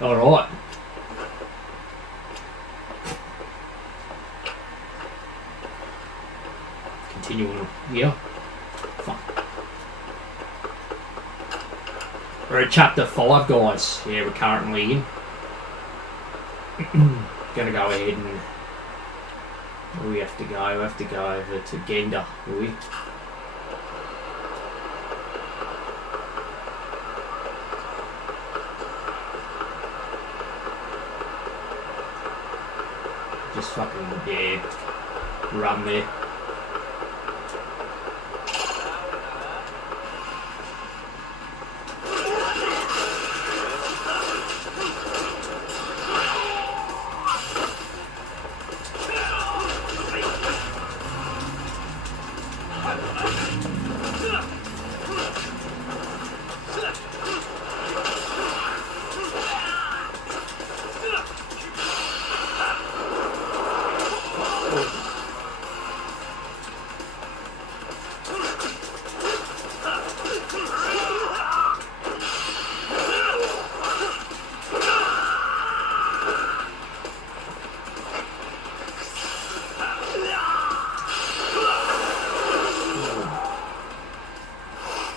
Alright. Continuing here. Fuck. We're at chapter 5, guys. Yeah, we're currently in. Gonna go ahead and... Where we have to go? We have to go over to Genda, do we? Just fucking, yeah, run there.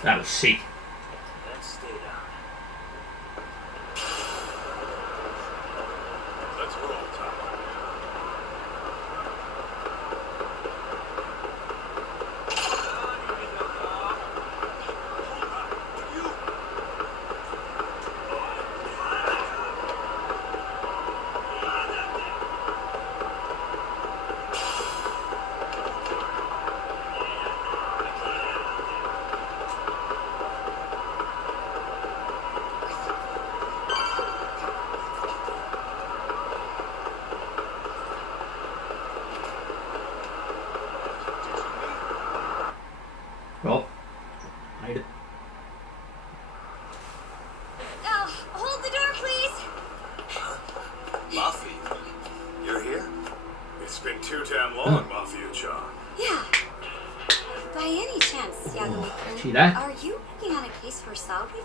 That was sick. Let's stay down. Let's roll, Tom. Well, made it. Hold the door, please. Mafia, you're here? It's been too damn long, Mafia John. Yeah. By any chance, Yagami-kun, See that? are you working on a case for Saori?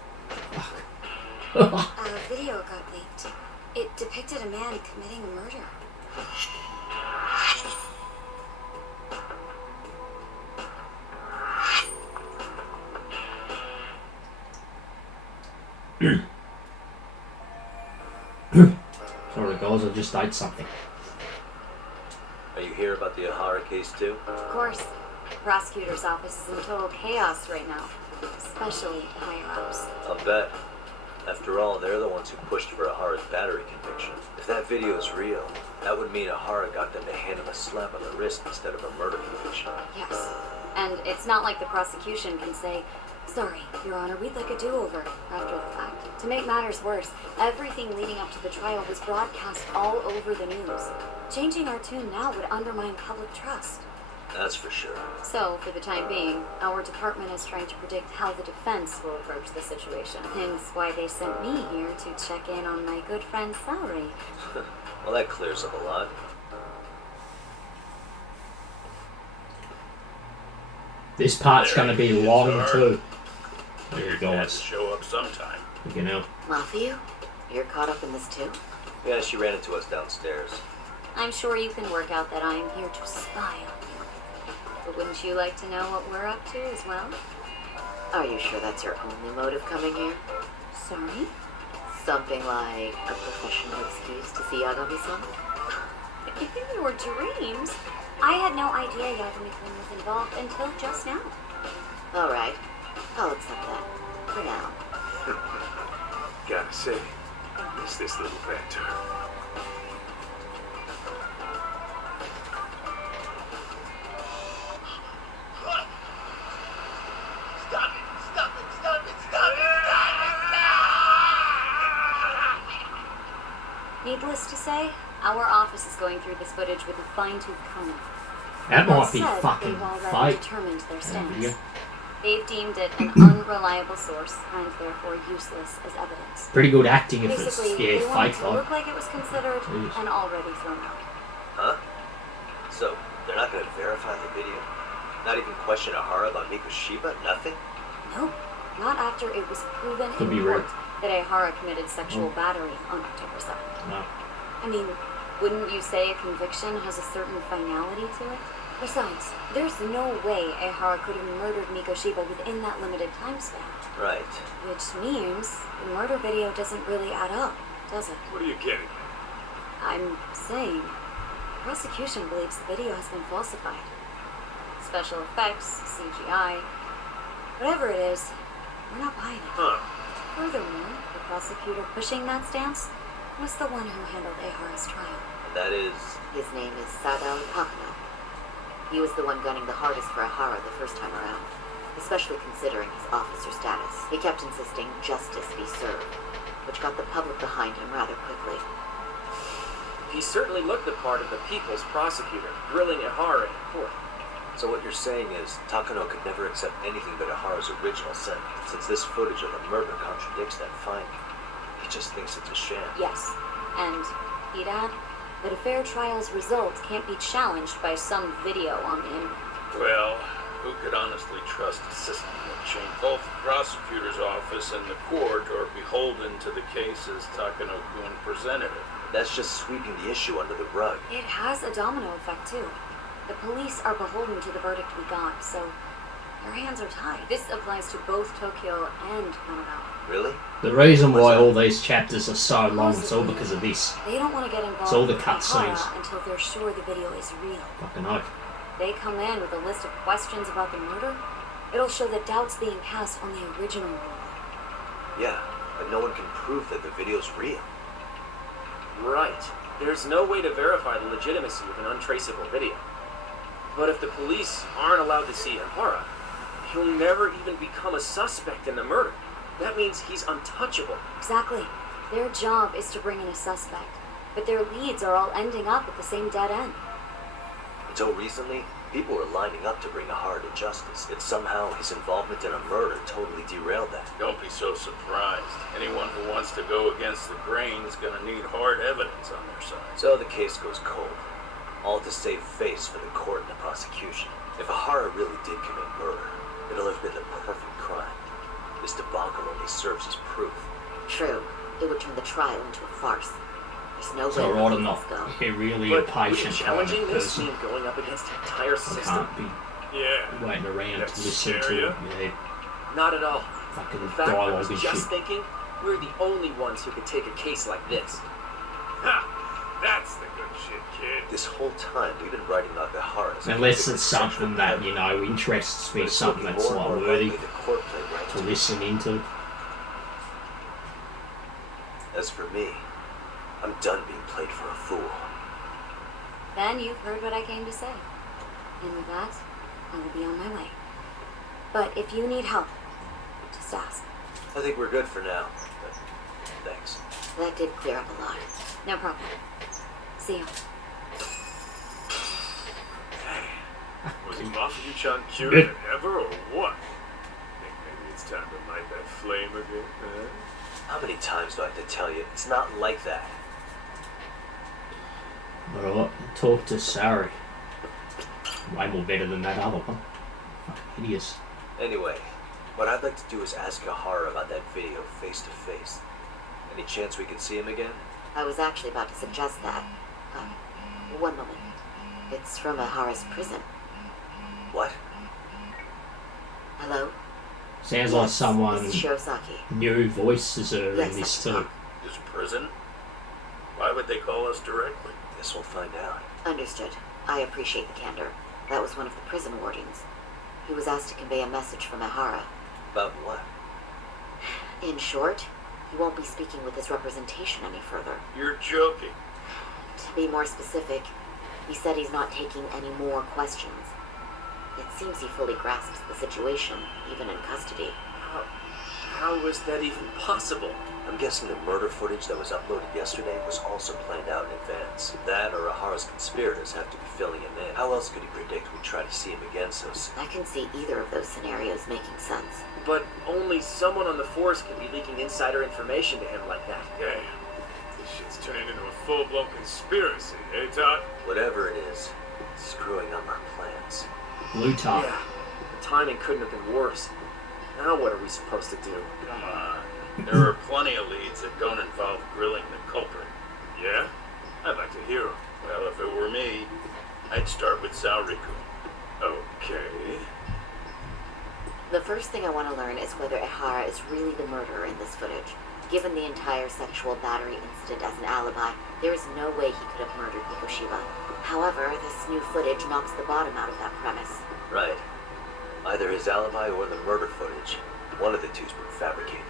A video got leaked. It depicted a man committing a murder. Sorry guys, I just ate something. Are you here about the Ahara case too? Of course. The prosecutor's office is in total chaos right now, especially at higher ups. I'll bet. After all, they're the ones who pushed for Ahara's battery conviction. If that video is real, that would mean Ahara got them to hand him a slap on the wrist instead of a murder conviction. Yes. And it's not like the prosecution can say, "Sorry, Your Honor, we'd like a do-over," after the fact. To make matters worse, everything leading up to the trial was broadcast all over the news. Changing our tune now would undermine public trust. That's for sure. So, for the time being, our department is trying to predict how the defense will approach the situation. Hence why they sent me here to check in on my good friend Saori. Well, that clears up a lot. This part's going to be There he is, long Art. too. There You're you gonna have guys. to show up sometime. You know. Matthew, you're caught up in this too? Yeah, she ran into us downstairs. I'm sure you can work out that I am here to spy on you. But wouldn't you like to know what we're up to as well? Are you sure that's your only motive coming here? Sorry? Something like a professional excuse to see Yagami-san? In your dreams? I had no idea Yagami-kun was involved until just now. Alright, I'll accept that. For now. Gotta say, I miss this little banter. Needless to say, our office is going through this footage with a fine-tooth comb. That might be said, fucking they've already fake. determined their Yeah. stance. They've deemed it an unreliable source and therefore useless as evidence. Pretty good acting if it's Basically, they want it fake to though. look like it was considered Jeez. and already thrown out. Huh? So, they're not gonna verify the video? Not even question Ahara about Miko's Shiba? Nothing? Nope. Not after it was proven Could be in real. court that Ehara committed sexual battery on October 7th. No. I mean, wouldn't you say a conviction has a certain finality to it? Besides, there's no way Ehara could have murdered Mikoshiba within that limited time span. Right. Which means the murder video doesn't really add up, does it? What are you getting at? I'm saying, the prosecution believes the video has been falsified. Special effects, CGI, whatever it is, we're not buying it. Huh. Furthermore, the prosecutor pushing that stance was the one who handled Ehara's trial. And that is... His name is Sadao Takano. He was the one gunning the hardest for Ehara the first time around, especially considering his officer status. He kept insisting justice be served, which got the public behind him rather quickly. He certainly looked the part of the people's prosecutor, grilling Ehara in court. So what you're saying is, Takano could never accept anything but Ehara's original sentence, since this footage of the murder contradicts that finding. He just thinks it's a sham. Yes, and he'd add that a fair trial's results can't be challenged by some video on the internet. Well, who could honestly trust a system that changed? Both the prosecutor's office and the court are beholden to the case as Takano-kun presented it. That's just sweeping the issue under the rug. It has a domino effect, too. The police are beholden to the verdict we got, so their hands are tied. This applies to both Tokyo and Kanagawa. Really? The reason why all these chapters are so long is all because of this. They don't want to get involved It's all the with cutscenes. Ehara until they're sure the video is real. Fucking oath. They come in with a list of questions about the murder. It'll show the doubts being cast on the original murder. Yeah, but no one can prove that the video's real. Right. There's no way to verify the legitimacy of an untraceable video. But if the police aren't allowed to see Ehara, he'll never even become a suspect in the murder. That means he's untouchable. Exactly. Their job is to bring in a suspect, but their leads are all ending up at the same dead end. Until recently, people were lining up to bring Ehara to justice, yet somehow his involvement in a murder totally derailed that. Don't be so surprised. Anyone who wants to go against the grain is going to need hard evidence on their side. So the case goes cold. All to save face for the court and the prosecution. If Ehara really did commit murder, it'll have been the perfect crime. This debacle only serves as proof. True, it would turn the trial into a farce. There's no So way right to or let not, this go. you're really But a patient would kind of challenging this person. mean going up against the entire I system? can't be Yeah. waiting around That's to listen to scary, yeah, Not at all. fucking In fact, I dialogue was and just shit. thinking, we're the only ones who could take a case like this. Ha! That's the good shit, kid. This whole time, we've been writing about Ehara as a Unless convicted it's sexual something that, predator. you know, interests But me, it's something looking that's more like and more worthy likely the court played right to into it. listen into. As for me, I'm done being played for a fool. Then you've heard what I came to say. And with that, I will be on my way. But if you need help, just ask. I think we're good for now. But thanks. That did clear up a lot. No problem. See you. Was Mafia-chan cuter Good. than ever, or what? Think maybe it's time to light that flame again, huh? How many times do I have to tell you? It's not like that. Alright, talk to Sari. Way more better than that other one. Fucking hideous. Anyway, what I'd like to do is ask Ehara about that video face to face. Any chance we can see him again? I was actually about to suggest that. One moment. It's from Ehara's prison. What? Hello? Sounds like Yes, someone this is Shirosaki. new voices her Yes, in this I can too. This prison? Why would they call us directly? Guess we'll find out. Understood. I appreciate the candor. That was one of the prison wardens. He was asked to convey a message from Ehara. About what? In short, he won't be speaking with his representation any further. You're joking. To be more specific, he said he's not taking any more questions. It seems he fully grasps the situation, even in custody. How was that even possible? I'm guessing the murder footage that was uploaded yesterday was also planned out in advance. That or Ahara's conspirators have to be filling him in. How else could he predict we'd try to see him again so soon? I can see either of those scenarios making sense. But only someone on the force could be leaking insider information to him like that. Damn. This shit's turning into a full-blown conspiracy, eh, Todd? Whatever it is, it's screwing up our plans. Blue Tar. Yeah, the timing couldn't have been worse. Now what are we supposed to do? Come on. There are plenty of leads that don't involve grilling the culprit. Yeah? I'd like to hear him. Well, if it were me, I'd start with Saori-kun. Okay. The first thing I want to learn is whether Ihara is really the murderer in this footage. Given the entire sexual battery incident as an alibi, there is no way he could have murdered Mikoshiba. However, this new footage knocks the bottom out of that premise. Right. Either his alibi or the murder footage. One of the two's been fabricated.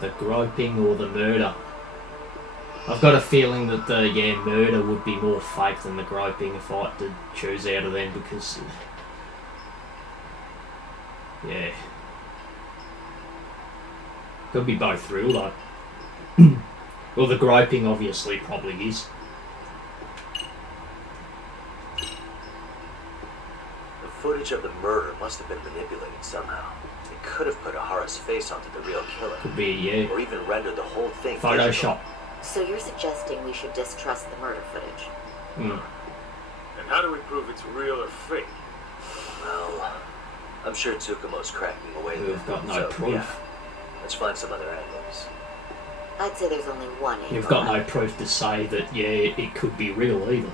The groping or the murder. I've got a feeling that the murder would be more fake than the groping if I had to choose out of them, because could be both real though. Well, the groping obviously probably is. The footage of the murder must have been manipulated somehow. It could have put Ahara's face onto the real killer. Could be, Or even rendered the whole thing Photoshop. digital. So you're suggesting we should distrust the murder footage? And how do we prove it's real or fake? Well, I'm sure Tsukumo's cracking away there. We've got no So, proof. yeah, let's find some other angles. I'd say there's only one angle. You've got no proof to say that, it could be real either.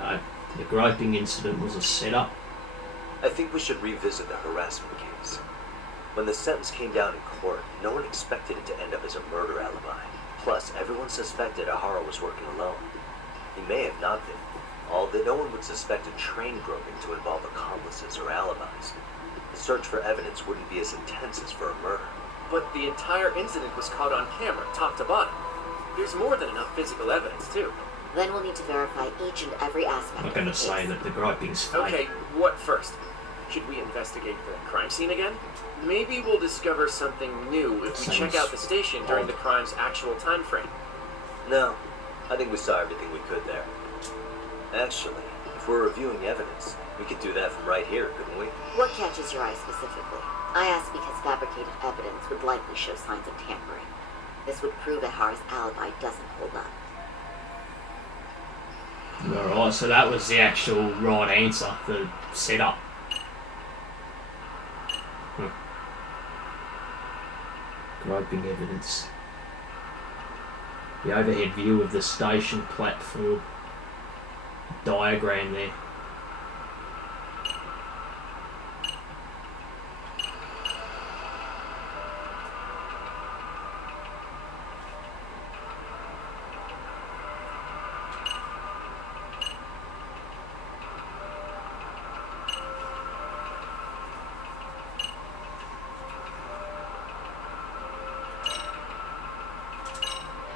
Okay, the groping incident was a setup. I think we should revisit the harassment case. When the sentence came down in court, no one expected it to end up as a murder alibi. Plus, everyone suspected Ahara was working alone. He may have not been, although no one would suspect a train groping to involve accomplices or alibis. The search for evidence wouldn't be as intense as for a murder. But the entire incident was caught on camera, top to bottom. There's more than enough physical evidence, too. Then we'll need to verify each and every aspect I'm not of going the to case. say that the groping's fake. Okay, what first? Should we investigate the crime scene again? Maybe we'll discover something new if we check out the station during the crime's actual time frame. No, I think we saw everything we could there. Actually, if we're reviewing evidence, we could do that from right here, couldn't we? What catches your eye specifically? I ask because fabricated evidence would likely show signs of tampering. This would prove Ihara's alibi doesn't hold up. Alright, so that was the actual right answer, the setup. Groping evidence. The overhead view of the station platform. Diagram there.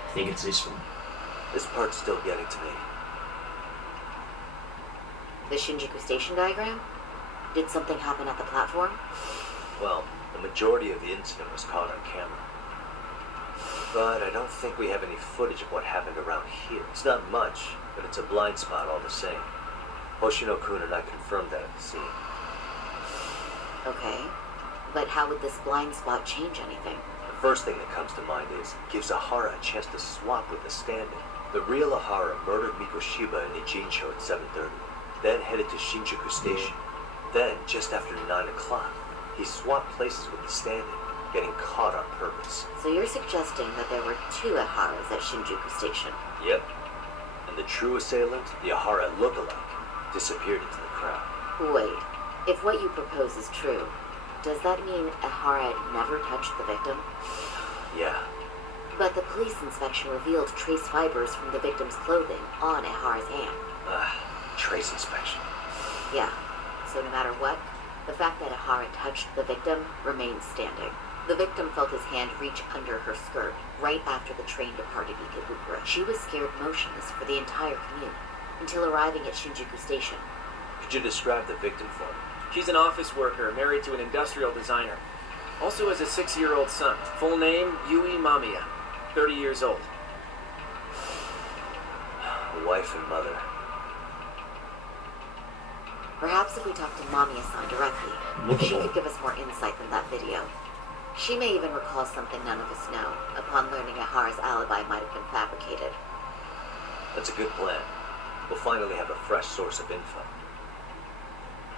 I think it's this one. This part's still getting to me. The Shinjuku station diagram? Did something happen at the platform? Well, the majority of the incident was caught on camera. But I don't think we have any footage of what happened around here. It's not much, but it's a blind spot all the same. Hoshino-kun and I confirmed that at the scene. Okay. But how would this blind spot change anything? The first thing that comes to mind is, it gives Ahara a chance to swap with the stand-in. The real Ahara murdered Mikoshiba in Ijincho at 7:30, then headed to Shinjuku Station. Then, just after 9 o'clock, he swapped places with the stand-in, getting caught on purpose. So you're suggesting that there were two Iharas at Shinjuku Station? Yep. And the true assailant, the Ahara look-alike, disappeared into the crowd. Wait, if what you propose is true, does that mean Ihara never touched the victim? Yeah. But the police inspection revealed trace fibers from the victim's clothing on Ihara's hand. Trace inspection. Yeah, so no matter what, the fact that Ihara touched the victim remains standing. The victim felt his hand reach under her skirt right after the train departed Ikebukuro. She was scared motionless for the entire commute until arriving at Shinjuku Station. Could you describe the victim for me? She's an office worker married to an industrial designer. Also has a 6-year-old son. Full name, Yui Mamiya. 30 years old. A wife and mother. Perhaps if we talk to Mamiya-san directly, she could give us more insight than that video. She may even recall something none of us know, upon learning Ahara's alibi might have been fabricated. That's a good plan. We'll finally have a fresh source of info.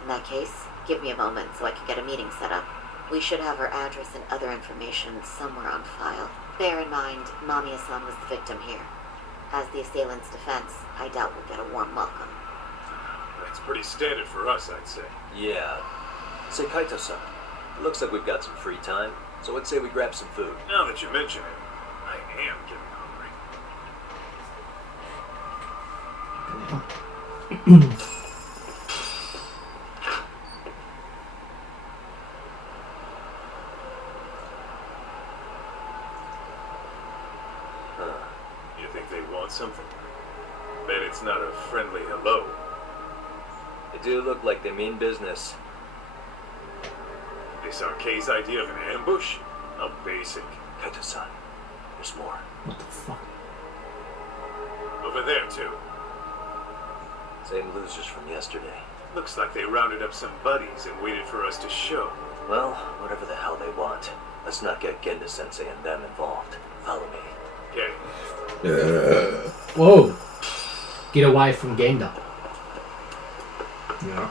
In that case, give me a moment so I can get a meeting set up. We should have her address and other information somewhere on file. Bear in mind, Mamiya-san was the victim here. As the assailant's defense, I doubt we'll get a warm welcome. That's pretty standard for us, I'd say. Yeah. Say, Kaito-san, it looks like we've got some free time, so I'd say we grab some food. Now that you mention it, I am getting hungry. You think they want something? Bet it's not a friendly hello. They do look like they mean business. This Arcade's idea of an ambush? How basic. Kaito-san, there's more. What the fuck? Over there, too. Same losers from yesterday. Looks like they rounded up some buddies and waited for us to show. Well, whatever the hell they want, let's not get Genda-sensei and them involved. Follow me. Okay. Whoa! Get away from Genda. Yeah.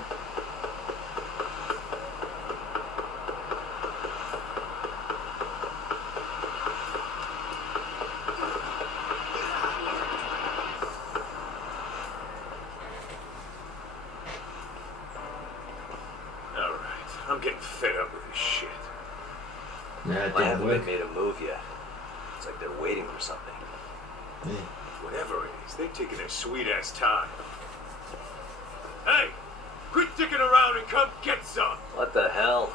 Alright, I'm getting fed up with this shit. Nah, it Why didn't haven't work. they made a move yet? It's like they're waiting for something. Yeah. Whatever it is, they've taken their sweet-ass time. Hey! Quit dicking around and come get some! What the hell?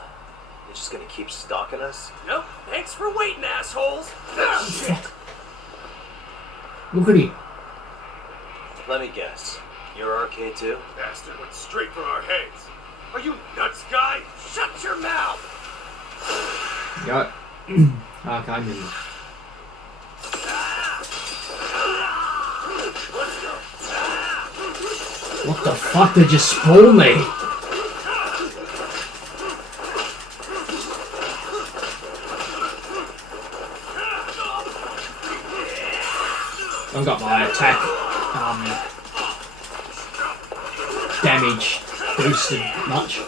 You're just gonna keep stalking us? Nope. Thanks for waiting, assholes. Look at him. Let me guess. You're Arcade too? Bastard went straight for our heads. Are you nuts, guy? Shut your mouth! Yeah. Okay, I'm in. What the fuck? They just spawned me. I've got my attack damage boosted much.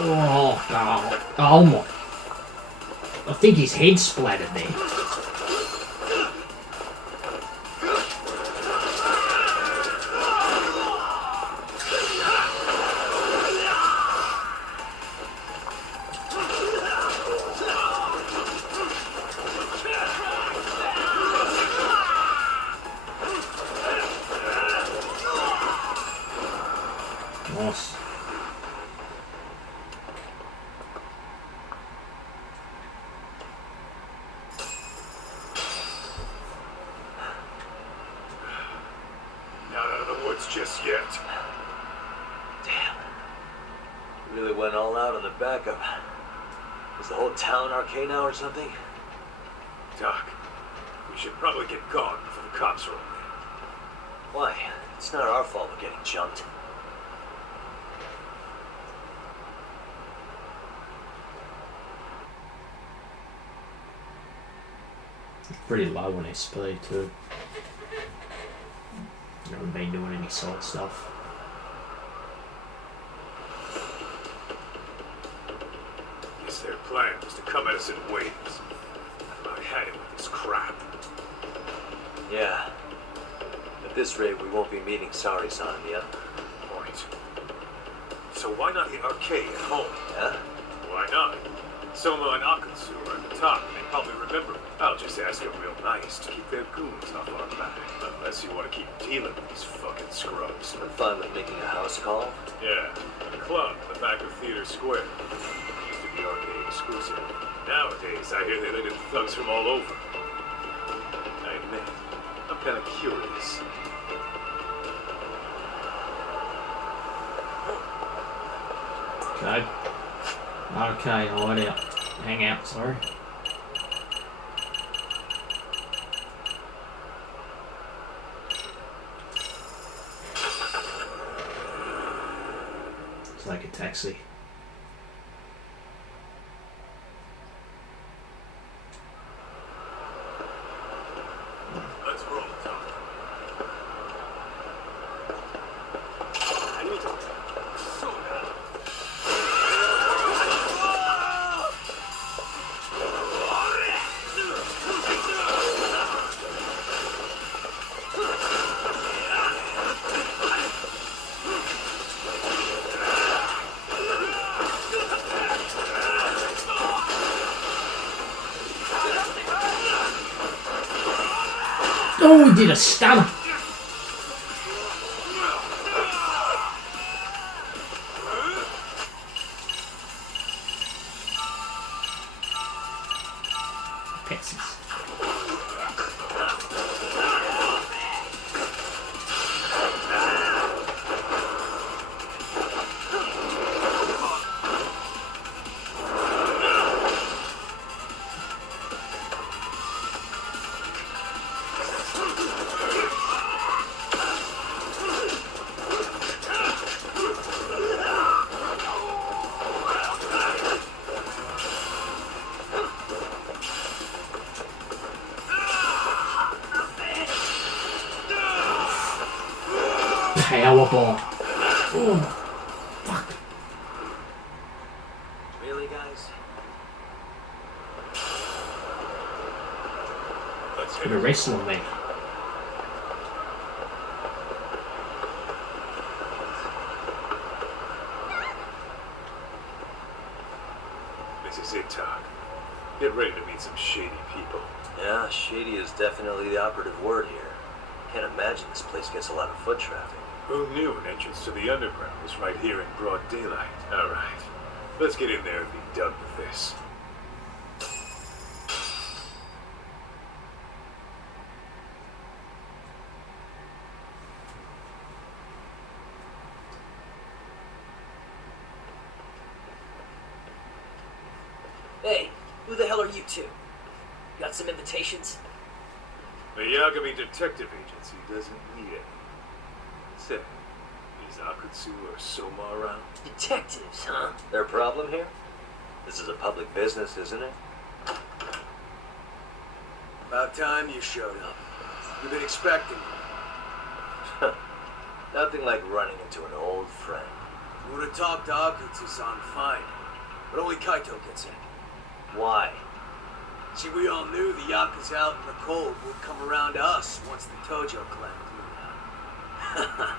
Oh, no. Oh my. I think his head splattered there. Nice. Not out of the woods just yet. Damn. You really went all out on the backup. Is the whole town Arcade now or something? Doc, we should probably get gone before the cops roll in. Why? It's not our fault we're getting jumped. Pretty low on SP too. Haven't been doing any side stuff. Guess their plan was to come at us in waves. I've about had it with this crap. Yeah. At this rate, we won't be meeting Sari-san yet. Point. So why not hit Arcade at home? Yeah? Why not? Soma and Akatsu are at the top, and they probably remember me. I'll just ask them real nice to keep their goons off our back. Unless you want to keep dealing with these fucking scrubs. I'm fine with making a house call. Yeah, a club in the back of Theater Square. Used to be Arcade exclusive. Nowadays, I hear they let in thugs from all over. I admit, I'm kind of curious. Okay. Okay, hide out. Hang out, sorry. It's like a taxi. Let's roll, Tom. Oh, he did a stunner. Pixies. Powerbomb. Oh, fuck. Really, guys? Let's hit Put a wrestle on me. This is it, Doc. Get ready to meet some shady people. Yeah, shady is definitely the operative word here. Can't imagine this place gets a lot of foot traffic. Who knew an entrance to the underground was right here in broad daylight? All right, let's get in there and be done with this. Hey, who the hell are you two? Got some invitations? The Yagami Detective Agency doesn't need it. Say, is Akutsu or Soma around? Detectives, huh? Their problem here? This is a public business, isn't it? About time you showed up. We've been expecting you. Nothing like running into an old friend. You would have talked to Akutsu-san fine, but only Kaito gets in. Why? See, we all knew the Yakuza out in the cold would come around to us once the Tojo clan cleared out.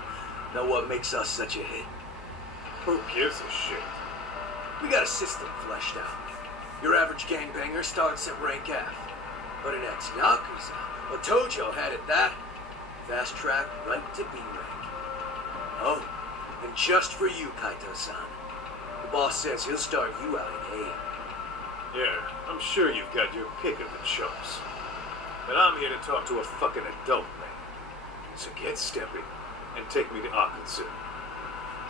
Know what makes us such a hit? Who gives a shit? We got a system fleshed out. Your average gangbanger starts at rank F. But an ex-Yakuza, a Tojo had it that. Fast track right to B rank. Oh, and just for you, Kaito-san. The boss says he'll start you out in A. Yeah, I'm sure you've got your pick of the chumps. But I'm here to talk to a fucking adult man. So get stepping and take me to Akutsu.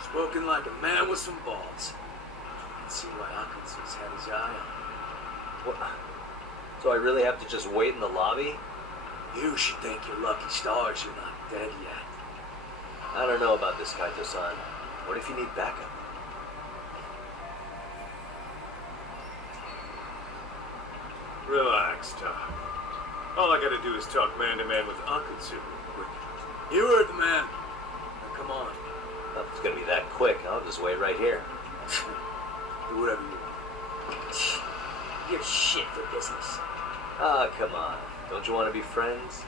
Spoken like a man with some balls. I can see why Akutsu's had his eye on What? So I really have to just wait in the lobby? you. You should thank your lucky stars you're not dead yet. I don't know about this, Kaito-san. What if you need backup? Relax, Doc. All I gotta do is talk man-to-man with Akutsu real quick. You heard the man. Now come on. Well, if it's gonna be that quick, I'll just wait right here. Do whatever you want. You're shit for business. Ah, come on. Don't you want to be friends?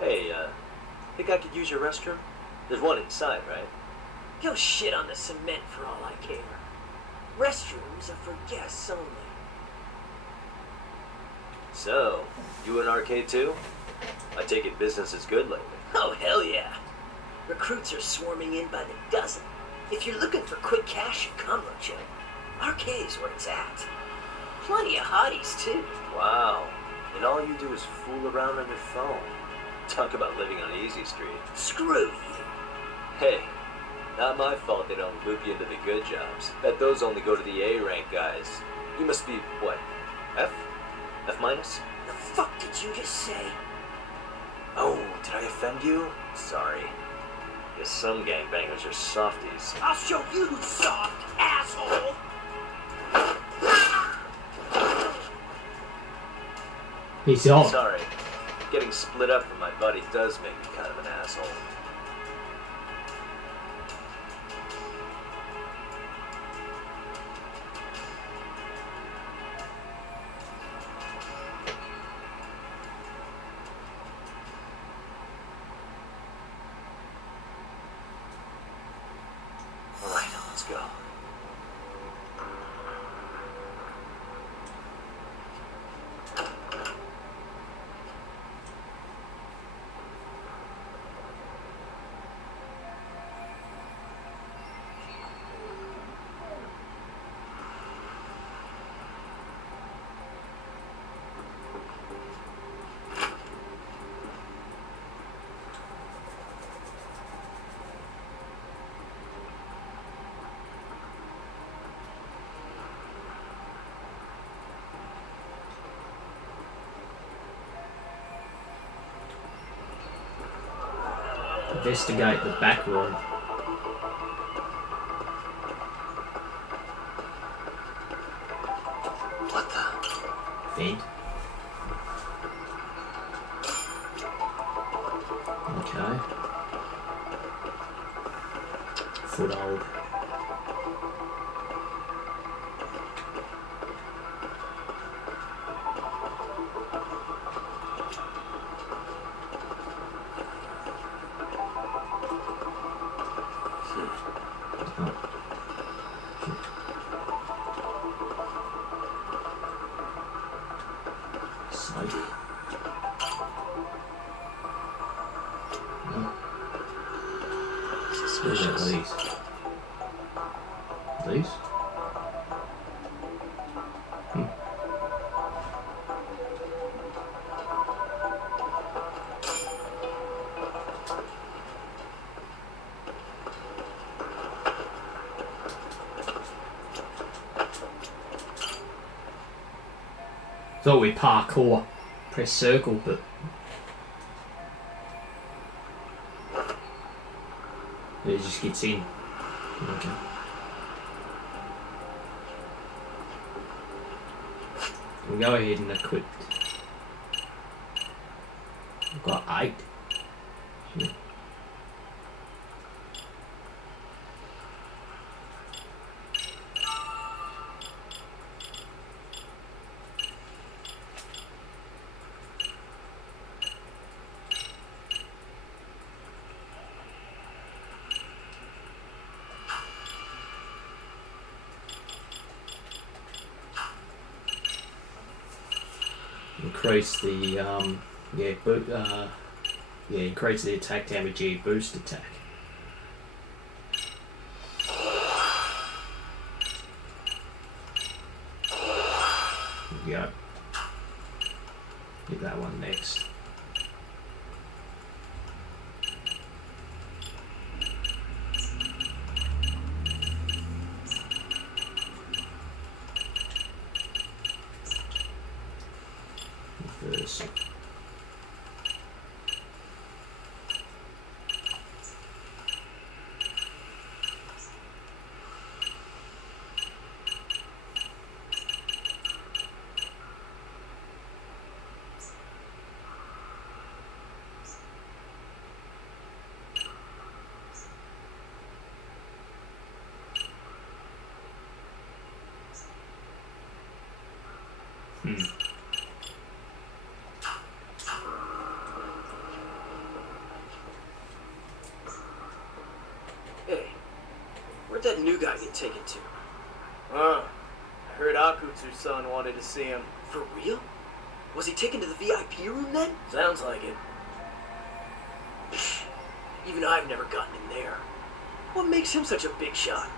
Hey, think I could use your restroom? There's one inside, right? You'll shit on the cement for all I care. Restrooms are for guests only. So, you in arcade too? I take it business is good lately. Oh, hell yeah. Recruits are swarming in by the dozen. If you're looking for quick cash, come, Rocho. Arcade's where it's at. plenty of hotties, too. Wow. And all you do is fool around on your phone. Talk about living on Easy Street. Screw you. Hey, not my fault they don't loop you into the good jobs. Bet those only go to the A-rank guys. You must be, what, F? F minus? The fuck did you just say? Oh, did I offend you? Sorry. Guess some gangbangers are softies. I'll show you who's soft, asshole! He's on. Sorry. Getting split up from my buddy does make me kind of an asshole. Alright, let's go. Investigate the back room. What the? Vent. Okay. Foothold. Suspicious. These? Thought we parkour. Press circle, but it just gets in. Okay. We'll go ahead and equip. We've got 8. Shit. Increase the increase the attack damage, boost attack. There we go. Get that one next. First. Hey, where'd that new guy get taken to? I heard Akutsu's son wanted to see him. For real? Was he taken to the VIP room then? Sounds like it. Even I've never gotten in there. What makes him such a big shot?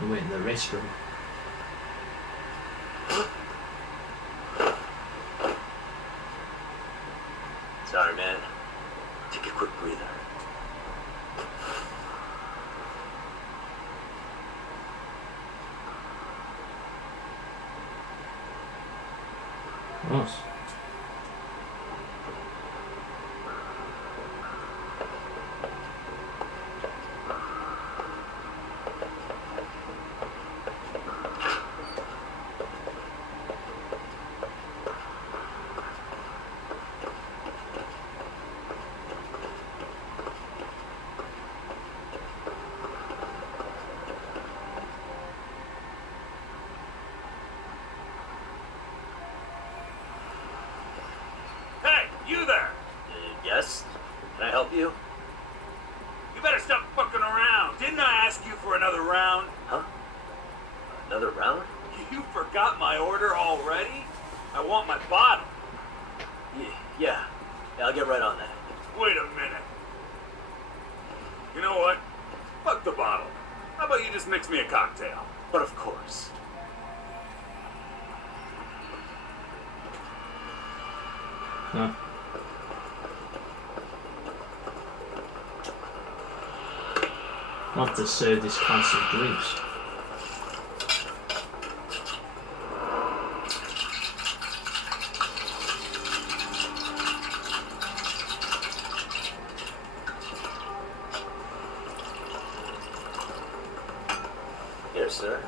He went in the restroom. Sorry, man. Take a quick breather. Nice. Hey, you there! Yes? Can I help you? You better stop fucking around. Didn't I ask you for another round? Huh? Another round? You forgot my order already? I want my bottle. Yeah, I'll get right on that. Wait a minute. You know what? Fuck the bottle. How about you just mix me a cocktail? But of course. Huh. I'll have to serve this class of drinks. Here, sir.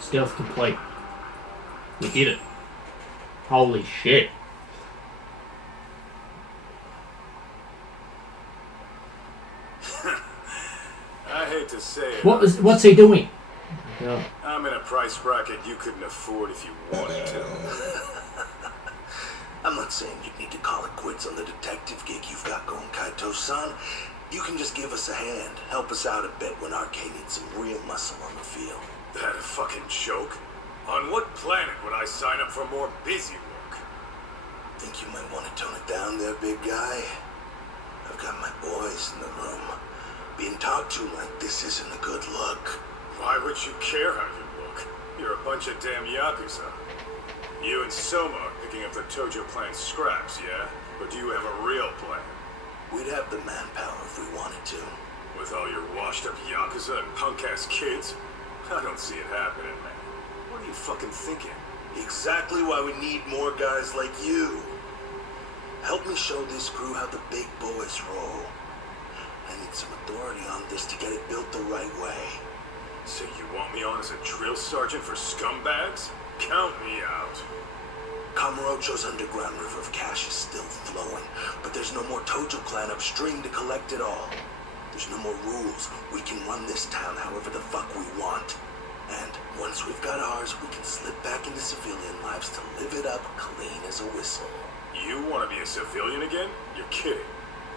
Stealth complete. We did it. Holy shit. I hate to say it. What's he doing? Yeah. I'm in a price bracket you couldn't afford if you wanted to. I'm not saying you need to call it quits on the detective gig you've got going, Kaito-san. You can just give us a hand, help us out a bit when Arcane needs some real muscle on the field. That a fucking joke? On what planet would I sign up for more busy work? Think you might want to tone it down there, big guy? I've got my boys in the room. Being talked to like this isn't a good look. Why would you care how you look? You're a bunch of damn Yakuza. You and Soma are picking up the Tojo clan scraps, yeah? But do you have a real plan? We'd have the manpower if we wanted to. With all your washed-up Yakuza and punk-ass kids? I don't see it happening, man. What are you fucking thinking? Exactly why we need more guys like you. Help me show this crew how the big boys roll. I need some authority on this to get it built the right way. So you want me on as a drill sergeant for scumbags? Count me out. Kamurocho's underground river of cash is still flowing, but there's no more Tojo clan upstream to collect it all. There's no more rules. We can run this town however the fuck we want. And once we've got ours, we can slip back into civilian lives to live it up clean as a whistle. You want to be a civilian again? You're kidding.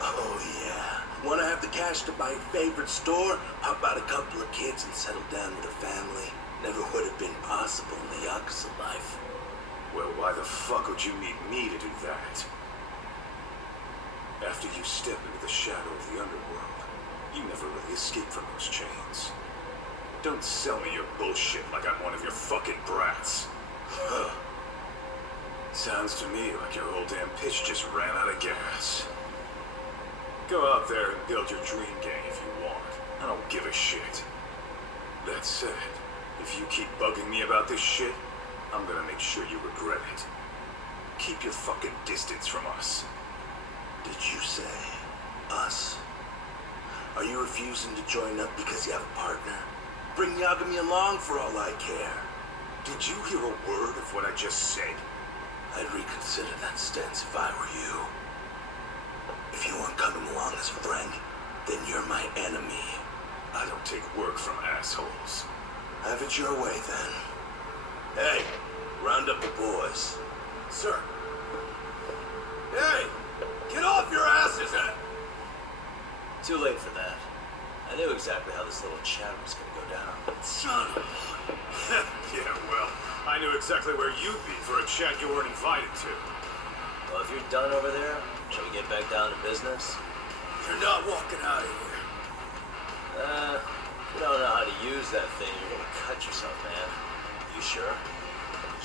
Oh yeah. Want to have the cash to buy your favorite store, pop out a couple of kids and settle down with a family? Never would have been possible in the Yakuza life. Well, why the fuck would you need me to do that? After you step into the shadow of the underworld, you never really escape from those chains. Don't sell me your bullshit like I'm one of your fucking brats. Sounds to me like your whole damn pitch just ran out of gas. Go out there and build your dream gang if you want. I don't give a shit. That said, if you keep bugging me about this shit, I'm gonna make sure you regret it. Keep your fucking distance from us. Did you say us? Are you refusing to join up because you have a partner? Bring Yagami along for all I care. Did you hear a word of what I just said? I'd reconsider that stance if I were you. If you aren't coming along as a friend, then you're my enemy. I don't take work from assholes. Have it your way, then. Hey, round up the boys. Sir. Hey! Get off your asses! Too late for that. I knew exactly how this little chat was gonna go down. Son of Yeah, well, I knew exactly where you'd be for a chat you weren't invited to. Well, if you're done over there, shall we get back down to business? You're not walking out of here. If you don't know how to use that thing, you're gonna cut yourself, man. You sure?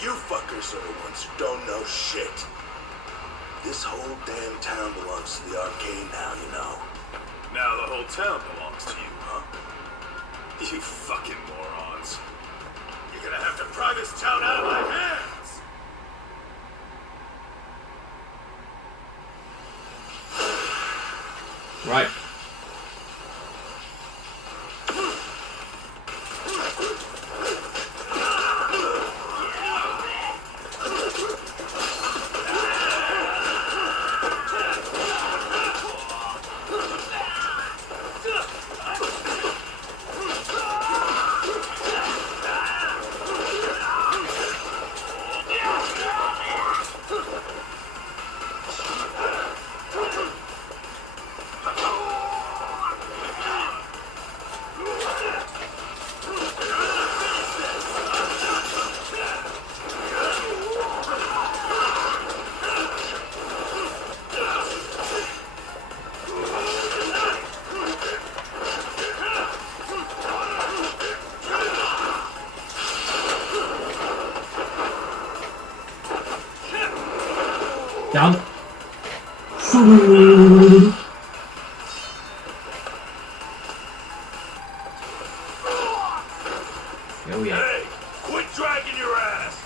You fuckers are the ones who don't know shit. This whole damn town belongs to the arcade now, you know. Now the whole town belongs to you, huh? You fucking morons. You're gonna have to pry this town out of my hands! Right. Down. Here we are. Hey, quit dragging your ass!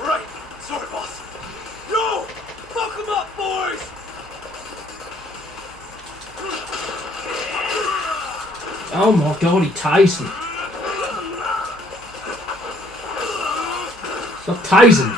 Right! Sorry, boss. No! Fuck them up, boys! Oh my god, he Tyson. Stop Tyson.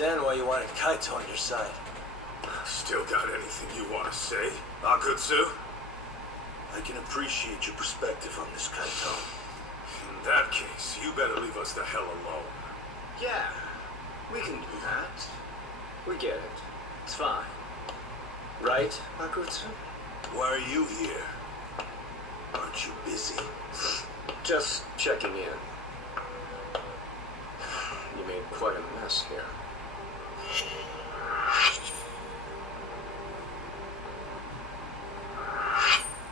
understand why you wanted Kaito on your side. Still got anything you want to say, Akutsu? I can appreciate your perspective on this, Kaito. In that case, you better leave us the hell alone. Yeah, we can do that. We get it. It's fine. Right, Akutsu? Why are you here? Aren't you busy? Just checking in. You made quite a mess here.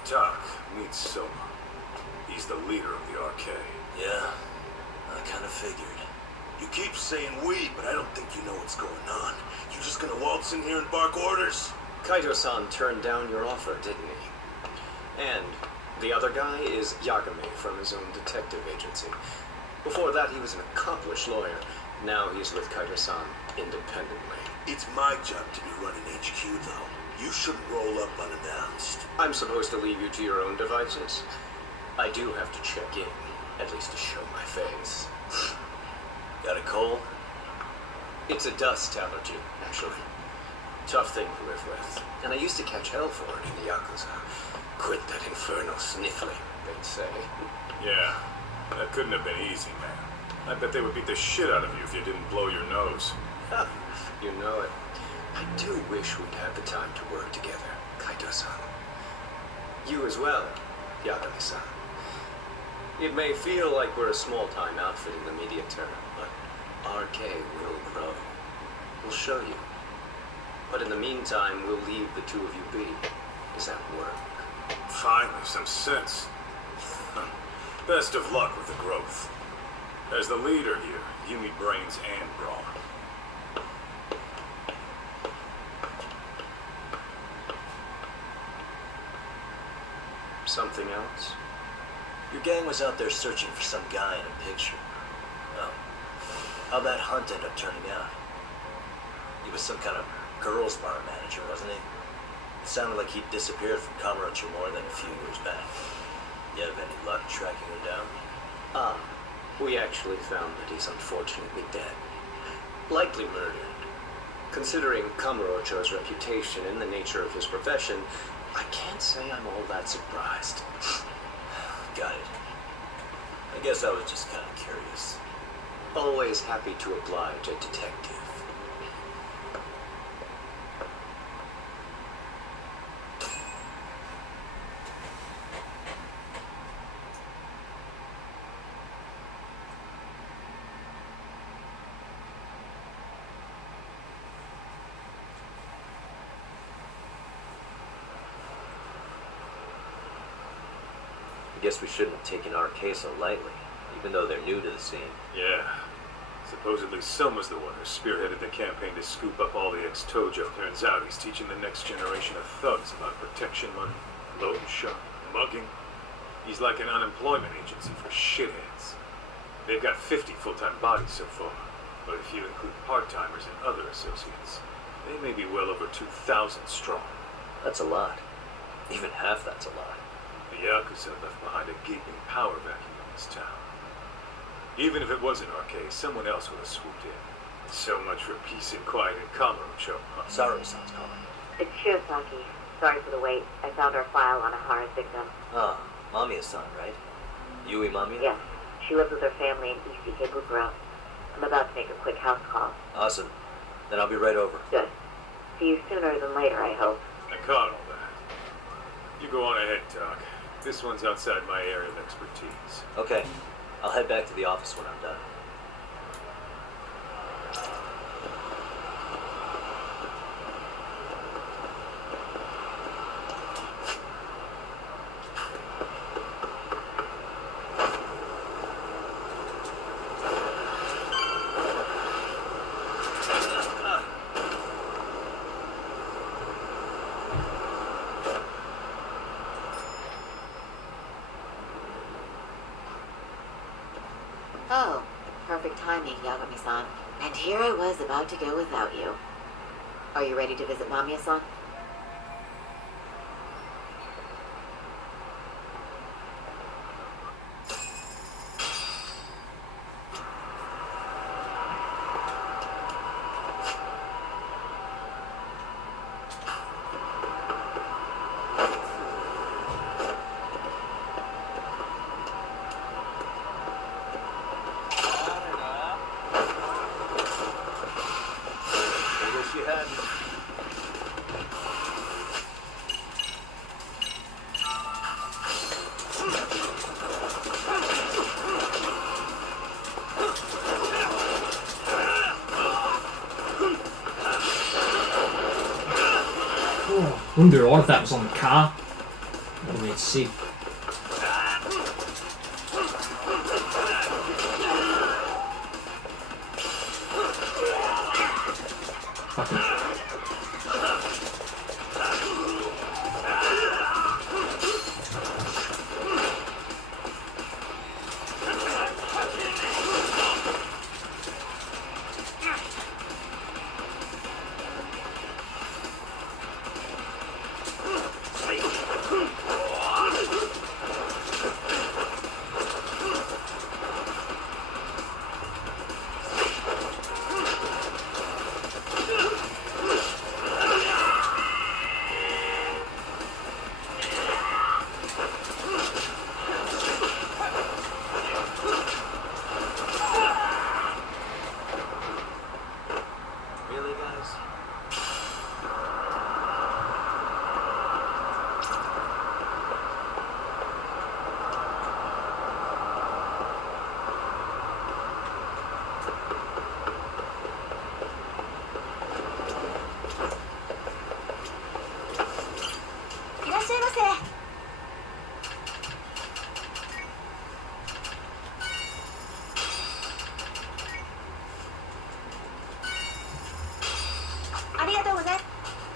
Tak, meet Soma. He's the leader of the arcade. Yeah, I kind of figured. You keep saying we, but I don't think you know what's going on. You just gonna waltz in here and bark orders? Kaito-san turned down your offer, didn't he? And the other guy is Yagami from his own detective agency. Before that, he was an accomplished lawyer. Now he's with Kaito-san independently. It's my job to be running HQ, though. You shouldn't roll up unannounced. I'm supposed to leave you to your own devices? I do have to check in, at least to show my face. Got a cold? It's a dust allergy, actually. Tough thing to live with. And I used to catch hell for it in the Yakuza. Quit that infernal sniffling, they'd say. Yeah, that couldn't have been easy, man. I bet they would beat the shit out of you if you didn't blow your nose. You know it. I do wish we'd had the time to work together, Kaito-san. You as well, Yagami-san. It may feel like we're a small-time outfit in the media term, but RK will grow. We'll show you. But in the meantime, we'll leave the two of you be. Does that work? Finally, some sense. Best of luck with the growth. As the leader here, you need brains and brawn. Something else? Your gang was out there searching for some guy in a picture. Well, how'd that hunt end up turning out? He was some kind of girls' bar manager, wasn't he? It sounded like he'd disappeared from Kamurocho more than a few years back. You have any luck tracking him down? We actually found that he's unfortunately dead. Likely murdered. Considering Kamurocho's reputation and the nature of his profession, I can't say I'm all that surprised. Got it. I guess I was just kind of curious. Always happy to oblige a detective. I guess we shouldn't have taken RK so lightly, even though they're new to the scene. Yeah. Supposedly Soma's the one who spearheaded the campaign to scoop up all the ex-Tojo. Turns out he's teaching the next generation of thugs about protection money, loan shark, mugging. He's like an unemployment agency for shitheads. They've got 50 full-time bodies so far, but if you include part-timers and other associates, they may be well over 2,000 strong. That's a lot. Even half that's a lot. The Yakuza left behind a gaping power vacuum in this town. Even if it wasn't RK, someone else would have swooped in. So much for peace and quiet in Kamurocho, huh? Saru-san's calling. It's Shiosaki. Sorry for the wait. I found our file on a Hara's victim. Ah, Mamiya-san, right? Yui Mamiya? Yes, she lives with her family in East Ikebukuro. I'm about to make a quick house call. Awesome. Then I'll be right over. Good. See you sooner than later, I hope. I caught all that. You go on ahead, Doc. This one's outside my area of expertise. Okay. I'll head back to the office when I'm done. Oh, perfect timing, Yagami-san. And here I was about to go without you. Are you ready to visit Mamiya-san? Wouldn't be right if that was on the car. That would have been sick. Fucking... Really, guys?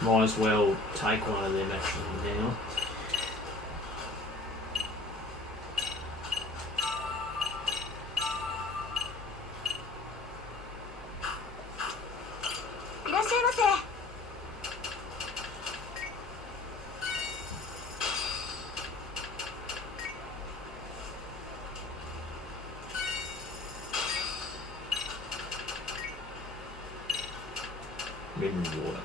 Might as well take one of them actually now. Mineral water.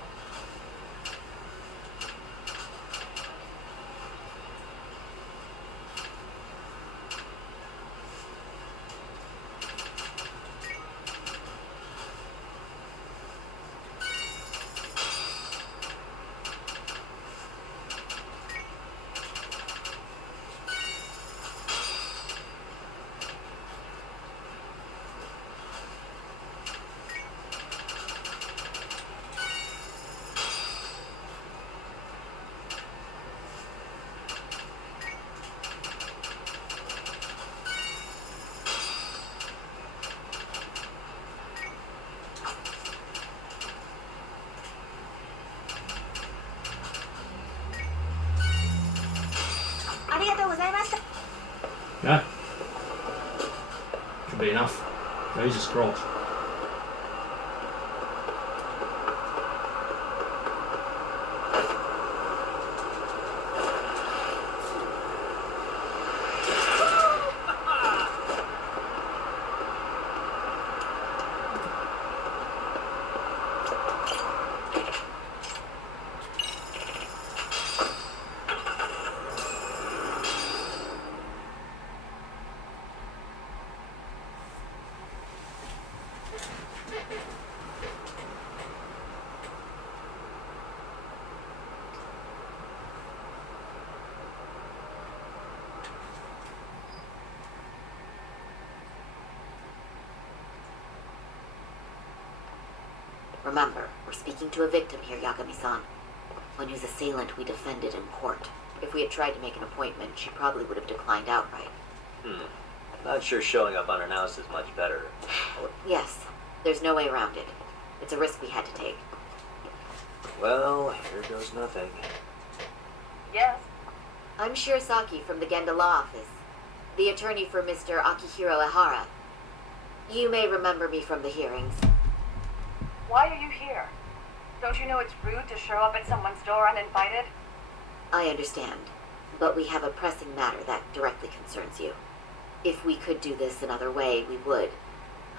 Yeah. Should be enough. Jesus Christ. Remember, we're speaking to a victim here, Yagami-san. One whose assailant we defended in court. If we had tried to make an appointment, she probably would have declined outright. Not sure showing up unannounced is much better. Yes, there's no way around it. It's a risk we had to take. Well, here goes nothing. Yes. I'm Shirisaki from the Genda Law Office, the attorney for Mr. Akihiro Ehara. You may remember me from the hearings. Why are you here? Don't you know it's rude to show up at someone's door uninvited? I understand, but we have a pressing matter that directly concerns you. If we could do this another way, we would.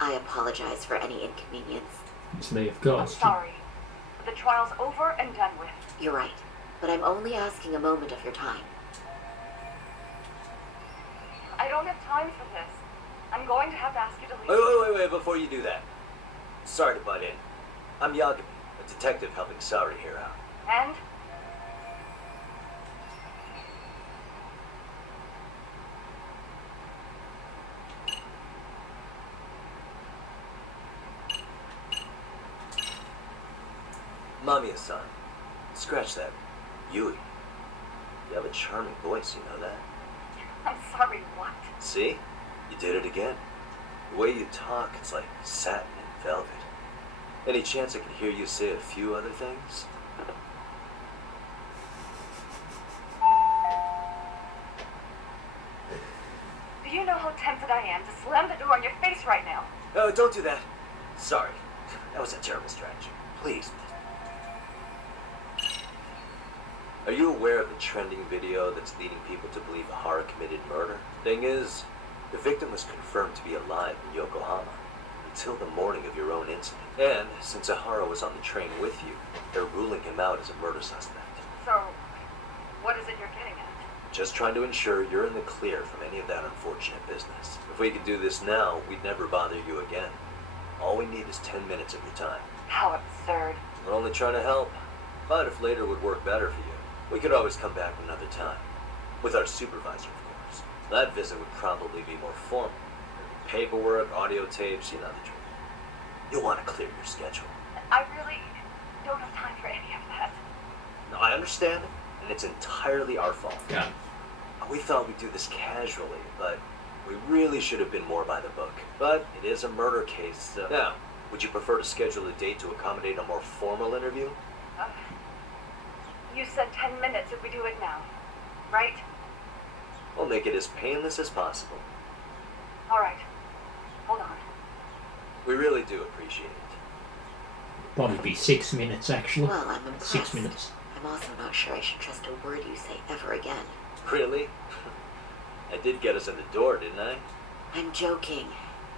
I apologize for any inconvenience. It's me, of I'm course. sorry. The trial's over and done with. You're right, but I'm only asking a moment of your time. I don't have time for this. I'm going to have to ask you to leave. Wait, before you do that. Sorry to butt in. I'm Yagami, a detective helping Sari here out. And? Mamiya-san. Scratch that. Yui, you have a charming voice, you know that? I'm sorry, what? See? You did it again. The way you talk, it's like satin and velvet. Any chance I can hear you say a few other things? Do you know how tempted I am to slam the door in your face right now? Oh, don't do that. Sorry. That was a terrible strategy. Please. Are you aware of the trending video that's leading people to believe Hara committed murder? Thing is, the victim was confirmed to be alive in Yokohama until the morning of your own incident. And since Ahara was on the train with you, they're ruling him out as a murder suspect. So, what is it you're getting at? Just trying to ensure you're in the clear from any of that unfortunate business. If we could do this now, we'd never bother you again. All we need is 10 minutes of your time. How absurd. We're only trying to help. But if later would work better for you, we could always come back another time. With our supervisor, of course. That visit would probably be more formal. Paperwork, audio tapes, you know the drill. You'll want to clear your schedule. I really don't have time for any of that. No, I understand, and it's entirely our fault. Yeah. We thought we'd do this casually, but we really should have been more by the book. But it is a murder case, so... Now, would you prefer to schedule a date to accommodate a more formal interview? You said 10 minutes if we do it now, right? We'll make it as painless as possible. All right. Hold on. We really do appreciate it. Probably be 6 minutes, actually. Well, I'm impressed. 6 minutes. I'm also not sure I should trust a word you say ever again. Really? I did get us in the door, didn't I? I'm joking.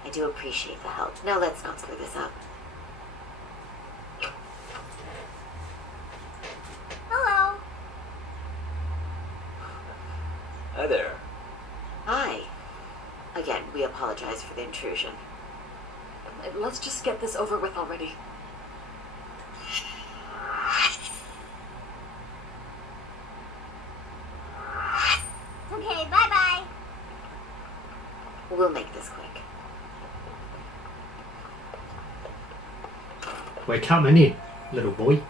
I do appreciate the help. Now let's not screw this up. Hello. Hi there. Hi. Again, we apologize for the intrusion. Let's just get this over with already. Okay, bye-bye. We'll make this quick. We're coming in, little boy.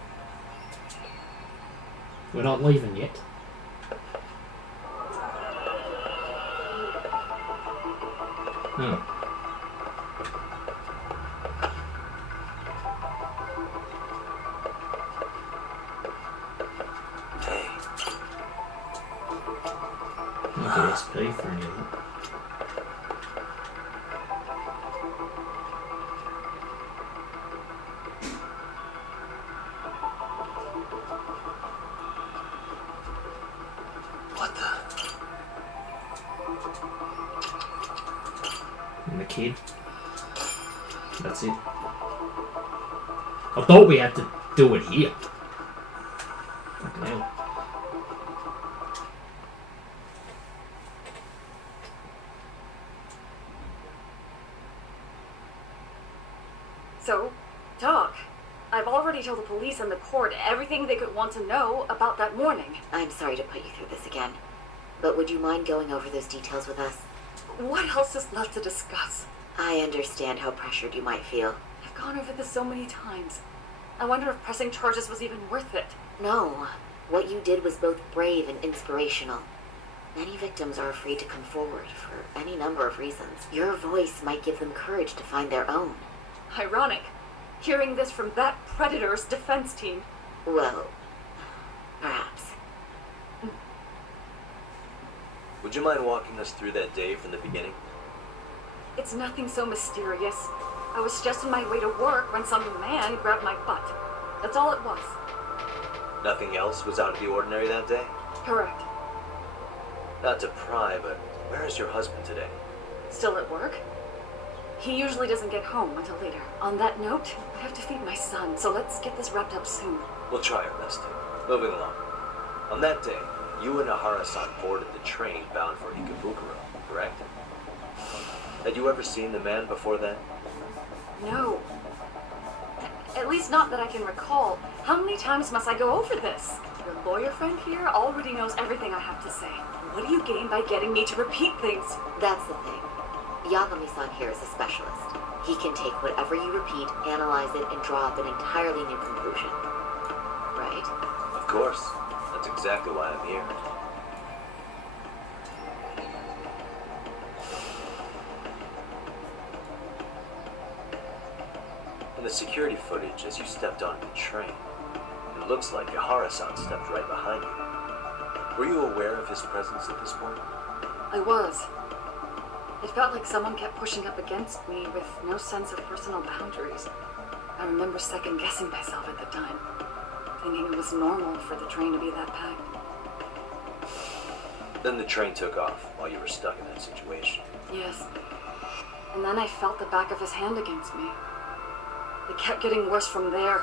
We're not leaving yet. Oh. Hey. Not the SP for any of that. What the? And the kid. That's it. I thought we had to do it here. Fucking hell. So, talk. I've already told the police and the court everything they could want to know about that morning. I'm sorry to put you through this again, but would you mind going over those details with us? What else is left to discuss? I understand how pressured you might feel. I've gone over this so many times. I wonder if pressing charges was even worth it. No, what you did was both brave and inspirational. Many victims are afraid to come forward for any number of reasons. Your voice might give them courage to find their own. Ironic, hearing this from that predator's defense team. Well, perhaps. Would you mind walking us through that day from the beginning? It's nothing so mysterious. I was just on my way to work when some man grabbed my butt. That's all it was. Nothing else was out of the ordinary that day? Correct. Not to pry, but where is your husband today? Still at work? He usually doesn't get home until later. On that note, I have to feed my son, so let's get this wrapped up soon. We'll try our best to. Moving along. On that day, you and Ahara-san boarded the train bound for Ikebukuro, correct? Had you ever seen the man before then? No. At least not that I can recall. How many times must I go over this? Your lawyer friend here already knows everything I have to say. What do you gain by getting me to repeat things? That's the thing. Yagami-san here is a specialist. He can take whatever you repeat, analyze it, and draw up an entirely new conclusion. Right? Of course. That's exactly why I'm here. In the security footage, as you stepped onto the train, it looks like Yahara-san stepped right behind you. Were you aware of his presence at this point? I was. It felt like someone kept pushing up against me with no sense of personal boundaries. I remember second-guessing myself at the time, thinking it was normal for the train to be that packed. Then the train took off while you were stuck in that situation. Yes. And then I felt the back of his hand against me. It kept getting worse from there,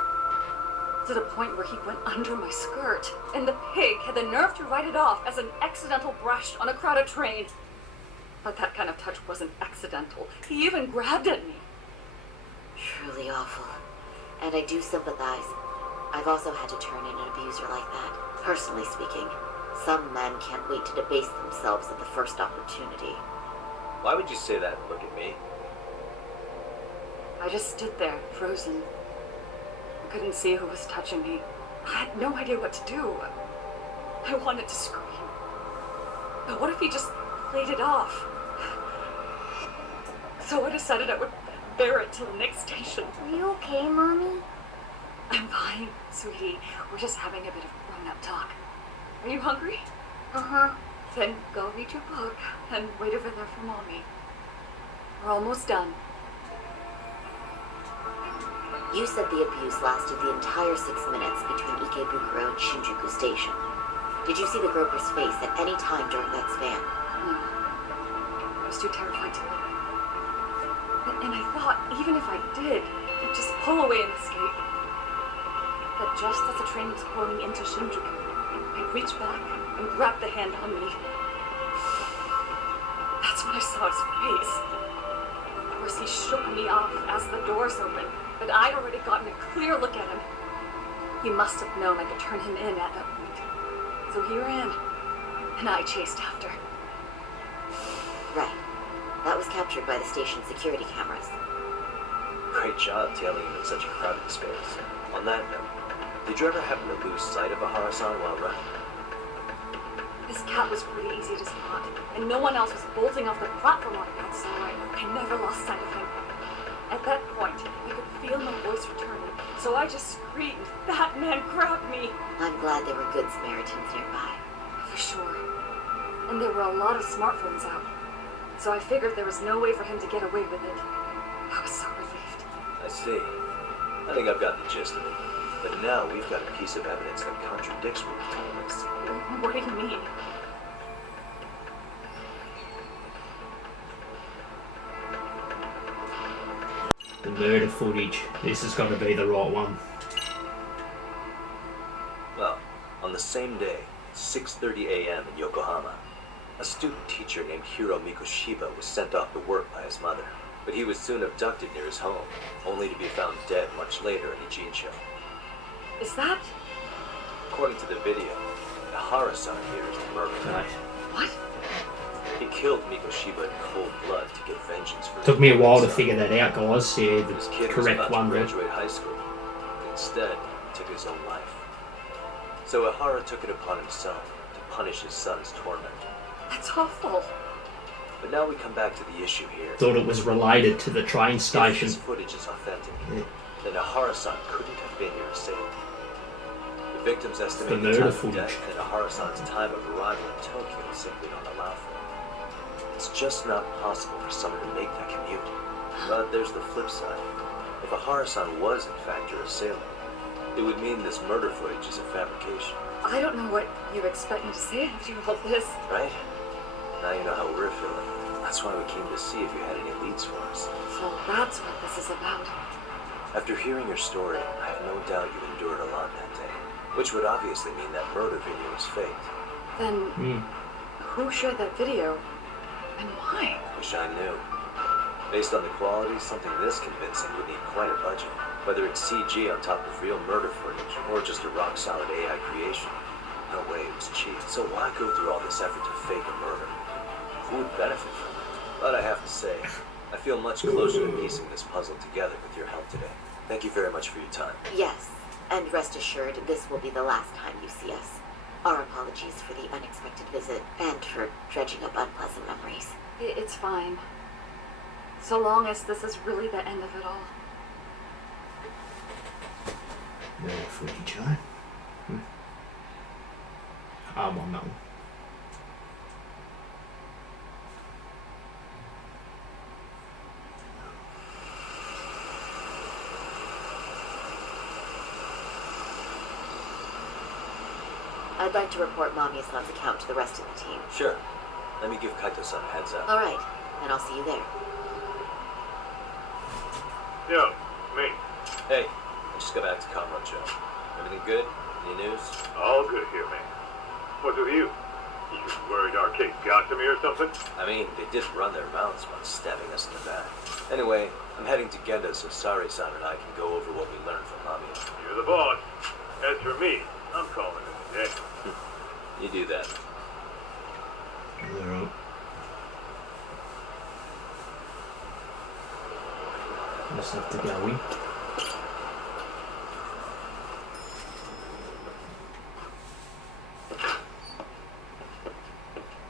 to the point where he went under my skirt, and the pig had the nerve to write it off as an accidental brush on a crowded train. But that kind of touch wasn't accidental. He even grabbed at me. Truly awful. And I do sympathize. I've also had to turn in an abuser like that. Personally speaking, some men can't wait to debase themselves at the first opportunity. Why would you say that and look at me? I just stood there, frozen. I couldn't see who was touching me. I had no idea what to do. I wanted to scream. But what if he just played it off? So I decided I would bear it till the next station. Are you okay, Mommy? I'm fine, sweetie. We're just having a bit of grown-up talk. Are you hungry? Uh-huh. Then go read your book and wait over there for Mommy. We're almost done. You said the abuse lasted the entire 6 minutes between Ikebukuro and Shinjuku Station. Did you see the groper's face at any time during that span? No. I was too terrified to look. And I thought, even if I did, he'd just pull away and escape. But just as the train was pulling into Shinjuku, I reached back and grabbed the hand on me. That's when I saw his face. Of course, he shook me off as the doors opened, but I'd already gotten a clear look at him. He must have known I could turn him in at that point. So he ran, and I chased after. Right. That was captured by the station's security cameras. Great job tailing him in such a crowded space. On that note, did you ever happen to lose sight of Ahara-san while running? This cat was pretty easy to spot, and no one else was bolting off the platform like that, so I never lost sight of him. At that point, I could feel my voice returning, so I just screamed, "That man grabbed me!" I'm glad there were good Samaritans nearby. For sure. And there were a lot of smartphones out, so I figured there was no way for him to get away with it. I was so relieved. I see. I think I've got the gist of it. But now we've got a piece of evidence that contradicts what you told us. What do you mean? The murder footage. This has got to be the right one. Well, on the same day, 6:30 a.m. in Yokohama, a student teacher named Hiro Mikoshiba was sent off to work by his mother. But he was soon abducted near his home, only to be found dead much later in Ijincho. Is that... According to the video, Ahara-san here is the murderer. Right. What? He killed Mikoshiba in cold blood to get vengeance for Took me a while to his son. figure that out, guys. Yeah, His the kid was correct about one to there. graduate high school. Instead, he took his own life. So Ahara took it upon himself to punish his son's torment. That's awful. But now we come back to the issue here. Thought it was related to the train If station. this footage is authentic, Yeah. then Ahara-san couldn't have been your assailant. The victim's estimated murder time of footage. death and Ahara-san's time of arrival in Tokyo simply don't allow for it. It's just not possible for someone to make that commute. But there's the flip side. If Ahara-san was in fact your assailant, it would mean this murder footage is a fabrication, I don't know what you expect me to say after all this. right? Now you know how we're feeling. That's why we came to see if you had any leads for us. So that's what this is about. After hearing your story, I have no doubt you endured a lot that day, which would obviously mean that murder video was faked. Then, who shared that video? And why? Wish I knew. Based on the quality, something this convincing would need quite a budget. Whether it's CG on top of real murder footage, or just a rock-solid AI creation. No way it was cheap. So why go through all this effort to fake a murder? Who would benefit from it? But I have to say, I feel much closer to piecing this puzzle together with your help today. Thank you very much for your time. Yes, and rest assured, this will be the last time you see us. Our apologies for the unexpected visit and for dredging up unpleasant memories. It's fine. So long as this is really the end of it all. Murder footage, huh? Well, no. I'd like to report Mamiya-san's account to the rest of the team. Sure. Let me give Kaito-san a heads up. Alright, then I'll see you there. Yo, me. Hey, I just got back to Kamurocho. Everything good? Any news? All good here, man. What's with you? You worried our case got to me or something? I mean, they did run their mouths about stabbing us in the back. Anyway, I'm heading to Genda so Sari-san and I can go over what we learned from Mamiya. You're the boss. As for me, I'm calling it a day. You do that. Alright. Just have to go in.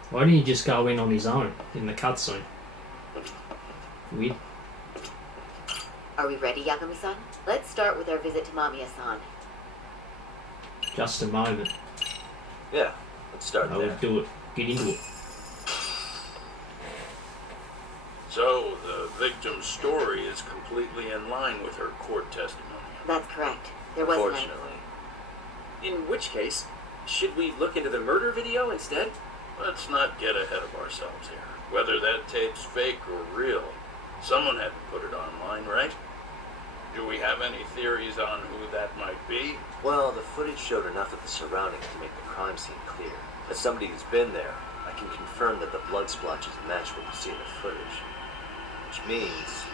Why didn't he just go in on his own in the cutscene? Weird. Are we ready, Yagami-san? Let's start with our visit to Mamiya-san. Just a moment. Yeah, let's start I there. would do it. Get into it. So, the victim's story is completely in line with her court testimony. That's correct. There wasn't any... Unfortunately. In which case, should we look into the murder video instead? Let's not get ahead of ourselves here. Whether that tape's fake or real, someone had to put it online, right? Do we have any theories on who that might be? Well, the footage showed enough of the surroundings to make the crime scene clear. As somebody who's been there, I can confirm that the blood splotches match what you see in the footage. Which means...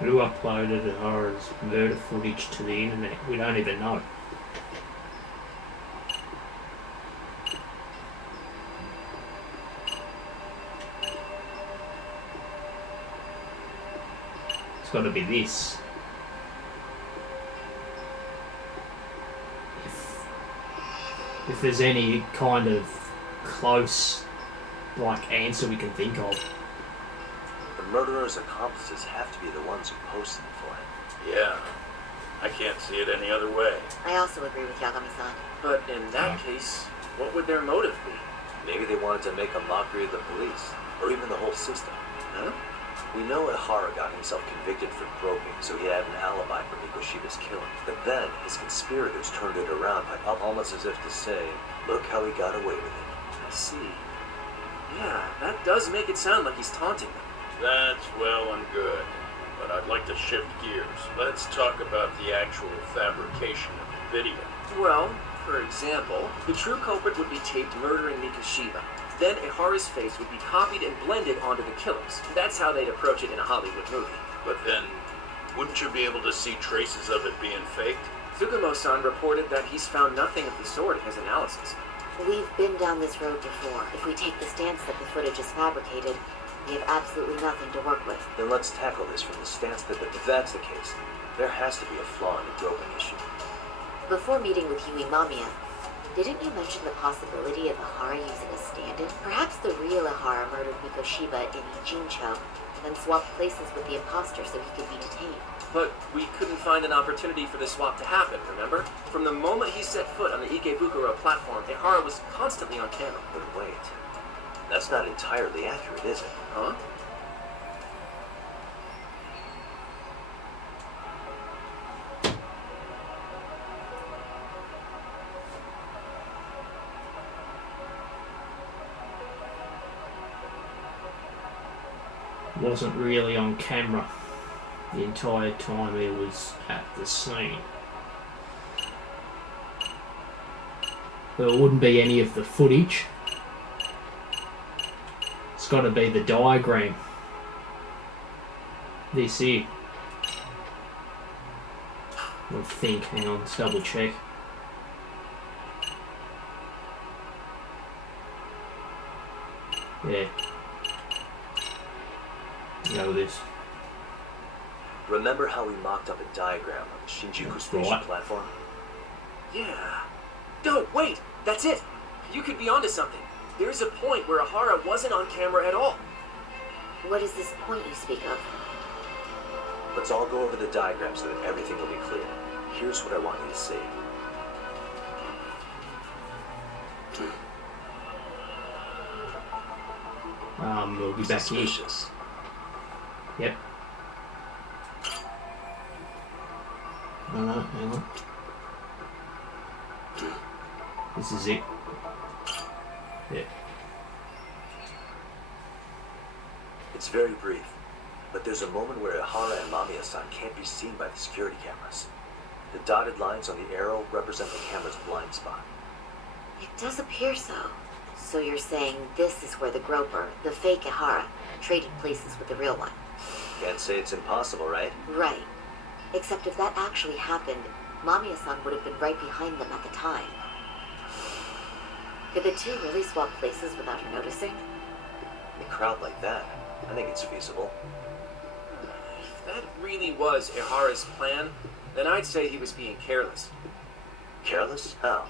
Who uploaded Hora's murder footage to the internet? We don't even know. It's got to be this. If there's any kind of close, like, answer we can think of. the murderer's accomplices have to be the ones who posted it for him. Yeah, I can't see it any other way. I also agree with Yagami-san. But in that case, what would their motive be? Maybe they wanted to make a mockery of the police, or even the whole system. Huh? We know Ihara got himself convicted for groping, so he had an alibi for Mikoshiba's killing. But then, his conspirators turned it around by almost as if to say, look how he got away with it. I see. Yeah, that does make it sound like he's taunting them. That's well and good, but I'd like to shift gears. Let's talk about the actual fabrication of the video. Well, for example, the true culprit would be taped murdering Mikoshiba. Then Ihara's face would be copied and blended onto the killers. That's how they'd approach it in a Hollywood movie. But then, wouldn't you be able to see traces of it being faked? Tsukumo-san reported that he's found nothing of the sort in his analysis. We've been down this road before. If we take the stance that the footage is fabricated, we have absolutely nothing to work with. Then let's tackle this from the stance that if that's the case, there has to be a flaw in the groping issue. Before meeting with Yui Mamiya, didn't you mention the possibility of Ihara using a stand-in? Perhaps the real Ihara murdered Mikoshiba in Ijincho, and then swapped places with the imposter so he could be detained. But we couldn't find an opportunity for this swap to happen, remember? From the moment he set foot on the Ikebukuro platform, Ihara was constantly on camera. But wait, that's not entirely accurate, is it? Huh? Wasn't really on camera the entire time he was at the scene. There wouldn't be any of the footage. It's got to be the diagram. This here. I think. Hang on, let's double check. Yeah. Go with this. Remember how we mocked up a diagram of the Shinjuku Station Right. platform? Yeah. No, wait! That's it! You could be onto something. There's a point where Ahara wasn't on camera at all. What is this point you speak of? Let's all go over the diagram so that everything will be clear. Here's what I want you to see. We'll be back here. Suspicious. Yep. Hang on. This is it. Yeah. It's very brief, but there's a moment where Ahara and Mamiya-san can't be seen by the security cameras. The dotted lines on the arrow represent the camera's blind spot. It does appear so. So you're saying this is where the Groper, the fake Ahara, traded places with the real one? Can't say it's impossible, right? Right. Except if that actually happened, Mamiya-san would have been right behind them at the time. Could the two really swap places without her noticing? In a crowd like that, I think it's feasible. If that really was Ahara's plan, then I'd say he was being careless. Careless? How?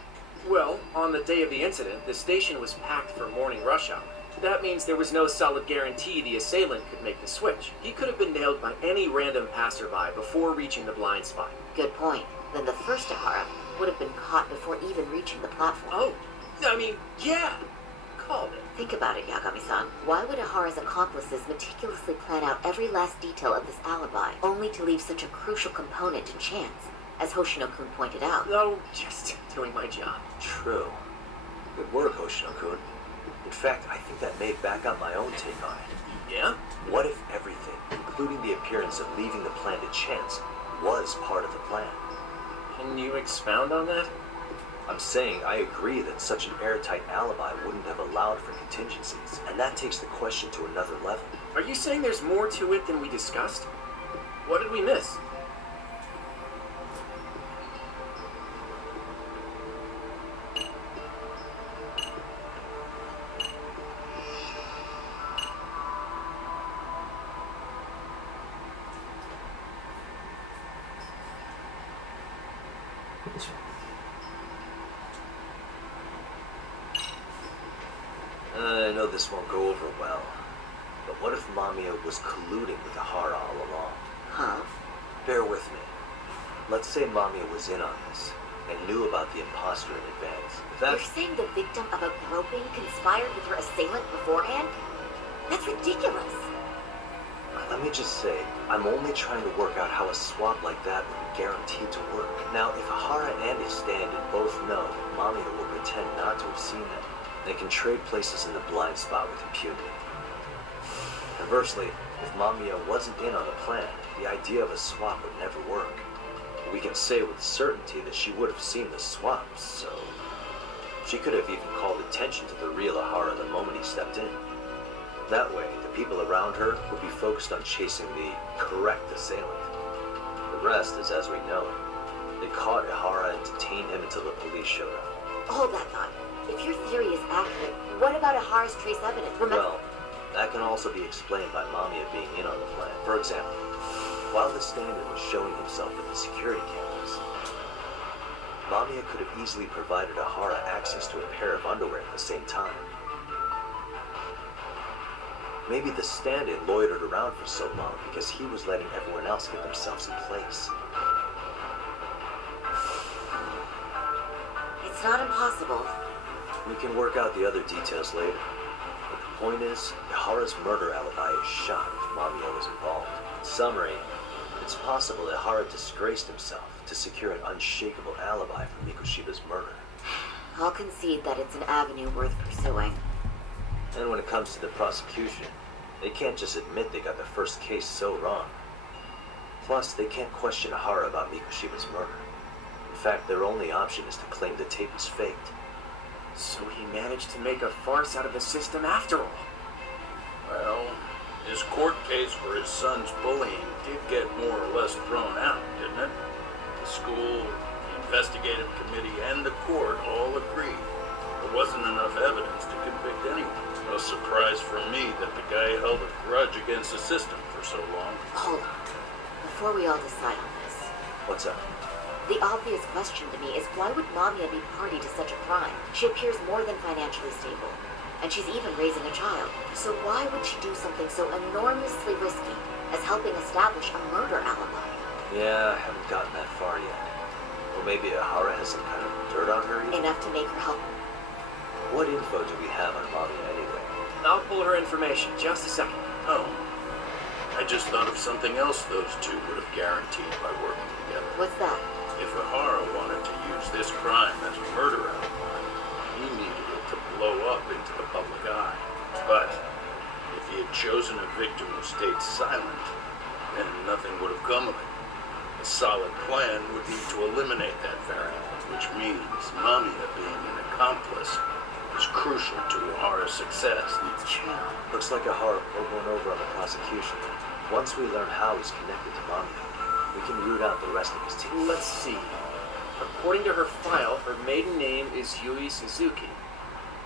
Well, on the day of the incident, the station was packed for morning rush hour. That means there was no solid guarantee the assailant could make the switch. He could have been nailed by any random passerby before reaching the blind spot. Good point. Then the first Ahara would have been caught before even reaching the platform. Oh, I mean, yeah. Called it. Think about it, Yagami-san. Why would Ahara's accomplices meticulously plan out every last detail of this alibi, only to leave such a crucial component to chance, as Hoshino-kun pointed out? No, just doing my job. True. Good work, Hoshino-kun. In fact, I think that may back up my own take on it. Yeah? What if everything, including the appearance of leaving the plan to chance, was part of the plan? Can you expound on that? I'm saying I agree that such an airtight alibi wouldn't have allowed for contingencies, and that takes the question to another level. Are you saying there's more to it than we discussed? What did we miss? This one. I know this won't go over well, but what if Mamiya was colluding with Ahara all along? Huh? Bear with me. Let's say Mamiya was in on this, and knew about the imposter in advance. If You're that's... saying the victim of a groping conspired with her assailant beforehand? That's ridiculous. Let me just say, I'm only trying to work out how a swap like that would be guaranteed to work. Now, if Ahara and his stand-in both know that Mamiya will pretend not to have seen them, they can trade places in the blind spot with impunity. Conversely, if Mamiya wasn't in on the plan, the idea of a swap would never work. We can say with certainty that she would have seen the swap, so... She could have even called attention to the real Ahara the moment he stepped in. That way, the people around her would be focused on chasing the correct assailant. The rest is as we know it. They caught Ahara and detained him until the police showed up. Hold that thought. If your theory is accurate, what about Ahara's trace evidence? Remember... Well, that can also be explained by Mamiya being in on the plan. For example, while the stand-in was showing himself at the security cameras, Mamiya could have easily provided Ahara access to a pair of underwear at the same time. Maybe the stand-in loitered around for so long because he was letting everyone else get themselves in place. It's not impossible. We can work out the other details later. But the point is, Ahara's murder alibi is shot if Mamiya was involved. In summary, it's possible that Ahara disgraced himself to secure an unshakable alibi for Mikushiba's murder. I'll concede that it's an avenue worth pursuing. And when it comes to the prosecution, they can't just admit they got the first case so wrong. Plus, they can't question Ahara about Mikushiba's murder. In fact, their only option is to claim the tape was faked. So he managed to make a farce out of the system after all. Well, his court case for his son's bullying did get more or less thrown out, didn't it? The school, the investigative committee, and the court all agreed there wasn't enough evidence to convict anyone. No surprise for me that the guy held a grudge against the system for so long. Hold on. Before we all decide on this, What's up? the obvious question to me is why would Mamiya be party to such a crime? She appears more than financially stable, and she's even raising a child. So why would she do something so enormously risky as helping establish a murder alibi? Yeah, I haven't gotten that far yet. Or maybe Ahara has some kind of dirt on her even? Enough to make her help. What info do we have on Mamiya anyway? I'll pull her information. Just a second. Oh, I just thought of something else those two would have guaranteed by working together. What's that? If Ahara wanted to use this crime as a murder alibi, he needed it to blow up into the public eye. But if he had chosen a victim who stayed silent, then nothing would have come of it. A solid plan would need to eliminate that variable, which means Mamiya being an accomplice is crucial to Ahara's success. Looks like Ahara pulled one over on the prosecution. Once we learn how he's connected to Mamiya, we can root out the rest of his team. Let's see. According to her file, her maiden name is Yui Suzuki.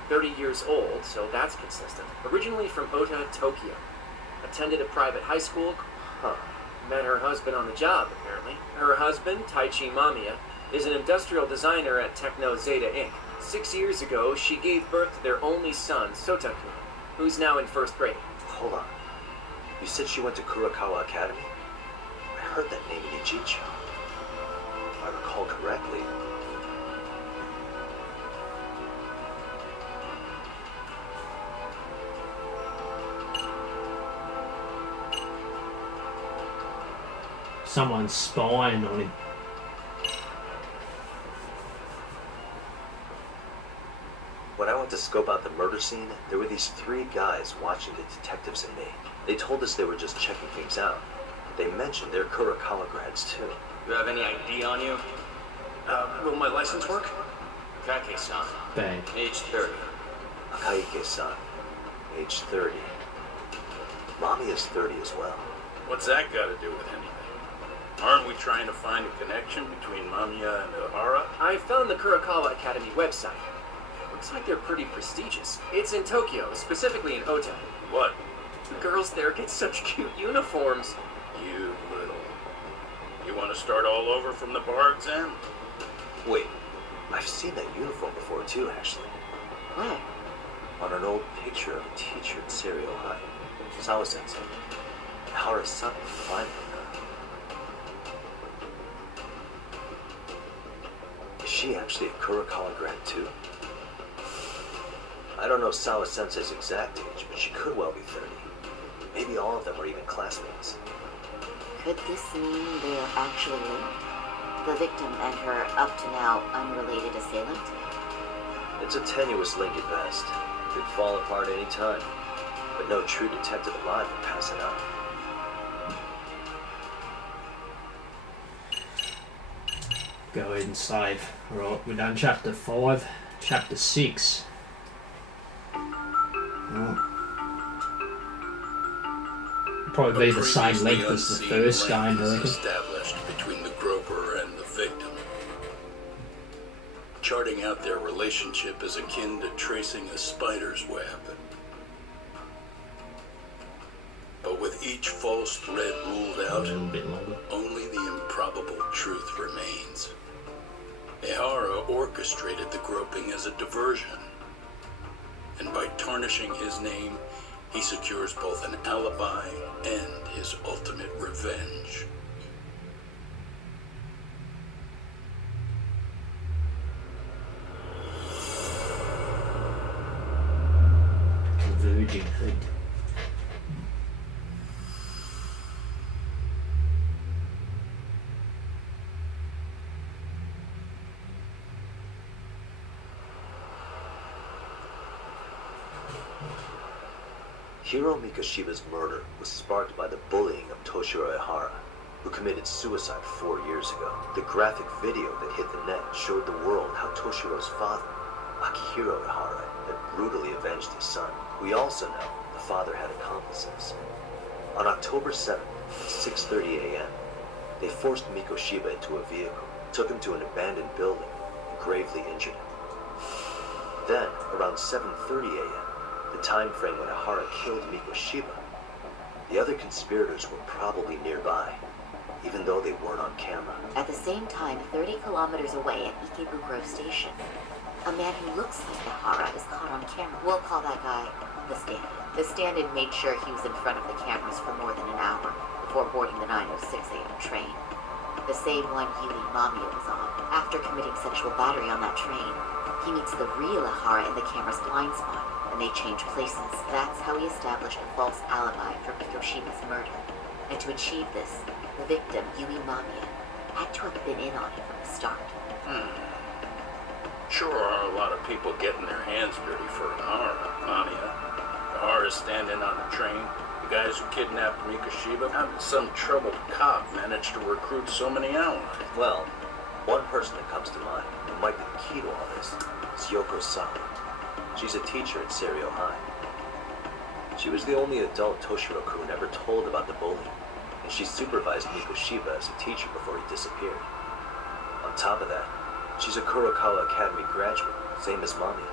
30 years old, so that's consistent. Originally from Ota, Tokyo. Attended a private high school. Huh. Met her husband on the job, apparently. Her husband, Taichi Mamiya, is an industrial designer at Techno Zeta Inc. 6 years ago, she gave birth to their only son, Sotaku, who's now in first grade. Hold on. You said she went to Kurakawa Academy? I heard that name in Ichicho. If I recall correctly. Someone's spying on him. When I went to scope out the murder scene, there were these 3 guys watching the detectives and me. They told us they were just checking things out. They mentioned they're Kurakawa grads too. You have any ID on you? Will my license work? Kake-san. Bang. Age 30. Akaike-san, age 30. Mamiya's 30 as well. What's that got to do with anything? Aren't we trying to find a connection between Mamiya and Ahara? I found the Kurakawa Academy website. Looks like they're pretty prestigious. It's in Tokyo, specifically in Ota. What? The girls there get such cute uniforms. You little... You want to start all over from the bar exam? Wait, I've seen that uniform before too, actually. Where? On an old picture of a teacher at Serial High. Sawa-sensei. Ahara's son would find her. Is she actually a Kurakawa grad too? I don't know Sawa-sensei's exact age, but she could well be 30. Maybe all of them are even classmates. Could this mean they're actually linked? The victim and her up-to-now unrelated assailant? It's a tenuous link at best. Could fall apart any time. But no true detective alive would pass it up. Go ahead and save. Alright, we're done chapter 5. Chapter 6. Oh. Probably be the same length as the first game, I reckon. Established between the groper and the victim. Charting out their relationship is akin to tracing a spider's web. But with each false thread ruled out, only the improbable truth remains. Ehara orchestrated the groping as a diversion, and by tarnishing his name, he secures both an alibi and his ultimate revenge. Converging heat. Hiro Mikoshiba's murder was sparked by the bullying of Toshiro Ehara, who committed suicide 4 years ago. The graphic video that hit the net showed the world how Toshiro's father, Akihiro Ehara, had brutally avenged his son. We also know the father had accomplices. On October 7th at 6:30 a.m., they forced Mikoshiba into a vehicle, took him to an abandoned building, and gravely injured him. Then, around 7:30 a.m., the time frame when Ehara killed Mikoshiba, the other conspirators were probably nearby. even though they weren't on camera. At the same time, 30 kilometers away at Ikebukuro Station, a man who looks like the Hara is caught on camera. We'll call that guy the stand-in. The stand-in made sure he was in front of the cameras for more than an hour before boarding the 9:06 a.m. train. The same one Yui Mamiya was on. After committing sexual battery on that train, he meets the real Ahara in the camera's blind spot, and they change places. That's how he established a false alibi for Mikoshiba's murder. And to achieve this, the victim, Yui Mamiya, had to have been in on it from the start. Sure are a lot of people getting their hands dirty for Ahara, Mamiya. Ahara standing on the train. The guys who kidnapped Mikoshiba. How did some troubled cop manage to recruit so many allies? Well, one person that comes to mind, who might be the key to all this, is Yoko Soma. She's a teacher at Serio High. She was the only adult Toshiro-kun ever told about the bullying, and she supervised Mikoshiba as a teacher before he disappeared. On top of that, she's a Kurokawa Academy graduate, same as Mamiya.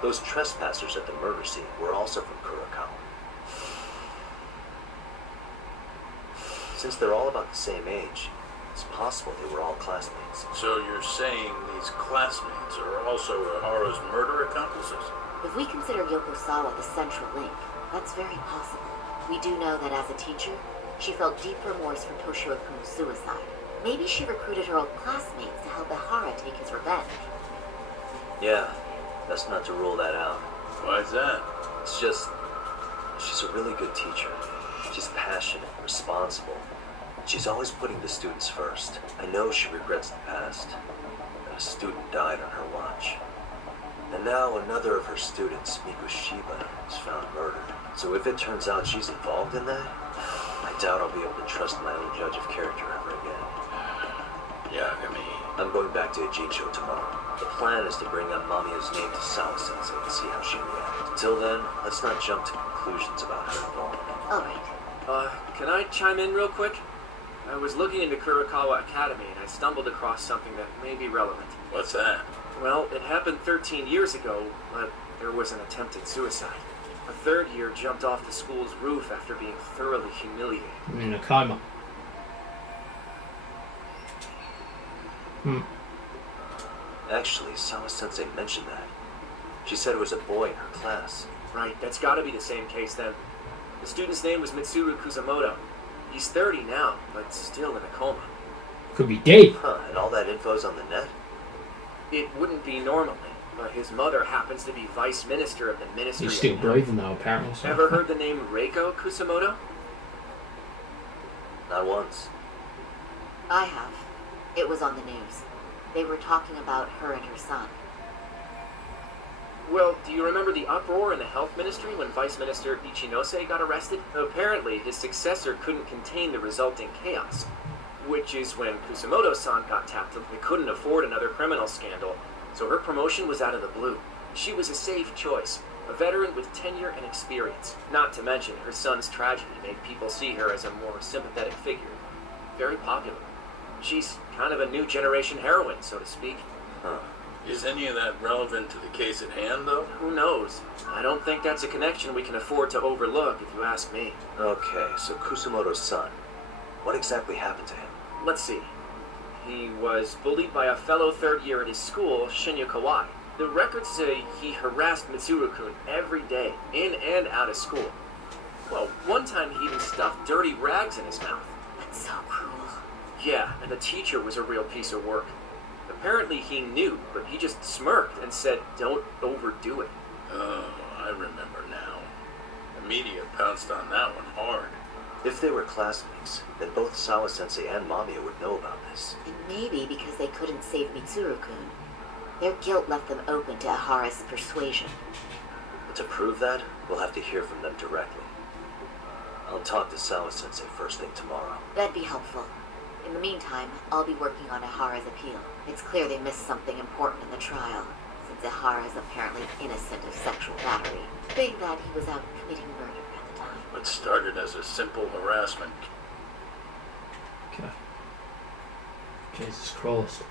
Those trespassers at the murder scene were also from Kurokawa. Since they're all about the same age, it's possible they were all classmates. So you're saying these classmates are also Ahara's murder accomplices? If we consider Yoko Sawa the central link, that's very possible. We do know that as a teacher, she felt deep remorse for Toshiro-kun's suicide. Maybe she recruited her old classmates to help Ahara take his revenge. Yeah, best not to rule that out. Why's that? It's just, she's a really good teacher. She's passionate, responsible. She's always putting the students first. I know she regrets the past. That a student died on her watch. And now another of her students, Mikoshiba, is found murdered. So if it turns out she's involved in that, I doubt I'll be able to trust my own judge of character ever again. Yeah, I mean... I'm going back to Ejicho tomorrow. The plan is to bring up Mamiya's name to Sawa-sensei and see how she reacts. Until then, let's not jump to conclusions about her involvement. All right. Can I chime in real quick? I was looking into Kurokawa Academy and I stumbled across something that may be relevant. What's that? Well, it happened 13 years ago, but there was an attempted suicide. A third year jumped off the school's roof after being thoroughly humiliated. In a coma. Actually, Sawa-sensei mentioned that. She said it was a boy in her class. Right, that's gotta be the same case then. The student's name was Mitsuru Kusamoto. He's 30 now, but still in a coma. Could be dead. Huh, and all that info's on the net? It wouldn't be normally, but his mother happens to be vice minister of the Ministry He's still of breathing though, apparently. So. Ever heard the name Reiko Kusamoto? Not once. I have. It was on the news. They were talking about her and her son. Well, do you remember the uproar in the health ministry when Vice Minister Ichinose got arrested? Apparently, his successor couldn't contain the resulting chaos. Which is when Kusamoto-san got tapped up. They couldn't afford another criminal scandal, so her promotion was out of the blue. She was a safe choice, a veteran with tenure and experience. Not to mention, her son's tragedy made people see her as a more sympathetic figure. Very popular. She's kind of a new generation heroine, so to speak. Huh. Is any of that relevant to the case at hand, though? Who knows? I don't think that's a connection we can afford to overlook, if you ask me. Okay, so Kusamoto's son. What exactly happened to him? Let's see. He was bullied by a fellow third year at his school, Shinya Kawai. The records say he harassed Mitsuru-kun every day, in and out of school. Well, one time he even stuffed dirty rags in his mouth. That's so cruel. Yeah, and the teacher was a real piece of work. Apparently he knew, but he just smirked and said, "Don't overdo it." Oh, I remember now. The media pounced on that one hard. If they were classmates, then both Sawa-sensei and Mamiya would know about this. And maybe because they couldn't save Mitsuru-kun. Their guilt left them open to Ahara's persuasion. But to prove that, we'll have to hear from them directly. I'll talk to Sawa-sensei first thing tomorrow. That'd be helpful. In the meantime, I'll be working on Ahara's appeal. It's clear they missed something important in the trial, since Ahara is apparently innocent of sexual battery. Big that he was out committing murder at the time. What started as a simple harassment. Okay. Jesus Christ.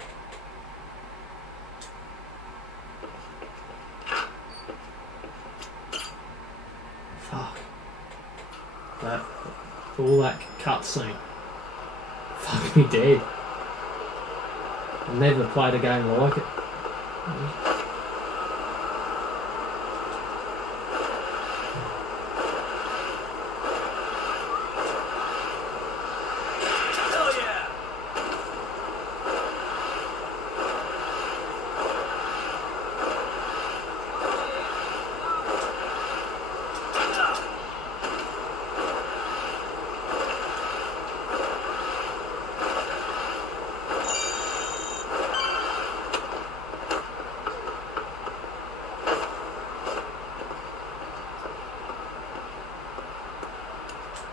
Fuck. Recall that cutscene. Fuck me dead. I've never played a game like it. Hell yeah!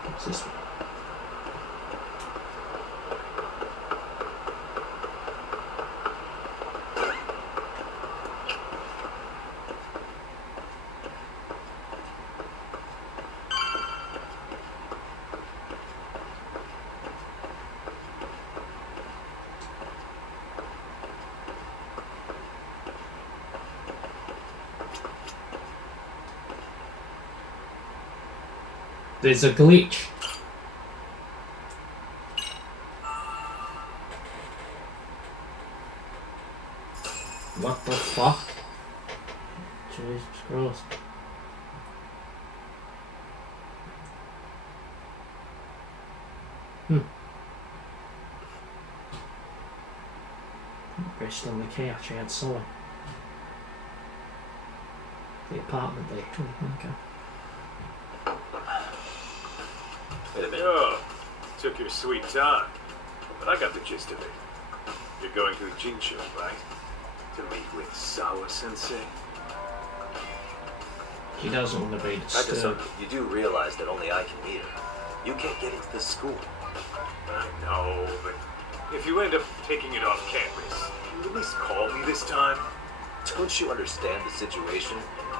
What's this one? There's a glitch. What the fuck? Jesus Christ. Rest on the couch outside. The apartment there. Okay. Wait a minute. Oh, took your sweet time. But I got the gist of it. You're going to Jincho, right? To meet with Sawa-sensei? He doesn't want to be disturbed. You do realize that only I can meet her. You can't get into the school. I know, but if you end up taking it off campus, can you at least call me this time? Don't you understand the situation?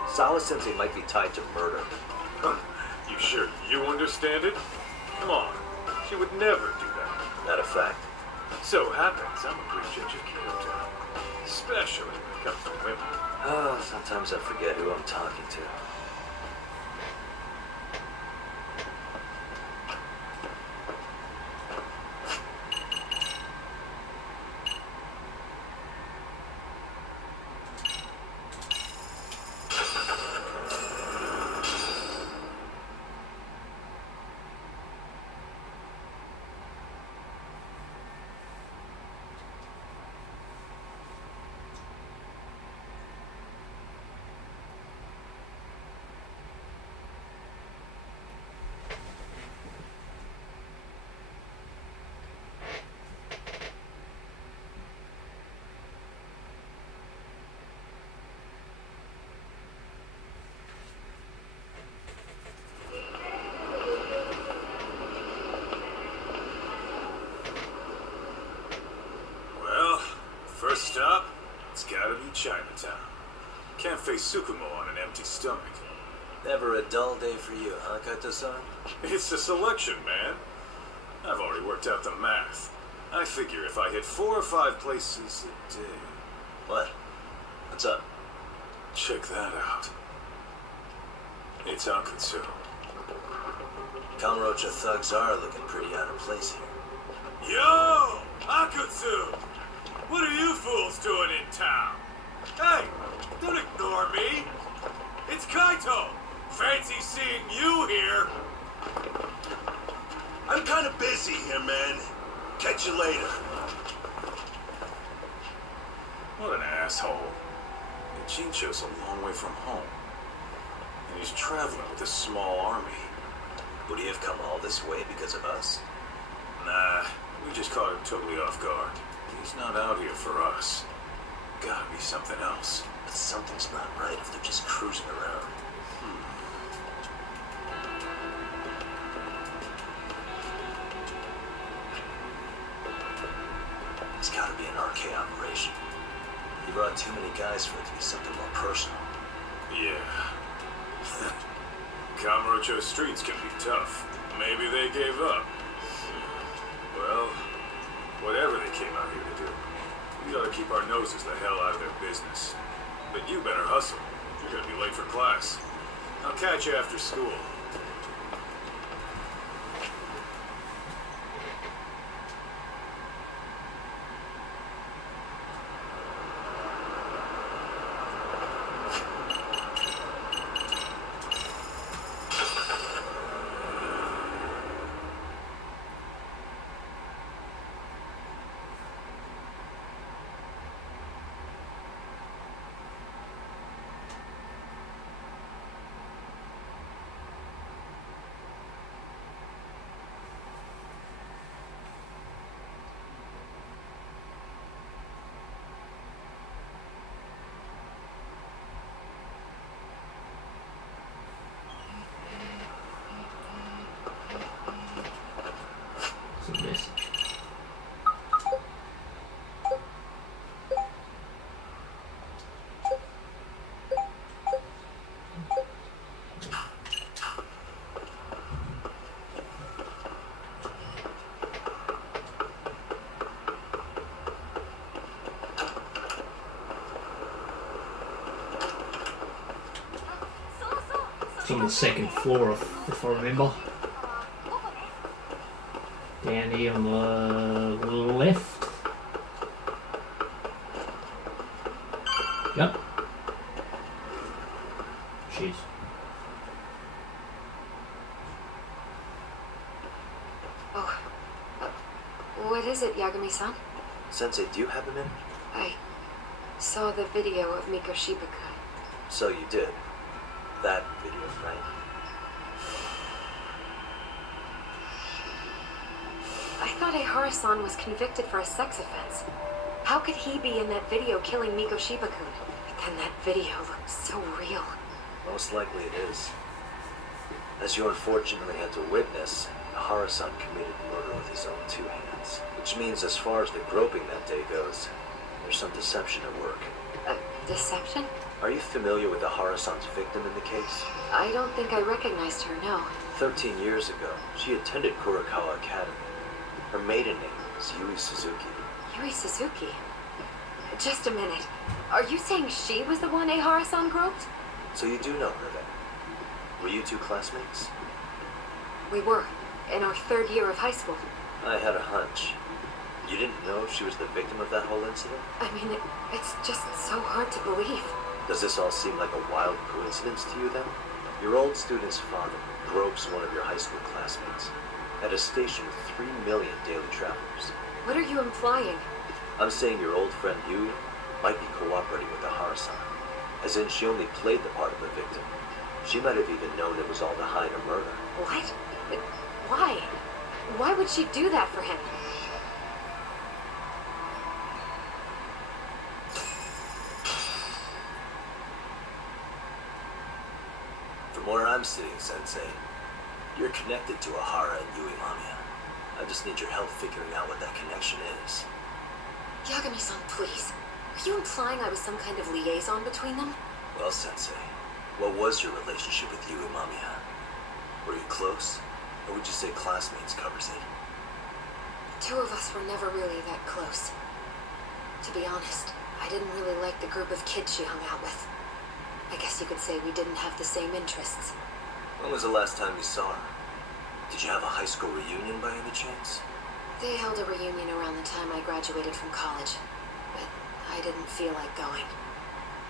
Sawa-sensei might be tied to murder. You sure you understand it? Come on, she would never do that. Not a fact. So happens I'm a great judge of character. Especially when it comes to women. Sometimes I forget who I'm talking to. First stop, it's gotta be Chinatown. Can't face Tsukumo on an empty stomach. Never a dull day for you, huh, Kaito-san? It's a selection, man. I've already worked out the math. I figure if I hit 4 or 5 places a day... What? What's up? Check that out. It's Ankatsu. Kamurocho thugs are looking pretty out of place here. Yo! Ankatsu! What are you fools doing in town? Hey, don't ignore me. It's Kaito. Fancy seeing you here. I'm kind of busy here, man. Catch you later. What an asshole. And Jincho's a long way from home. And he's traveling with a small army. Would he have come all this way because of us? Nah, we just caught him totally off guard. He's not out here for us. Gotta be something else. But something's not right if they're just cruising around. It's gotta be an arcade operation. He brought too many guys for it to be something more personal. Yeah. Kamurocho streets can be tough. Maybe they gave up. Well, whatever they came out here to do, we gotta keep our noses the hell out of their business. But you better hustle. You're gonna be late for class. I'll catch you after school. It's on the second floor, if I remember. Down here on the left. Yep. Jeez. Oh. What is it, Yagami-san? Sensei, do you have a minute? I saw the video of Miko Shibaku. So you did. That video, right? I thought Ehara-san was convicted for a sex offense. How could he be in that video killing Miko Shibaku? But then that video looked so real. Most likely it is. As you unfortunately had to witness, Ehara-san committed murder with his own two hands. Which means as far as the groping that day goes, there's some deception at work. Deception? Are you familiar with Ehara-san's victim in the case? I don't think I recognized her, no. 13 years ago, she attended Kurakawa Academy. Her maiden name is Yui Suzuki. Yui Suzuki? Just a minute. Are you saying she was the one Ehara-san groped? So you do know her then? Were you two classmates? We were, in our third year of high school. I had a hunch. You didn't know she was the victim of that whole incident? I mean, it's just so hard to believe. Does this all seem like a wild coincidence to you then? Your old student's father gropes one of your high school classmates at a station with 3 million daily travelers. What are you implying? I'm saying your old friend Yui might be cooperating with Ehara-san. As in, she only played the part of the victim. She might have even known it was all to hide a murder. What? Why? Why would she do that for him? From where I'm sitting, Sensei, you're connected to Ehara and Yui Mamiya. I just need your help figuring out what that connection is. Yagami-san, please. Are you implying I was some kind of liaison between them? Well, Sensei, what was your relationship with Yui Mamiya? Were you close? Or would you say classmates covers it? The two of us were never really that close. To be honest, I didn't really like the group of kids she hung out with. I guess you could say we didn't have the same interests. When was the last time you saw her? Did you have a high school reunion by any chance? They held a reunion around the time I graduated from college, but I didn't feel like going.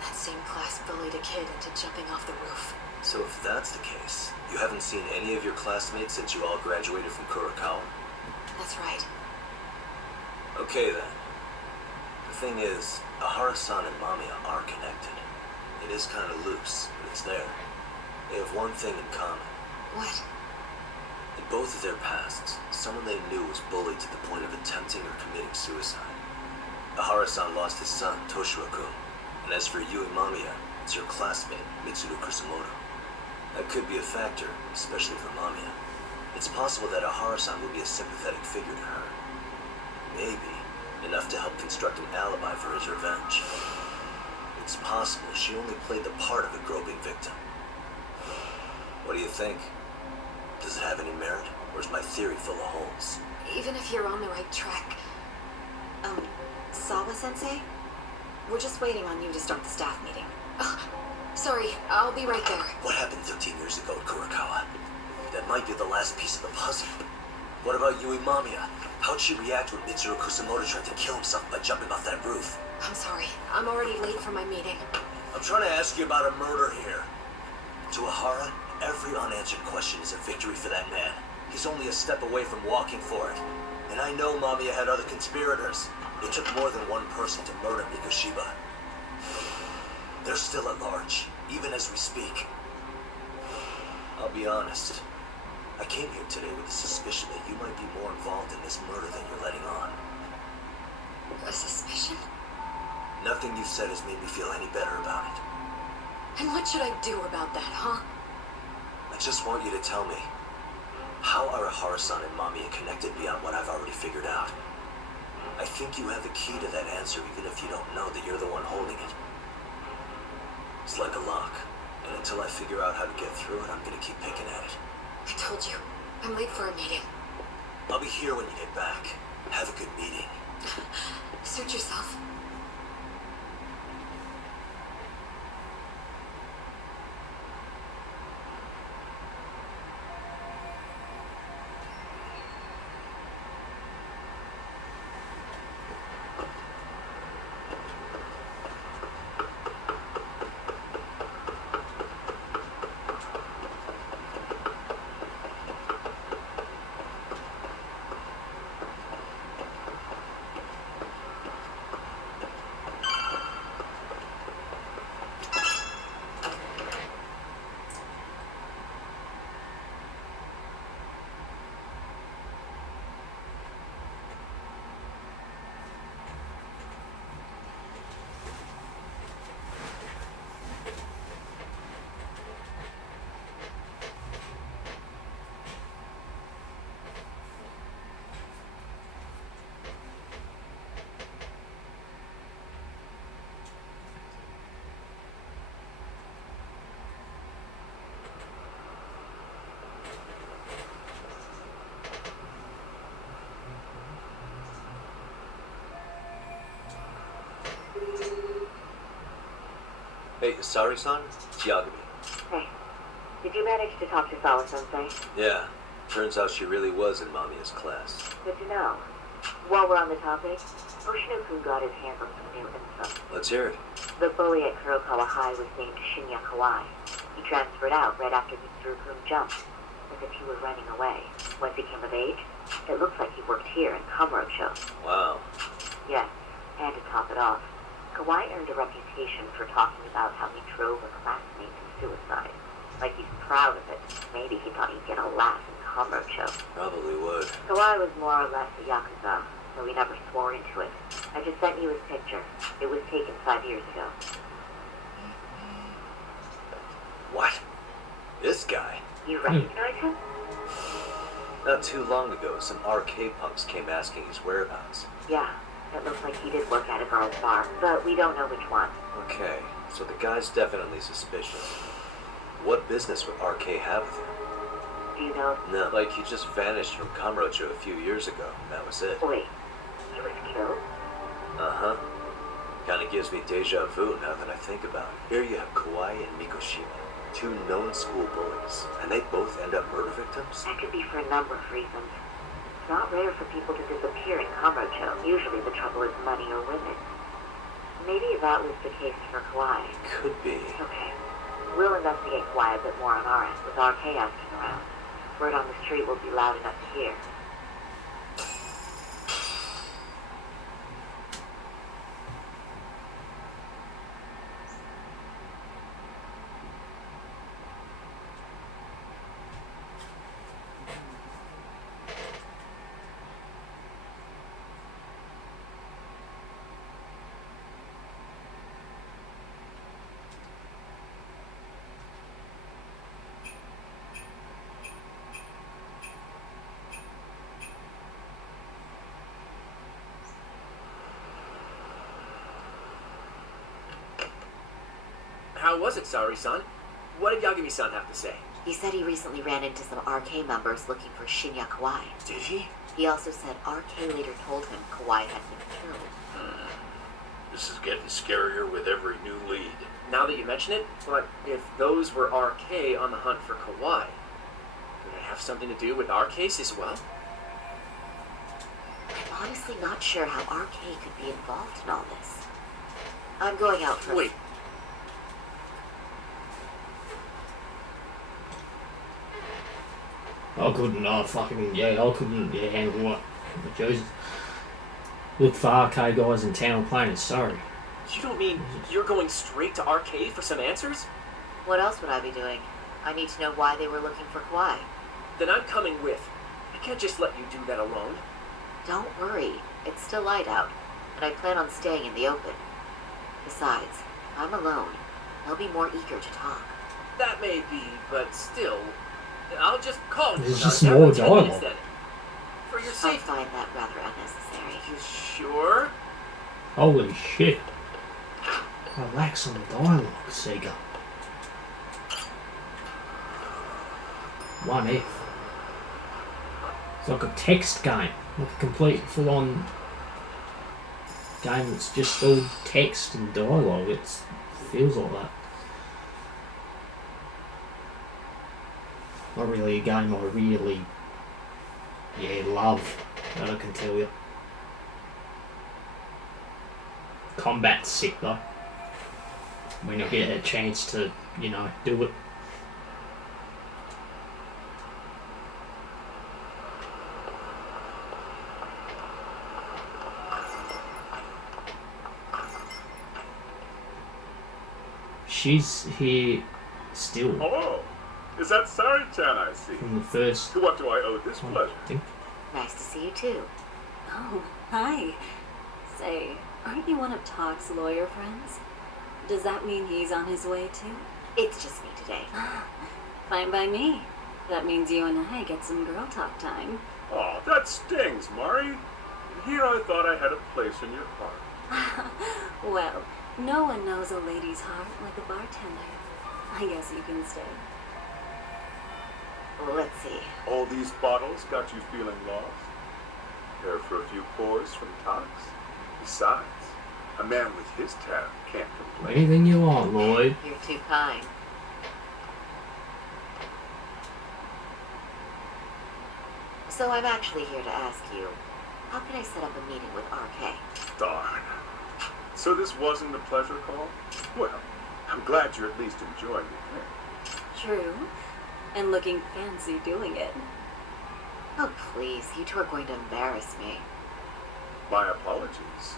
That same class bullied a kid into jumping off the roof. So if that's the case, you haven't seen any of your classmates since you all graduated from Kurakawa? That's right. Okay then. The thing is, Ehara-san and Mamiya are connected. It is kind of loose, but it's there. They have one thing in common. What? In both of their pasts, someone they knew was bullied to the point of attempting or committing suicide. Ehara-san lost his son, Toshiro-kun, and as for Yui Mamiya, it's your classmate, Mitsuru Kusumoto. That could be a factor, especially for Mamiya. It's possible that Ehara-san will be a sympathetic figure to her. Maybe enough to help construct an alibi for his revenge. It's possible she only played the part of a groping victim. What do you think? Does it have any merit, or is my theory full of holes? Even if you're on the right track. Sawa-sensei? We're just waiting on you to start the staff meeting. Oh, sorry, I'll be right there. What happened 13 years ago at Kurakawa? That might be the last piece of the puzzle. What about Yui Mamiya? How'd she react when Mitsuru Kusumoto tried to kill himself by jumping off that roof? I'm sorry, I'm already late for my meeting. I'm trying to ask you about a murder here. To Ehara, every unanswered question is a victory for that man. He's only a step away from walking for it. And I know Mamiya had other conspirators. It took more than one person to murder Mikoshiba. They're still at large, even as we speak. I'll be honest. I came here today with the suspicion that you might be more involved in this murder than you're letting on. A suspicion? Nothing you've said has made me feel any better about it. And what should I do about that, huh? I just want you to tell me, how are Ehara-san and Mamiya connected beyond what I've already figured out? I think you have the key to that answer even if you don't know that you're the one holding it. It's like a lock, and until I figure out how to get through it, I'm gonna keep picking at it. I told you, I'm late for a meeting. I'll be here when you get back. Have a good meeting. Suit yourself. Hey, Sari-san? It's Yagami. Hey, did you manage to talk to Sawa-sensei? Yeah. Turns out she really was in Mamiya's class. Good to know. While we're on the topic, Oshino-kun got his hands on some new info. Let's hear it. The bully at Kurokawa High was named Shinya Kawai. He transferred out right after Mitsuru-kun jumped, as if he were running away. Once he came of age, it looks like he worked here in Kamurocho. Wow. Yes, and to top it off, Kawai earned a reputation for talking about how he drove a classmate to suicide. Like he's proud of it. Maybe he thought he'd get a laugh in Kamurocho. Probably would. Kawai was more or less a Yakuza, so he never swore into it. I just sent you his picture. It was taken 5 years ago. What? This guy? You recognize him? Not too long ago, some RK punks came asking his whereabouts. Yeah, it looks like he did work at a girl's bar, but we don't know which one. Okay, so the guy's definitely suspicious. What business would RK have with him? Do you know? No, like he just vanished from Kamurocho a few years ago, and that was it. Wait, he was killed? Uh-huh. Kinda gives me deja vu now that I think about it. Here you have Kawai and Mikoshima, two known school bullies, and they both end up murder victims? That could be for a number of reasons. It's not rare for people to disappear in Kamurocho. Usually the trouble is money or women. Maybe that was the case for Kawai. Could be. Okay. We'll investigate Kawhi a bit more on our end, with RK asking around. Word on the street will be loud enough to hear. How was it, Saori-san? What did Yagami-san have to say? He said he recently ran into some RK members looking for Shinya Kawai. Did he? He also said RK later told him Kawai had been killed. This is getting scarier with every new lead. Now that you mention it, but if those were RK on the hunt for Kawai, do they have something to do with our case as well? I'm honestly not sure how RK could be involved in all this. I'm going out first. Wait. I couldn't handle what Joseph. Look for RK guys in town playing it, sorry. You don't mean you're going straight to RK for some answers? What else would I be doing? I need to know why they were looking for Kawhi. Then I'm coming with. I can't just let you do that alone. Don't worry. It's still light out, and I plan on staying in the open. Besides, I'm alone. They'll be more eager to talk. That may be, but still, I'll just call you. There's just more dialogue. For your I safety. find that rather unnecessary. You sure? Holy shit. Relax on the dialogue, Sega. 1F. It's like a text game. Like a complete full-on game that's just all text and dialogue. It feels like that. Not really a game I really love, that I can tell you. Combat's sick though. When I get a chance to, do it. She's here still. Hello. Is that Sari-chan I see? From the first. To what do I owe this pleasure? I think. Nice to see you too. Oh, hi. Say, aren't you one of Talk's lawyer friends? Does that mean he's on his way too? It's just me today. Fine by me. That means you and I get some girl talk time. Oh, that stings, Mari. Here I thought I had a place in your heart. Well, no one knows a lady's heart like a bartender. I guess you can stay. Let's see. All these bottles got you feeling lost? Care for a few pours from Tox? Besides, A man with his talent can't complain. Anything you want, Lloyd. You're too kind. So I'm actually here to ask you, how can I set up a meeting with RK? Darn. So this wasn't a pleasure call? Well, I'm glad you're at least enjoying the drink. True. And looking fancy doing it. Oh, please, you two are going to embarrass me. My apologies.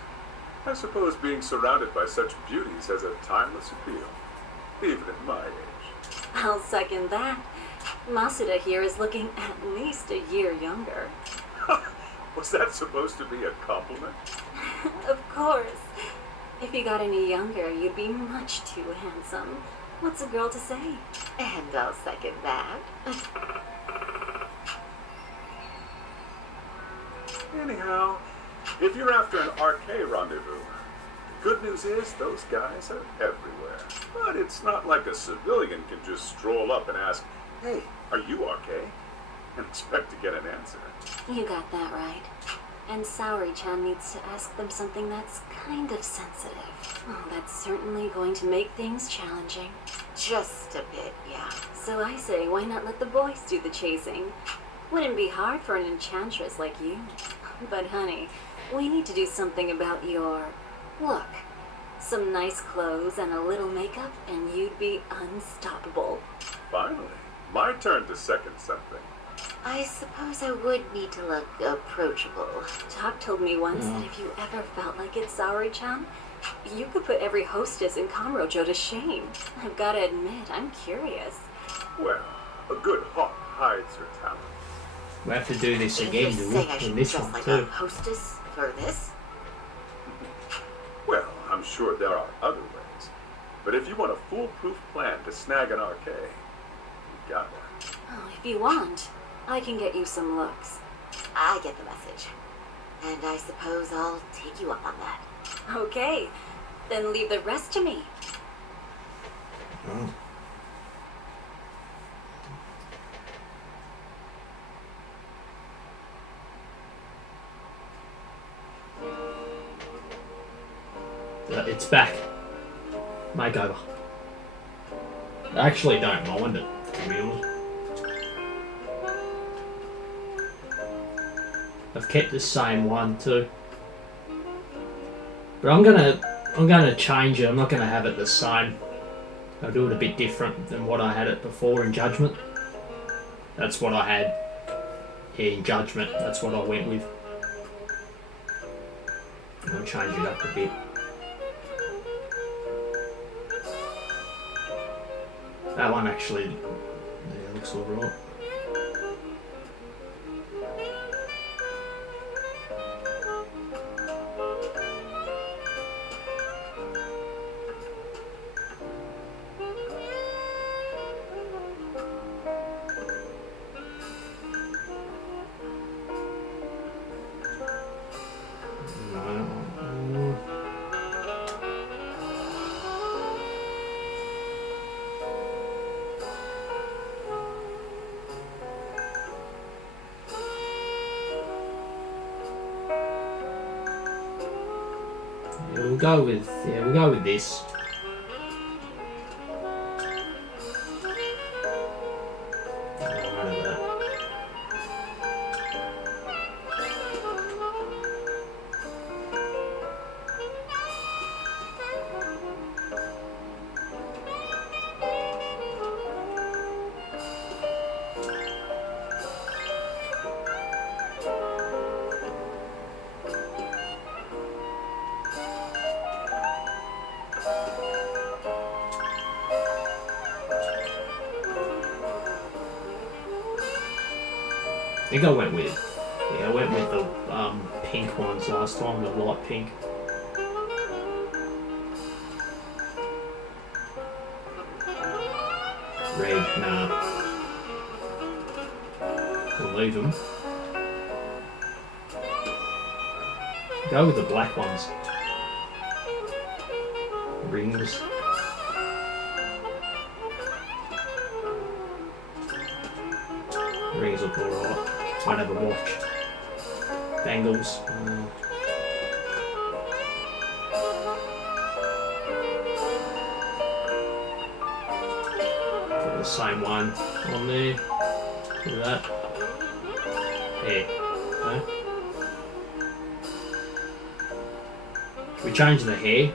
I suppose being surrounded by such beauties has a timeless appeal, even at my age. I'll second that. Masuda here is looking at least a year younger. Was that supposed to be a compliment? Of course. If you got any younger, you'd be much too handsome. What's a girl to say? And I'll second that. Anyhow, if you're after an RK rendezvous, the good news is those guys are everywhere. But it's not like a civilian can just stroll up and ask, "Hey, are you RK?" and expect to get an answer. You got that right. And Saori-chan needs to ask them something that's kind of sensitive. Oh, that's certainly going to make things challenging. Just a bit, yeah. So I say, why not let the boys do the chasing? Wouldn't be hard for an enchantress like you. But honey, we need to do something about your look. Some nice clothes and a little makeup, and you'd be unstoppable. Finally, my turn to second something. I suppose I would need to look approachable. Doc told me once that if you ever felt like it, Saori-chan, you could put every hostess in Kamurocho to shame. I've got to admit, I'm curious. Well, a good hawk hides her talent. We have to do this You're again, saying I in should this dress one like too. a hostess for this? Well, I'm sure there are other ways. But if you want a foolproof plan to snag an RK, you got one. Oh, if you want, I can get you some looks. I get the message. And I suppose I'll take you up on that. Okay, then leave the rest to me. Oh. It's back. Makeover. I actually don't mind it, to be honest. I've kept the same one too. But I'm gonna change it. I'm not gonna have it the same. I'll do it a bit different than what I had it before in Judgment. That's what I had in Judgment. That's what I went with. I'll change it up a bit. That one actually, yeah, looks alright. We'll go with this. I think I went with the pink ones last time, the light pink. Red, nah. Can leave them. Go with the black ones. Rings. Rings look alright. Might have a watch. Bangles. the same one on there. Look at that. Hair. Okay. Should we change the hair?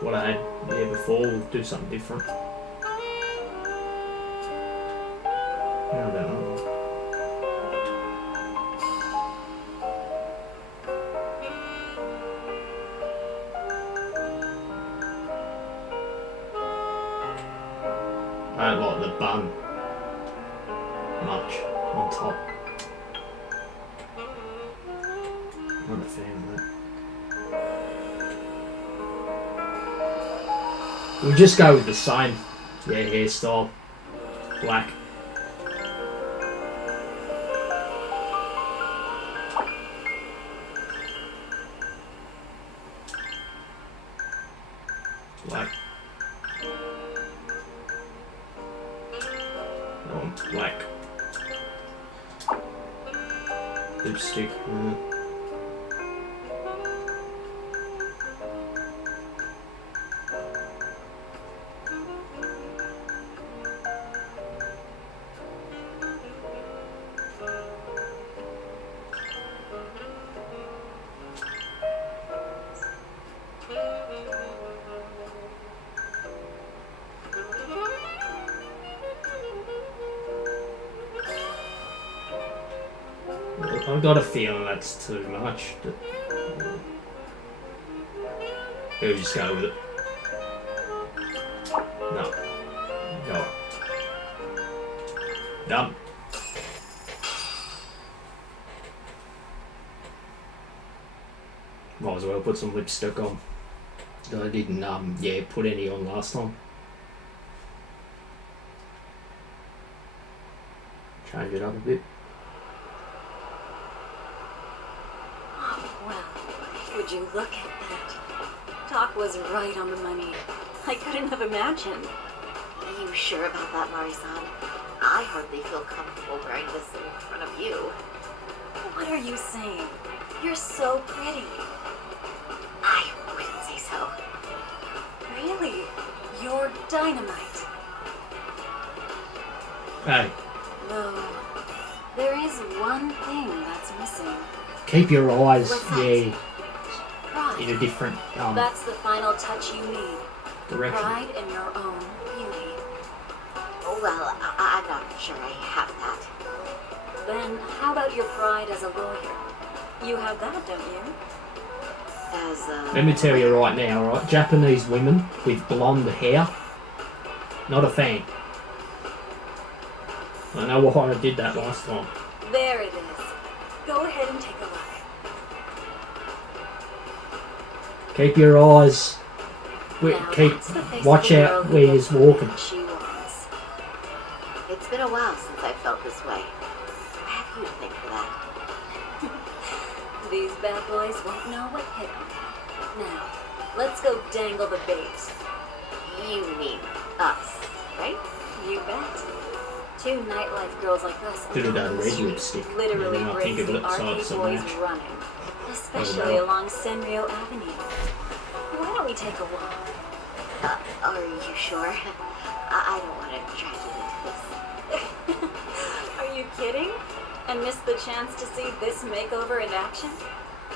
What I had here before, we'll do something different. I don't know. I don't like the bun much on top. Not a fan of that. We'll just go with the same, hairstyle, black. Black. Oh, black. Lipstick. I've got a feeling that's too much. We'll just go with it. No. Go. Done. Might as well put some lipstick on. I didn't put any on last time. Change it up a bit. Would you look at that? Doc was right on the money. I couldn't have imagined. Are you sure about that, Mari-san? I hardly feel comfortable wearing this in front of you. What are you saying? You're so pretty. I wouldn't say so. Really? You're dynamite. Hey. Though, there is one thing that's missing. Keep your eyes, Pride. in a different That's the final touch you need. direction. Pride in your own beauty. Well, I'm not sure I have that. Then how about your pride as a lawyer? You have that, don't you? As a... Let me tell you right now, right? Japanese women with blonde hair, not a fan. I know why I did that last time. There it is. Go ahead and take a look. Keep your eyes. Watch out where you're walking. She wants. It's been a while since I felt this way. I have you to thank for that. These bad boys won't know what hit them. Now, let's go dangle the bait. You mean us, right? You bet. Two nightlife girls like us Could have done on the red street lipstick. literally Now I brings think of the it, so arcade it's a boys match. running. Especially along Senryo Avenue. Why don't we take a walk? Are you sure? I don't want to drag you into this. Are you kidding? And miss the chance to see this makeover in action?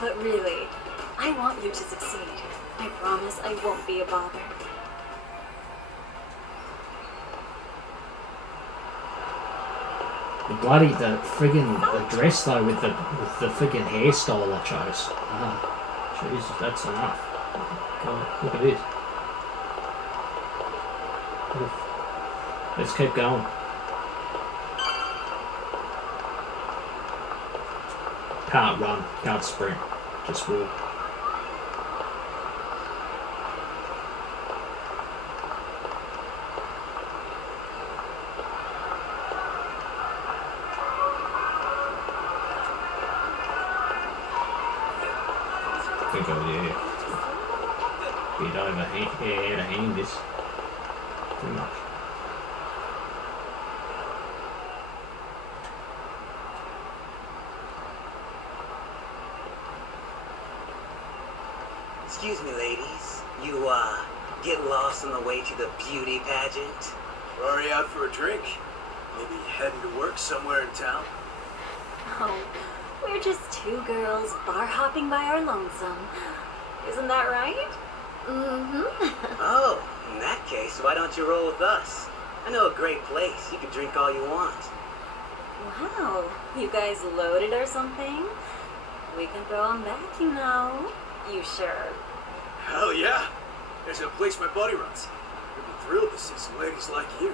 But really, I want you to succeed. I promise I won't be a bother. The friggin' dress though with the friggin' hairstyle I chose. Jeez, that's enough. God, look at this. Oof. Let's keep going. Can't run, can't sprint, just walk. Think of bit out of hand this. Too much. Excuse me, ladies. You, get lost on the way to the beauty pageant? Or are you out for a drink? Maybe heading to work somewhere in town? Oh, we're just two girls bar hopping by our lonesome. Isn't that right? Mm-hmm. Oh, in that case, why don't you roll with us? I know a great place. You can drink all you want. Wow, you guys loaded or something? We can throw 'em back, you know. You sure? Hell yeah! There's a place my buddy runs. We'd be thrilled to see some ladies like you.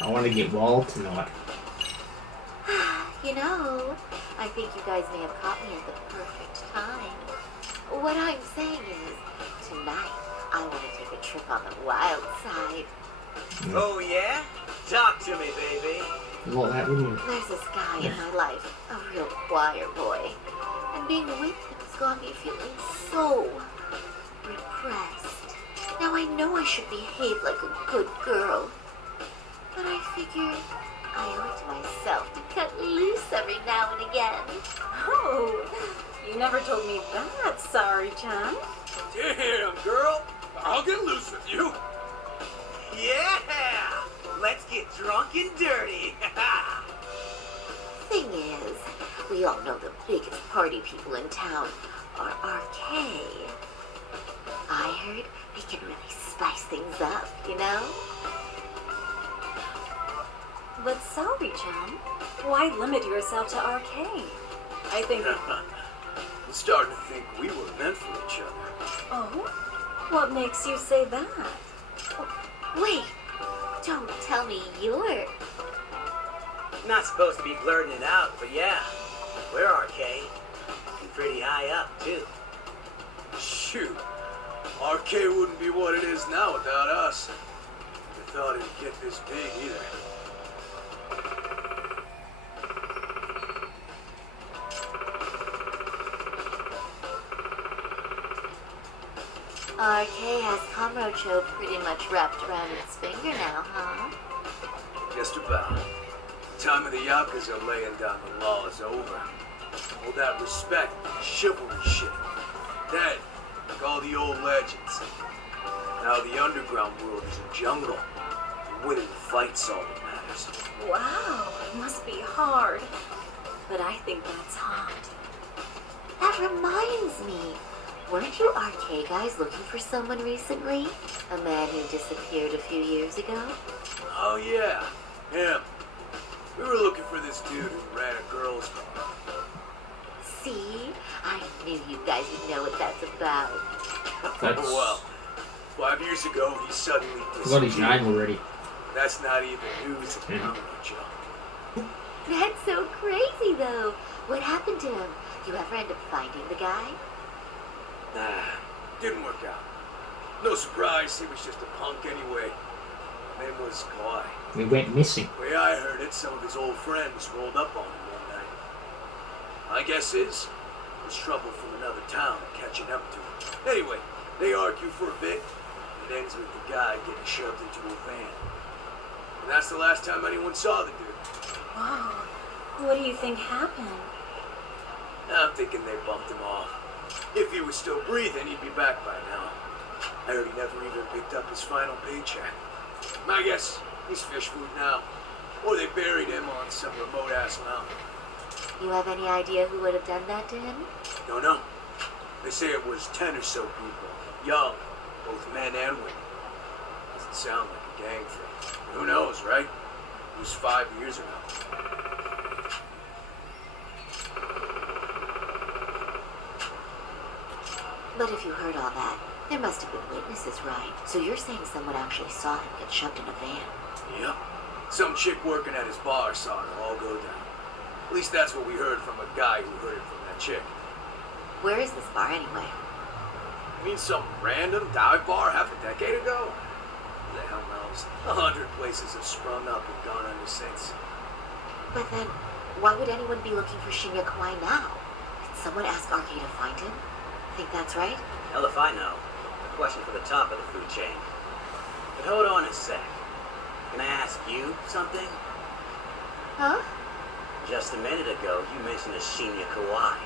I want to get wild tonight. You know, I think you guys may have caught me at the perfect time. What I'm saying is, tonight, I want to take a trip on the wild side. Oh, yeah? Talk to me, baby. What that woman? There's this guy in my life, a real choir boy. And being with him has got me feeling so repressed. Now I know I should behave like a good girl. But I figured I owe it to myself to cut loose every now and again. Oh, you never told me that, sorry, Chan. Damn, girl! I'll get loose with you! Yeah! Let's get drunk and dirty. Thing is, we all know the biggest party people in town are RK. I heard we can really spice things up, you know? But sorry, Chan. Why limit yourself to RK? I think... I'm starting to think we were meant for each other. Oh? What makes you say that? Wait, don't tell me you're... Not supposed to be blurting it out, but yeah. We're RK. And pretty high up, too. Shoot. RK wouldn't be what it is now without us. Never thought it'd get this big either. RK has Kamurocho pretty much wrapped around its finger now, huh? Just about. The time of the Yakuza laying down the law is over. All that respect, chivalry shit. Dead, like all the old legends. Now the underground world is a jungle. And winning the fight's all that matters. Wow, it must be hard. But I think that's hot. That reminds me. Weren't you RK guys looking for someone recently? A man who disappeared a few years ago? Oh yeah, him. We were looking for this dude who ran a girls' bar. See? I knew you guys would know what that's about. That's... Well, 5 years ago he suddenly I forgot his disappeared. name already. That's not even news to Yeah. Joe. That's so crazy, though. What happened to him? You ever end up finding the guy? Nah, didn't work out. No surprise, he was just a punk anyway. Name was Kawhi. We went missing. The way I heard it, some of his old friends rolled up on him one night. My guess is, it was trouble from another town catching up to him. Anyway, they argue for a bit, and it ends with the guy getting shoved into a van. And that's the last time anyone saw the dude. Wow. What do you think happened? I'm thinking they bumped him off. If he was still breathing, he'd be back by now. I heard he never even picked up his final paycheck. My guess, he's fish food now. Or they buried him on some remote-ass mountain. You have any idea who would have done that to him? Don't know. They say it was 10 or so people. Young, both men and women. Doesn't sound like a gang thing. Who knows, right? It was 5 years ago. But if you heard all that, there must have been witnesses, right? So you're saying someone actually saw him get shoved in a van? Yep. Some chick working at his bar saw it all go down. At least that's what we heard from a guy who heard it from that chick. Where is this bar anyway? You mean some random dive bar half a decade ago? Who the hell knows? 100 places have sprung up and gone under since. But then, why would anyone be looking for Shinya Kawai now? Did someone ask RK to find him? Think that's right? Hell if I know. A question for the top of the food chain. But hold on a sec. Can I ask you something? Huh? Just a minute ago, you mentioned a Shinya Kawai.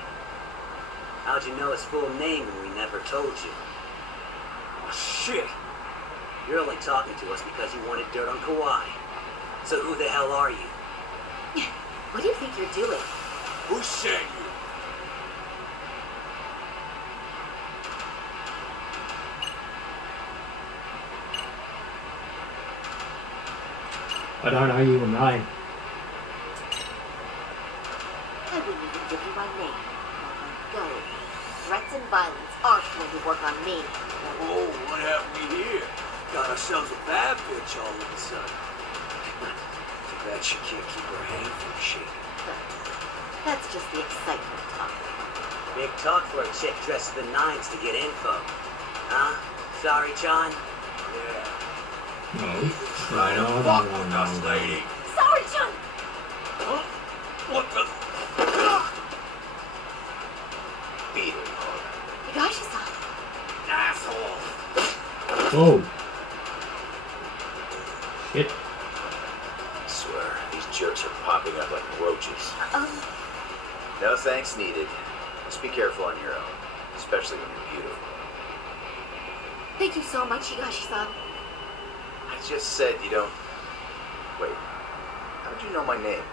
How'd you know his full name when we never told you? Oh, shit! You're only talking to us because you wanted dirt on Kawhi. So who the hell are you? What do you think you're doing? Who sent you? I don't know your name. I wouldn't even give you my name. Now go. Threats and violence aren't going to work on me. Oh, what have we here? Got ourselves a bad bitch all of a sudden. Too bad she can't keep her hand from shaking. That's just the excitement talk. Big talk for a chick dressed to the nines to get info. Huh? Sorry, John? Yeah. No. Trying to fuck with us, lady. Sorry, John! Huh? What the? Beat him, Higashi-san. asshole. Whoa. Shit. I swear, these jerks are popping up like roaches. No thanks needed. Just be careful on your own, especially when you're beautiful. Thank you so much, Higashi-san. I just said you don't... Wait, how'd you know my name?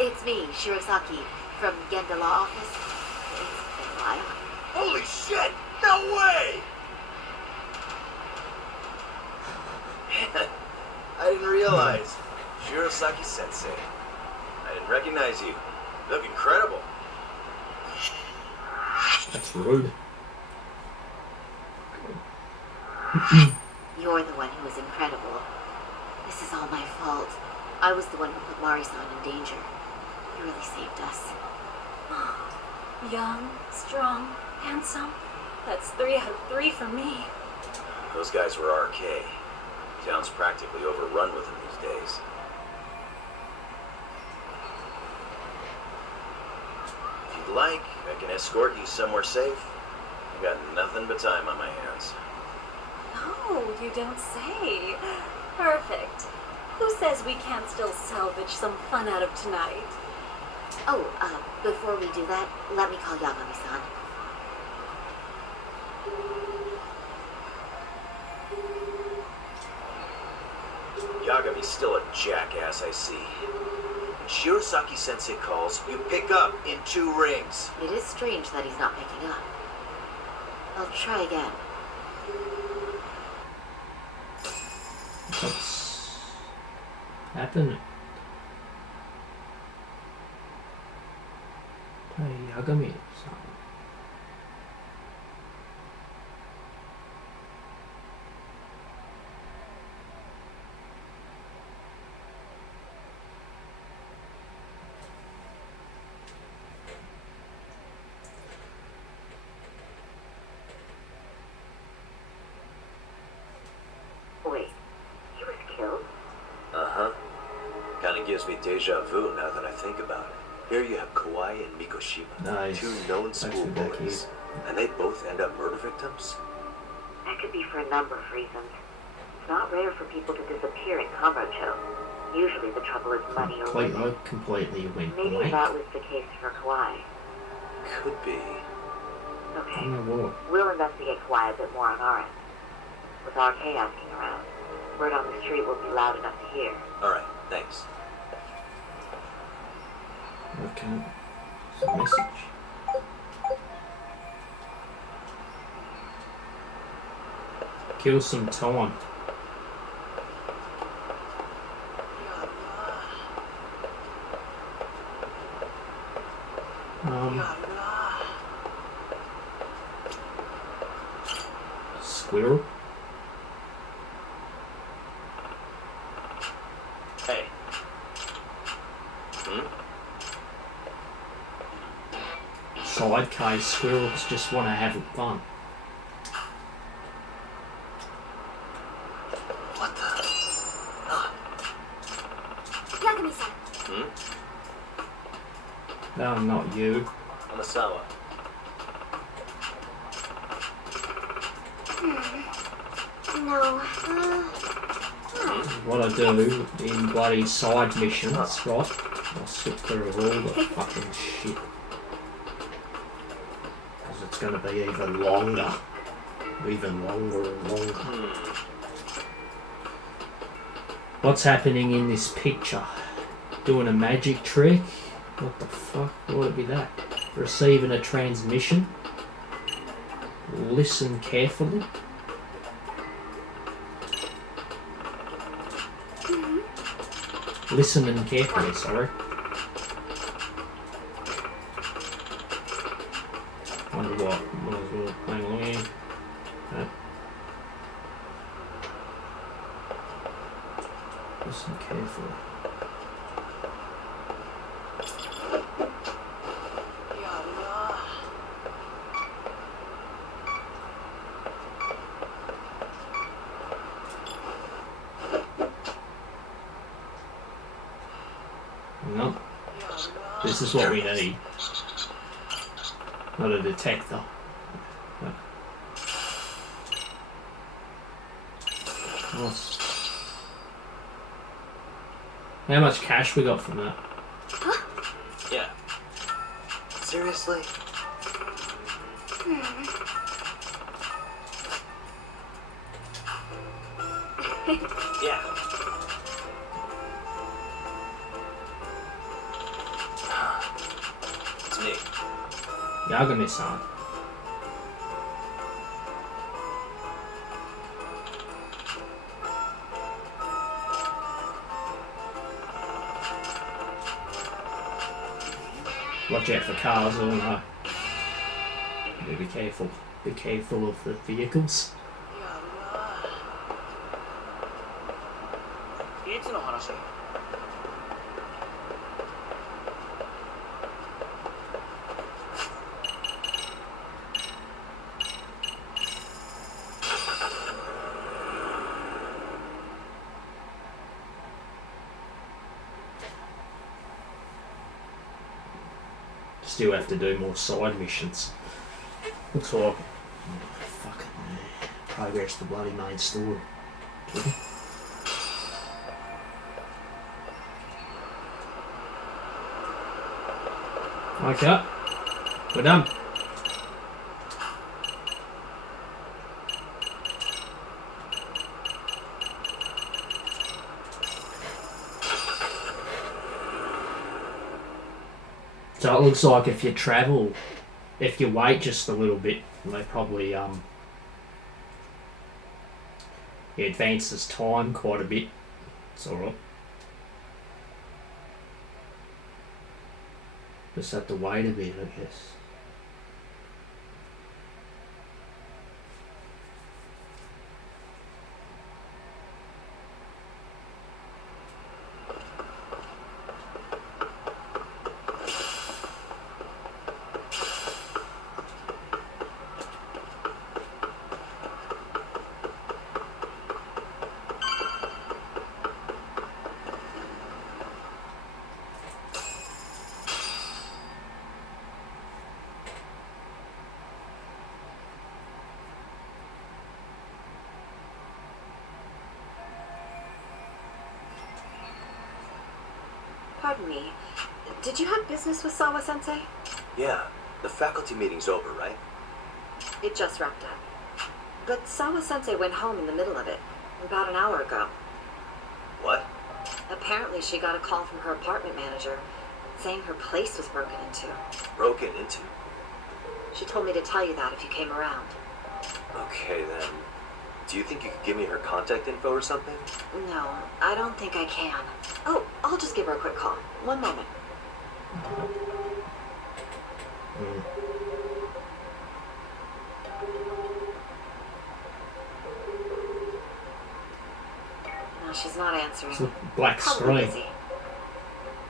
It's me, Shirosaki, from Genda Law Office. It's been a while. Holy shit! No way! I didn't realize. Shirosaki Sensei. I didn't recognize you. You look incredible. That's rude. You're the one who was incredible. This is all my fault. I was the one who put Mari-san in danger. You really saved us. Young, strong, handsome. That's 3 out of 3 for me. Those guys were RK. Town's practically overrun with them these days. If you'd like, I can escort you somewhere safe. I've got nothing but time on my hands. Oh, you don't say. Perfect. Who says we can't still salvage some fun out of tonight? Oh, before we do that, let me call Yagami-san. Yagami's still a jackass, I see. When Shirosaki Sensei calls, you pick up in 2 rings. It is strange that he's not picking up. I'll try again. What's happening? Hey, Yagami-san. Wait, he was killed? Uh-huh. Kinda gives me deja vu now that I think about it. Here you have Kawhi and Mikoshima, Nice. 2 known school Actually, back bullies, and they both end up murder victims? That could be for a number of reasons. It's not rare for people to disappear in Kamurocho. Usually the trouble is money or I women. completely went Maybe blank. that was the case for Kawhi. Could be. I Okay, don't know what. we'll investigate Kawhi a bit more on our end. With RK asking around, word on the street will be loud enough to hear. Alright, thanks. Okay. It's a message. Kill some time. Squirrel? Hey. Side case, squirrels just want to have fun. What the? Yagami-san. No, not you. Amasawa. No. what I do in bloody side missions, right? I'll skip through all the fucking shit. Because it's going to be even longer. Even longer and longer. What's happening in this picture? Doing a magic trick? What the fuck? What would it be that? Receiving a transmission? Listen carefully. Listening carefully, sorry. Wonder what? Might as well hang along here. No. Listen carefully. No. This is what we need. Not a detector. No. Nice. How much cash we got from that? Yeah. Seriously? Yeah. It's me. Yagami-san. Watch out for cars, oh no. Be careful. Be careful of the vehicles. Still have to do more side missions. Looks like fucking progress the bloody main story. Okay, we're done. So it looks like if you wait just a little bit, they probably it advances time quite a bit. It's alright. Just have to wait a bit, I guess. Pardon me. Did you have business with Sawa-sensei? Yeah. The faculty meeting's over, right? It just wrapped up. But Sawa-sensei went home in the middle of it, about an hour ago. What? Apparently she got a call from her apartment manager, saying her place was broken into. Broken into? She told me to tell you that if you came around. Okay, then. Do you think you could give me her contact info or something? No, I don't think I can. Oh, I'll just give her a quick call. One moment. No, she's not answering. It's a black Probably screen. busy.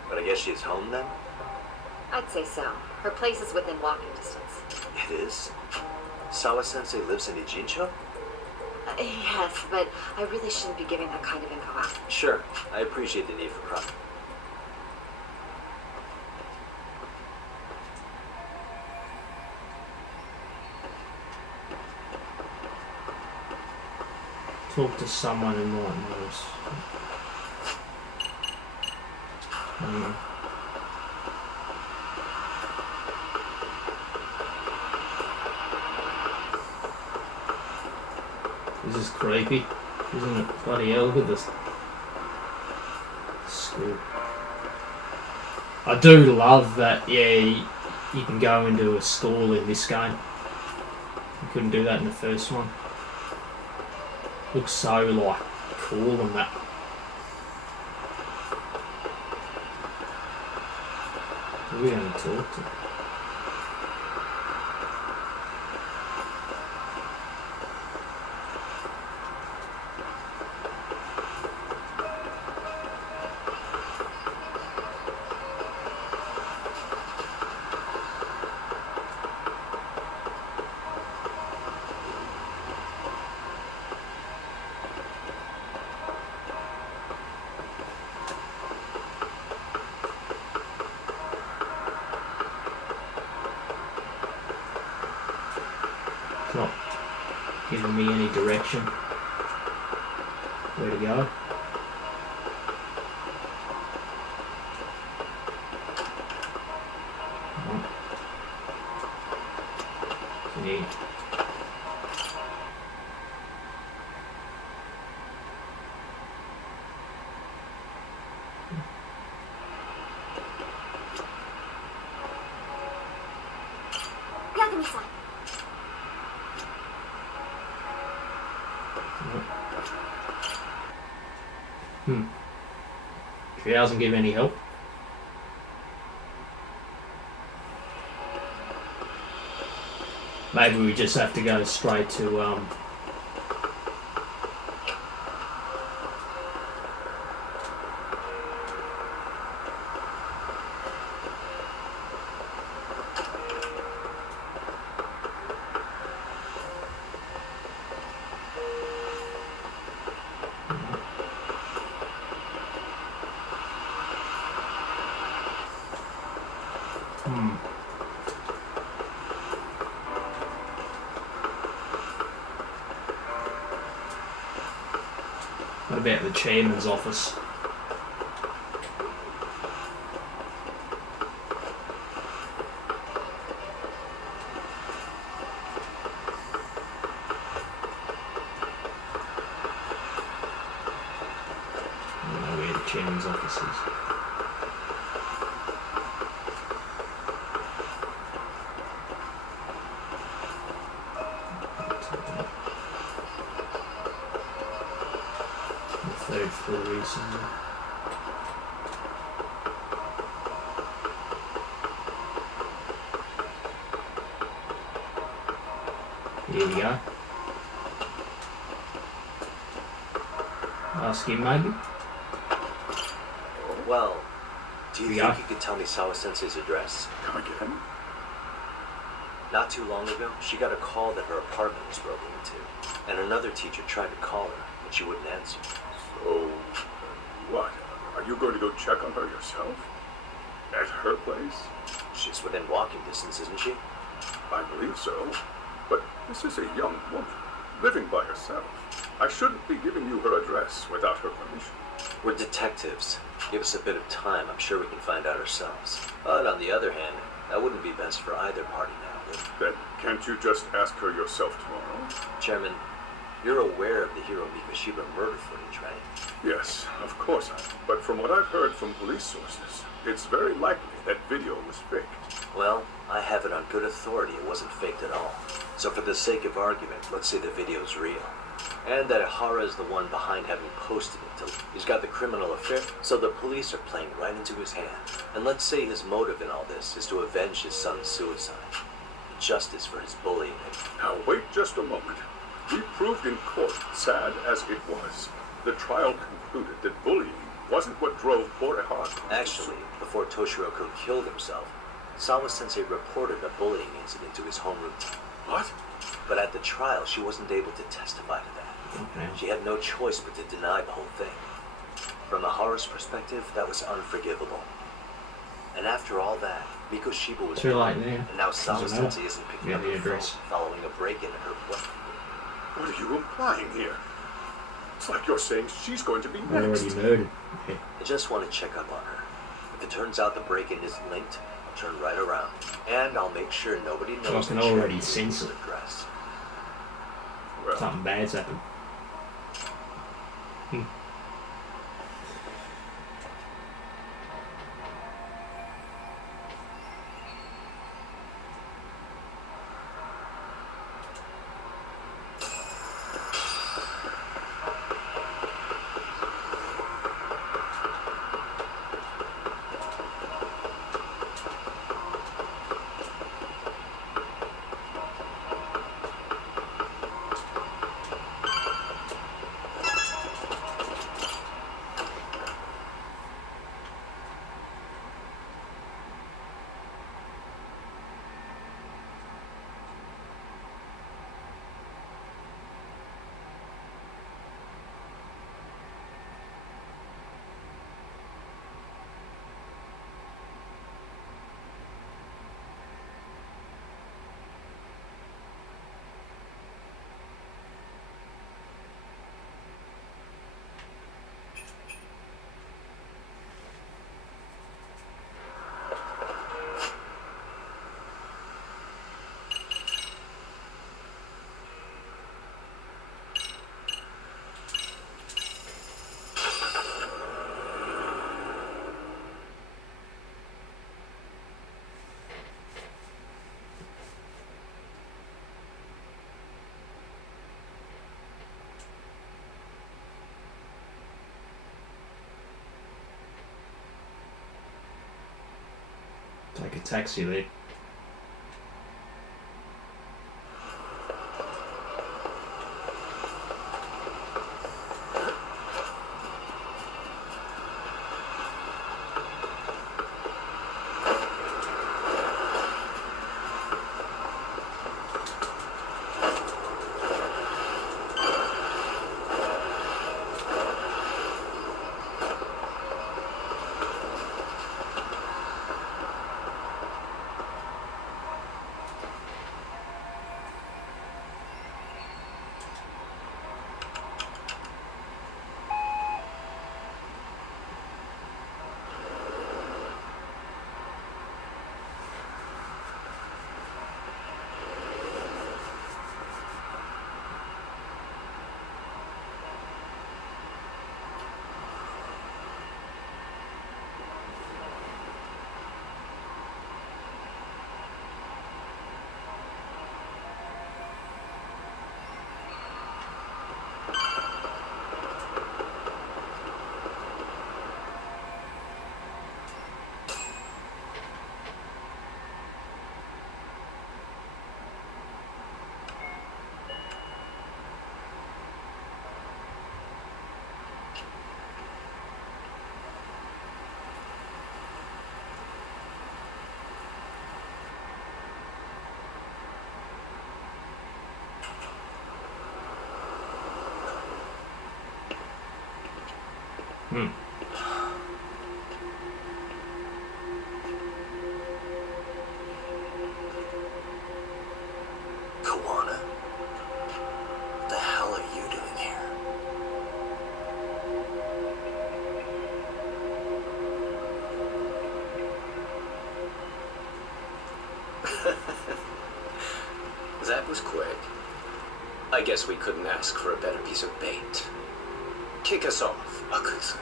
But I guess she's home then? I'd say so. Her place is within walking distance. It is? Sawa-sensei lives in Ijincho? Yes, but I really shouldn't be giving that kind of info out. Sure. I appreciate the need for pride. Talk to someone who might notice. creepy, isn't it? Bloody hell, look at this school. I do love that, yeah, you can go into a school in this game. You couldn't do that in the first one. Looks so, like, cool and that. Who are we going to talk to? Not giving me any direction where to go. Yeah. She doesn't give any help. Maybe we just have to go straight to what about the chairman's office? I don't know where the chairman's office is. Third floor somewhere. Here we go. Ask him maybe? Well, do you Yeah. think you could tell me Sawa-sensei's address? Come again? Not too long ago, she got a call that her apartment was broken into, and another teacher tried to call her, but she wouldn't answer. So, what? Are you going to go check on her yourself? At her place? She's within walking distance, isn't she? I believe so. But this is a young woman, living by herself. I shouldn't be giving you her address without her permission. We're detectives. Give us a bit of time, I'm sure we can find out ourselves. But on the other hand, that wouldn't be best for either party now, would it? Then can't you just ask her yourself tomorrow? Chairman, you're aware of the Hiro Mikoshiba murder footage, right? Yes, of course I am. But from what I've heard from police sources, it's very likely that video was faked. Well, I have it on good authority it wasn't faked at all. So for the sake of argument, let's say the video's real. And that Ihara is the one behind having posted it. He's got the criminal affair, so the police are playing right into his hand. And let's say his motive in all this is to avenge his son's suicide. Justice for his bullying him. Now wait just a moment. We proved in court, sad as it was, the trial concluded that bullying wasn't what drove poor Ihara. Actually, before Toshiroko killed himself, Sawa-sensei reported a bullying incident to his homeroom team. What? But at the trial, she wasn't able to testify to that. Okay. She had no choice but to deny the whole thing. From Ihara's perspective, that was unforgivable. And after all that, Mikoshiba was Too late gone, now. and now Doesn't matter. Sawa-sensei isn't picking Yeah, up the her phone address. following a break-in at her place. What are you implying here? It's like you're saying she's going to be They're already next. murdered. Okay. I just want to check up on her. If it turns out the break-in isn't linked, I'll turn right around. And I'll make sure nobody knows I can the already Cherokee sense Hills it. address. Well, Something bad's happened. Take a taxi there. Kawana? What the hell are you doing here? That was quick. I guess we couldn't ask for a better piece of bait. Kick us off, Akutsu.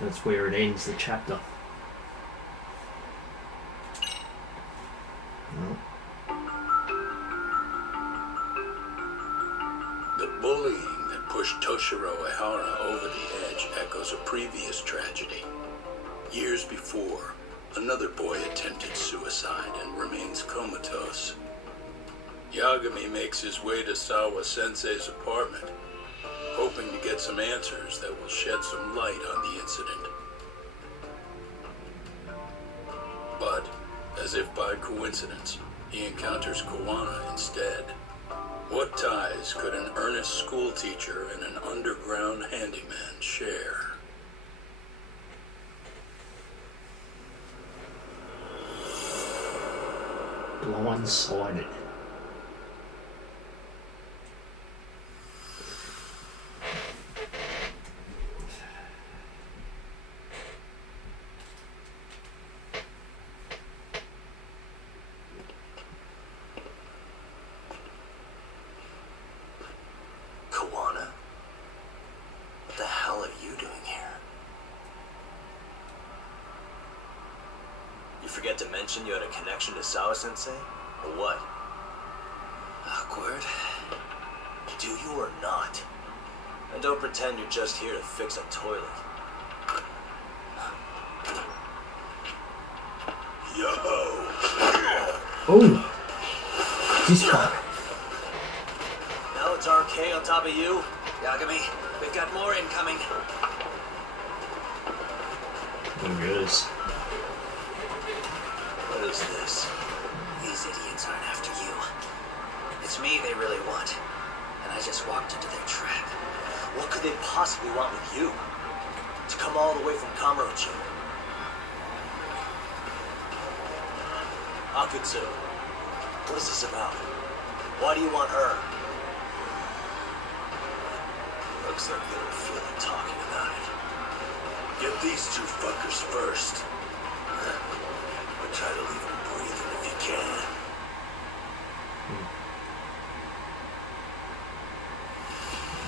That's where it ends the chapter. The bullying that pushed Toshiro Ehara over the edge echoes a previous tragedy. Years before, another boy attempted suicide and remains comatose. Yagami makes his way to Sawa-sensei's apartment, hoping to get some answers that will shed some light on the incident. But, as if by coincidence, he encounters Kawana instead. What ties could an earnest schoolteacher and an underground handyman share? Blindsided. Kawana? What the hell are you doing here? You forget to mention you had a connection to Sawa-sensei? Or what? Awkward. Do you or not? And don't pretend you're just here to fix a toilet. Yo! Oh! This fuck. Now it's RK on top of you? Yagami, we've got more incoming. There it is. What is this? These idiots aren't after you. It's me they really want. And I just walked into their trap. What could they possibly want with you? To come all the way from Kamurocho? Akutsu, what is this about? Why do you want her? Looks like they don't feel like talking about it. Get these two fuckers first. Or try to leave them breathing if you can.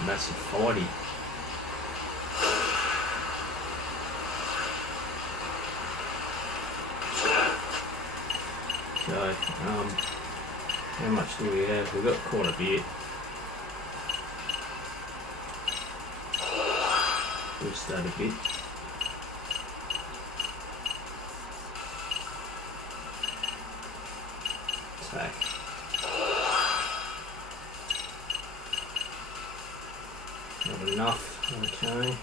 Massive 40. So, how much do we have? We've got quite a bit. Boost that a bit. Attack. Not enough, okay.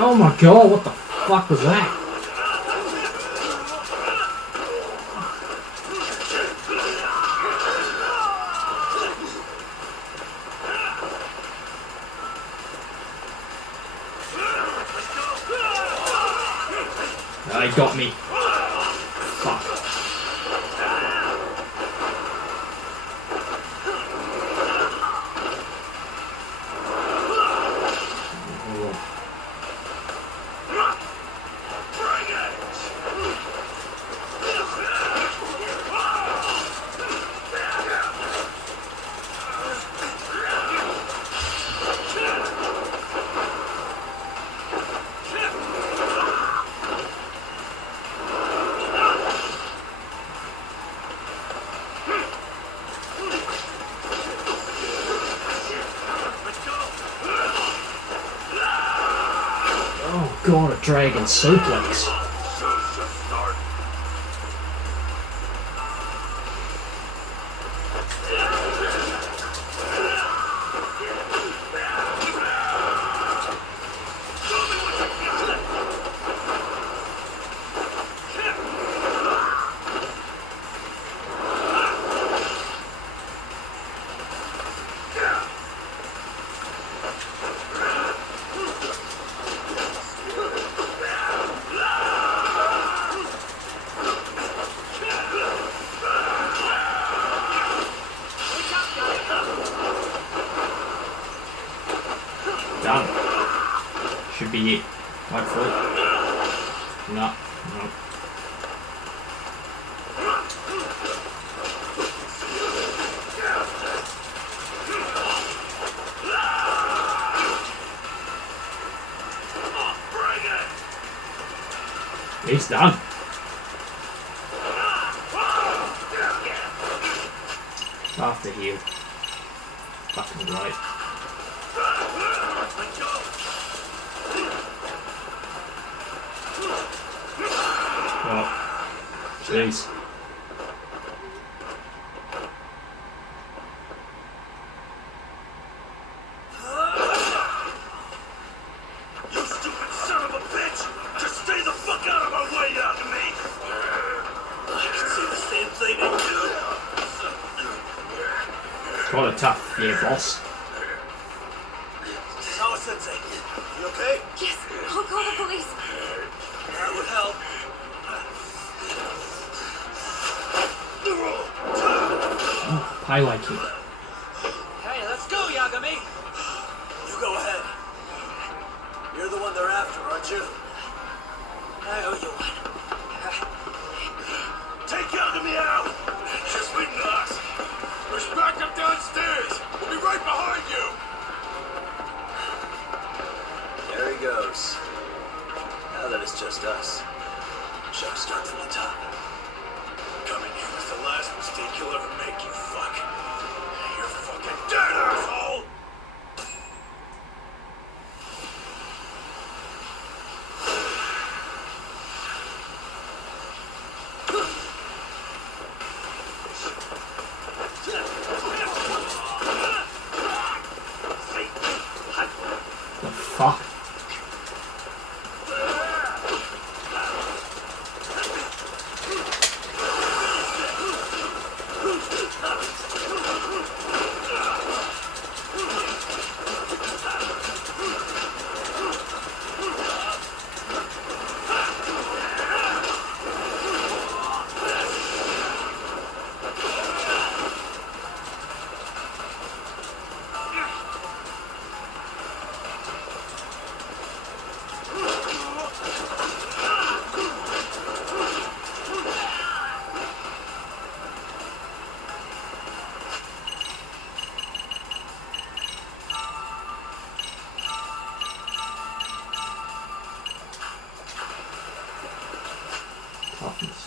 Oh my god, what the fuck was that? Oh, he got me. Fuck. God, a dragon suplex. Done. Should be it. Hopefully. No. No. He's done. After heal. Fucking right. Oh, jeez. You stupid son of a bitch! Just stay the fuck out of my way, Yagami! I can see the same thing in you! Quite a tough, boss. Sensei, you okay? Yes, I'll call the police. That would help. Oh, highlight kick. Hey, let's go, Yagami! You go ahead. You're the one they're after, aren't you? I owe you one. Take Yagami out! Just leave us. There's backup downstairs. We'll be right behind you. There he goes. Now that it's just us, show start from the top. fuck? Toughness.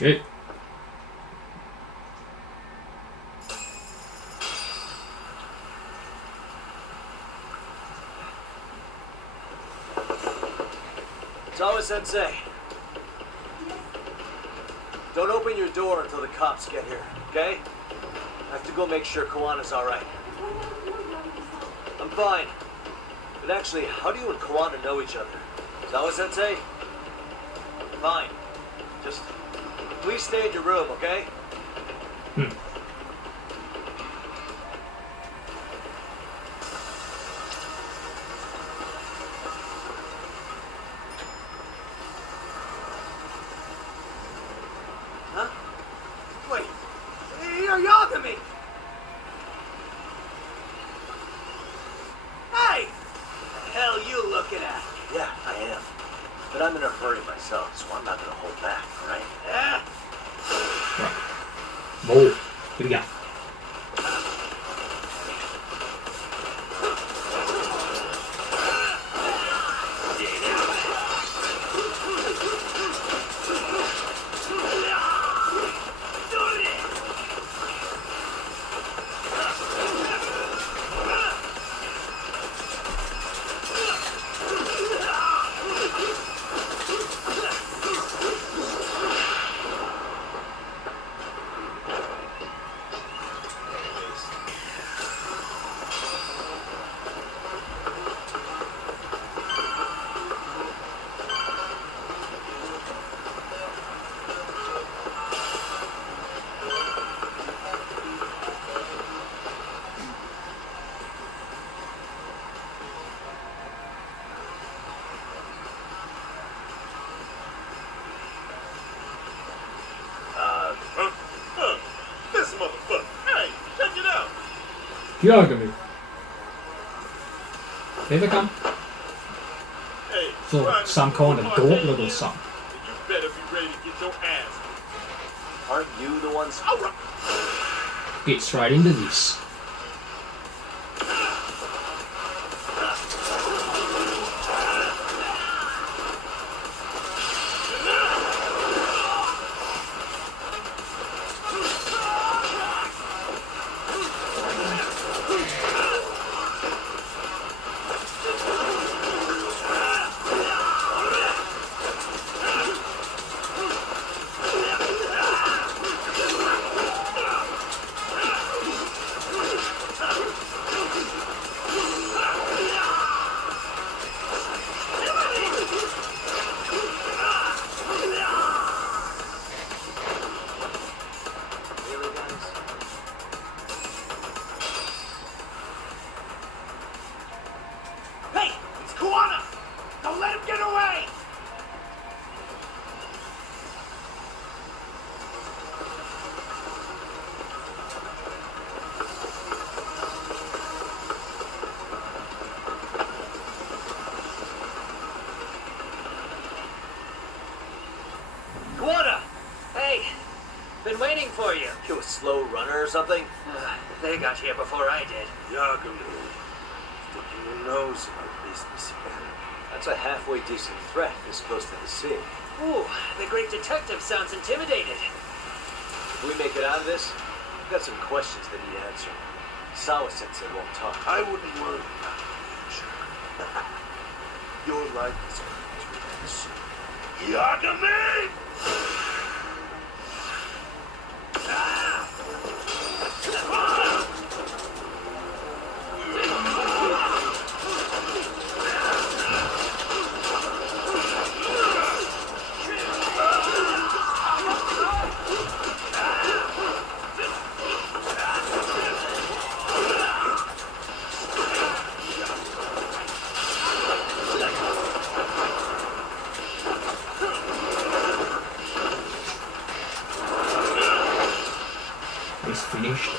Shit. Soma Sensei. Don't open your door until the cops get here, okay? I have to go make sure Kawana's alright. I'm fine. But actually, how do you and Kawana know each other? Soma Sensei? Fine. Just please stay in your room, okay? Huh? Wait, you're Yagami! Hey! The hell you looking at? Yeah, I am. But I'm in a hurry myself, so I'm not gonna hold back, alright? Yeah. Oh, here we go. This motherfucker. Hey, check it out. Yagami. Here they come. Hey, So, trying to some kind of do gauntlet or arcade, something. You better be ready to get your ass. Aren't you the ones? All right. Get straight into this. waiting for you. You a slow runner or something? They got here before I did. Yagami, sticking your nose in our business again. That's a halfway decent threat this close to the sea. Ooh, the great detective sounds intimidated. If we make it out of this, we've got some questions that need answering. Sawa-sensei won't talk. I wouldn't worry about the future. Your life is coming to an end soon. Yagami! He's finished.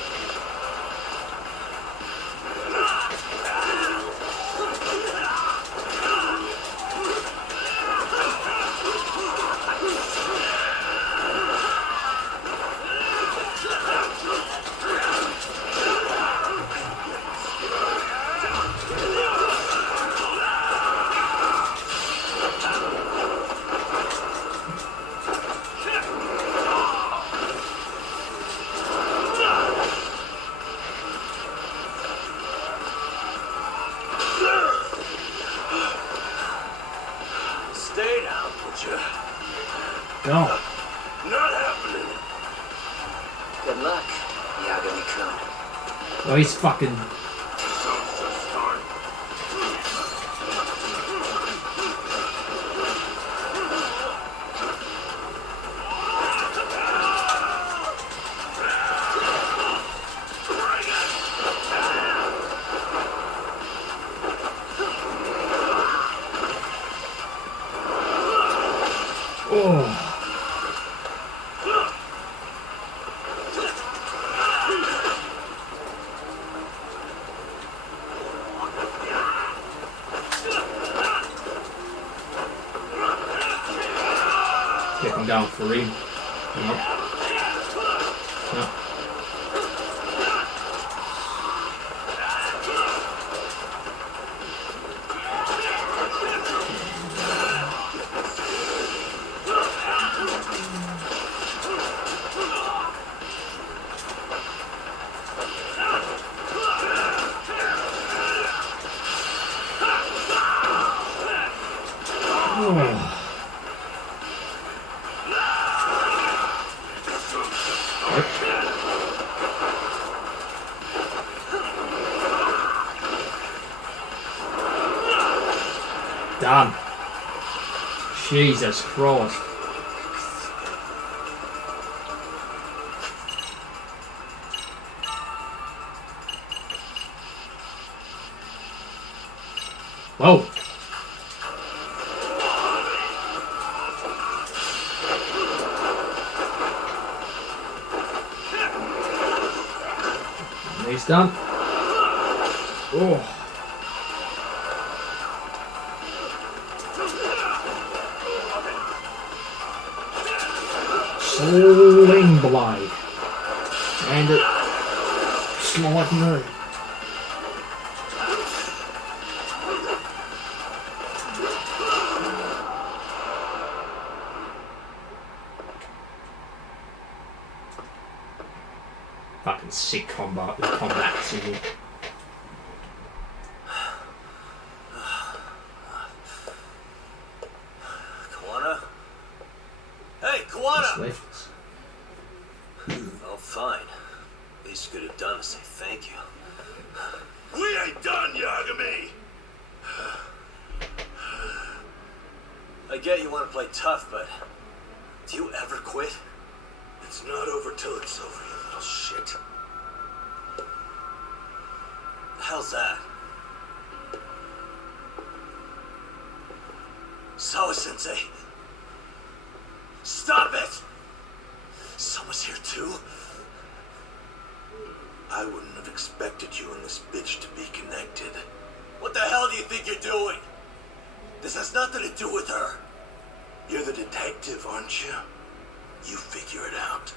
Stay down, would you? No. Not happening. Good luck, Yagami-kun. Oh, he's fucking. Oh. Get him down for him. Nope. No. Oh. Done. Jesus Christ. Whoa. He's done. Oh. Sling blade. And it slide no. Fucking sick combats in here. Kawana? Hey, Just Kawana! left us. Oh, fine. Least you could have done is say thank you. We ain't done, Yagami! I get you want to play tough, but do you ever quit? It's not over till it's over, you little shit. The hell's that? Sawa-sensei! Stop it! Soma's here too? I wouldn't have expected you and this bitch to be connected. What the hell do you think you're doing? This has nothing to do with her. You're the detective, aren't you? You figure it out.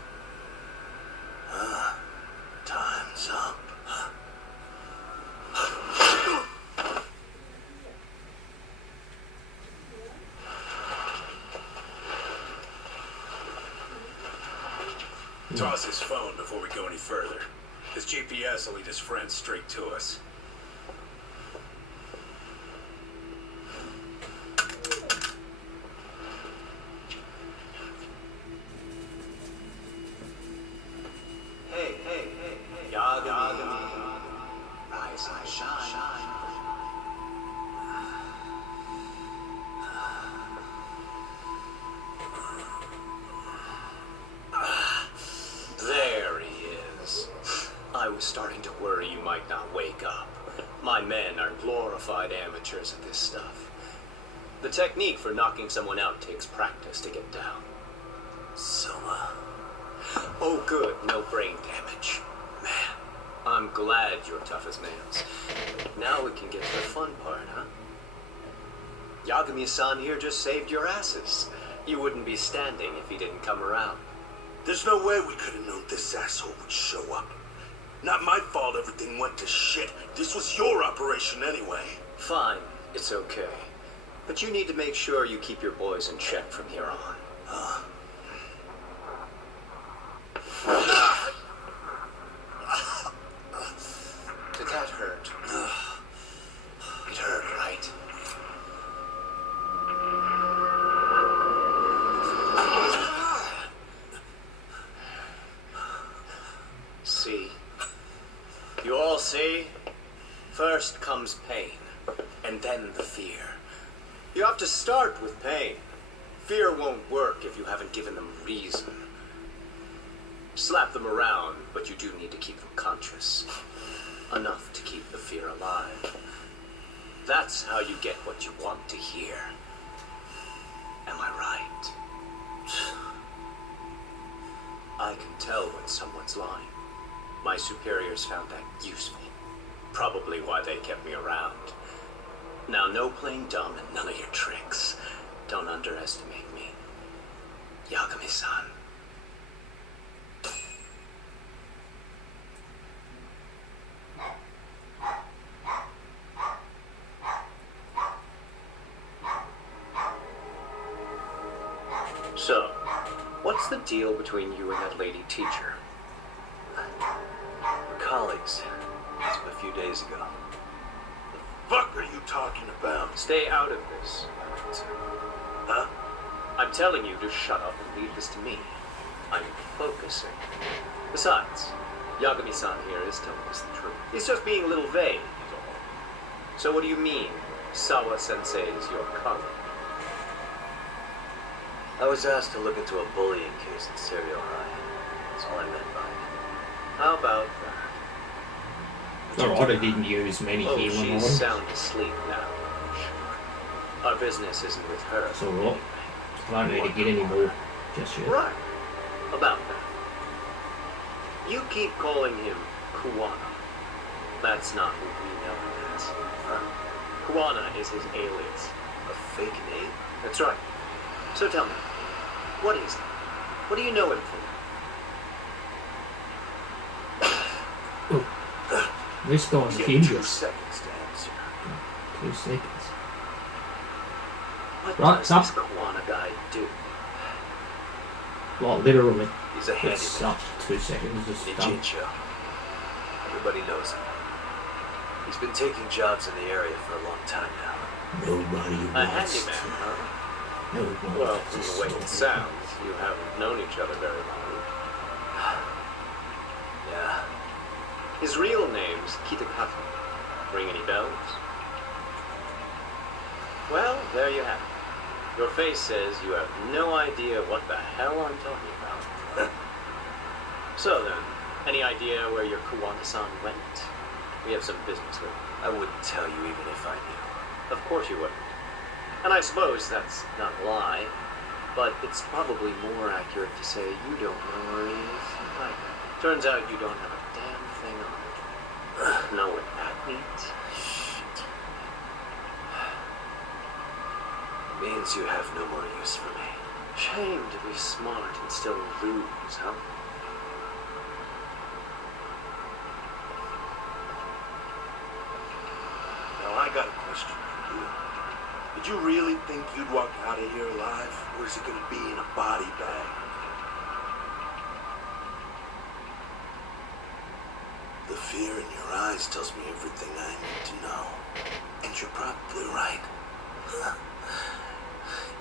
Toss his phone before we go any further. His GPS will lead his friends straight to us. Hey, Yagami. Rise and shine. There he is. I was starting to worry you might not wake up. My men are glorified amateurs at this stuff. The technique for knocking someone out takes practice to get down. Soma. Oh good, no brain damage. Man, I'm glad you're tough as nails. Now we can get to the fun part, huh? Yagami-san here just saved your asses. You wouldn't be standing if he didn't come around. There's no way we could have known this asshole would show up. Not my fault everything went to shit. This was your operation anyway. Fine, it's okay. But you need to make sure you keep your boys in check from here on. Did that hurt? It hurt, right? See? You all see? First comes pain, and then the fear. You have to start with pain. Fear won't work if you haven't given them reason. Slap them around, but you do need to keep them conscious. Enough to keep the fear alive. That's how you get what you want to hear. Am I right? I can tell when someone's lying. My superiors found that useful. Probably why they kept me around. Now, no playing dumb and none of your tricks. Don't underestimate me. Yagami-san. So, what's the deal between you and that lady teacher? We're colleagues. As of a few days ago. Fuck are you talking about? Stay out of this. Huh? I'm telling you to shut up and leave this to me. I'm focusing. Besides, Yagami-san here is telling us the truth. He's just being a little vague, is all. So what do you mean, Sawa-sensei is your colleague? I was asked to look into a bullying case in Serial High. That's all I meant by it. How about that? Alright, I didn't use many Oh, healing on she's him. sound asleep now. Our business isn't with her. It's alright. I don't need to get any more just yet. Right. About that. You keep calling him Kuwana. That's not who we know him as. Kuwana is his alias. A fake name? That's right. So tell me, what is it? What do you know him for? This guy's You get 2 hideous. seconds to answer. 2 seconds. What Right, does stop. this Kuwana guy do? Like, literally. He's a It's handyman. up 2 seconds, just done. Ninja. Everybody knows him. He's been taking jobs in the area for a long time now. Nobody A wants handyman, to. huh? Nobody Well, wants from to the way it stop sounds, you haven't known each other very long. Yeah. His real name's Kitakata. Ring any bells? Well, there you have it. Your face says you have no idea what the hell I'm talking about. So then, any idea where your Kuwana-san went? We have some business with him. I wouldn't tell you even if I knew. Of course you wouldn't. And I suppose that's not a lie, but it's probably more accurate to say you don't know where he is. Right. Turns out you don't have a damn thing on it. Know what that means? Shit. It means you have no more use for me. Shame to be smart and still lose, huh? Now I got a question for you. Did you really think you'd walk out of here alive? Or is it gonna be in a body bag? The fear in your eyes tells me everything I need to know. And you're probably right.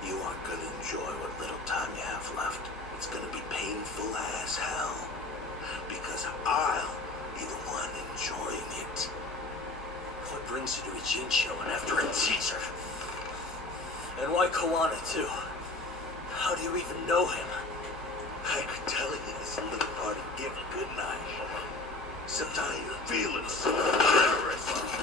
You aren't gonna enjoy what little time you have left. It's gonna be painful as hell. Because I'll be the one enjoying it. What brings you to a gin show and after a teaser? And why Koana too? How do you even know him? I could tell you this little party gift, couldn't I? Except I ain't feeling so generous.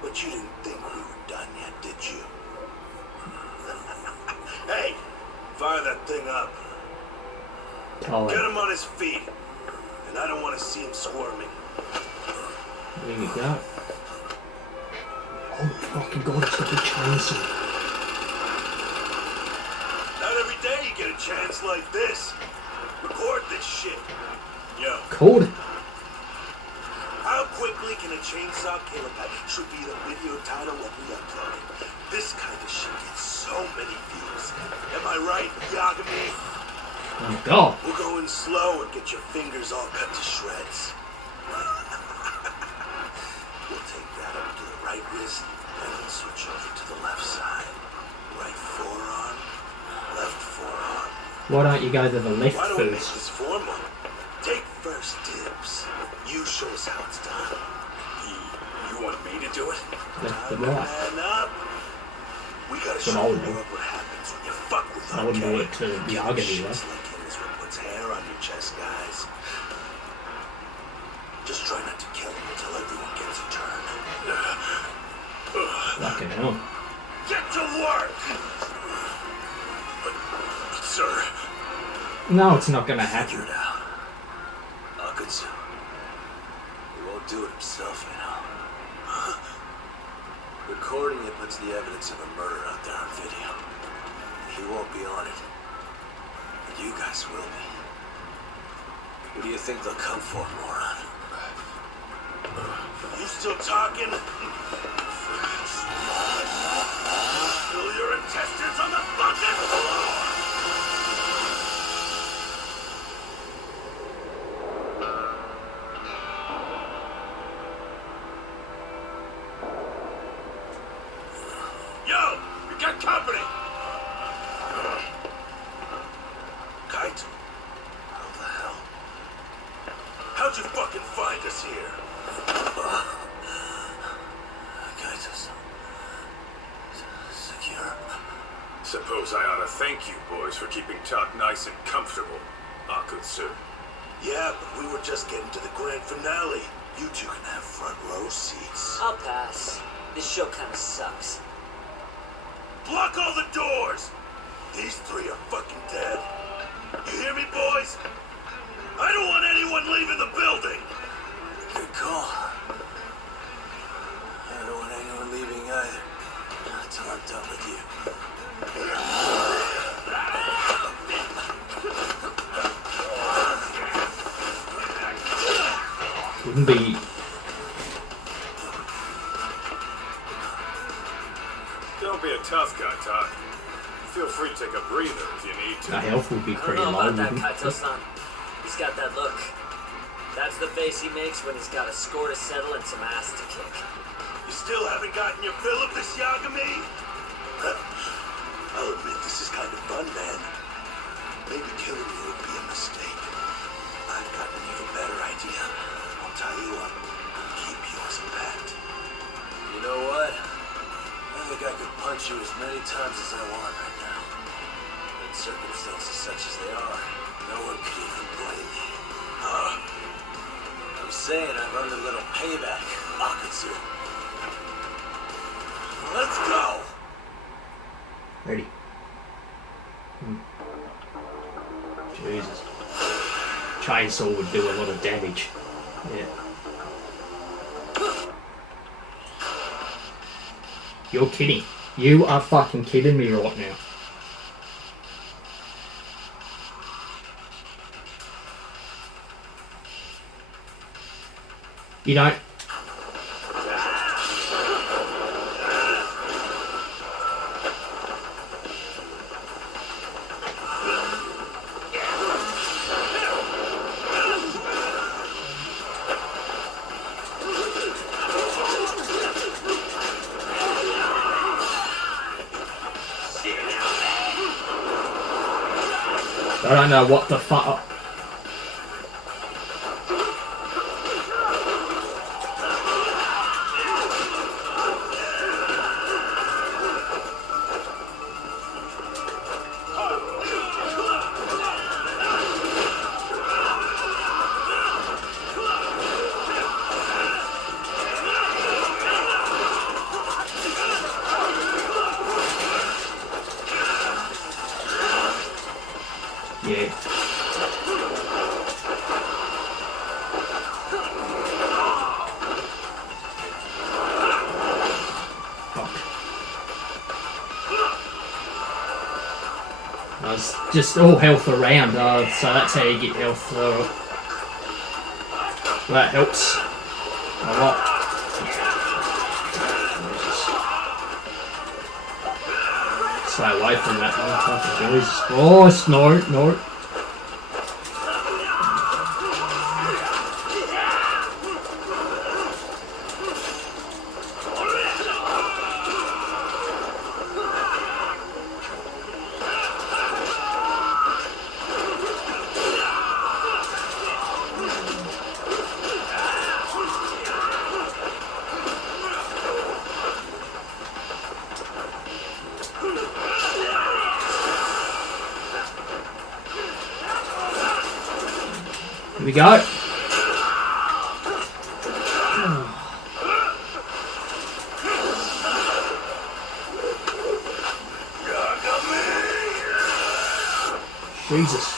But you didn't think we were done yet, did you? Hey, fire that thing up. Get him on his feet. And I don't want to see him squirming. There you go. Oh my fucking god, it's got a chainsaw. Not every day you get a chance like this. Record this shit. Yo. Cool. How quickly can a chainsaw kill a guy? Should be the video title when we upload it. This kind of shit gets so many views. Am I right, Yagami? Oh god. We'll go in slow and get your fingers all cut to shreds. We'll take that up to the right wrist and then switch over to the left side. Right forearm, left forearm. Why don't you go to the left Why don't we make first? this formal? Take first dibs. You show us how it's done. You want me to do it? Left to Time to right. man up. We gotta So show I the would do. world what happens when you fuck with I wouldn't do arcade. it to Yagami, Shit's though. like him is what puts hair on your chest, guys. Just try not to kill him until everyone gets a turn. Fucking hell. Get to work! Sir. No, it's not gonna happen. Figure it out. Akutsu. He won't do it himself, you know. Recording it puts the evidence of a murder out there on video. He won't be on it. But you guys will be. What do you think they'll come for, moron? You still talking? Spill your intestines on the fucking floor! Yo! You got company! Kaito. How the hell? How'd you fucking find us here? Kaito's secure. Suppose I ought to thank you boys for keeping talk nice and comfortable, Akutsu. Yeah, but we were just getting to the grand finale. You two can have front row seats. I'll pass. This show kinda sucks. Block all the doors! These three are fucking dead. You hear me, boys? I don't want anyone leaving the building! Good call. I don't want anyone leaving either. Until I'm done with you. Wouldn't be. Don't be a tough guy, Talk. Feel free to take a breather if you need The to. health would be I don't pretty know low, about that, wouldn't it? Kaito-san. He's got that look. That's the face he makes when he's got a score to settle and some ass to kick. You still haven't gotten your fill of this, Yagami? I'll admit this is kind of fun, man. Maybe killing you would be a mistake. I've got an even better idea. I'll tie you up. Keep you as a pet. You know what? I think I could punch you as many times as I want right now. In circumstances such as they are, no one could even blame me. Huh? I'm saying I've earned a little payback, Akutsu. Let's go! already. Jesus. Chainsaw would do a lot of damage. Yeah. You're kidding. You are fucking kidding me right now. You don't... I don't know what the fuck... Yeah. It's just all health around, so that's how you get health. That helps a lot. Stay away from that one. Oh, snort, snort. Here we go. Jesus.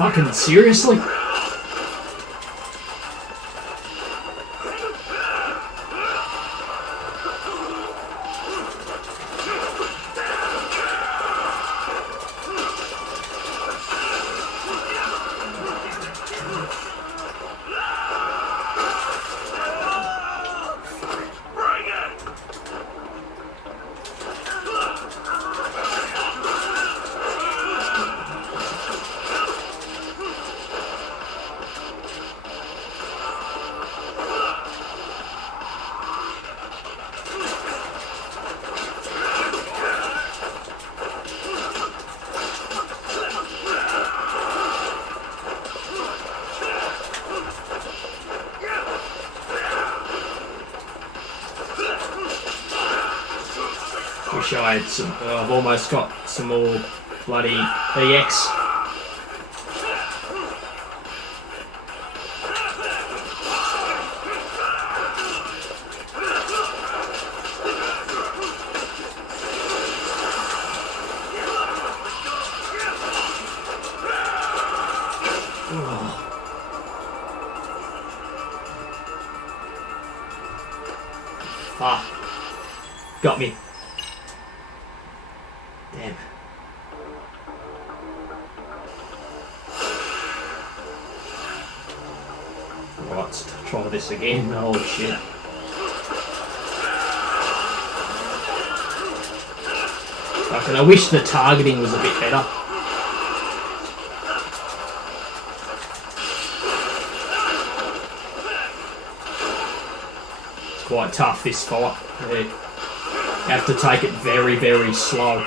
Fucking seriously? Wish I had some. I've almost got some more bloody EX. Ah, got me. Damn. Right, let's try this again. Holy shit. Fucking, I wish the targeting was a bit better. It's quite tough, this fight. Yeah. You have to take it very, very slow.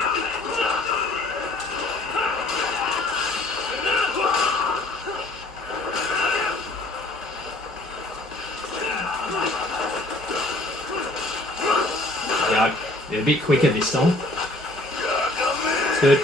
Yeah, they're a bit quicker this time. It's good.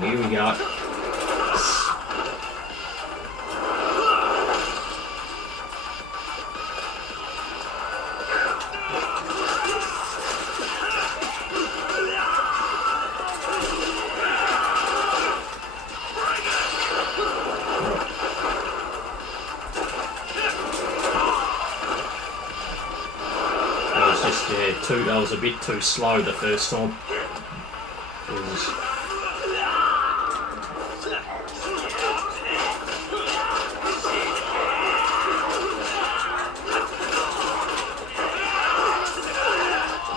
Here we go. That was a bit too slow the first time.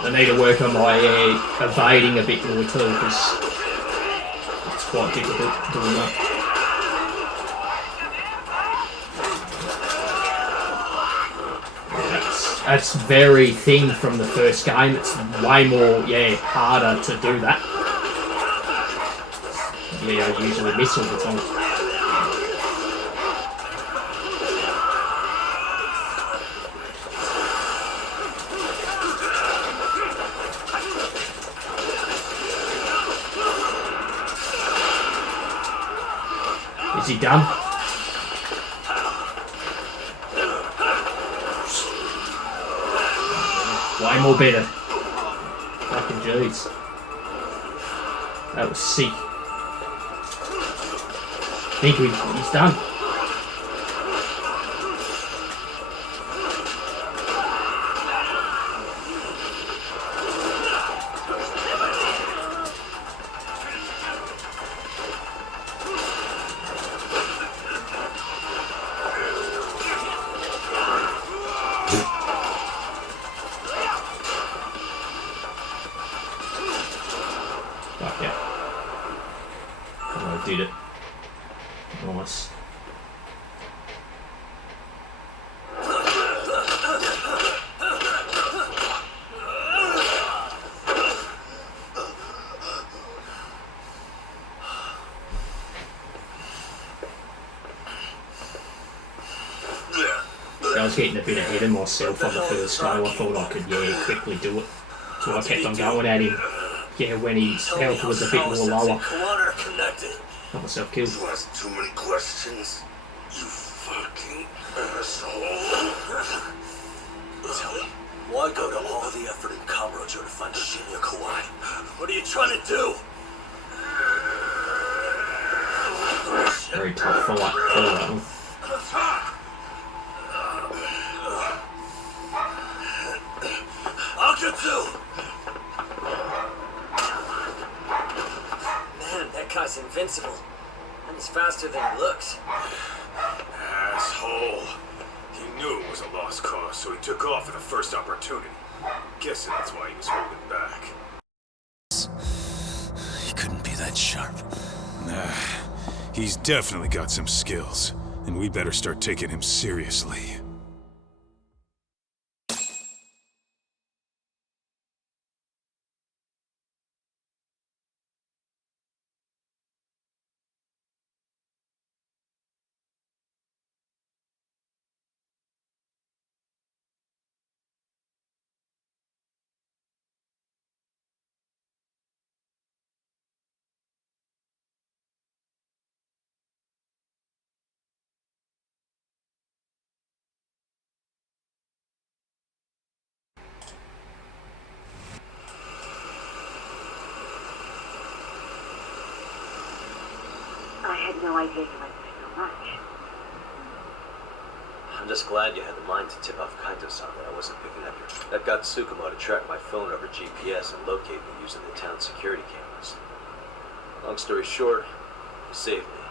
I need to work on my evading a bit more too, because it's quite difficult doing that. That's very thin from the first game. It's way more, harder to do that. Yeah, I usually miss all the time. Is he done? Way more better. Fucking jeez. That was sick. I think he's done. Did it. Nice. I was getting a bit ahead of myself on the first go. I thought I could, quickly do it. So I kept on going at him. Yeah, when his health was a bit more lower. Got myself killed. You ask too many questions, you fucking asshole. Tell me, why go to all the effort in Kamurocho to find Shinya Kawai? What are you trying to do? Very tough fight. That one. I'll get you! Man, that guy's invincible. And he's faster than he looks. Asshole. He knew it was a lost cause, so he took off at the first opportunity. Guessing that's why he was holding back. He couldn't be that sharp. Nah, he's definitely got some skills, and we better start taking him seriously. no idea you liked her so much. I'm just glad you had the mind to tip off Kaito-san that I wasn't picking up your... That got Tsukumo to track my phone over GPS and locate me using the town security cameras. Long story short, you saved me.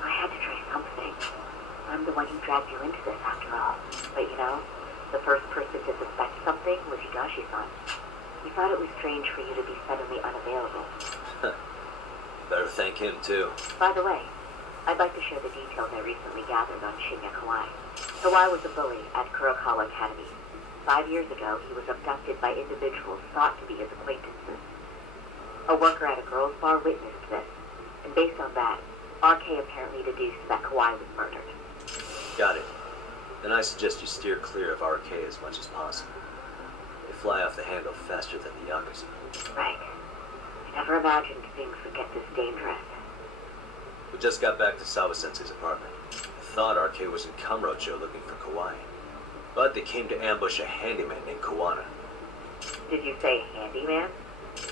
I had to try something. I'm the one who dragged you into this after all. But you know, the first person to suspect something was Higashi-san. He thought it was strange for you to be suddenly unavailable. Better thank him, too. By the way, I'd like to share the details I recently gathered on Shinya Kawai. Kawai was a bully at Kurokawa Academy. 5 years ago, he was abducted by individuals thought to be his acquaintances. A worker at a girls' bar witnessed this, and based on that, RK apparently deduced that Kawai was murdered. Got it. Then I suggest you steer clear of RK as much as possible. They fly off the handle faster than the Yakuza. Right. I never imagined things would get this dangerous. We just got back to Sawa-sensei's apartment. I thought RK was in Kamurocho looking for Kawai. But they came to ambush a handyman named Kawana. Did you say handyman?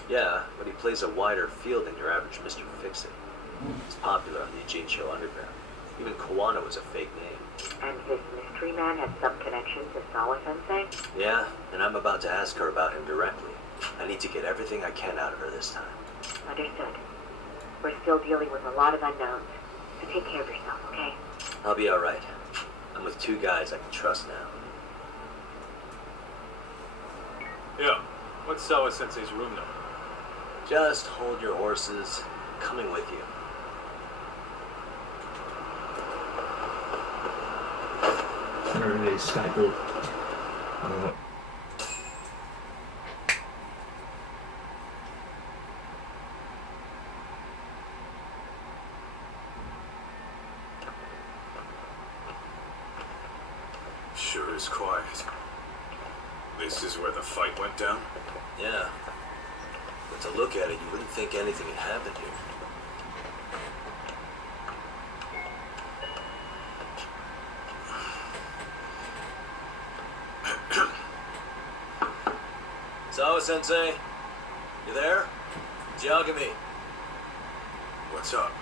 Yeah, but he plays a wider field than your average Mr. Fix-It. He's popular on the Ujincho underground. Even Kawana was a fake name. And this mystery man had some connection to Sawa-sensei? Yeah, and I'm about to ask her about him directly. I need to get everything I can out of her this time. Understood. We're still dealing with a lot of unknowns, so take care of yourself, okay? I'll be alright. I'm with 2 guys I can trust now. Yeah. What's Sawa-sensei's room number? Just hold your horses. I'm coming with you. I don't really skateboard. Sure is quiet. This is where the fight went down? Yeah. But to look at it, you wouldn't think anything had happened here. Sawa-sensei, you there? It's Yagami. What's up?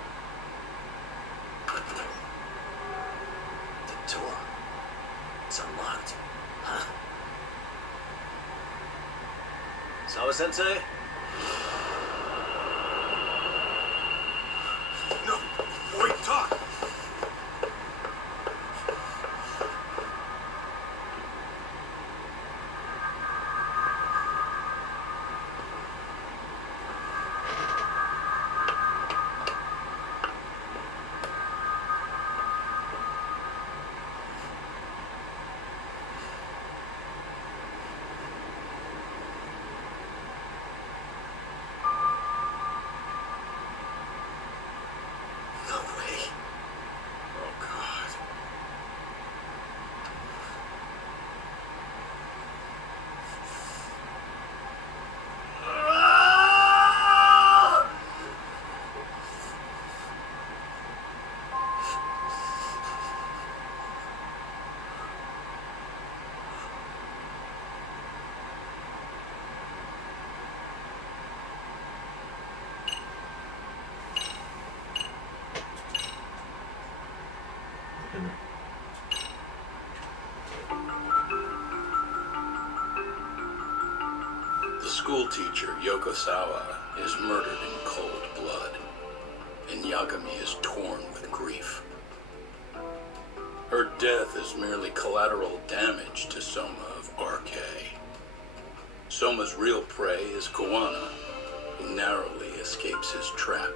The door. It's unlocked. Huh? Sawa-sensei? No! Wait, talk! The school teacher, Yokosawa, is murdered in cold blood, and Yagami is torn with grief. Her death is merely collateral damage to Soma of RK. Soma's real prey is Kawana, who narrowly escapes his trap.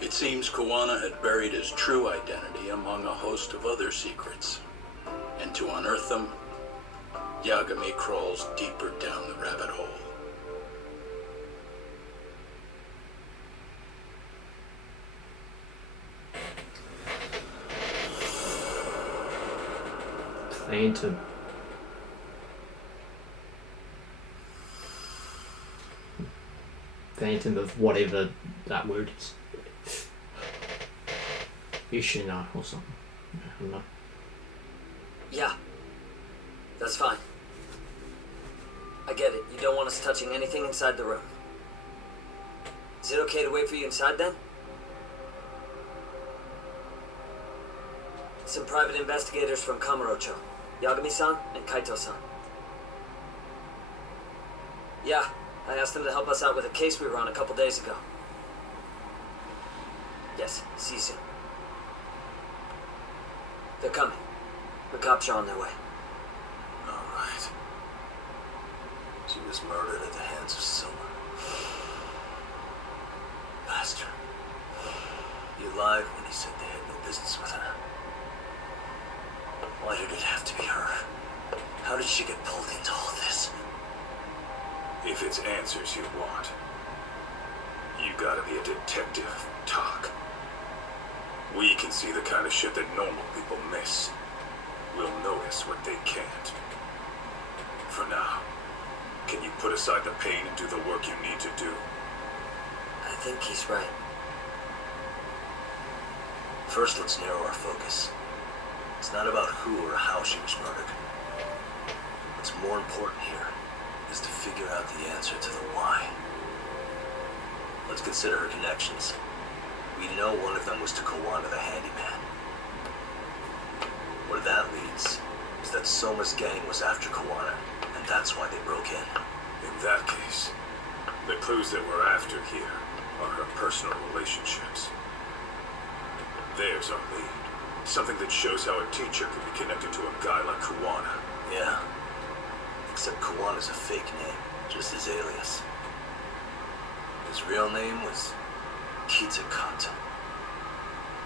It seems Kawana had buried his true identity among a host of other secrets, and to unearth them, Yagami crawls deeper down the rabbit hole. Phantom. Phantom of whatever that word is. Ishina or something. I don't know. Yeah. That's fine. I get it. You don't want us touching anything inside the room. Is it okay to wait for you inside then? Some private investigators from Kamurocho. Yagami-san and Kaito-san. Yeah, I asked them to help us out with a case we were on a couple days ago. Yes, see you soon. They're coming. The cops are on their way. All right. She was murdered at the hands of Soma. Bastard. He lied when he said they had no business with her. Why did it have to be her? How did she get pulled into all this? If it's answers you want, you gotta be a detective, Talk. We can see the kind of shit that normal people miss. We'll notice what they can't. For now, can you put aside the pain and do the work you need to do? I think he's right. First, let's narrow our focus. It's not about who or how she was murdered. What's more important here is to figure out the answer to the why. Let's consider her connections. We know one of them was to Kawana the handyman. Where that leads is that Soma's gang was after Kawana, and that's why they broke in. In that case, the clues that we're after here are her personal relationships. There's our lead. Something that shows how a teacher can be connected to a guy like Kawana. Yeah. Except Kawana's a fake name, just his alias. His real name was Kitakata.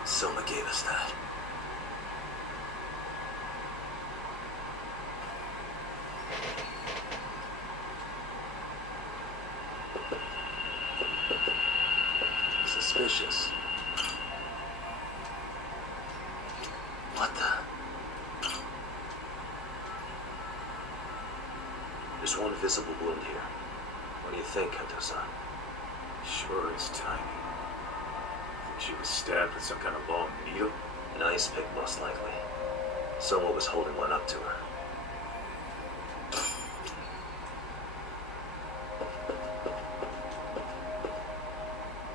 Soma gave us that. Suspicious. What the? There's one visible wound here. What do you think, Kato-san? Sure is tiny. Think she was stabbed with some kind of long needle? An ice pick, most likely. Soma was holding one up to her.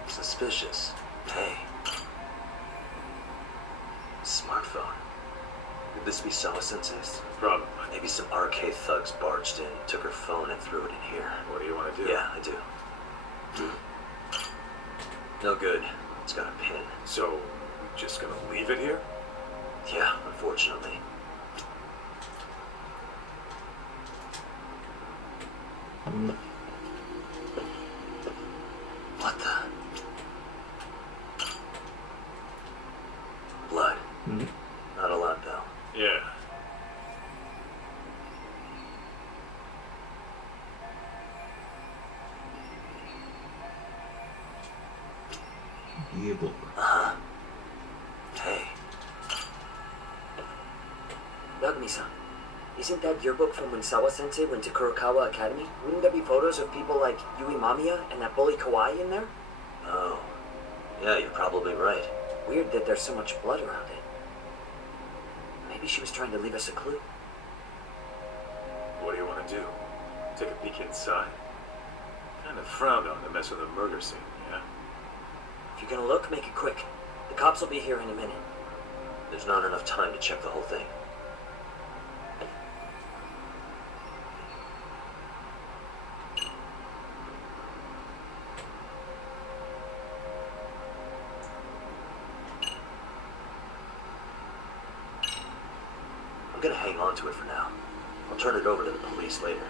Suspicious. Hey. Smartphone. Could this be Sawa-sensei's? Probably. Maybe some arcade thugs barged in, took her phone, and threw it in here. What do you want to do? Yeah, I do. No good. It's got a pin. So, we're just gonna leave it here? Yeah, unfortunately. What the? Blood. Not a lot, though. Yeah. Yearbook. Uh-huh. Hey. Yagami-san, isn't that yearbook from when Sawa-sensei went to Kurokawa Academy? Wouldn't there be photos of people like Yui Mamiya and that bully Kawaii in there? Oh. Yeah, you're probably right. Weird that there's so much blood around it. Maybe she was trying to leave us a clue. What do you want to do? Take a peek inside? Kind of frowned on to mess with a murder scene, yeah? If you're gonna look, make it quick. The cops will be here in a minute. There's not enough time to check the whole thing. I'm gonna hang on to it for now. I'll turn it over to the police later.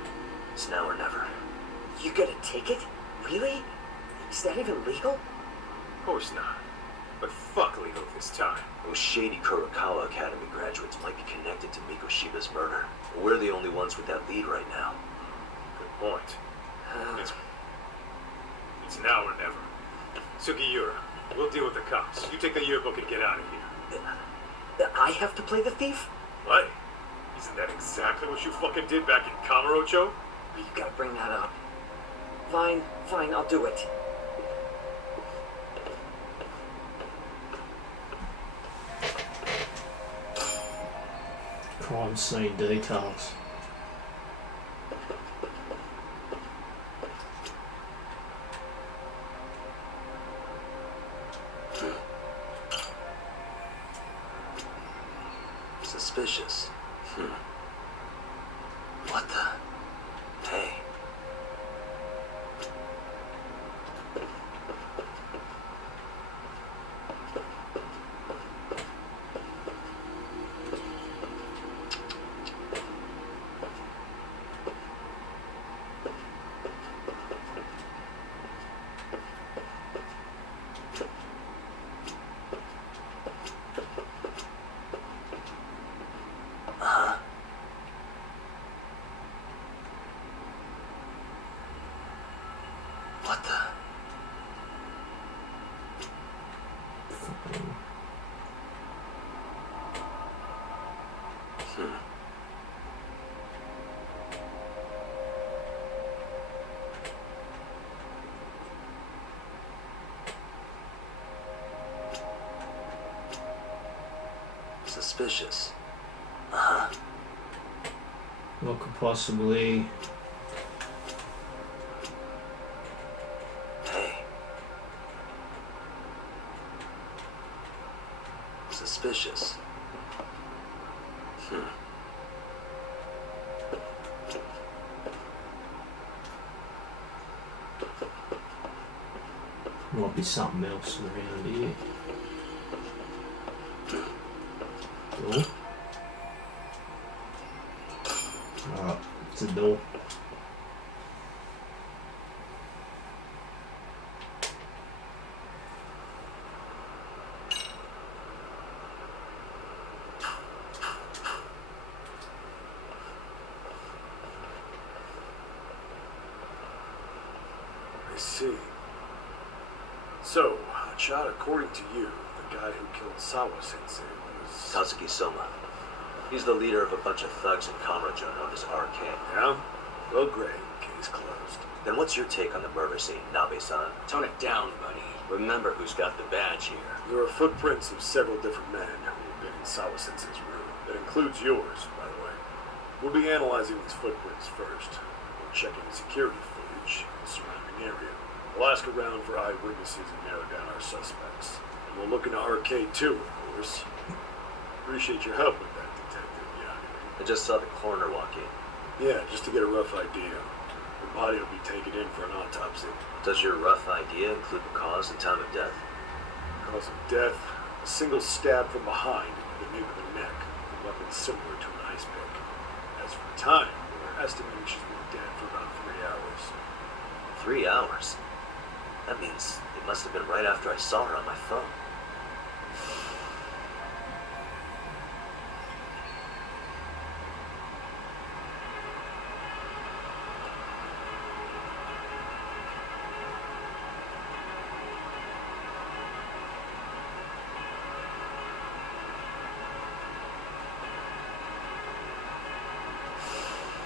It's now or never. You gonna take it? Really? Is that even legal? Of course not. But fuck legal this time. Those shady Kurokawa Academy graduates might be connected to Mikoshiba's murder. But we're the only ones with that lead right now. Good point. It's now or never. Sugiura, we'll deal with the cops. You take the yearbook and get out of here. I have to play the thief? What? Isn't that exactly what you fucking did back in Kamurocho? You gotta bring that up. Fine, I'll do it. Crime scene details. Suspicious. What the? Hey. What the? Suspicious. What could possibly... Hey. Suspicious. Might be something else around here. Door. Alright, it's a door. I see. So, Chad, according to you, the guy who killed Sawa-sensei was... Tatsuki Soma. He's the leader of a bunch of thugs in Kamurocho known as RK. Yeah? Well, great. Case closed. Then what's your take on the murder scene, Nabe-san? Tone it down, buddy. Remember who's got the badge here. There are footprints of several different men who have been in Sawa-sensei's room. That includes yours, by the way. We'll be analyzing these footprints first. We'll check in security footage in the surrounding area. We'll ask around for eyewitnesses and narrow down our suspects. And we'll look into RK too, of course. Appreciate your help with that, Detective Yagami. I just saw the coroner walk in. Yeah, just to get a rough idea. The body will be taken in for an autopsy. Does your rough idea include the cause and time of death? Cause of death, a single stab from behind into the nape of the neck, with a weapon similar to an ice pick. As for time, we're estimating she's been dead for about 3 hours. 3 hours? That means it must have been right after I saw her on my phone.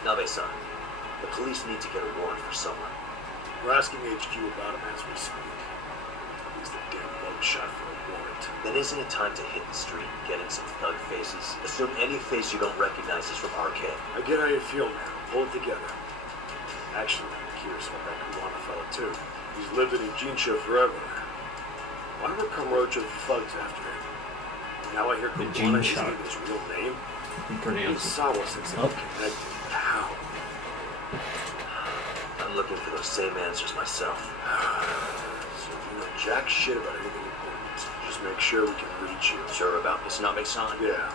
Nabe-san, the police need to get a warrant for Soma. We're asking HQ about him as we speak. He's the damn bug shot for a warrant. Then isn't it time to hit the street and get in some thug faces? Assume any face you don't recognize is from RK. I get how you feel, man. Pull it together. Actually, I'm curious about that Kuwana fella, too. He's lived in Ijincho forever. Why were Kamurocho thugs after him? Now I hear Kuwana isn't his real name. You pronounce it. Sawa-sensei connected. How? I'm looking for those same answers myself. So if you know jack shit about anything important, just make sure we can reach you. Sure about this Nabe-san? Yeah.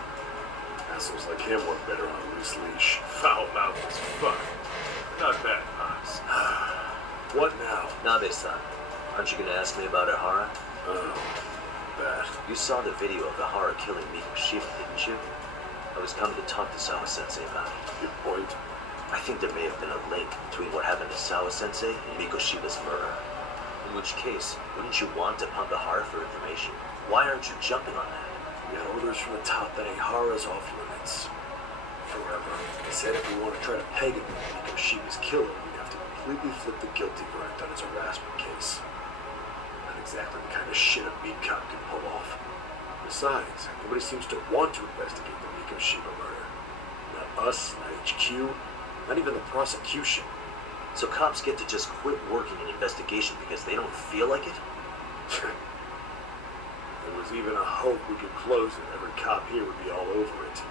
Assholes like him work better on a loose leash. Foul mouth as fuck. Not bad, Hans. What now? Nabe-san, aren't you gonna ask me about Ihara? Oh, bad. You saw the video of Ihara killing Miko-shiba, didn't you? I was coming to talk to Sawa-sensei about it. Good point. I think there may have been a link between what happened to Sawa-sensei and Miko-shiba's murder. In which case, wouldn't you want to pump Ihara for information? Why aren't you jumping on that? We got orders from the top that Ihara's off limits. Forever. They said if we want to try to peg him with Miko-shiba's killer, we'd have to completely flip the guilty verdict on his harassment case. Not exactly the kind of shit a meat cop can pull off. Besides, nobody seems to want to investigate the Miko-shiba murder. Not us, not HQ, not even the prosecution. So cops get to just quit working an investigation because they don't feel like it? There was even a hope we could close it. Every cop here would be all over it.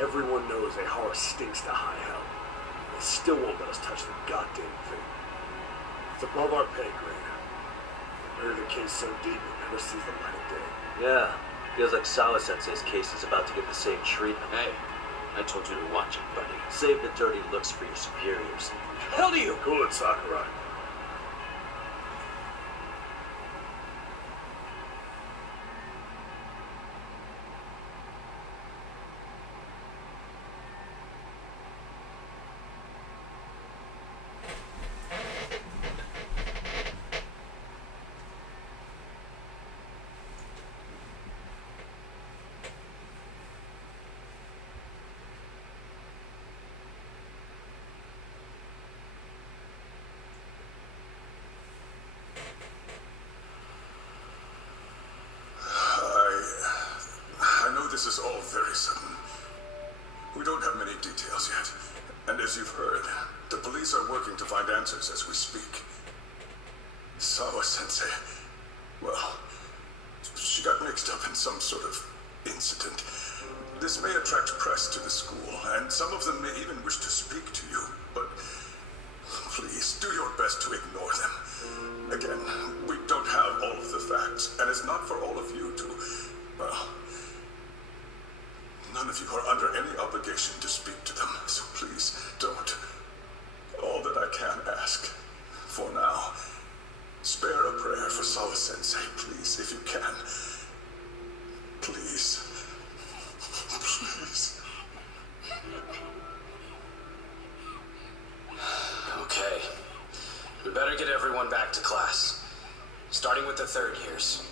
Everyone knows Ehara stinks to high hell. They still won't let us touch the goddamn thing. It's above our pay grade. Bury the case so deep it never sees the light of day. Yeah, feels like Sawa-sensei's case is about to get the same treatment. Hey, I told you to watch it, buddy. Save the dirty looks for your superiors. Hell do you? Cool it, Sakurai. I know this is all very sudden. We don't have many details yet. And as you've heard, the police are working to find answers as we speak. Sawa-sensei, well, she got mixed up in some sort of incident. This may attract press to the school, and some of them may even wish to speak to you, but please do your best to ignore them. Again, we don't have all of the facts, and it's not for all of you to, well, none of you are under any obligation to speak to them, so please don't. All that I can ask, for now, spare a prayer for Sawa-sensei, please, if you can. Please. Please. Okay. We better get everyone back to class. Starting with the third years.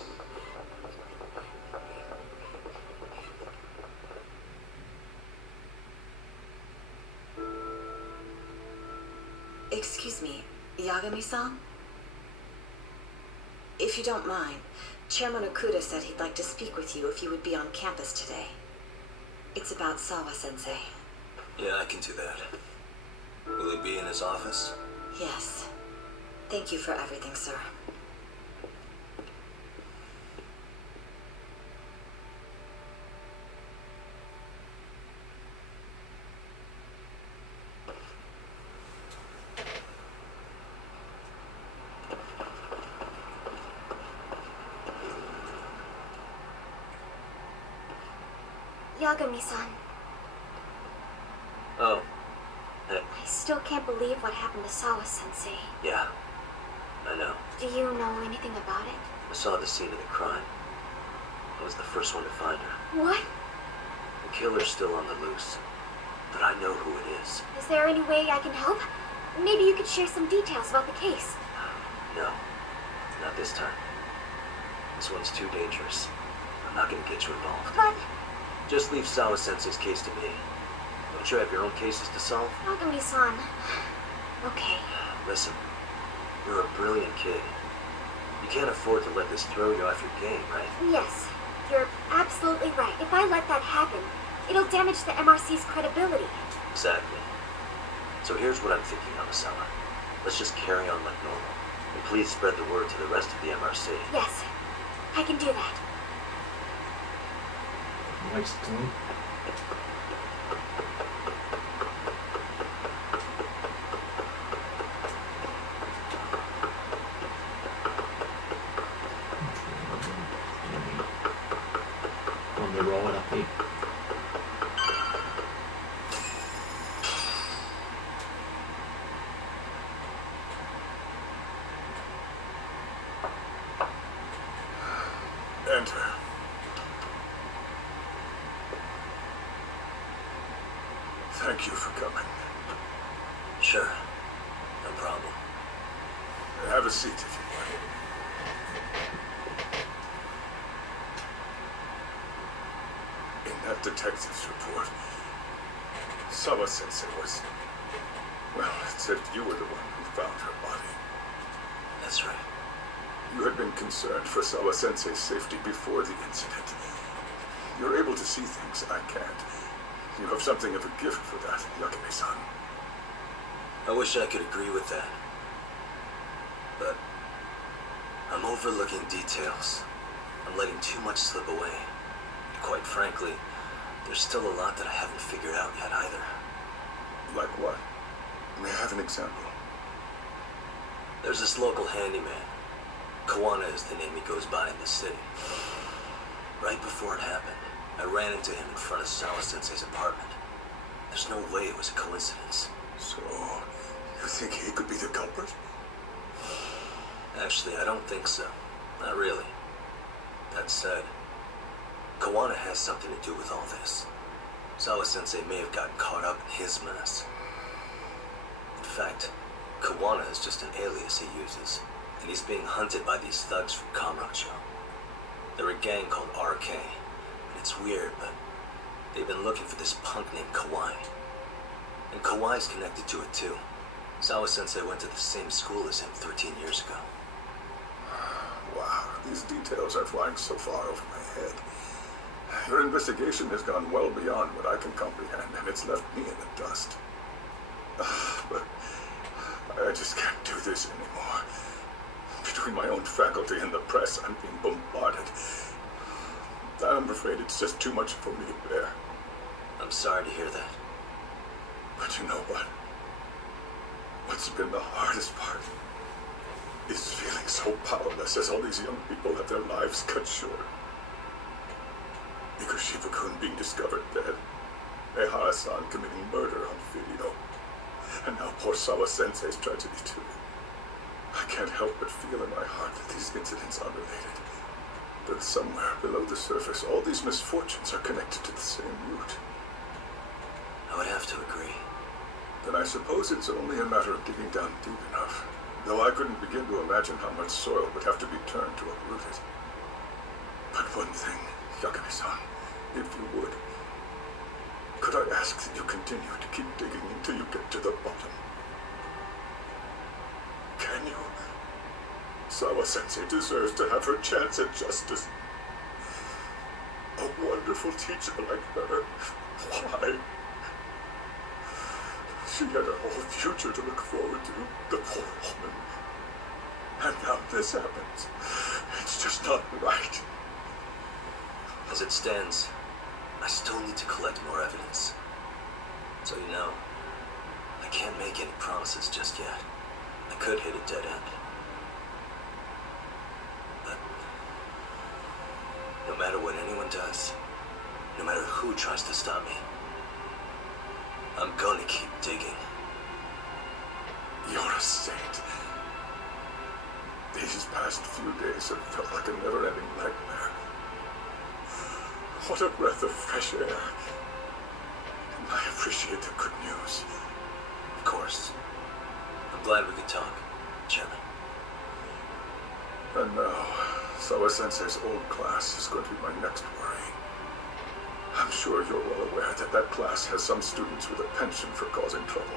Excuse me, Yagami-san? If you don't mind, Chairman Okuda said he'd like to speak with you if you would be on campus today. It's about Sawa-sensei. Yeah, I can do that. Will he be in his office? Yes. Thank you for everything, sir. Yagami-san, Oh. Hey. I still can't believe what happened to Sawa-sensei. Yeah. I know. Do you know anything about it? I saw the scene of the crime. I was the first one to find her. What? The killer's still on the loose. But I know who it is. Is there any way I can help? Maybe you could share some details about the case. No. Not this time. This one's too dangerous. I'm not gonna get you involved. But, Just leave Sawa-sensei's case to me. Don't you have your own cases to solve? Yagami-san. Okay. Listen, you're a brilliant kid. You can't afford to let this throw you off your game, right? Yes, you're absolutely right. If I let that happen, it'll damage the MRC's credibility. Exactly. So here's what I'm thinking, Amasawa. Let's just carry on like normal. And please spread the word to the rest of the MRC. Yes, I can do that. Waste of time. On the road up here. Enter. Thank you for coming. Sure. No problem. Have a seat if you would. In that detective's report, Sawa-sensei was... Well, it said you were the one who found her body. That's right. You had been concerned for Sawa-sensei's safety before the incident. You're able to see things I can't. You have something of a gift for that, Yagami-san. I wish I could agree with that. But I'm overlooking details. I'm letting too much slip away. Quite frankly, there's still a lot that I haven't figured out yet either. Like what? May I have an example? There's this local handyman. Kawana is the name he goes by in the city. Right before it happened, I ran into him in front of Sawa-sensei's apartment. There's no way it was a coincidence. So, you think he could be the culprit? Actually, I don't think so. Not really. That said, Kawana has something to do with all this. Sawa-sensei may have gotten caught up in his mess. In fact, Kawana is just an alias he uses, and he's being hunted by these thugs from Kamurocho. They're a gang called RK, and it's weird, but they've been looking for this punk named Kawai. And Kawai's connected to it too. Sawa-sensei went to the same school as him 13 years ago. Wow, these details are flying so far over my head. Your investigation has gone well beyond what I can comprehend, and it's left me in the dust. But I just can't do this anymore. Between my own faculty and the press, I'm being bombarded. I'm afraid it's just too much for me to bear. I'm sorry to hear that. But you know what? What's been the hardest part is feeling so powerless as all these young people have their lives cut short. Because Shiba-kun being discovered dead, Ehara-san committing murder on video, and now poor Sawa-sensei's tragedy too. I can't help but feel in my heart that these incidents are related. That somewhere below the surface, all these misfortunes are connected to the same root. I would have to agree. Then I suppose it's only a matter of digging down deep enough. Though I couldn't begin to imagine how much soil would have to be turned to uproot it. But one thing, Yakami-san, if you would, could I ask that you continue to keep digging until you get to the bottom? Can you? Sawa-sensei deserves to have her chance at justice. A wonderful teacher like her. Why? She had a whole future to look forward to, the poor woman. And now this happens. It's just not right. As it stands, I still need to collect more evidence. So you know, I can't make any promises just yet. I could hit a dead end. But no matter what anyone does, no matter who tries to stop me, I'm gonna keep digging. You're a saint. These past few days have felt like a never-ending nightmare. What a breath of fresh air. And I appreciate the good news. Of course. I'm glad we could talk, Chairman. And now, Sawa-sensei's old class is going to be my next worry. I'm sure you're well aware that that class has some students with a penchant for causing trouble.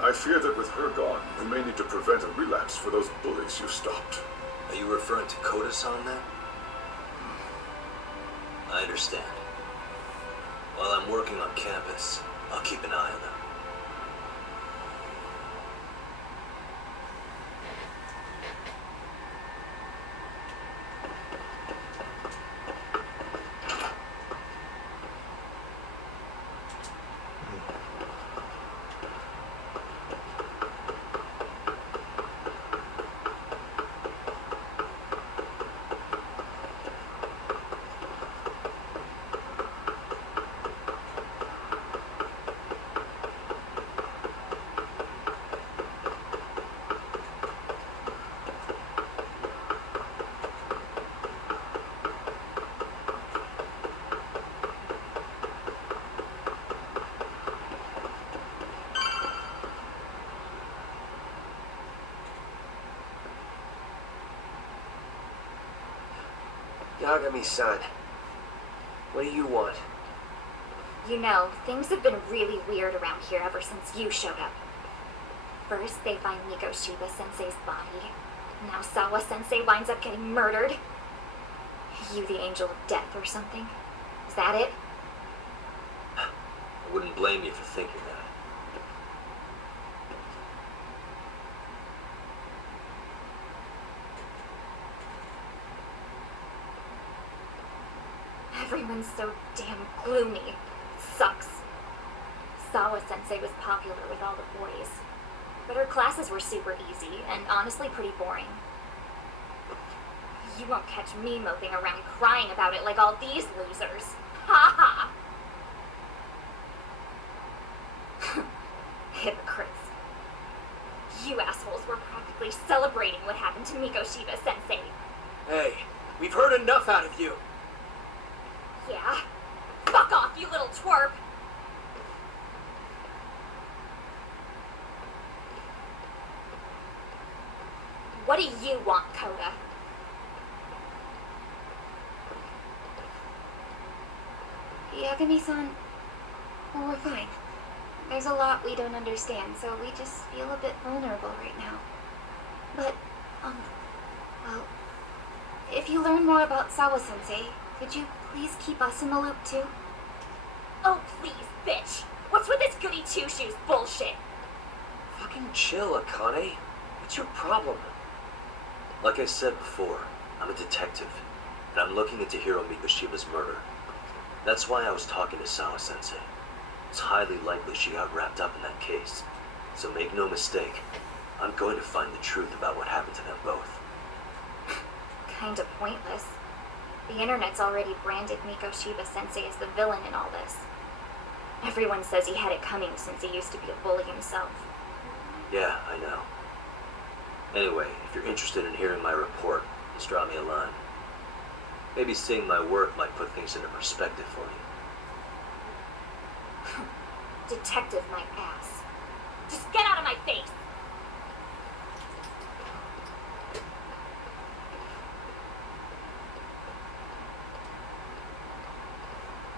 I fear that with her gone, we may need to prevent a relapse for those bullies you stopped. Are you referring to Koda-san then? I understand. While I'm working on campus, I'll keep an eye on them. Yagami-san, what do you want? You know, things have been really weird around here ever since you showed up. First, they find Miko Shiba-sensei's body. Now Sawa-sensei winds up getting murdered. You the angel of death or something? Is that it? I wouldn't blame you for thinking that. Everyone's so damn gloomy. It sucks. Sawa-sensei was popular with all the boys. But her classes were super easy, and honestly pretty boring. You won't catch me moping around crying about it like all these losers. Ha ha! Hypocrites. You assholes were practically celebrating what happened to Mikoshiba-sensei. Hey, we've heard enough out of you. Yeah? Fuck off, you little twerp! What do you want, Coda? Yagami-san, well, we're fine. There's a lot we don't understand, so we just feel a bit vulnerable right now. But, well, if you learn more about Sawa-sensei, could you please keep us in the loop too? Oh, please, bitch! What's with this goody two-shoes bullshit? Fucking chill, Akane. What's your problem? Like I said before, I'm a detective, and I'm looking into Hiro Mikoshiba's murder. That's why I was talking to Sawa-sensei. It's highly likely she got wrapped up in that case. So make no mistake, I'm going to find the truth about what happened to them both. Kinda pointless. The internet's already branded Mikoshiba-sensei as the villain in all this. Everyone says he had it coming since he used to be a bully himself. Yeah, I know. Anyway, if you're interested in hearing my report, just drop me a line. Maybe seeing my work might put things into perspective for you. Detective my ass. Just get out of my face!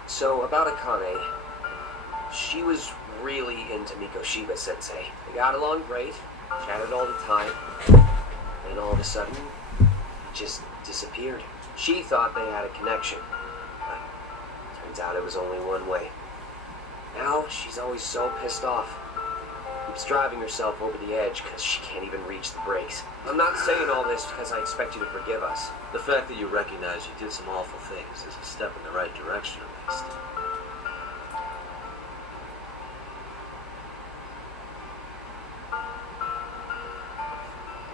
So, about Akane, she was really into Mikoshiba-sensei. They got along great, chatted all the time, and all of a sudden, he just disappeared. She thought they had a connection, but turns out it was only one way. Now, she's always so pissed off. Keeps driving herself over the edge because she can't even reach the brakes. I'm not saying all this because I expect you to forgive us. The fact that you recognize you did some awful things is a step in the right direction, at least.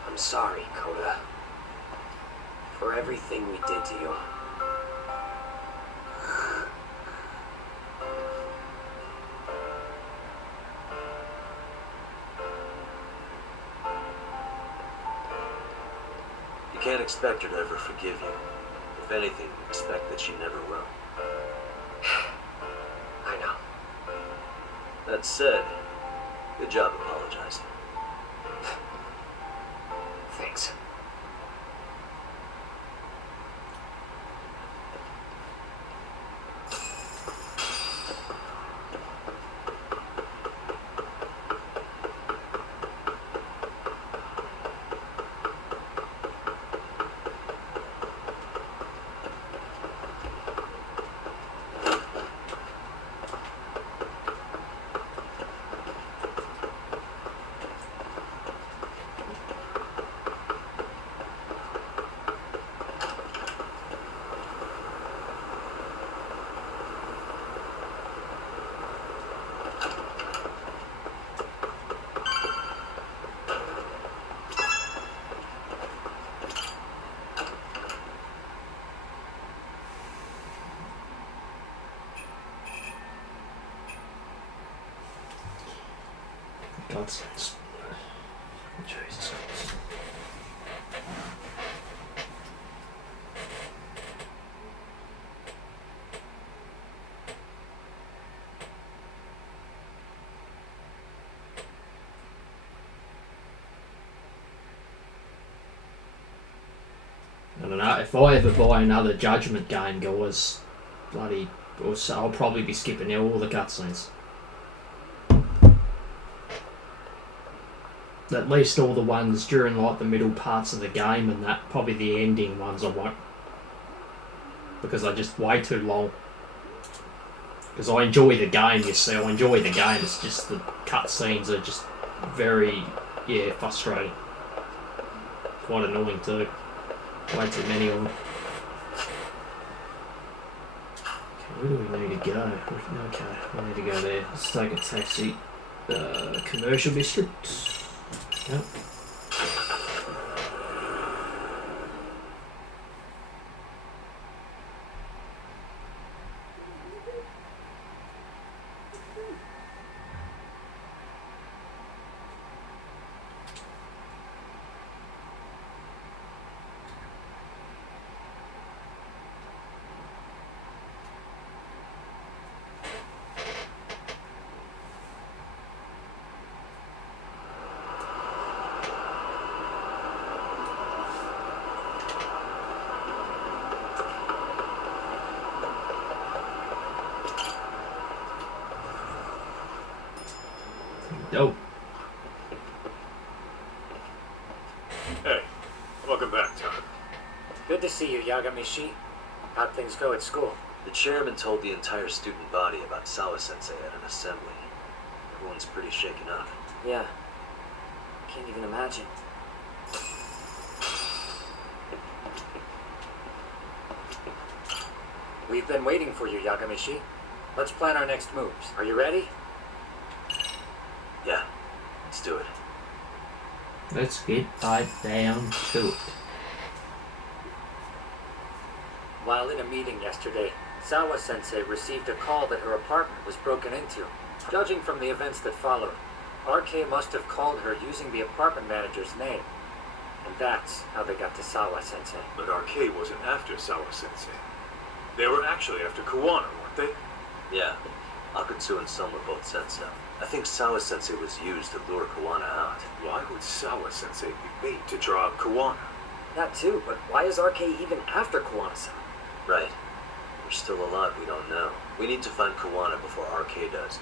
I'm sorry, Coda. For everything we did to you. You can't expect her to ever forgive you. If anything, expect that she never will. I know. That said, good job apologizing. Thanks. God's sakes. Jesus Christ. I don't know, if I ever buy another Judgment game, guys, bloody, I'll probably be skipping out all the cutscenes. At least all the ones during like the middle parts of the game and that, probably the ending ones I won't. Because they're just way too long. Because I enjoy the game, you see, I enjoy the game, it's just the cutscenes are just very, frustrating. Quite annoying too. Way too many of them. Where do we need to go? Okay, we need to go there. Let's take a taxi. Commercial district. Yep. Yo. Hey, welcome back, Tom. Good to see you, Yagamishi. How'd things go at school? The chairman told the entire student body about Sawa-sensei at an assembly. Everyone's pretty shaken up. Yeah. Can't even imagine. We've been waiting for you, Yagamishi. Let's plan our next moves. Are you ready? Yeah, let's do it. Let's get right down to it. While in a meeting yesterday, Sawa-sensei received a call that her apartment was broken into. Judging from the events that followed, RK must have called her using the apartment manager's name. And that's how they got to Sawa-sensei. But RK wasn't after Sawa-sensei. They were actually after Kuwana, weren't they? Yeah, Akutsu and Soma both said so. I think Sawa-sensei was used to lure Kuwana out. Why would Sawa-sensei be bait to draw out Kuwana? That too, but why is RK even after Kuwana-san? Right. There's still a lot we don't know. We need to find Kuwana before RK does.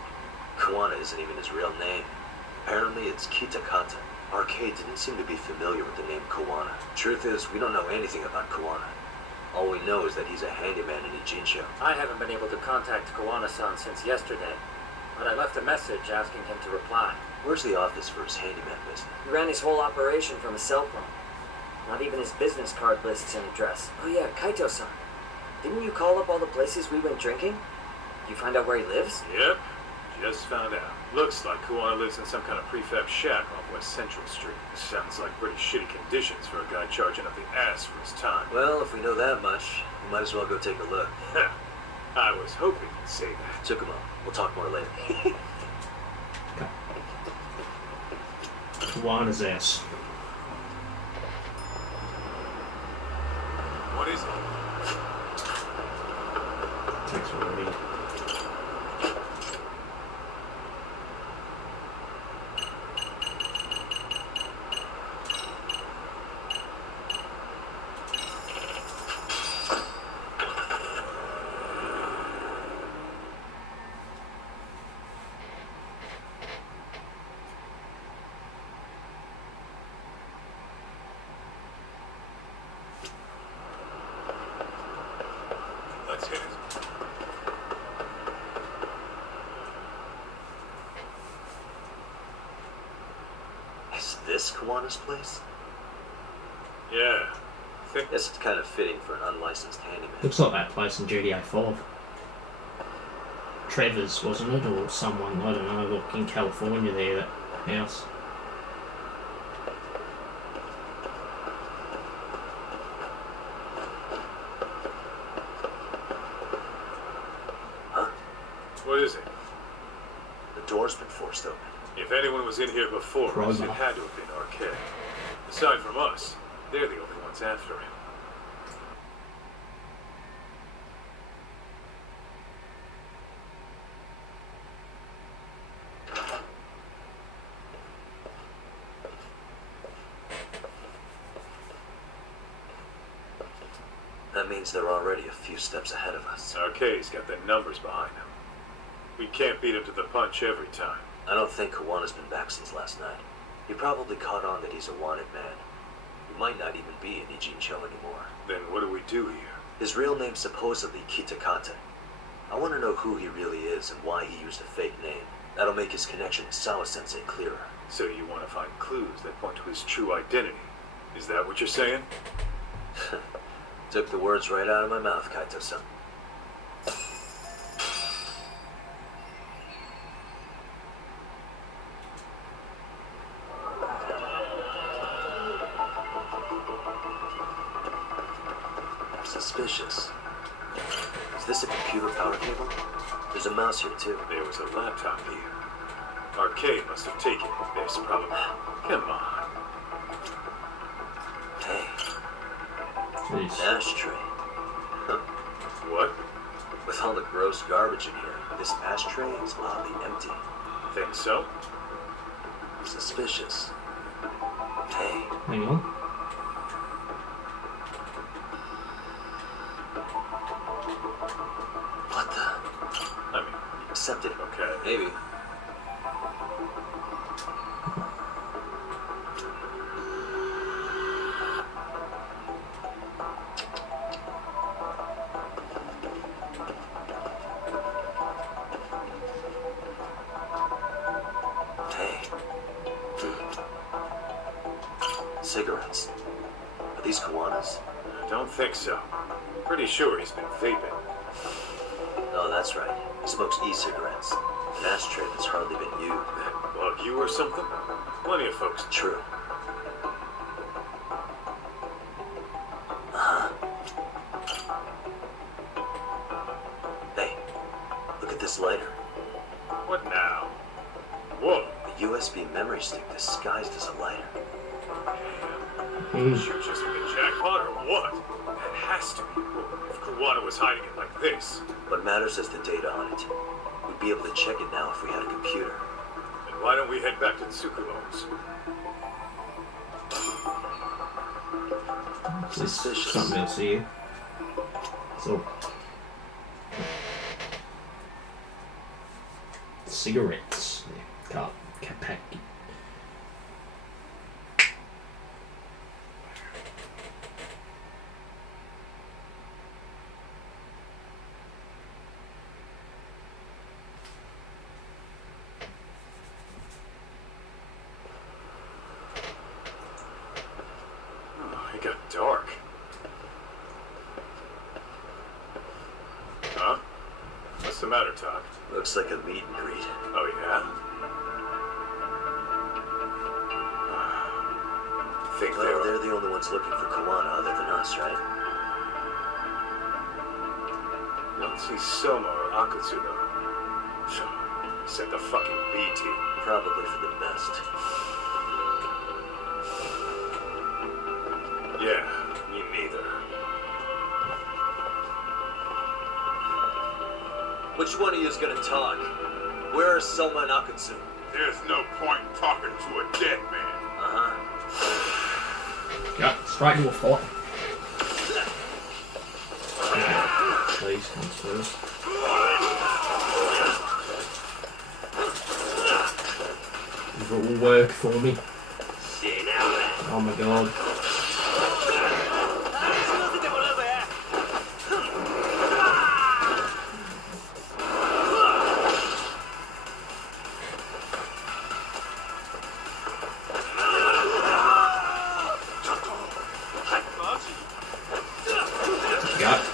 Kuwana isn't even his real name. Apparently it's Kitakata. RK didn't seem to be familiar with the name Kuwana. Truth is, we don't know anything about Kuwana. All we know is that he's a handyman in Ijincho. I haven't been able to contact Kuwana-san since yesterday, but I left a message asking him to reply. Where's the office for his handyman business? He ran his whole operation from a cell phone. Not even his business card lists an address. Oh yeah, Kaito-san. Didn't you call up all the places we went drinking? Did you find out where he lives? Yep, just found out. Looks like Kuwana lives in some kind of prefab shack off West Central Street. Sounds like pretty shitty conditions for a guy charging up the ass for his time. Well, if we know that much, we might as well go take a look. I was hoping you'd say that. Took him up. We'll talk more later. Kuwana's ass. What is it? Thanks for reading. Let's hit it. Is this Kuwana's place? Yeah. Guess it's kind of fitting for an unlicensed handyman. Looks like that place in GTA 5. Trevor's, wasn't it? Or someone, I don't know, look, in California there, that house. Huh? What is it? The door's been forced open. If anyone was in here before us, it Crowbar. had to have been RK. Aside from us, they're the only ones after him. That means they're already a few steps ahead of us. RK's got the numbers behind him. We can't beat him to the punch every time. I don't think Kuwana's been back since last night. He probably caught on that he's a wanted man. He might not even be in Ijincho anymore. Then what do we do here? His real name's supposedly Kitakata. I want to know who he really is and why he used a fake name. That'll make his connection with Sawa-sensei clearer. So you want to find clues that point to his true identity? Is that what you're saying? Took the words right out of my mouth, Kaito-san. Suspicious. Is this a computer power cable? There's a mouse here too. There was a laptop here. Arcade must have taken it. There's probably... Come on. Hey. Jeez. An ashtray. Huh. What? With all the gross garbage in here, this ashtray is oddly empty. Think so? Suspicious. Hey. Hang on. What the? I mean, Accepted. okay. Maybe. Hey. Cigarettes. Are these Kiwanis? I don't think so. Pretty sure he's been vaping. Oh, that's right. He smokes e-cigarettes. An ashtray that's hardly been used. Bug you or something? Plenty of folks. True. Hey, look at this lighter. What now? Whoa. A USB memory stick disguised as a lighter. Shoot, just hit the jackpot or what? That has to be. If Kiwana was hiding it like this. What matters is the data on it. We'd be able to check it now if we had a computer. Then why don't we head back to the Tsukumo's? Suspicious. Something else here. So. Cigarettes. Yeah. Pack. It got dark. Huh? What's the matter, Todd? Looks like a meet and greet. Oh, yeah? Think Well, they're the only ones looking for Kiwana other than us, right? Don't see Soma or Akutsu, though. Sent the fucking B team. Probably for the best. Yeah, me neither. Which one of you is gonna talk? Where are Soma and Akutsu? There's no point in talking to a dead man. Uh-huh. Yeah, straight into a fight. Please, comes first. If it will work for me. Oh my god. Got it.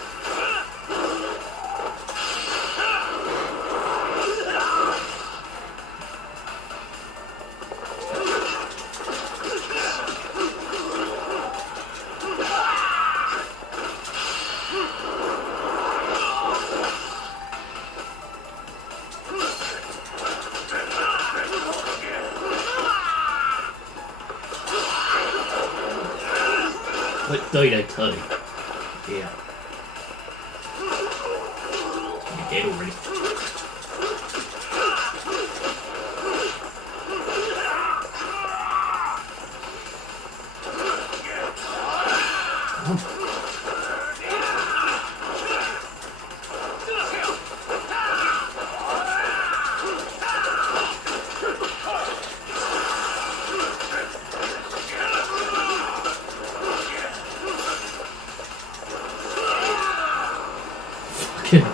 What do they tell you? Yeah. You're dead already.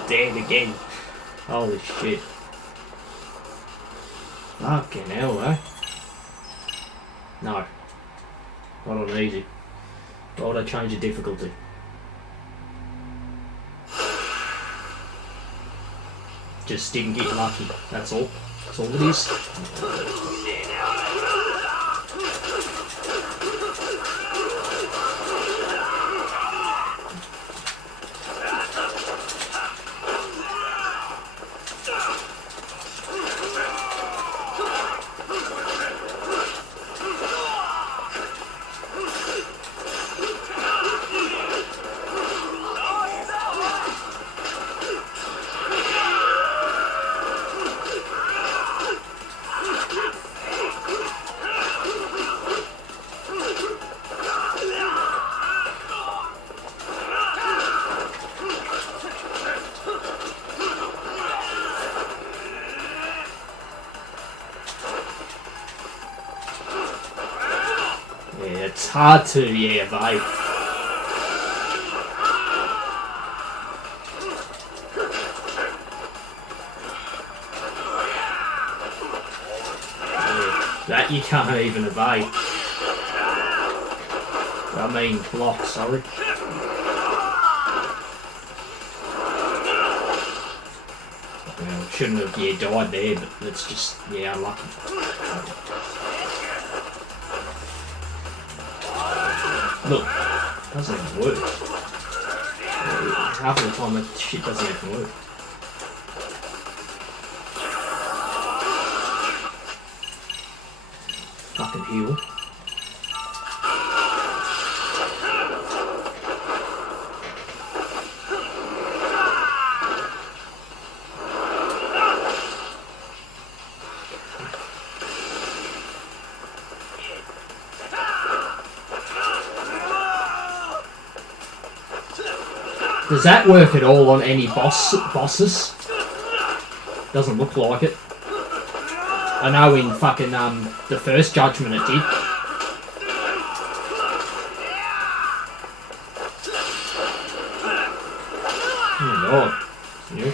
Dead again. Holy shit. Fucking hell, eh? No. Not on easy. Why would I change the difficulty? Just didn't get lucky. That's all. That's all it is. hard to, yeah, evade. That you can't even evade. I mean, block, sorry. Well, shouldn't have, yeah, died there, but that's just, yeah, unlucky. Look, it doesn't even work. Half of the time that shit doesn't even work. Fucking heal. Does that work at all on any bosses? Doesn't look like it. I know in fucking the first Judgment it did. Oh my god. Yeah.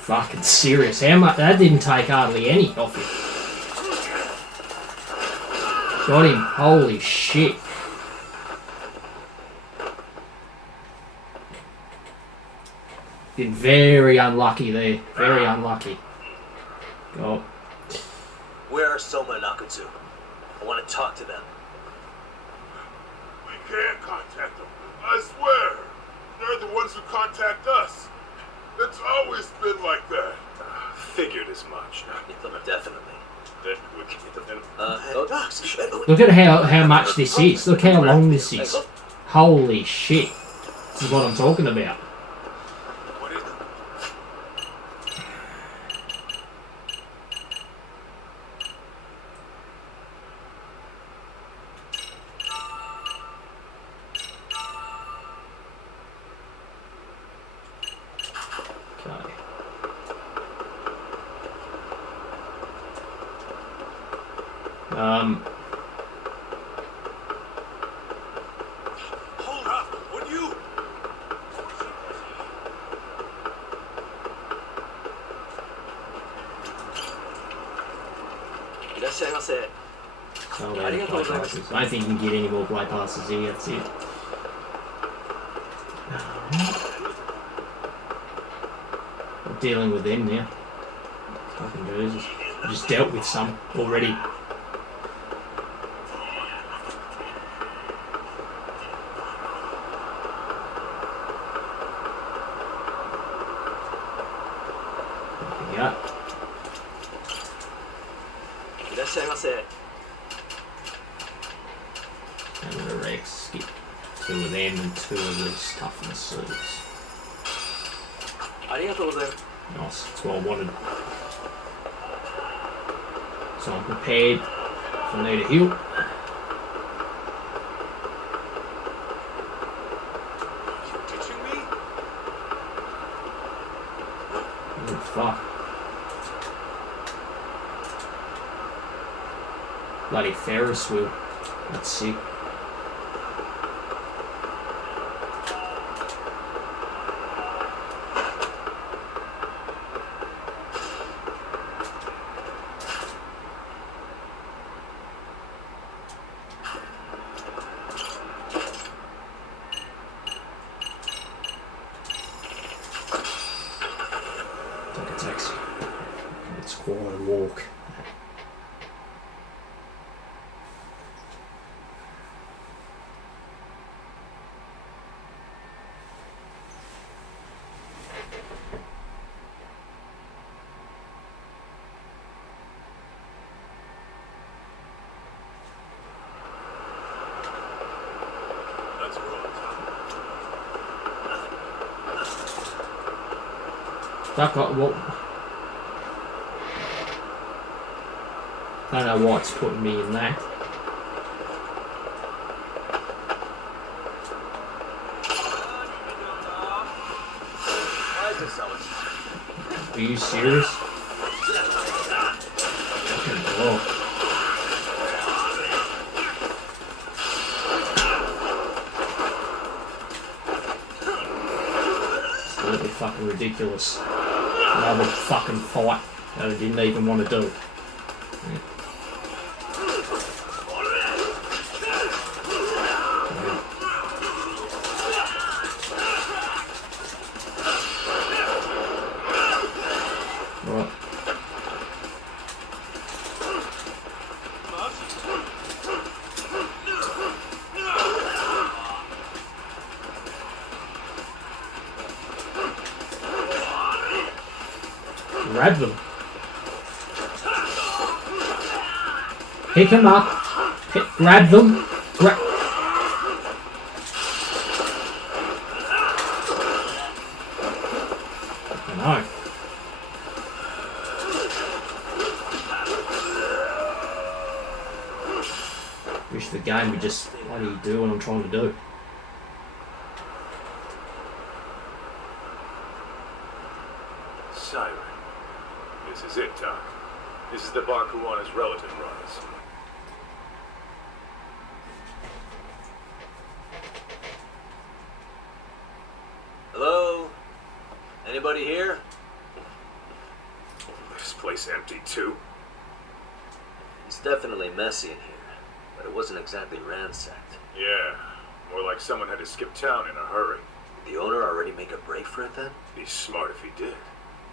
Fucking serious. How much? That didn't take hardly any off him. Got him. Holy shit. Been very unlucky there. Very unlucky. Go. Where are Soma and Akutsu? I want to talk to them. We can't contact them. I swear. They're the ones who contact us. It's always been like that. Figured as much. Definitely. Look at how much this is. Look how long this is. Holy shit. This is what I'm talking about. Hold up, would you? Oh, I don't think you can get any more play passes here, that's it. I'm dealing with them now. Fucking Jesus. I just dealt with some already. Yeah. And the Rex skip 2 of them and 2 of this toughness suits. Nice, that's what I wanted. So I'm prepared if I need a heal. Oh fuck. Bloody Ferris wheel. That's sick. Like a taxi. It's quite a walk. That got what? I don't know why it's putting me in that. Are you serious? Oh. Absolutely fucking ridiculous. Another fucking fight that I didn't even want to do. Yeah. Right. Grab them. Pick him up. Grab them. I know. Wish the game would just bloody do what I'm trying to do. Siren. This is it, Doc. This is the bar Kuwana's relative runs. Hello? Anybody here? This place empty, too? It's definitely messy in here, but it wasn't exactly ransacked. Yeah, more like someone had to skip town in a hurry. Did the owner already make a break for it then? Be smart if he did.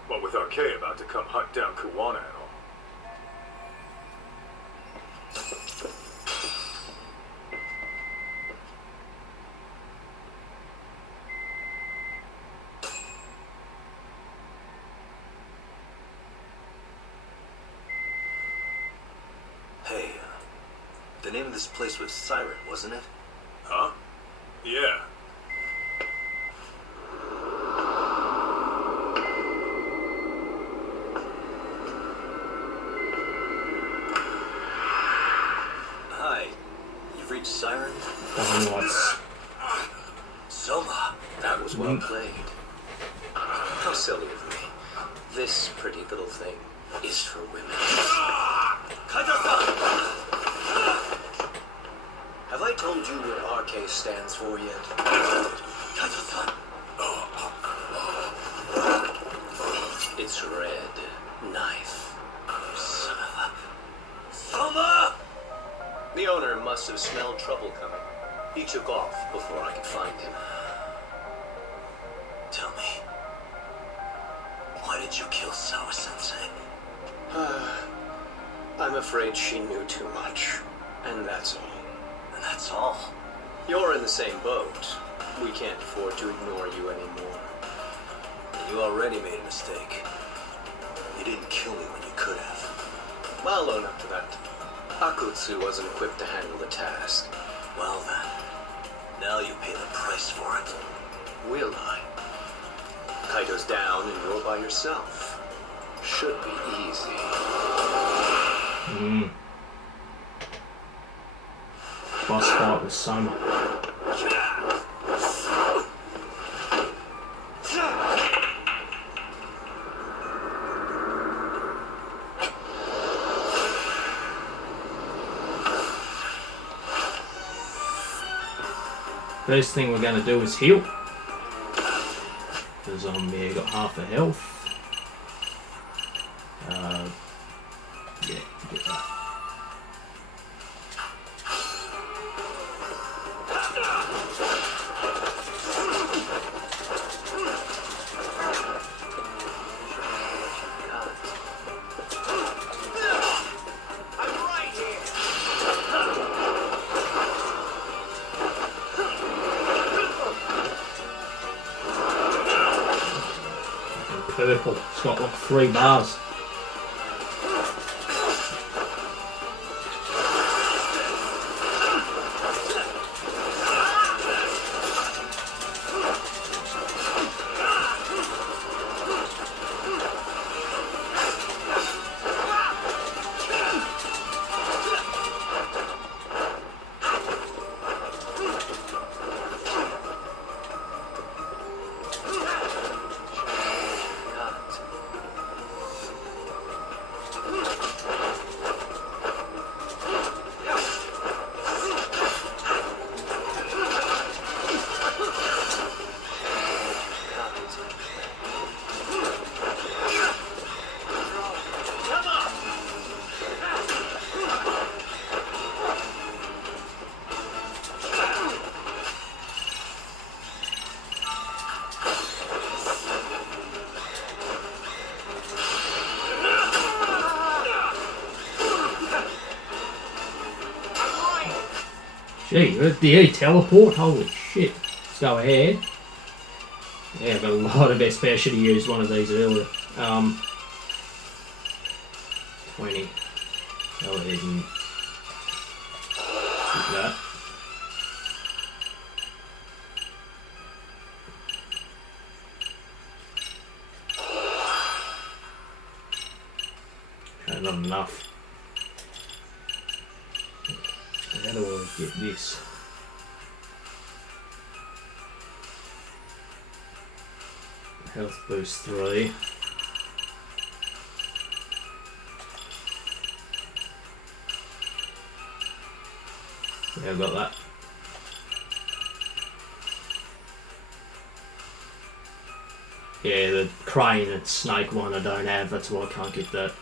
What with RK about to come hunt down Kuwana and all. Hey, the name of this place was Siren, wasn't it? Huh? Yeah. Hi, you've reached Siren? What? Soma, that was well played. How silly of me. This pretty little thing is for women. Have I told you what RK stands for yet? It's red knife. Son of a... Soma! The owner must have smelled trouble coming. He took off before I could find him. Tell me, why did you kill Sawa-sensei? I'm afraid she knew too much. And that's all. And that's all? You're in the same boat. We can't afford to ignore you anymore. You already made a mistake. You didn't kill me when you could have. I'll own up to that. Akutsu wasn't equipped to handle the task. Well then, now you pay the price for it. Will I? Kaito's down and you're by yourself. Should be easy. Boss fight with Soma. First thing we're going to do is heal. Because I'm here, got half a health. Yeah, get that. Purple. It's got like 3 bars. Gee, teleport? Holy shit. Let's go ahead. Yeah, I've got a lot of SP. I should have used one of these earlier. 20. Go ahead and keep that. Okay, not enough. How do I get this? Health boost 3. Yeah, I've got that. Yeah, the crane and snake one I don't have, that's why I can't get that.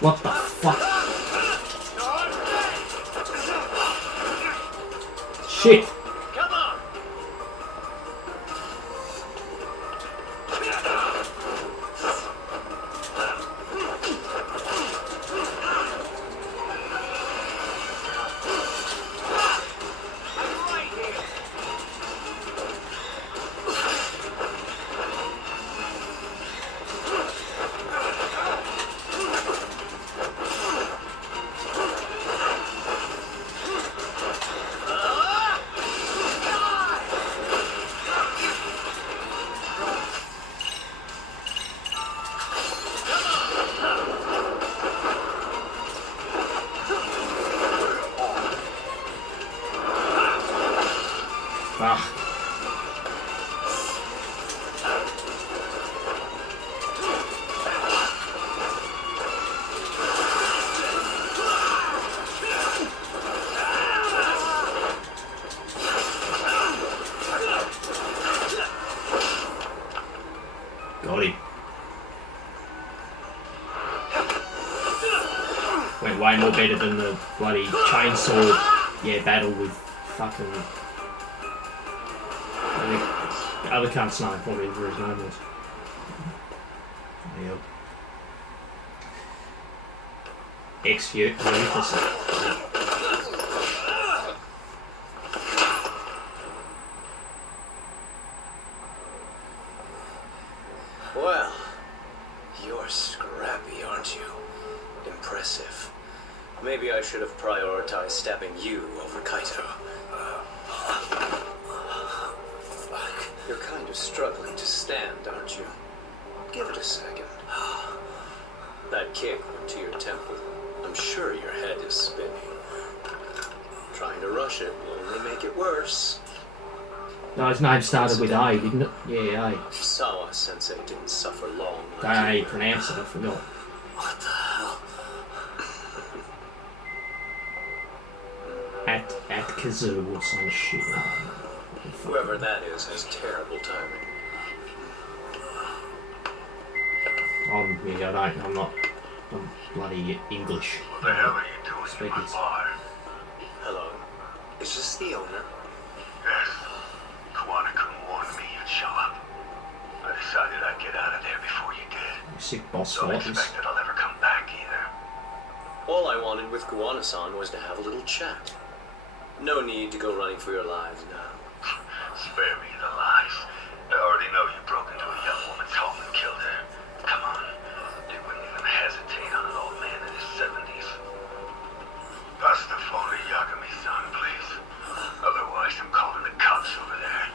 What the fuck? Shit! Got him. Went way more better than the bloody chainsaw, battle with fucking... the other cunt snipe, whatever his name was. Yep. Execute. Well, you're scrappy, aren't you? Impressive. Maybe I should have prioritized stabbing you over Kaito. You're kind of struggling to stand, aren't you? Give it a second. That kick went to your temple. I'm sure your head is spinning. Trying to rush it will only make it worse. No, his name started with A, didn't it? Yeah, A. Sawa Sensei didn't suffer long. Don't know how you pronounce it, I forgot. What the hell? At Kazoo or some shit. Whoever that is has terrible timing. I'm bloody English. What the hell are you doing in my bar? Hello. Is this the owner? Yes. Kawana couldn't warn me you'd show up. I decided I'd get out of there before you did. Sick boss Don't fighters. expect that I'll ever come back either. All I wanted with Kawana-san was to have a little chat. No need to go running for your lives now. Spare me the lies. I already know you broke into a young woman's home and killed her. Come on. You wouldn't even hesitate on an old man in his 70s. Pass the phone to Yagami-san, please. Otherwise, I'm calling the cops over there.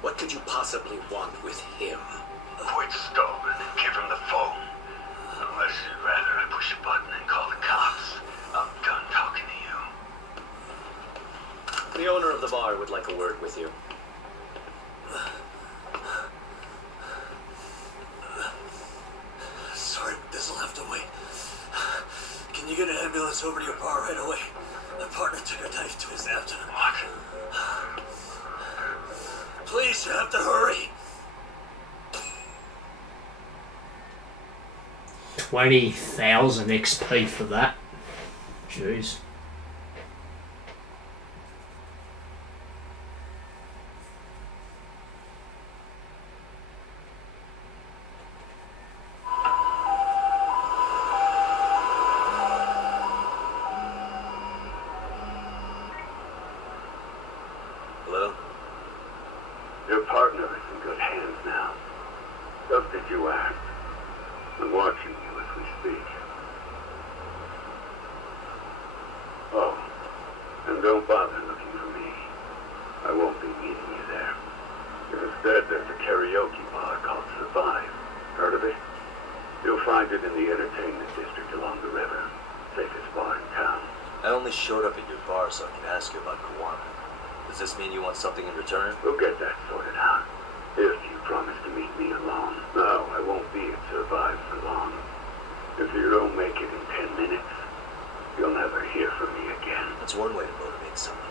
What could you possibly want with him? Quit stalling and give him the phone. Unless you'd rather I push a button and call the cops. I'm done talking to you. The owner of the bar would like a word with you. Sorry, this'll have to wait. Can you get a over to your bar right away. My partner took a knife to his abdomen. What? Please, you have to hurry. 20,000 XP for that. Jeez. Hello? Your partner is in good hands now. Just as you asked. I'm watching you as we speak. Oh, and don't bother looking for me. I won't be meeting you there. Instead, there's a karaoke bar called Survive. Heard of it? You'll find it in the entertainment district along the river. Safest bar in town. I only showed up at your bar so I can ask you about Kawana. Does this mean you want something in return? We'll get that sorted out. If you promise to meet me alone. No, I won't be at Survive for long. If you don't make it in 10 minutes, you'll never hear from me again. That's one way to motivate someone.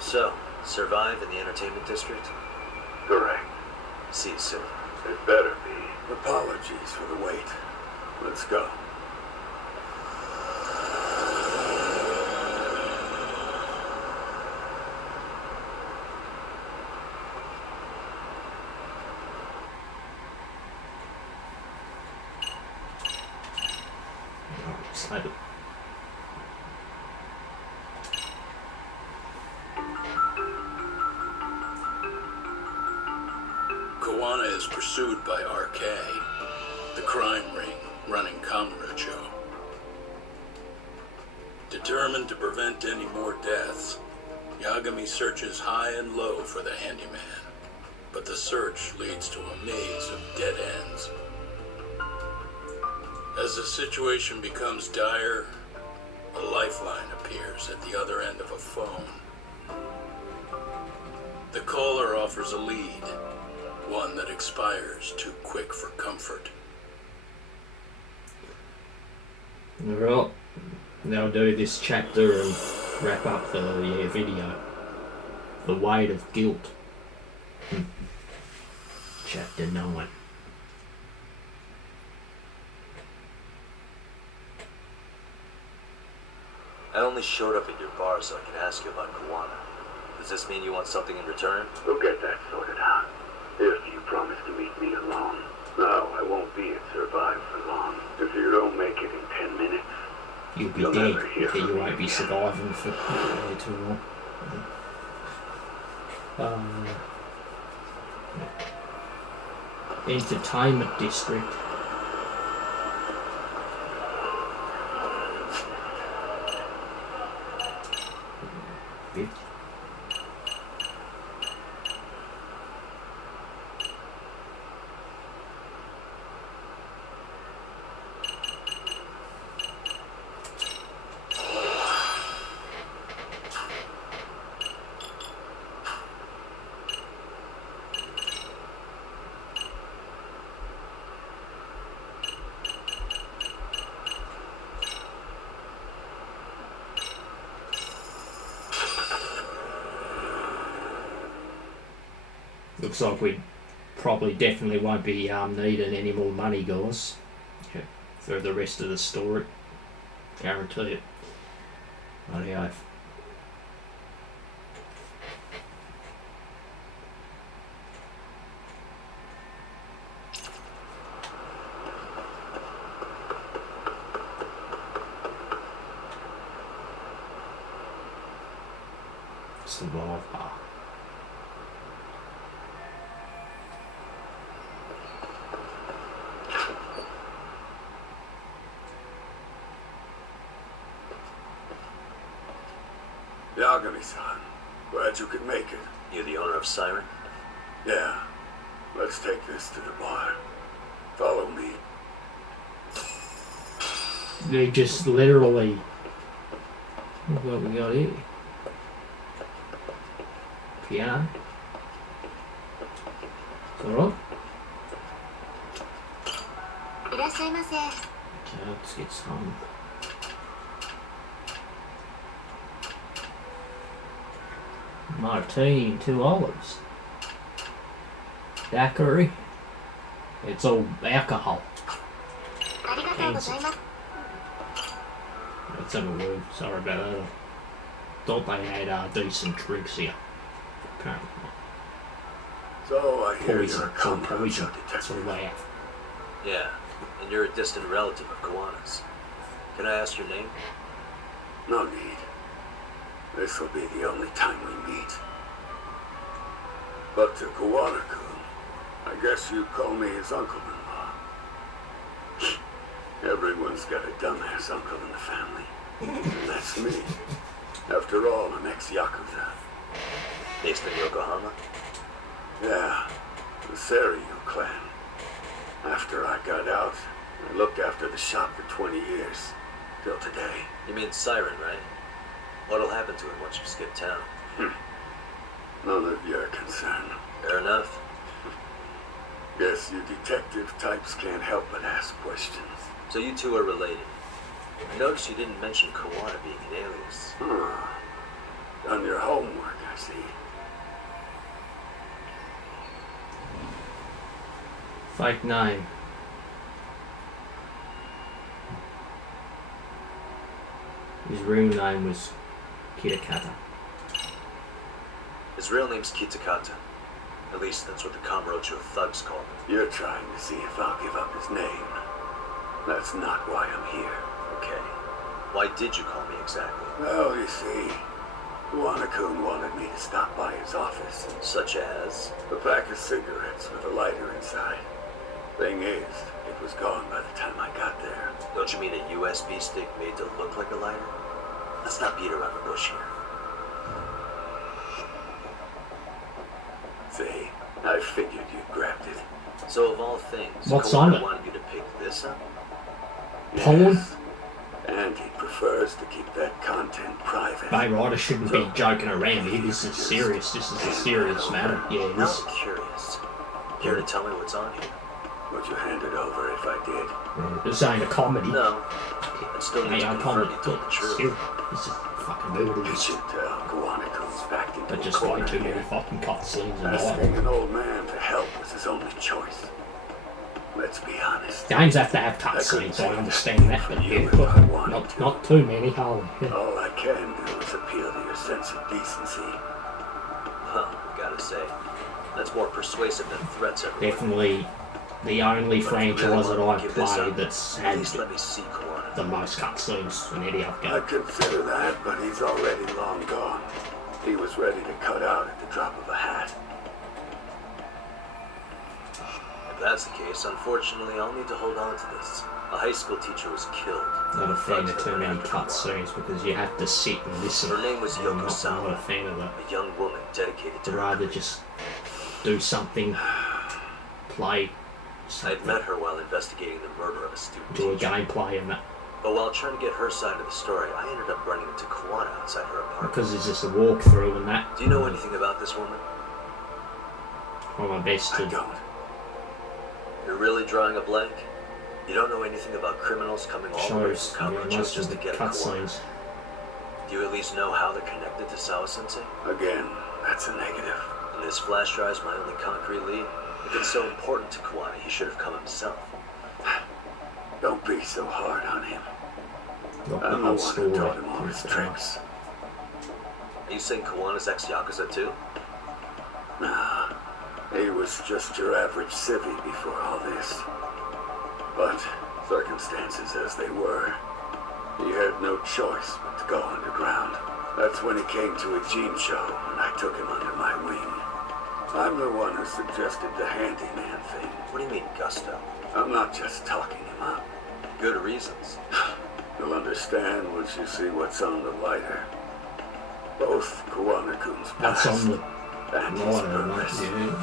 So, Survive in the entertainment district? Correct. See you soon. It better be. Apologies for the wait. Let's go. Slide it. Kawana is pursued by RK, the crime ring running Kamurocho. Determined to prevent any more deaths, Yagami searches high and low for the handyman, but the search leads to a maze of dead ends. As the situation becomes dire, a lifeline appears at the other end of a phone. The caller offers a lead, one that expires too quick for comfort. Alright, now do this chapter and wrap up the video. The Weight of Guilt. Chapter 9. I only showed up at your bar so I can ask you about Kawana. Does this mean you want something in return? We'll get that sorted out. If you promise to meet me alone. No, I won't be at Survive for long. If you don't make it in 10 minutes, You'll be you'll dead. never hear Okay, from you me won't be again. surviving for too long. Entertainment district. Bit. Looks like we probably definitely won't be needing any more money, guys, for the rest of the story. Guarantee it. Anyhow. Survive. Yagami-san, glad you could make it. You're the owner of Siren? Yeah. Let's take this to the bar. Follow me. They just literally. What we got here? Piano. Alright. いらっしゃいませ。 Okay, let's get some. martini and 2 olives. Daiquiri. It's all alcohol. Fancy. Let's have a word. Sorry about that. I thought they had decent drinks here. Apparently not. So I hear Poison. you're a It's all Kamurocho poison. That's detective. all they have. Yeah, and you're a distant relative of Kawana's. Can I ask your name? No need. This will be the only time we meet. But to Kawana-kun, I guess you call me his uncle-in-law. Everyone's got a dumbass uncle in the family. And that's me. After all, I'm ex-Yakuza. Based in Yokohama? Yeah, the Seiryu clan. After I got out, I looked after the shop for 20 years. Till today. You mean Siren, right? What'll happen to him once you skip town? None of your concern. Fair enough. Guess you detective types can't help but ask questions. So you two are related. I noticed you didn't mention Kawana being an alias. Done your homework, I see. Fake name. His real name was Kitakata. His real name's Kitakata. At least that's what the Kamurocho thugs call him. You're trying to see if I'll give up his name. That's not why I'm here. Okay. Why did you call me exactly? Well, you see, Kawana-kun wanted me to stop by his office. Such as? A pack of cigarettes with a lighter inside. Thing is, it was gone by the time I got there. Don't you mean a USB stick made to look like a lighter? Let's not beat around the bush here. See, I figured you grabbed it. So of all things, What's on Kawana it? wanted you to pick this up? Porn? Yes. And he prefers to keep that content private. Bay Rider shouldn't be joking around here. This is serious. This is a serious matter. Yeah, Now this. I'm curious. Care to tell me what's on here? Would you hand it over if I did? This ain't a comedy. No. I still need Hey, to I confirm can't. you told the truth. This is fucking murder. You should tell Kawana-kun's backed into But a just way corner too many here. fucking cutscenes and Asking all. an old man to help was his only choice. Let's be honest. Games have to have cutscenes, I understand that, but yeah, not too many. Holy hell. All I can do is appeal to your sense of decency. Huh, gotta say. That's more persuasive than threats ever. Definitely the only franchise that I've played that's At had least let me see Kawana. the most cutscenes in any I've I got. consider that, but he's already long gone. He was ready to cut out at the drop of a hat. If that's the case, unfortunately, I'll need to hold on to this. A high school teacher was killed. Not a fan Thugs of too went many after Kawana. cutscenes because you have to sit and listen. Her name was I'm not a Yoko-sama, fan of that. a young woman dedicated to I'd her rather career. just do something, play I'd met her while investigating the murder of a student do a teacher. gameplay and that. But while trying to get her side of the story, I ended up running into Kawana outside her apartment. Because it's just a walkthrough and that. Do you know anything about this woman? Try my best to. I don't. You're really drawing a blank? You don't know anything about criminals coming all the way Shows from Kamurocho most just of to the get Kawana? cutscenes. Do you at least know how they're connected to Sawa-sensei? Again, that's a negative. And this flash drive's my only concrete lead. If it's so important to Kawana, he should have come himself. Don't be so hard on him. Got the I'm the whole one story. who taught him all his tricks. Are you saying Kawana's ex-Yakuza too? Nah, he was just your average civvy before all this. But circumstances as they were, he had no choice but to go underground. That's when he came to a Gene show, and I took him under my wing. I'm the one who suggested the handyman thing. What do you mean, gusto? I'm not just talking him up. Good reasons. You'll understand once you see what's on the lighter. Both Kawana-kun's That's past on the and his lighter, purpose. yeah.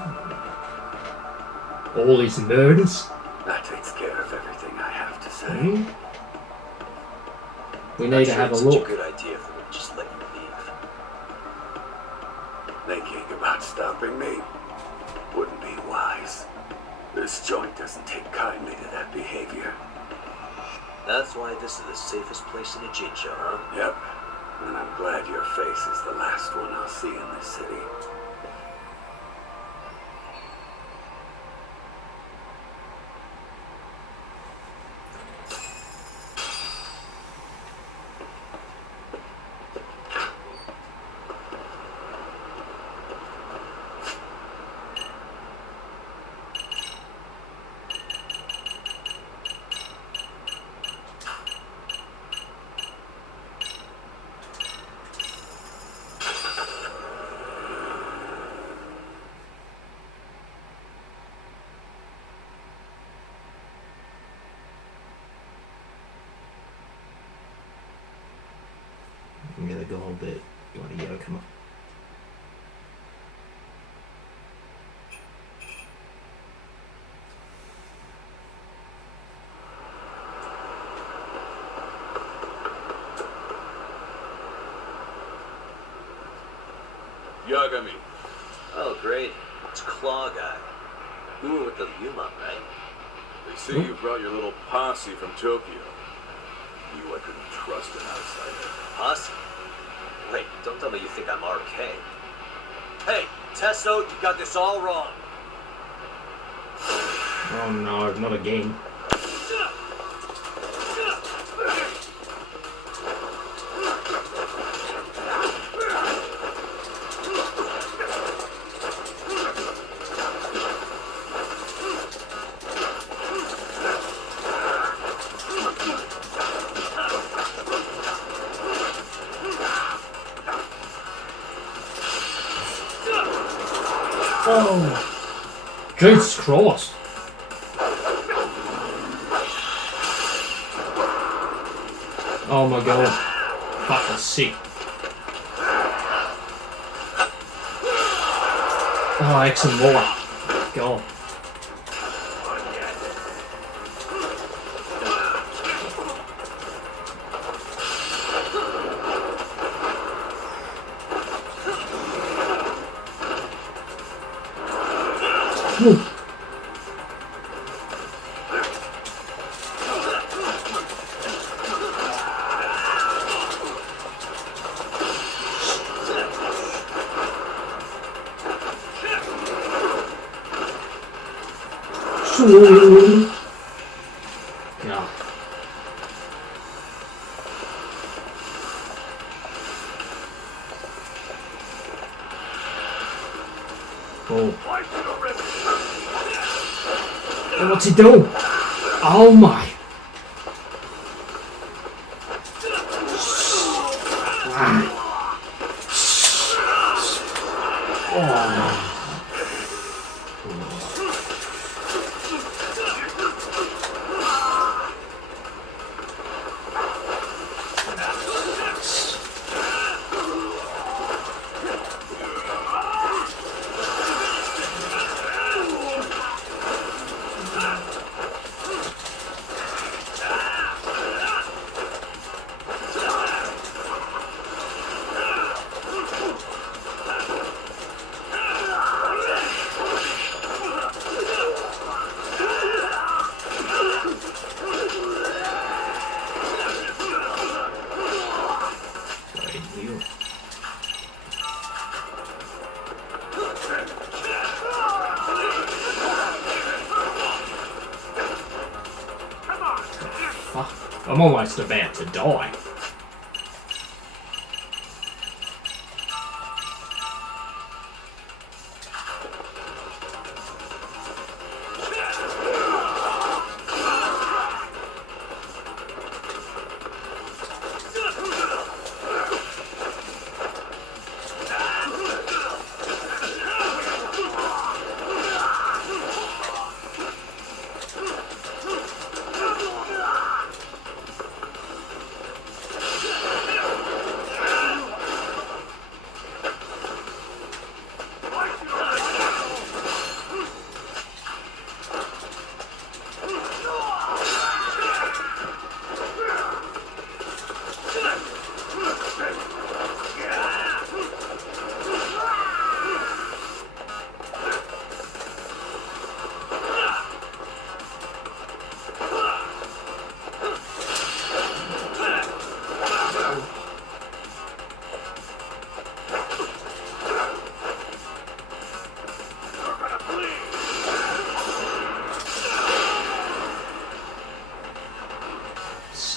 All his murders. That takes care of everything I have to say. Hmm? We Not need to sure have a it's look. Such a good idea for me to just let you leave. Thinking about stopping me wouldn't be wise. This joint doesn't take kindly to that behavior. That's why this is the safest place in a Gene show, huh? Yep. And I'm glad your face is the last one I'll see in this city. I'm gonna go a bit bloody Yakima. Yagami. Oh, great. It's Claw Guy. You were with the Yuma, right? They say you brought your little posse from Tokyo. You I couldn't trust an outsider. Posse? Wait, don't tell me you think I'm RK. Hey, Tesso, you got this all wrong. Oh no, not again. Oh, Jesus Christ. Oh my god. Fucking sick. Oh, X and more. God. Whew. Yeah. Oh. Oh, what's he doing? Oh my. I'm almost about to die.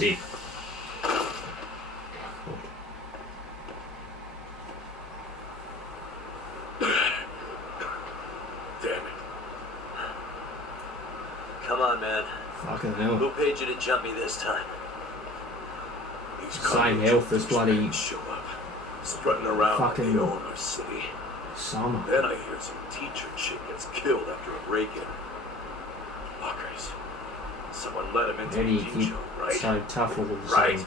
See. Damn it. Come on, man. Fucking hell. Who paid you to jump me this time? Same health as bloody Show up, strutting around fucking the owner city. Soma. Then I hear some teacher chick gets killed after a break-in. Fuckers. Someone let him into How do you the keep show, right? so tough all of a Right. sudden?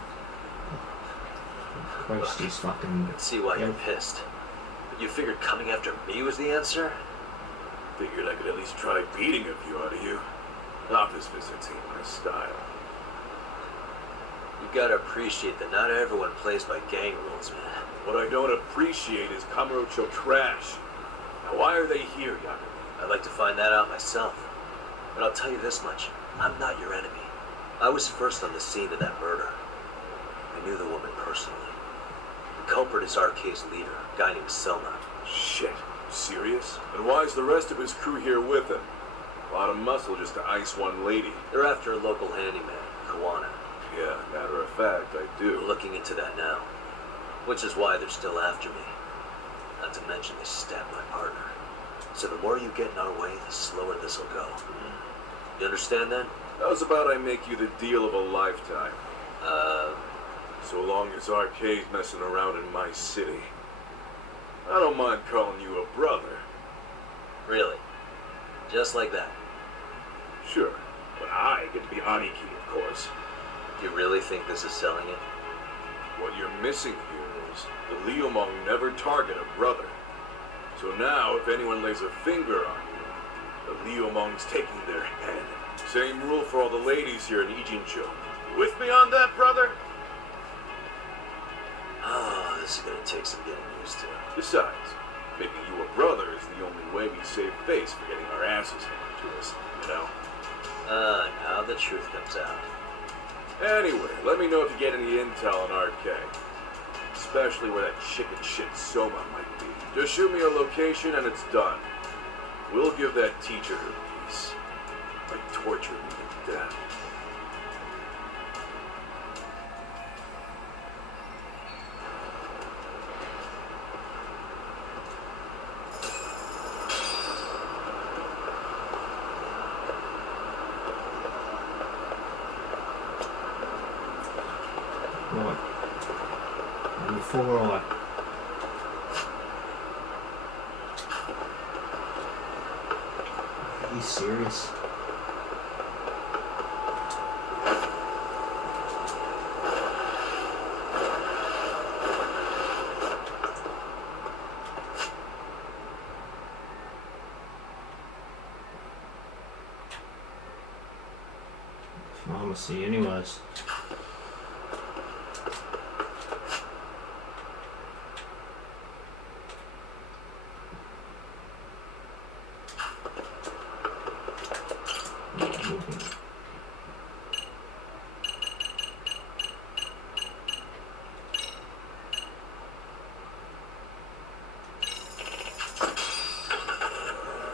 Christ, he's fucking... I can see why you're pissed. But you figured coming after me was the answer? Figured I could at least try beating a few out of you. Office visits ain't my style. You gotta appreciate that not everyone plays by gang rules, man. What I don't appreciate is Kamurocho trash. Now why are they here, Yakami? I'd like to find that out myself. But I'll tell you this much. I'm not your enemy. I was first on the scene of that murder. I knew the woman personally. The culprit is RK's leader, a guy named Soma. Shit. Serious? And why is the rest of his crew here with him? A lot of muscle just to ice one lady. They're after a local handyman, Kawana. Yeah, matter of fact, I do. We're looking into that now. Which is why they're still after me. Not to mention they stabbed my partner. So the more you get in our way, the slower this'll go. You understand that? How's about I make you the deal of a lifetime? So long as RK's messing around in my city. I don't mind calling you a brother. Really? Just like that? Sure. But I get to be Aniki, of course. You really think this is selling it? What you're missing here is the Liumong never target a brother. So now, if anyone lays a finger on you, the Liumong's taking their head. Same rule for all the ladies here in Ijincho. You with me on that, brother? Oh, this is gonna take some getting used to. Besides, making you a brother is the only way we save face for getting our asses handed to us, you know? Now the truth comes out. Anyway, let me know if you get any intel on RK. Especially where that chicken shit Soma might be. Just shoot me a location and it's done. We'll give that teacher her peace. Like torturing me to death. Right. And before I... Are you serious? Pharmacy anyways.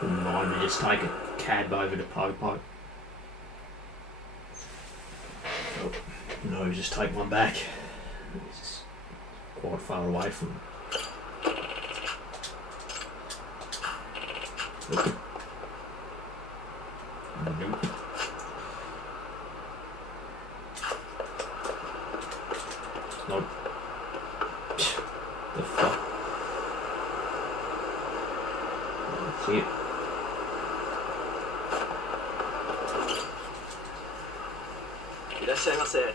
Wouldn't mind me just take a cab over to Popo. Oh, no, just take one back. It's quite far away from Nope. Nope. Nope. The fuck? See it? Irashaimase.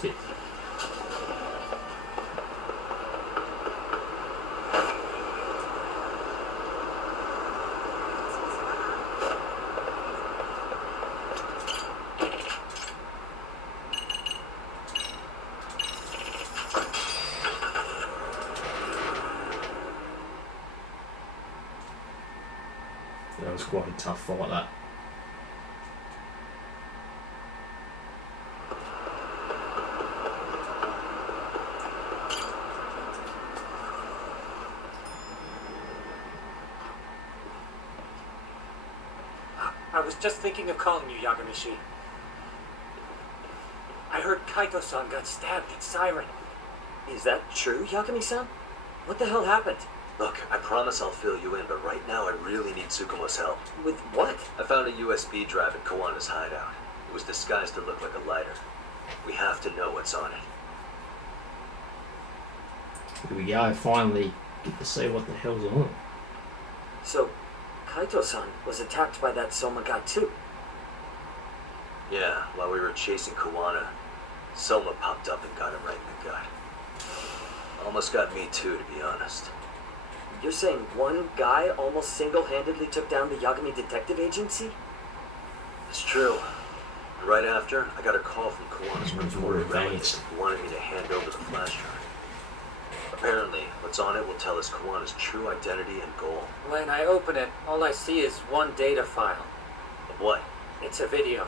See it? That was quite a tough fight, that. I was just thinking of calling you, Yagamishi. I heard Kaito-san got stabbed at Siren. Is that true, Yagami-san? What the hell happened? Look, I promise I'll fill you in, but right now I really need Tsukumo's help. With what? I found a USB drive in Kawana's hideout. It was disguised to look like a lighter. We have to know what's on it. Here we go, finally get to see what the hell's on. So, Kaito-san was attacked by that Soma guy too. Yeah, while we were chasing Kawana, Soma popped up and got him right in the gut. Almost got me too, to be honest. You're saying one guy almost single-handedly took down the Yagami Detective Agency? It's true. And right after, I got a call from Kawana's reported relative who wanted me to hand over the flash drive. Apparently, what's on it will tell us Kawana's true identity and goal. When I open it, all I see is one data file. Of what? It's a video.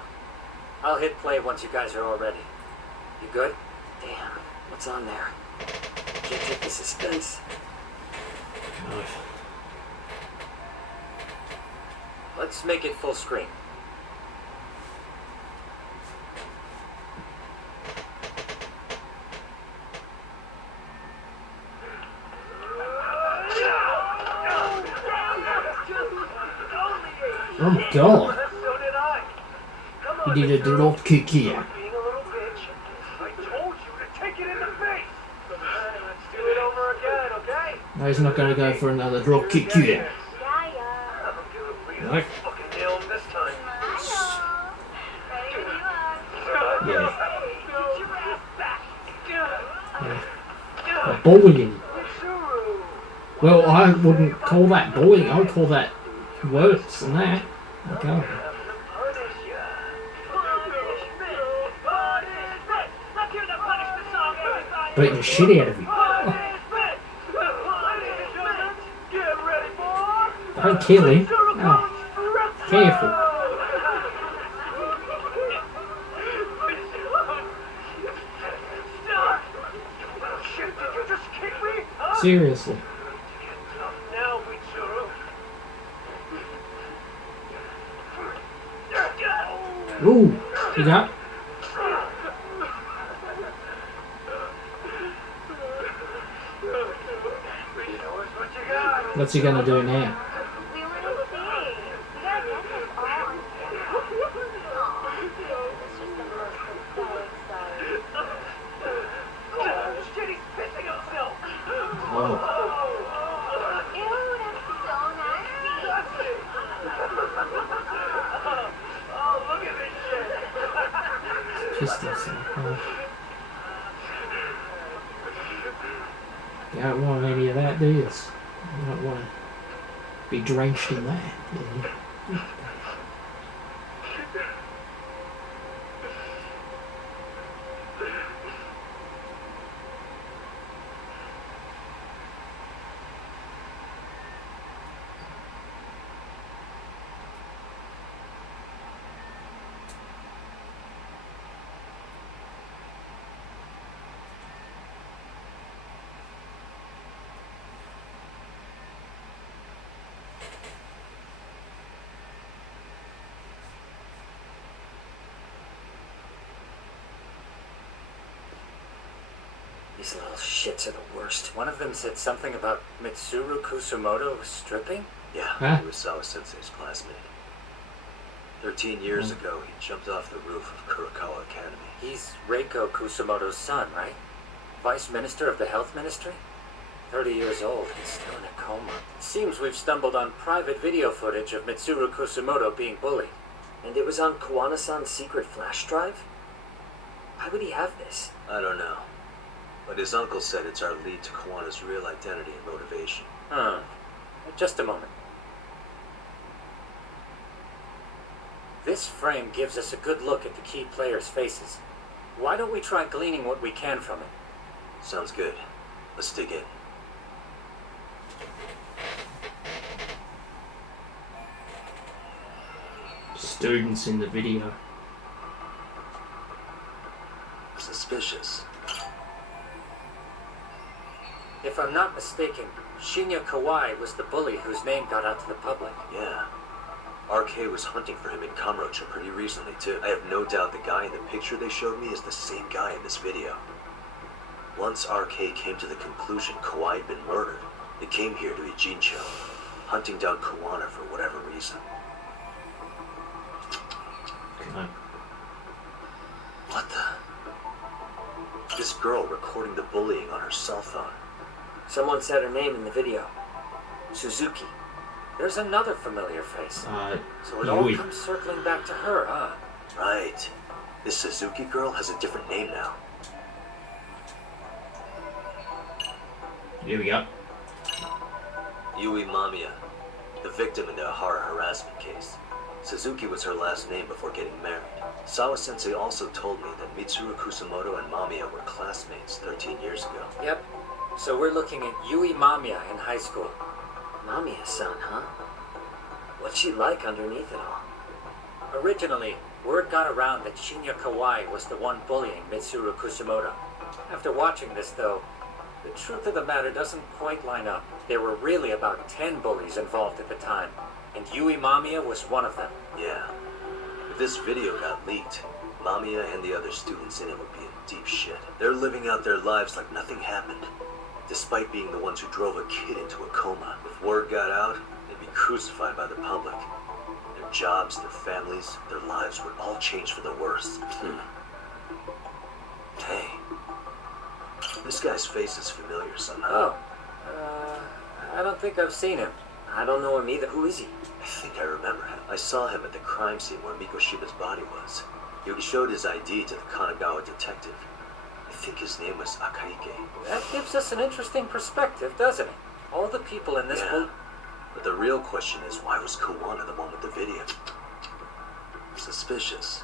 I'll hit play once you guys are all ready. You good? Damn, what's on there? Can't take the suspense. Let's make it full screen. Oh my god! He did a drop kick here. No, he's not going to go for another drop kick here. No. Yeah. Bullying. Well, I wouldn't call that bullying. I would call that worse than that. Okay. Beating the shit out of you. Don't kill him. Oh. Careful. Seriously. Ooh, you got? What's he gonna do now? You don't want any of that, do you? You don't want to be drenched in that, do you? These little shits are the worst. One of them said something about Mitsuru Kusumoto stripping? Yeah, huh? He was Sawa-sensei's classmate. 13 years ago, he jumped off the roof of Kurokawa Academy. He's Reiko Kusumoto's son, right? Vice Minister of the Health Ministry? 30 years old, he's still in a coma. Seems we've stumbled on private video footage of Mitsuru Kusumoto being bullied. And it was on Kawana-san's secret flash drive? Why would he have this? I don't know. But his uncle said it's our lead to Kawana's real identity and motivation. Just a moment. This frame gives us a good look at the key players' faces. Why don't we try gleaning what we can from it? Sounds good. Let's dig in. Students in the video. Suspicious. If I'm not mistaken, Shinya Kawai was the bully whose name got out to the public. Yeah. RK was hunting for him in Kamurocho pretty recently, too. I have no doubt the guy in the picture they showed me is the same guy in this video. Once RK came to the conclusion Kawhi had been murdered, they came here to Ijincho, hunting down Kawana for whatever reason. Okay. What the? This girl recording the bullying on her cell phone. Someone said her name in the video. Suzuki. There's another familiar face. So it Yui. all comes circling back to her, huh? Right. This Suzuki girl has a different name now. Here we go. Yui Mamiya, the victim in the Ahara harassment case. Suzuki was her last name before getting married. Sawa-sensei also told me that Mitsuru Kusamoto and Mamiya were classmates 13 years ago. Yep. So we're looking at Yui Mamiya in high school. Mamiya-san, huh? What's she like underneath it all? Originally, word got around that Shinya Kawai was the one bullying Mitsuru Kusamoto. After watching this, though, the truth of the matter doesn't quite line up. There were really about 10 bullies involved at the time, and Yui Mamiya was one of them. Yeah. If this video got leaked, Mamiya and the other students in it would be in deep shit. They're living out their lives like nothing happened, despite being the ones who drove a kid into a coma. If word got out, they'd be crucified by the public. Their jobs, their families, their lives would all change for the worse. Hey. This guy's face is familiar somehow. I don't think I've seen him. I don't know him either. Who is he? I think I remember him. I saw him at the crime scene where Mikoshiba's body was. He showed his ID to the Kanagawa detective. I think his name was Akaike. That gives us an interesting perspective, doesn't it? All the people in this Yeah. But the real question is, why was Kawana the one with the video? Suspicious.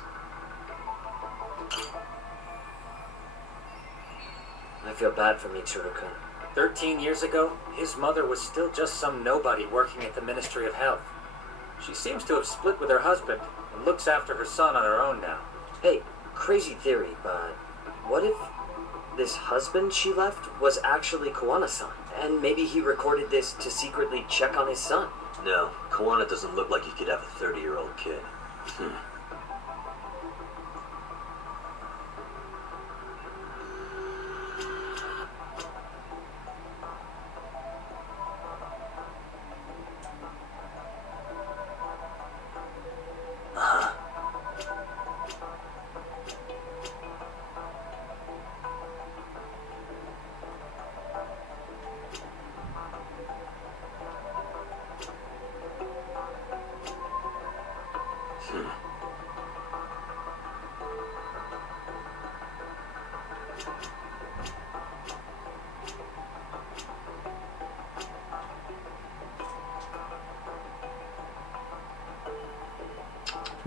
I feel bad for Mitsuru-kun. 13 years ago, his mother was still just some nobody working at the Ministry of Health. She seems to have split with her husband and looks after her son on her own now. Hey, crazy theory, but what if this husband she left was actually Kawana-san? And maybe he recorded this to secretly check on his son? No, Kawana doesn't look like he could have a 30-year-old kid.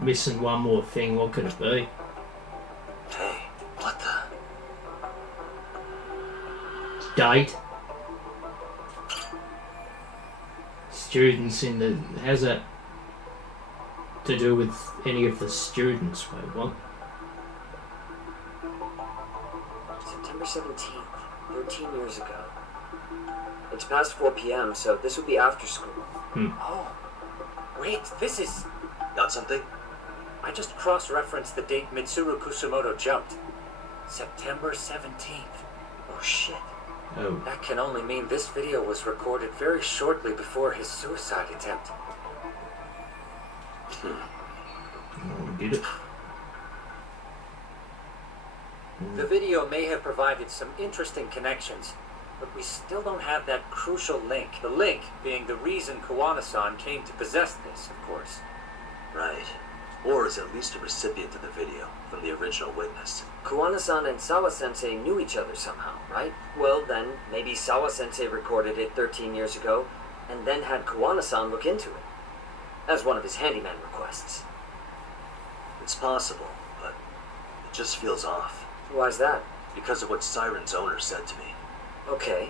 Missing one more thing. What could it be? Hey, what the? Date. Students in the... How's that to do with any of the students? Wait, what? September 17th, 13 years ago. It's past 4 p.m., so this would be after school. Oh, wait, this is... Got something? I just cross-referenced the date Mitsuru Kusamoto jumped. September 17th. Oh shit. Oh. That can only mean this video was recorded very shortly before his suicide attempt. Oh, did it? The video may have provided some interesting connections, but we still don't have that crucial link. The link being the reason Kawana-san came to possess this, of course. Right. Or is at least a recipient of the video from the original witness. Kawana-san and Sawa-sensei knew each other somehow, right? Well, then, maybe Sawa-sensei recorded it 13 years ago, and then had Kawana-san look into it, as one of his handyman requests. It's possible, but it just feels off. Why's that? Because of what Siren's owner said to me. Okay.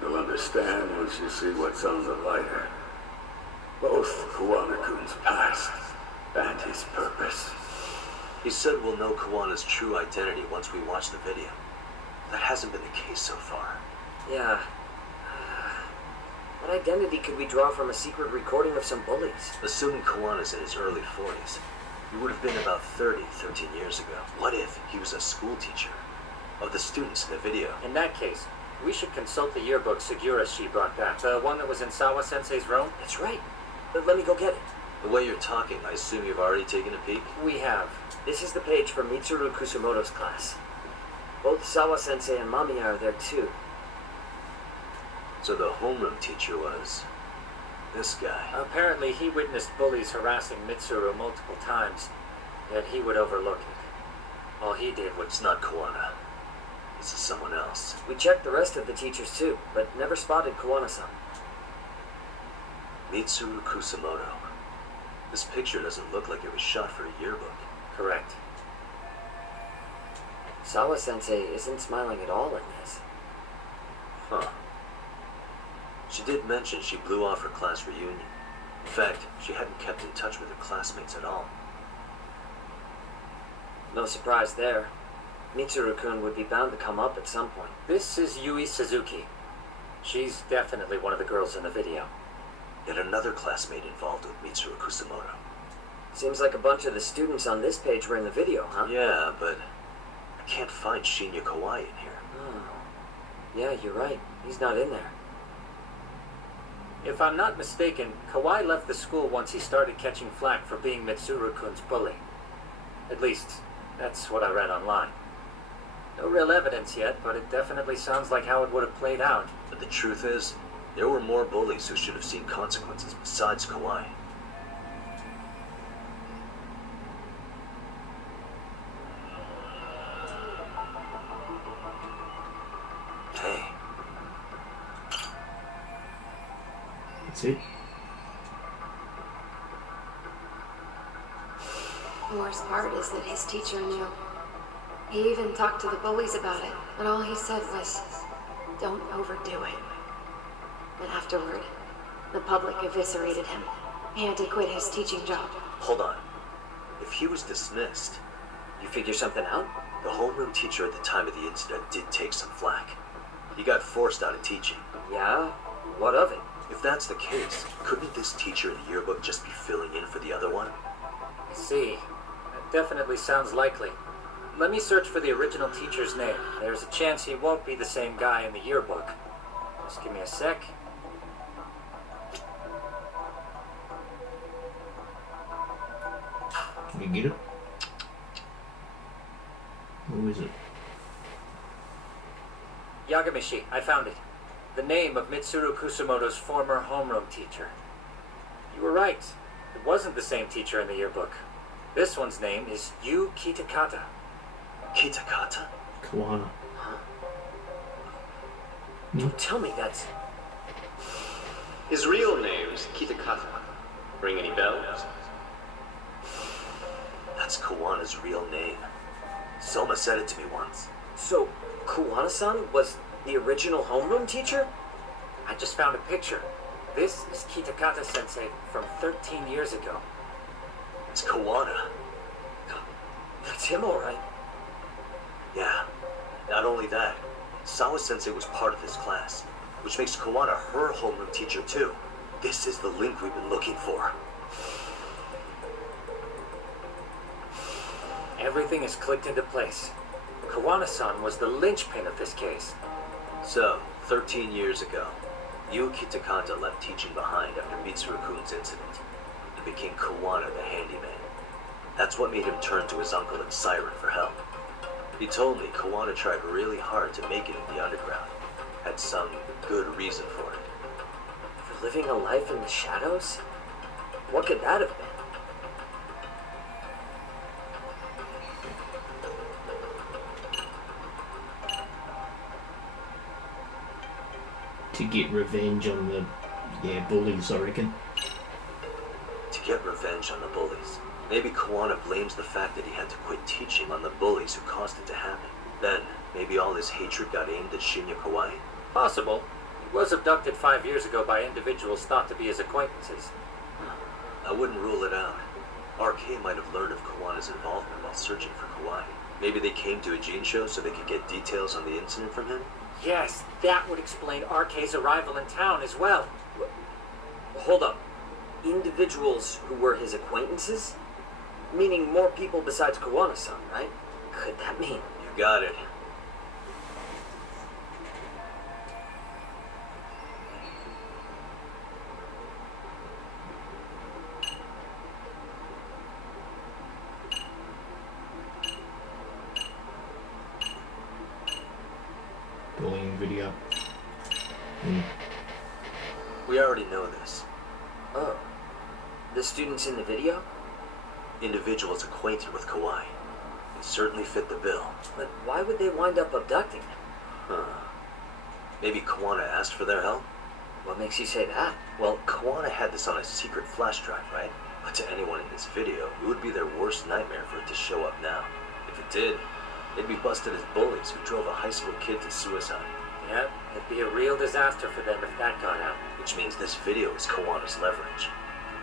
You'll understand once you see what's on the lighter. Both Kawana-kun's past and his purpose. He said we'll know Kawana's true identity once we watch the video. That hasn't been the case so far. Yeah. But identity could we draw from a secret recording of some bullies? Assuming Kawana's in his early 40s, he would have been about 13 years ago. What if he was a school teacher of the students in the video? In that case, we should consult the yearbook Segura-shi brought back. The one that was in Sawa-sensei's room? That's right. Let me go get it. The way you're talking, I assume you've already taken a peek? We have. This is the page from Mitsuru Kusumoto's class. Both Sawa-sensei and Mamiya are there too. So the homeroom teacher was this guy. Apparently he witnessed bullies harassing Mitsuru multiple times, yet he would overlook it. All he did was... It's not Kawana. This is someone else. We checked the rest of the teachers too, but never spotted Kawana-san. Mitsuru Kusumoto. This picture doesn't look like it was shot for a yearbook. Correct. Sawa-sensei isn't smiling at all in this. Huh. She did mention she blew off her class reunion. In fact, she hadn't kept in touch with her classmates at all. No surprise there. Mitsuru-kun would be bound to come up at some point. This is Yui Suzuki. She's definitely one of the girls in the video. Yet another classmate involved with Mitsuru Kusumoto. Seems like a bunch of the students on this page were in the video, huh? Yeah, but I can't find Shinya Kawai in here. Oh. Yeah, you're right. He's not in there. If I'm not mistaken, Kawai left the school once he started catching flack for being Mitsuru-kun's bully. At least, that's what I read online. No real evidence yet, but it definitely sounds like how it would have played out. But the truth is, there were more bullies who should have seen consequences besides Kawai. Hey. That's it. The worst part is that his teacher knew. He even talked to the bullies about it, but all he said was, "Don't overdo it." But afterward, the public eviscerated him. He had to quit his teaching job. Hold on. If he was dismissed... You figure something out? The homeroom teacher at the time of the incident did take some flack. He got forced out of teaching. Yeah? What of it? If that's the case, couldn't this teacher in the yearbook just be filling in for the other one? I see. That definitely sounds likely. Let me search for the original teacher's name. There's a chance he won't be the same guy in the yearbook. Just give me a sec. Can you get it? Who is it? Yagamishi, I found it. The name of Mitsuru Kusumoto's former homeroom teacher. You were right. It wasn't the same teacher in the yearbook. This one's name is Yu Kitakata. Kitakata? Kawana. Don't tell me that's... His real name's Kitakata. Ring any bells? That's Kawana's real name. Soma said it to me once. So, Kawana-san was the original homeroom teacher? I just found a picture. This is Kitakata-sensei from 13 years ago. It's Kawana. That's him, all right. Yeah. Not only that, Sawa-sensei was part of his class, which makes Kawana her homeroom teacher too. This is the link we've been looking for. Everything is clicked into place. Kawana-san was the linchpin of this case. So, 13 years ago, Yuki Takata left teaching behind after Mitsuru-kun's incident and became Kawana the handyman. That's what made him turn to his uncle and Siren for help. He told me Kawana tried really hard to make it in the underground. Had some good reason for it. For living a life in the shadows? What could that have been? To get revenge on the bullies, I reckon. To get revenge on the bullies. Maybe Kawana blames the fact that he had to quit teaching on the bullies who caused it to happen. Then, maybe all his hatred got aimed at Shinya Kawai? Possible. He was abducted 5 years ago by individuals thought to be his acquaintances. I wouldn't rule it out. RK might have learned of Kawana's involvement while searching for Kawai. Maybe they came to a Gene show so they could get details on the incident from him? Yes, that would explain RK's arrival in town as well. Hold up. Individuals who were his acquaintances? Meaning more people besides Kawana-san, right? Could that mean? You got it. Bullying video. We already know this. Oh. The students in the video? Individuals acquainted with Kawai. They certainly fit the bill. But why would they wind up abducting him? Huh. Maybe Kawana asked for their help? What makes you say that? Well, Kawana had this on a secret flash drive, right? But to anyone in this video, it would be their worst nightmare for it to show up now. If it did, they'd be busted as bullies who drove a high school kid to suicide. Yep, it'd be a real disaster for them if that got out. Which means this video is Kawana's leverage.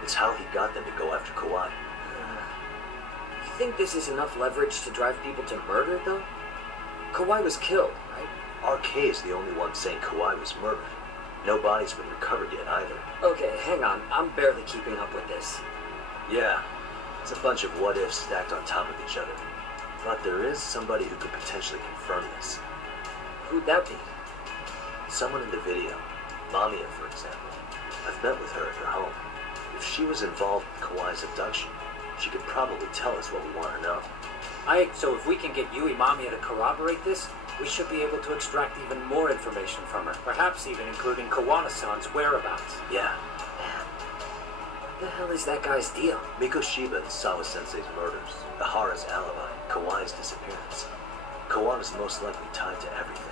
It's how he got them to go after Kawai. You think this is enough leverage to drive people to murder, though? Kawai was killed, right? RK is the only one saying Kawai was murdered. No body's been recovered yet either. Okay, hang on. I'm barely keeping up with this. Yeah, it's a bunch of what-ifs stacked on top of each other. But there is somebody who could potentially confirm this. Who'd that be? Someone in the video. Mamiya, for example. I've met with her at her home. If she was involved with Kawai's abduction, she could probably tell us what we want to know. So if we can get Yui Mamiya to corroborate this, we should be able to extract even more information from her. Perhaps even including Kawana-san's whereabouts. Yeah. What the hell is that guy's deal? Miko Shiba is Sawa-sensei's murders, Ahara's alibi, Kawai's disappearance. Kawana's most likely tied to everything.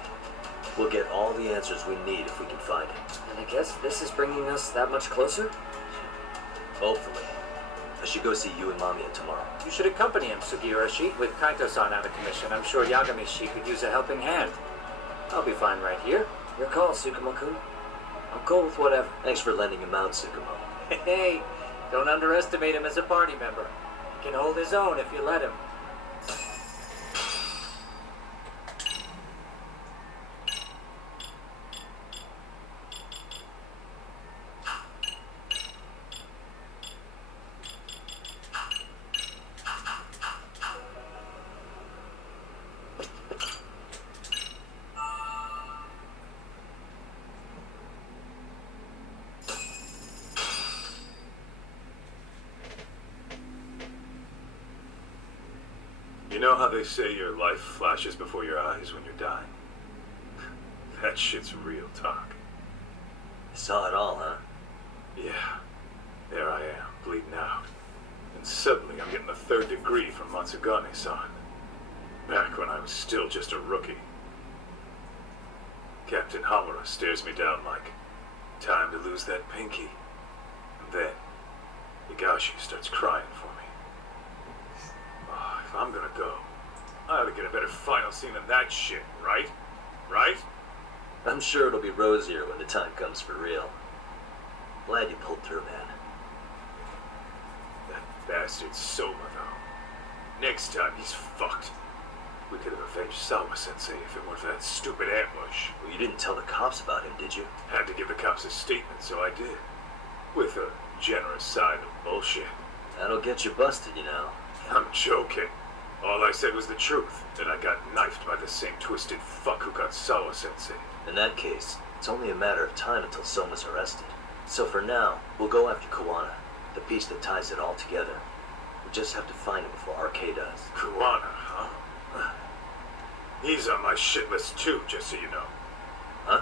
We'll get all the answers we need if we can find him. And I guess this is bringing us that much closer? Hopefully. I should go see Yui Mamiya tomorrow. You should accompany him, Sugiura-shi. With Kaito-san out of commission, I'm sure Yagami-shi could use a helping hand. I'll be fine right here. Your call, Tsukumo-kun. I'm cool with whatever. Thanks for lending him out, Tsukumo. Hey, don't underestimate him as a party member. He can hold his own if you let him. You know how they say your life flashes before your eyes when you're dying? That shit's real talk. You saw it all, huh? Yeah. There I am, bleeding out. And suddenly I'm getting a 3rd degree from Matsugane-san. Back when I was still just a rookie. Captain Hamura stares me down like, time to lose that pinky. And then, Higashi starts crying for me. Oh, if I'm gonna go, I ought to get a better final scene than that shit, right? Right? I'm sure it'll be rosier when the time comes for real. Glad you pulled through, man. That bastard Soma, though. Next time, he's fucked. We could have avenged Sawa-sensei if it weren't for that stupid ambush. Well, you didn't tell the cops about him, did you? Had to give the cops a statement, so I did. With a generous side of bullshit. That'll get you busted, you know. I'm joking. All I said was the truth, that I got knifed by the same twisted fuck who got Sawa-sensei. In that case, it's only a matter of time until Soma's arrested. So for now, we'll go after Kawana, the piece that ties it all together. We just have to find him before RK does. Kawana, huh? He's on my shit list too, just so you know. Huh?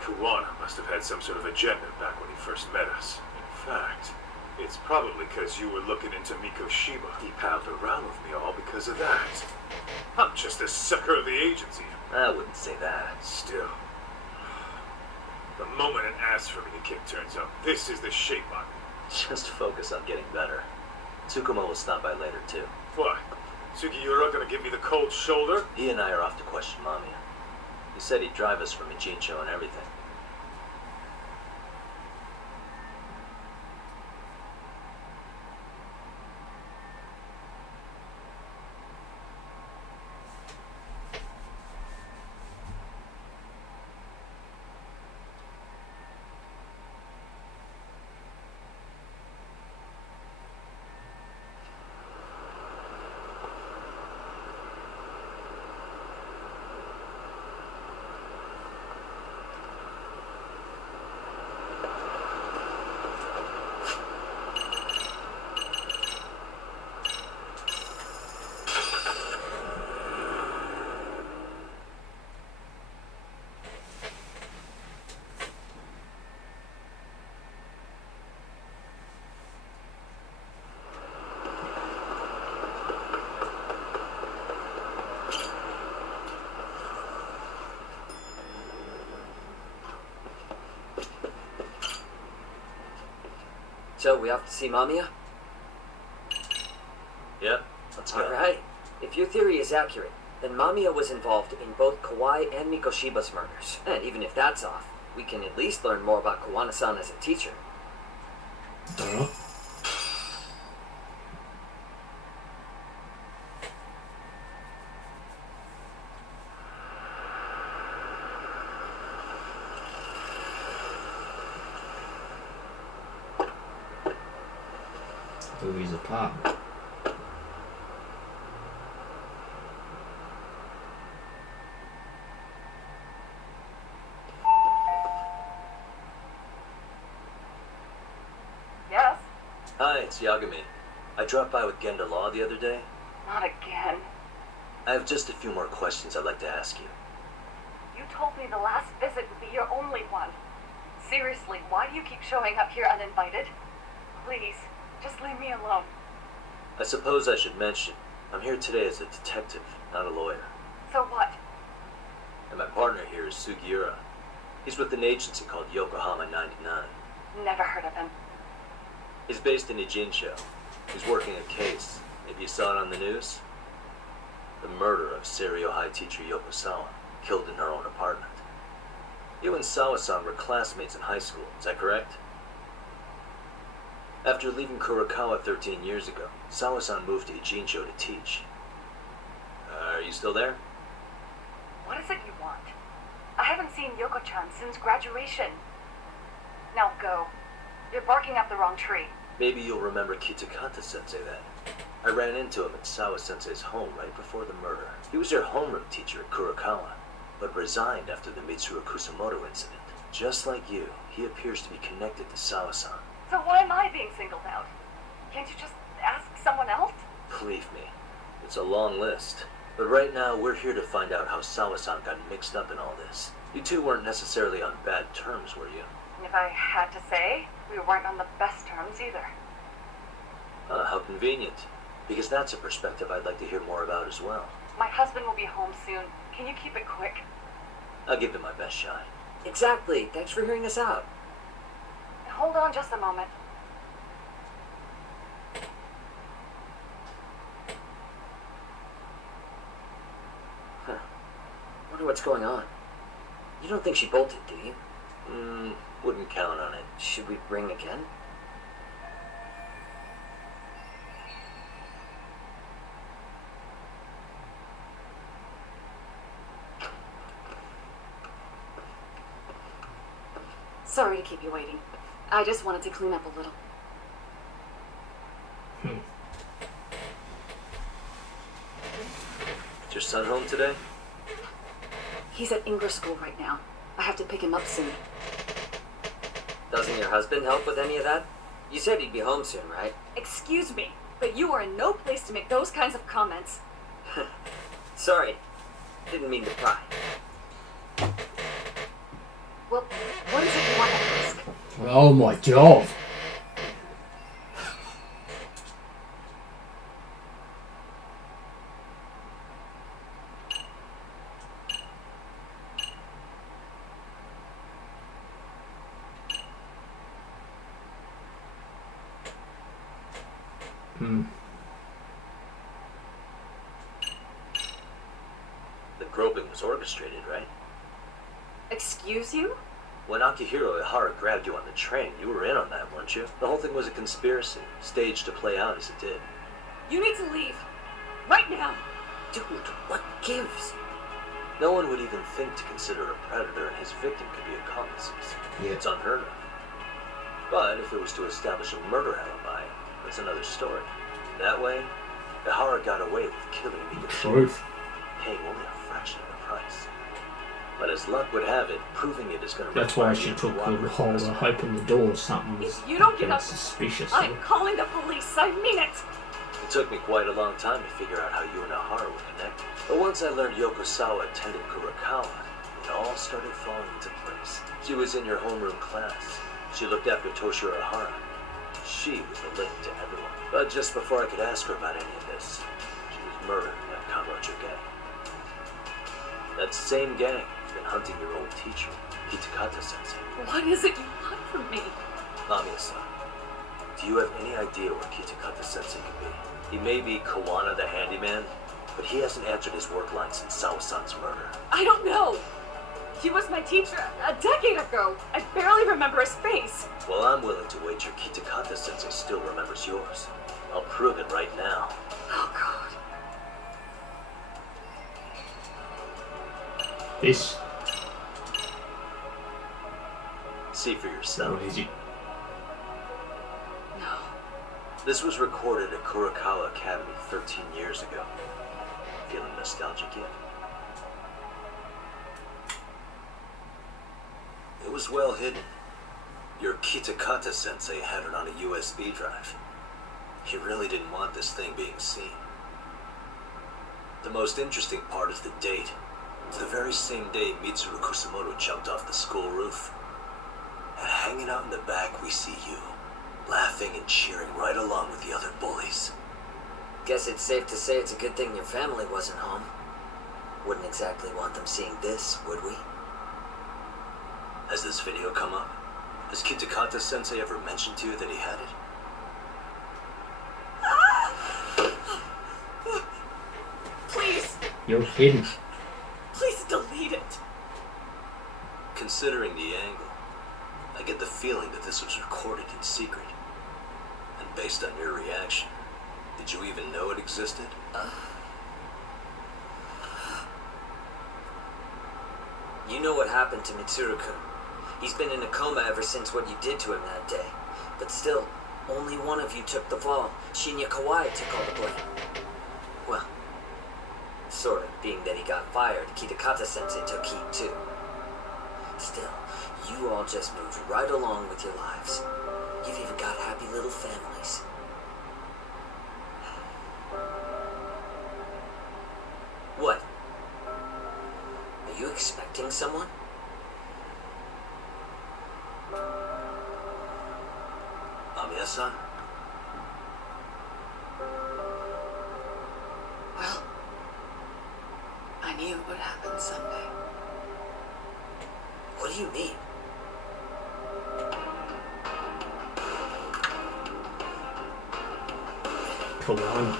Kawana must have had some sort of agenda back when he first met us. In fact, it's probably because you were looking into Miko Shiba. He palled around with me all because of that. I'm just a sucker of the agency. I wouldn't say that. Still. The moment an ass for me to kick turns up, this is the shape on me. Just focus on getting better. Tsukumo will stop by later, too. What? Sugiura gonna give me the cold shoulder? He and I are off to question Mamiya. He said he'd drive us from Ijincho and everything. So, we have to see Mamiya? Yep, let's go. Alright. If your theory is accurate, then Mamiya was involved in both Kawai and Mikoshiba's murders. And even if that's off, we can at least learn more about Kawana-san as a teacher. Duh. His apartment. Yes? Hi, it's Yagami. I dropped by with Genda Law the other day. Not again. I have just a few more questions I'd like to ask you. You told me the last visit would be your only one. Seriously, why do you keep showing up here uninvited? Please, just leave me alone. I suppose I should mention, I'm here today as a detective, not a lawyer. So what? And my partner here is Sugiura. He's with an agency called Yokohama 99. Never heard of him. He's based in Ijincho. He's working a case. Maybe you saw it on the news? The murder of Seiryo High teacher Yoko Sawa, killed in her own apartment. You and Sawa-san were classmates in high school, is that correct? After leaving Kurokawa 13 years ago, Sawa-san moved to Ijincho to teach. Are you still there? What is it you want? I haven't seen Yoko-chan since graduation. Now go. You're barking up the wrong tree. Maybe you'll remember Kitakata-sensei then. I ran into him at Sawa-sensei's home right before the murder. He was your homeroom teacher at Kurokawa, but resigned after the Mitsuru Kusamoto incident. Just like you, he appears to be connected to Sawa-san. So why am I being singled out? Can't you just ask someone else? Believe me, it's a long list. But right now, we're here to find out how Sawa-san got mixed up in all this. You two weren't necessarily on bad terms, were you? If I had to say, we weren't on the best terms either. How convenient. Because that's a perspective I'd like to hear more about as well. My husband will be home soon. Can you keep it quick? I'll give it my best shot. Exactly. Thanks for hearing us out. Hold on just a moment. Huh. Wonder what's going on. You don't think she bolted, do you? Wouldn't count on it. Should we ring again? Sorry to keep you waiting. I just wanted to clean up a little. Is your son home today? He's at English school right now. I have to pick him up soon. Doesn't your husband help with any of that? You said he'd be home soon, right? Excuse me, but you are in no place to make those kinds of comments. Sorry. Didn't mean to pry. Well, what is it you want to ask? Oh my god. The groping was orchestrated, right? Excuse you? When Akihiro Ihara grabbed you on the train, you were in on that, weren't you? The whole thing was a conspiracy, staged to play out as it did. You need to leave. Right now. Dude, what gives? No one would even think to consider a predator and his victim could be accomplices. Yeah. It's unheard of. But if it was to establish a murder alibi, that's another story. That way, Ihara got away with killing Miko, Truth. paying only a fraction of the price. But as luck would have it, proving it is going to That's why she took the whole open the door. Something was If you don't get getting up, suspicious. I'm calling the police. I mean it. It took me quite a long time to figure out how you and Ihara were connected. But once I learned Yoko Sawa attended Kurokawa, it all started falling into place. She was in your homeroom class. She looked after Toshiro Ihara. She was the link to everyone. But just before I could ask her about any of this, she was murdered by a Kamurocho gang. That same gang has been hunting your old teacher, Kitakata-sensei. What is it you want from me? Mamiya-san, Do you have any idea where Kitakata Sensei could be? He may be Kawana the handyman, but he hasn't answered his work line since Sawa-san's murder. I don't know. He was my teacher a decade ago. I barely remember his face. Well, I'm willing to wager Kitakata Sensei still remembers yours. I'll prove it right now. Oh, God. This. See for yourself. What is it? No. This was recorded at Kurokawa Academy 13 years ago. Feeling nostalgic yet? It was well hidden. Your Kitakata Sensei had it on a USB drive. He really didn't want this thing being seen. The most interesting part is the date. It's the very same day Mitsuru Kusamoto jumped off the school roof. And hanging out in the back, we see you, laughing and cheering right along with the other bullies. Guess it's safe to say it's a good thing your family wasn't home. Wouldn't exactly want them seeing this, would we? Has this video come up? Has Kitakata Sensei ever mentioned to you that he had it? Please. You're kidding. Please delete it. Considering the angle, I get the feeling that this was recorded in secret. And based on your reaction, did you even know it existed? You know what happened to Mitsuru-kun. He's been in a coma ever since what you did to him that day. But still, only one of you took the fall. Shinya Kawai took all the blame. Well, sort of, being that he got fired, Kitakata-sensei took heat too. Still, you all just moved right along with your lives. You've even got happy little families. What? Are you expecting someone? Amiya-san? Well, I knew it would happen someday. What do you mean? Come on.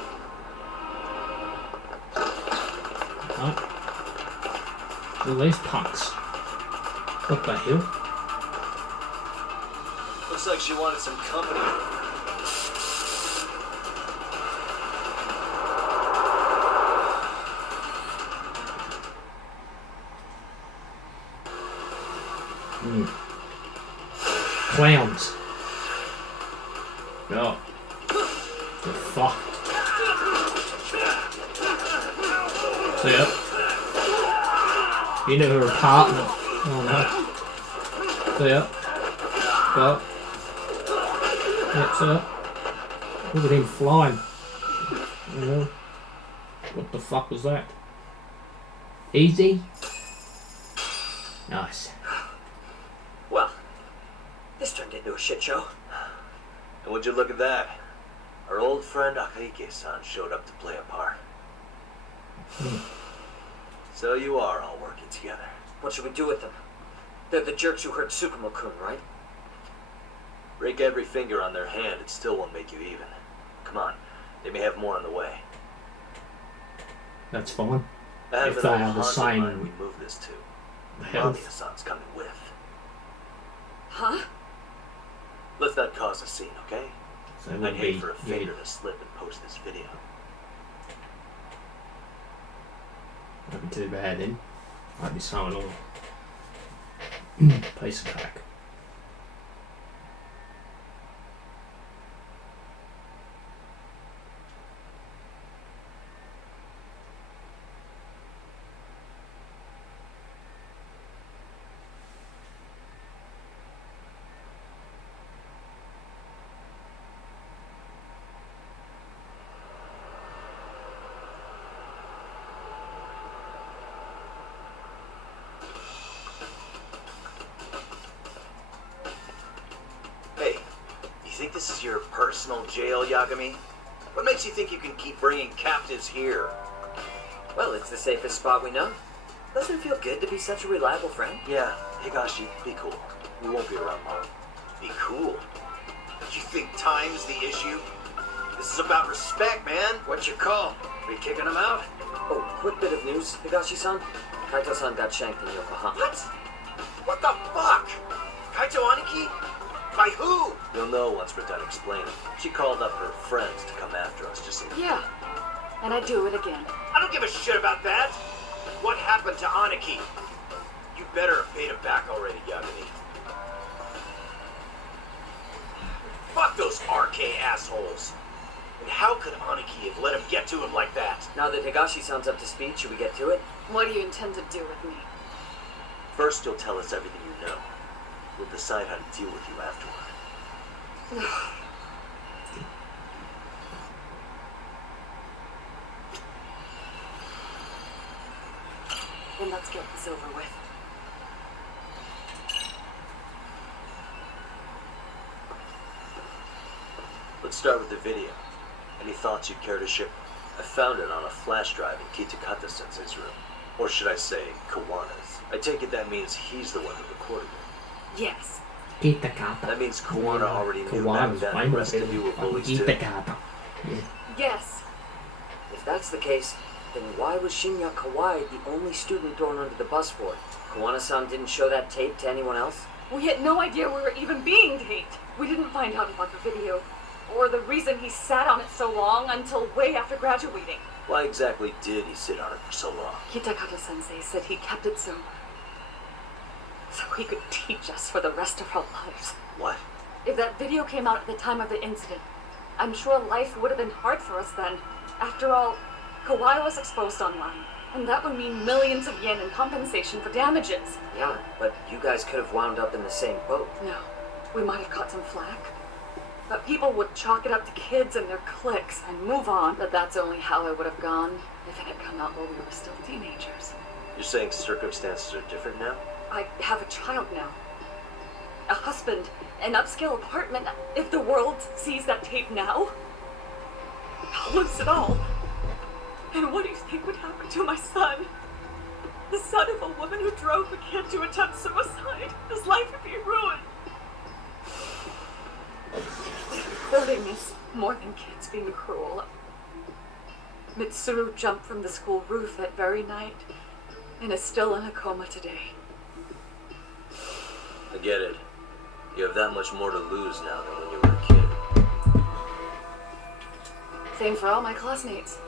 Oh. All these punks. What the hell? Looks like she wanted some company. Clowns. Oh. The fuck? See ya. Into her apartment. Oh no. See ya. Go. Yep, see ya. Look at him flying. You know. What the fuck was that? Easy? Nice. Well, this turned into a shit show. And would you look at that? Our old friend Akahike-san showed up to play a part. So you are all working together. What should we do with them? They're the jerks who hurt Tsukumo-kun, right? Break every finger on their hand, it still won't make you even. Come on, they may have more on the way. That's fine. I have If they an are old the Hanzo mine same we move this to. health. Amiya-san's coming with. Huh? Let's not cause a scene, okay? So it I'd would hate be for a finger to slip and post this video. Not too bad then. Might be someone all piece of crack. Hey, you think this is your personal jail, Yagami? What makes you think you can keep bringing captives here? Well, it's the safest spot we know. Doesn't it feel good to be such a reliable friend? Yeah, Higashi, be cool. We won't be around long. Be cool? You think time's the issue? This is about respect, man. What's your call? We kicking him out? Oh, quick bit of news, Higashi-san. Kaito-san got shanked in Yokohama. What? What the fuck? Kaito Aniki? By who? You'll know once we're done explaining. She called up her friends to come after us just so... Yeah. And I'd do it again. I don't give a shit about that. What happened to Aniki? You better have paid him back already, Yagami. Fuck those RK assholes. And how could Aniki have let him get to him like that? Now that Higashi-san's up to speed, should we get to it? What do you intend to do with me? First, you'll tell us everything you know. We'll decide how to deal with you afterward. Then let's get this over with. Let's start with the video. Any thoughts you'd care to share? I found it on a flash drive in Kitakata-sensei's room. Or should I say, Kawana's. I take it that means he's the one who recorded it. Yes. Kitakata. That means Kawana already knew back then the rest of you were bullies too. Kitakata. Yes. If that's the case, then why was Shinya Kawai the only student thrown under the bus for it? Kawana-san didn't show that tape to anyone else? We had no idea we were even being taped. We didn't find out about the video, or the reason he sat on it so long until way after graduating. Why exactly did he sit on it for so long? Kitakata-sensei said he kept it so he could teach us for the rest of our lives. What? If that video came out at the time of the incident, I'm sure life would have been hard for us then. After all, Kawai was exposed online, and that would mean millions of yen in compensation for damages. Yeah, but you guys could have wound up in the same boat. No, we might have caught some flack. But people would chalk it up to kids and their cliques and move on. But that's only how it would have gone if it had come out while we were still teenagers. You're saying circumstances are different now? I have a child now. A husband, an upscale apartment. If the world sees that tape now, I'll lose it all. And what do you think would happen to my son? The son of a woman who drove a kid to attempt suicide. His life would be ruined. Hoarding is more than kids being cruel. Mitsuru jumped from the school roof that very night and is still in a coma today. I get it. You have that much more to lose now than when you were a kid. Same for all my classmates.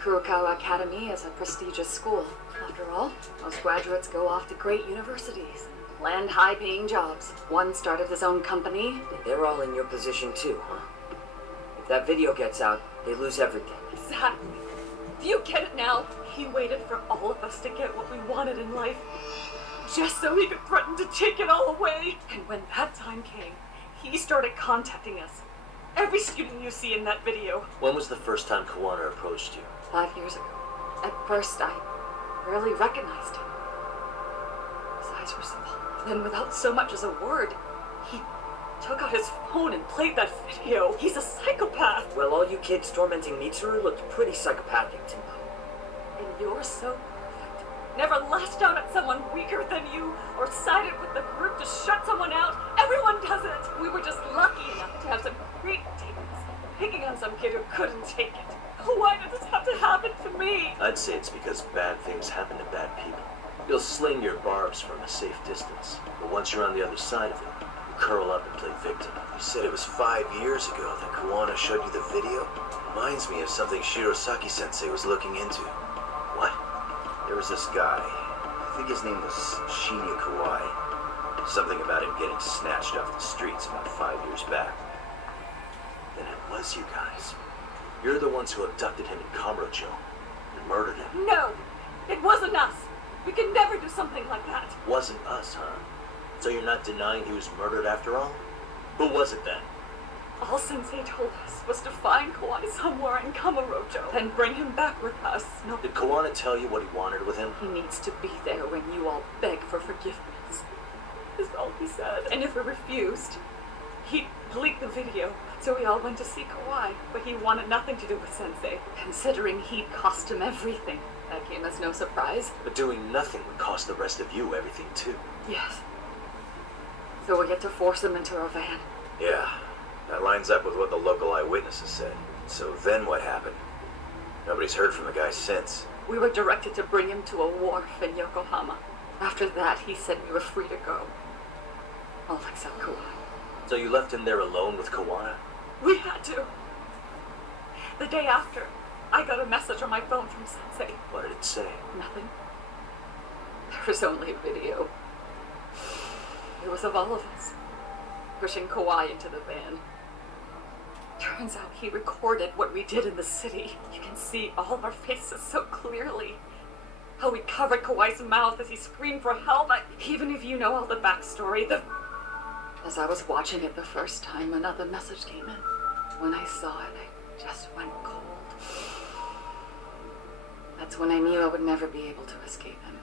Kurokawa Academy is a prestigious school. After all, most graduates go off to great universities, land high-paying jobs. One started his own company. And they're all in your position too, huh? If that video gets out, they lose everything. Exactly. Do you get it now? He waited for all of us to get what we wanted in life, just so he could threaten to take it all away. And when that time came, he started contacting us. Every student you see in that video. When was the first time Kawana approached you? 5 years ago. At first, I barely recognized him. His eyes were small. Then, without so much as a word, he took out his phone and played that video. He's a psychopath. Well, all you kids tormenting Mitsuru looked pretty psychopathic to me. And you're so perfect. Never lashed out at someone weaker than you, or sided with the group to shut someone out. Everyone does it. We were just lucky enough to have some great teammates, picking on some kid who couldn't take it. Why did this have to happen to me? I'd say it's because bad things happen to bad people. You'll sling your barbs from a safe distance, but once you're on the other side of it, you curl up and play victim. You said it was 5 years ago that Kawana showed you the video? Reminds me of something Shirosaki-sensei was looking into. What? There was this guy. I think his name was Shinya Kawai. Something about him getting snatched off the streets about 5 years back. Then it was you guys. You're the ones who abducted him in Kamurocho and murdered him. No, it wasn't us. We could never do something like that. Wasn't us, huh? So you're not denying he was murdered after all? Who was it then? All Sensei told us was to find Kawai somewhere in Kamurocho and bring him back with us. No. Did Kawana tell you what he wanted with him? He needs to be there when you all beg for forgiveness, is all he said. And if we refused, he'd delete the video. So we all went to see Kawai, but he wanted nothing to do with Sensei, considering he'd cost him everything. That came as no surprise. But doing nothing would cost the rest of you everything too. Yes. So we had to force him into our van. Yeah, That lines up with what the local eyewitnesses said. So then what happened? Nobody's heard from the guy since. We were directed to bring him to a wharf in Yokohama. After that, he said we were free to go. All except Kawai. So you left him there alone with Kawana? We had to. The day after, I got a message on my phone from Sensei. What did it say? Nothing. There was only a video. It was of all of us, pushing Kawhi into the van. Turns out he recorded what we did in the city. You can see all of our faces so clearly. How we covered Kawhi's mouth as he screamed for help. Even if you know all the backstory, As I was watching it the first time, another message came in. When I saw it, I just went cold. That's when I knew I would never be able to escape him.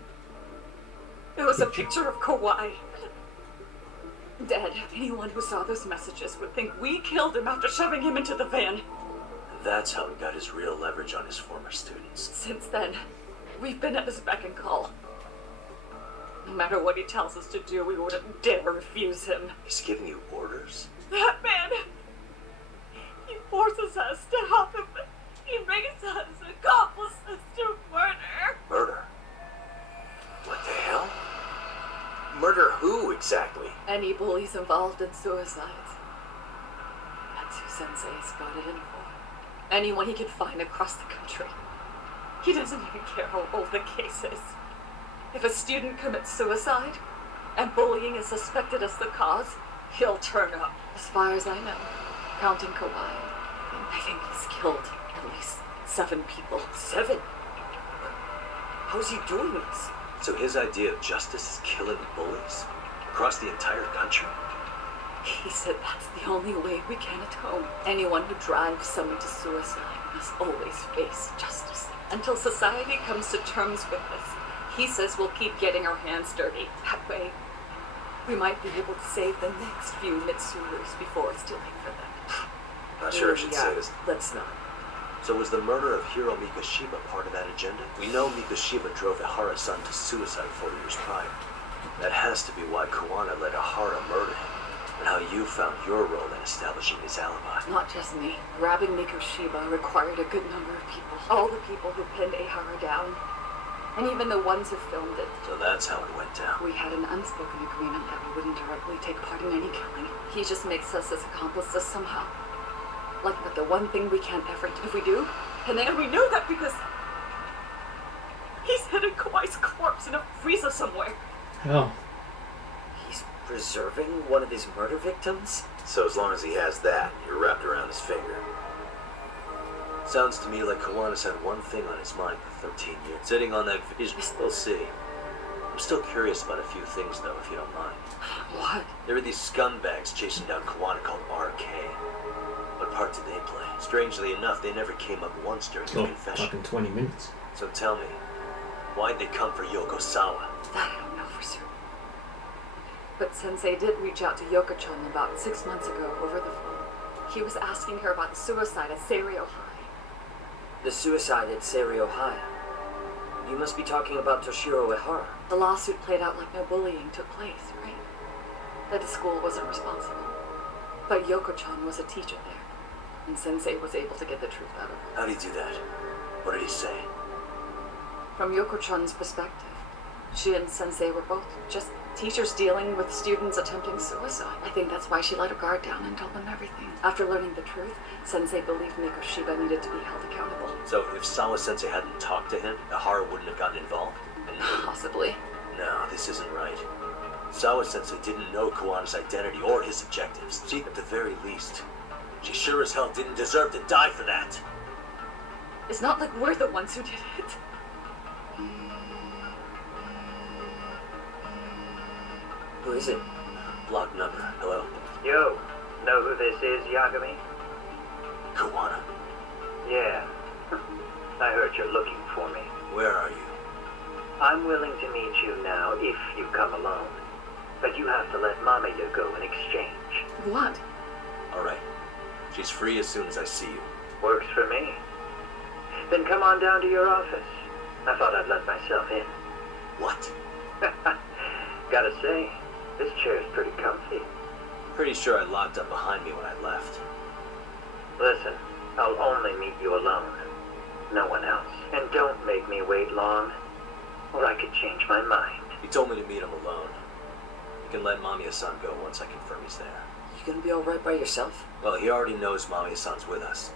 It was a picture of Kawhi. Dead. Anyone who saw those messages would think we killed him after shoving him into the van. And that's how he got his real leverage on his former students. Since then, we've been at his beck and call. No matter what he tells us to do, we wouldn't dare refuse him. He's giving you orders? That man! He forces us to help him. He makes us accomplices to murder. Murder? What the hell? Murder who, exactly? Any bullies involved in suicides. That's who Sensei's got it in for. Anyone he can find across the country. He doesn't even care how old the case is. If a student commits suicide, and bullying is suspected as the cause, he'll turn up. As far as I know, counting Kawhi, I think he's killed at least 7 people. 7? How's he doing this? So his idea of justice is killing bullies? Across the entire country? He said that's the only way we can atone. Anyone who drives someone to suicide must always face justice. Until society comes to terms with this, he says we'll keep getting our hands dirty. That way, we might be able to save the next few Mitsurus before it's too late for them. Not sure I should say this. Let's not. So was the murder of Hiro Mikoshiba part of that agenda? We know Mikoshiba drove Ihara-san to suicide 4 years prior. That has to be why Kawana let Ihara murder him, and how you found your role in establishing his alibi. Not just me. Grabbing Mikoshiba required a good number of people. All the people who pinned Ihara down, and even the ones who filmed it. So that's how it went down. We had an unspoken agreement that we wouldn't directly take part in any killing. He just makes us his accomplices somehow. Like the one thing we can't ever do. If we do, and then we know that because he's hidden Kawhi's corpse in a freezer somewhere. Oh. He's preserving one of his murder victims? So as long as he has that, you're wrapped around his finger. Sounds to me like Kawana's had one thing on his mind for 13 years. Sitting on that vision, we'll see. I'm still curious about a few things, though, if you don't mind. What? There were these scumbags chasing down Kawana called RK. What part did they play? Strangely enough, they never came up once during your confession. Fucking 20 minutes. So tell me, why'd they come for Yokosawa? That I don't know for certain. But Sensei did reach out to Yoko-chan about 6 months ago over the phone. He was asking her about the suicide at Seiryo High. The suicide at Seiryo High? You must be talking about Toshiro Ihara. The lawsuit played out like no bullying took place, right? That the school wasn't responsible. But Yoko-chan was a teacher there, and Sensei was able to get the truth out of her. How'd he do that? What did he say? From Yoko-chan's perspective, she and Sensei were both just teachers dealing with students attempting suicide. I think that's why she let her guard down and told them everything. After learning the truth, Sensei believed Mikoshiba needed to be held accountable. So if Sawa-sensei hadn't talked to him, Ihara wouldn't have gotten involved? Possibly. No, this isn't right. Sawa-sensei didn't know Kawana's identity or his objectives. She, at the very least, she sure as hell didn't deserve to die for that. It's not like we're the ones who did it. Who is it? Block number. Hello? Yo, know who this is, Yagami? Kawana. Yeah. I heard you're looking for me. Where are you? I'm willing to meet you now if you come alone. But you have to let Mamiya go in exchange. What? Alright. She's free as soon as I see you. Works for me. Then come on down to your office. I thought I'd let myself in. What? Gotta say, this chair's pretty comfy. Pretty sure I locked up behind me when I left. Listen, I'll only meet you alone. No one else. And don't make me wait long, or I could change my mind. He told me to meet him alone. You can let Mamiya-san go once I confirm he's there. You gonna be alright by yourself? Well, he already knows Mamiya-san's with us.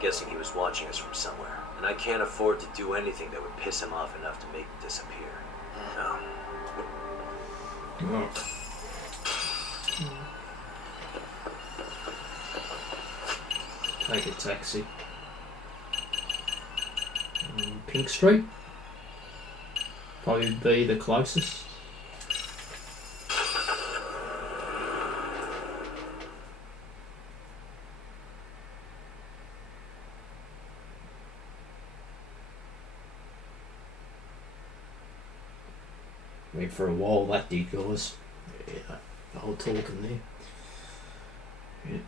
Guessing he was watching us from somewhere. And I can't afford to do anything that would piss him off enough to make him disappear. No. Take a taxi. Pink Street? Probably be the closest. I mean, for a while that did, guys. Yeah, the whole talking there. Yeah.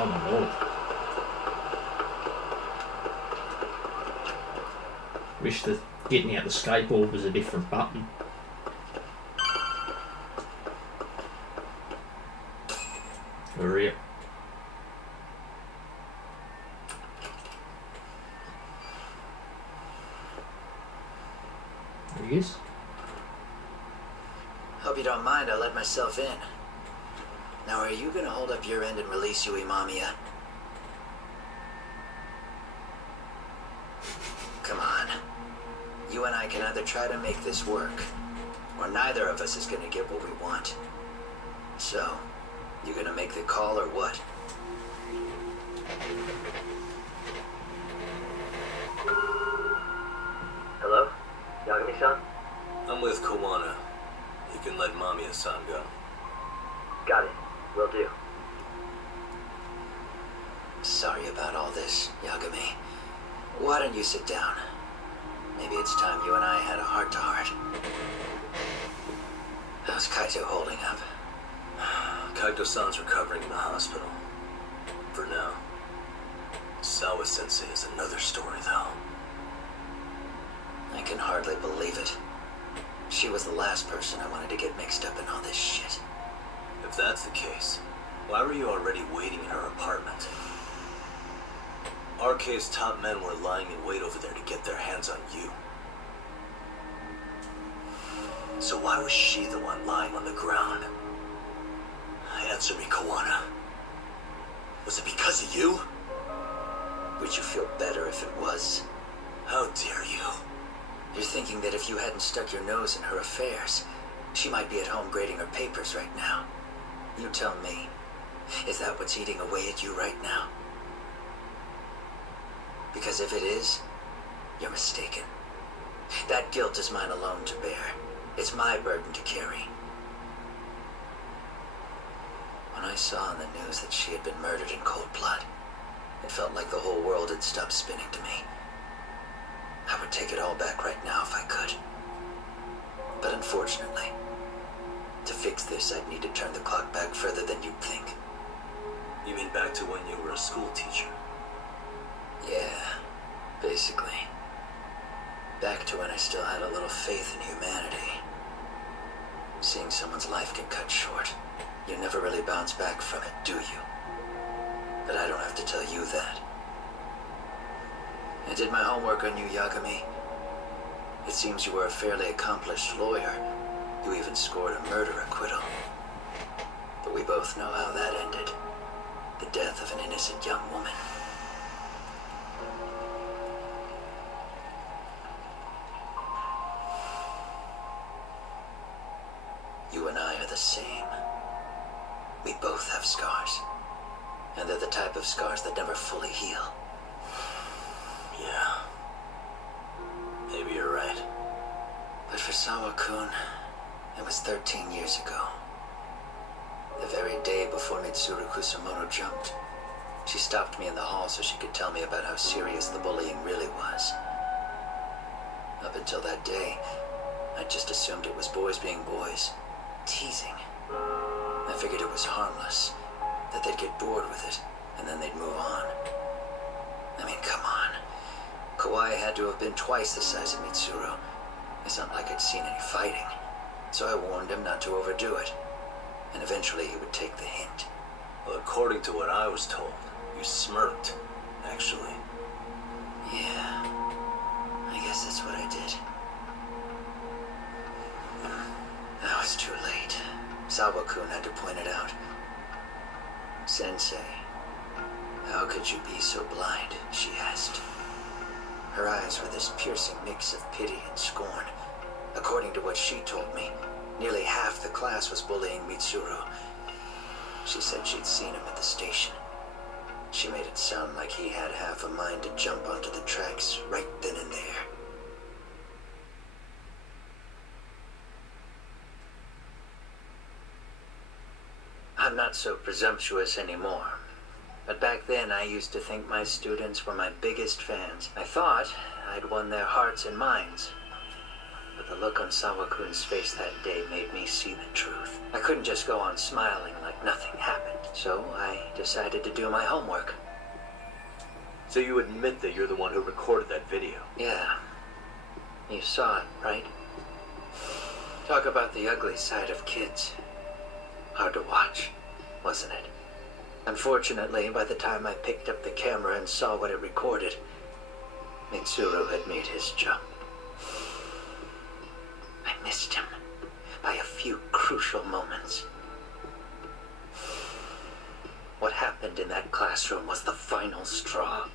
Oh my lord. Wish that getting out the skateboard was a different button. Hurry up. There he is. Hope you don't mind, I let myself in. Now, are you gonna hold up your end and release Yui Mamiya? Come on. You and I can either try to make this work, or neither of us is gonna get what we want. So, you gonna make the call or what? Hello? Yagami-san? I'm with Kawana. You can let Mamiya-san go. Got it. Will do. Sorry about all this, Yagami. Why don't you sit down? Maybe it's time you and I had a heart-to-heart. How's Kaito holding up? Kaito-san's recovering in the hospital. For now. Sawa-sensei is another story, though. I can hardly believe it. She was the last person I wanted to get mixed up in all this shit. If that's the case, why were you already waiting in her apartment? RK's top men were lying in wait over there to get their hands on you. So why was she the one lying on the ground? Answer me, Kawana. Was it because of you? Would you feel better if it was? How dare you? You're thinking that if you hadn't stuck your nose in her affairs, she might be at home grading her papers right now. You tell me, is that what's eating away at you right now? Because if it is, you're mistaken. That guilt is mine alone to bear. It's my burden to carry. When I saw in the news that she had been murdered in cold blood, it felt like the whole world had stopped spinning to me. I would take it all back right now if I could. But unfortunately, to fix this, I'd need to turn the clock back further than you'd think. You mean back to when you were a school teacher? Yeah, basically. Back to when I still had a little faith in humanity. Seeing someone's life get cut short, you never really bounce back from it, do you? But I don't have to tell you that. I did my homework on you, Yagami. It seems you were a fairly accomplished lawyer. You even scored a murder acquittal. But we both know how that ended. The death of an innocent young woman. You and I are the same. We both have scars. And they're the type of scars that never fully heal. Yeah. Maybe you're right. But for Sawa-kun, it was 13 years ago. The very day before Mitsuru Kusumono jumped. She stopped me in the hall so she could tell me about how serious the bullying really was. Up until that day, I just assumed it was boys being boys, teasing. I figured it was harmless, that they'd get bored with it, and then they'd move on. I mean, come on. Kawhi had to have been twice the size of Mitsuru. It's not like I'd seen any fighting. So I warned him not to overdo it. And eventually he would take the hint. Well, according to what I was told, you smirked, actually. Yeah. I guess that's what I did. Now it's too late. Sawa-kun had to point it out. Sensei, how could you be so blind? She asked. Her eyes were this piercing mix of pity and scorn. According to what she told me, nearly half the class was bullying Mitsuru. She said she'd seen him at the station. She made it sound like he had half a mind to jump onto the tracks right then and there. I'm not so presumptuous anymore. But back then, I used to think my students were my biggest fans. I thought I'd won their hearts and minds. But the look on Sawa-kun's face that day made me see the truth. I couldn't just go on smiling like nothing happened. So I decided to do my homework. So you admit that you're the one who recorded that video? Yeah. You saw it, right? Talk about the ugly side of kids. Hard to watch, wasn't it? Unfortunately, by the time I picked up the camera and saw what it recorded, Mitsuru had made his jump. I missed him by a few crucial moments. What happened in that classroom was the final straw.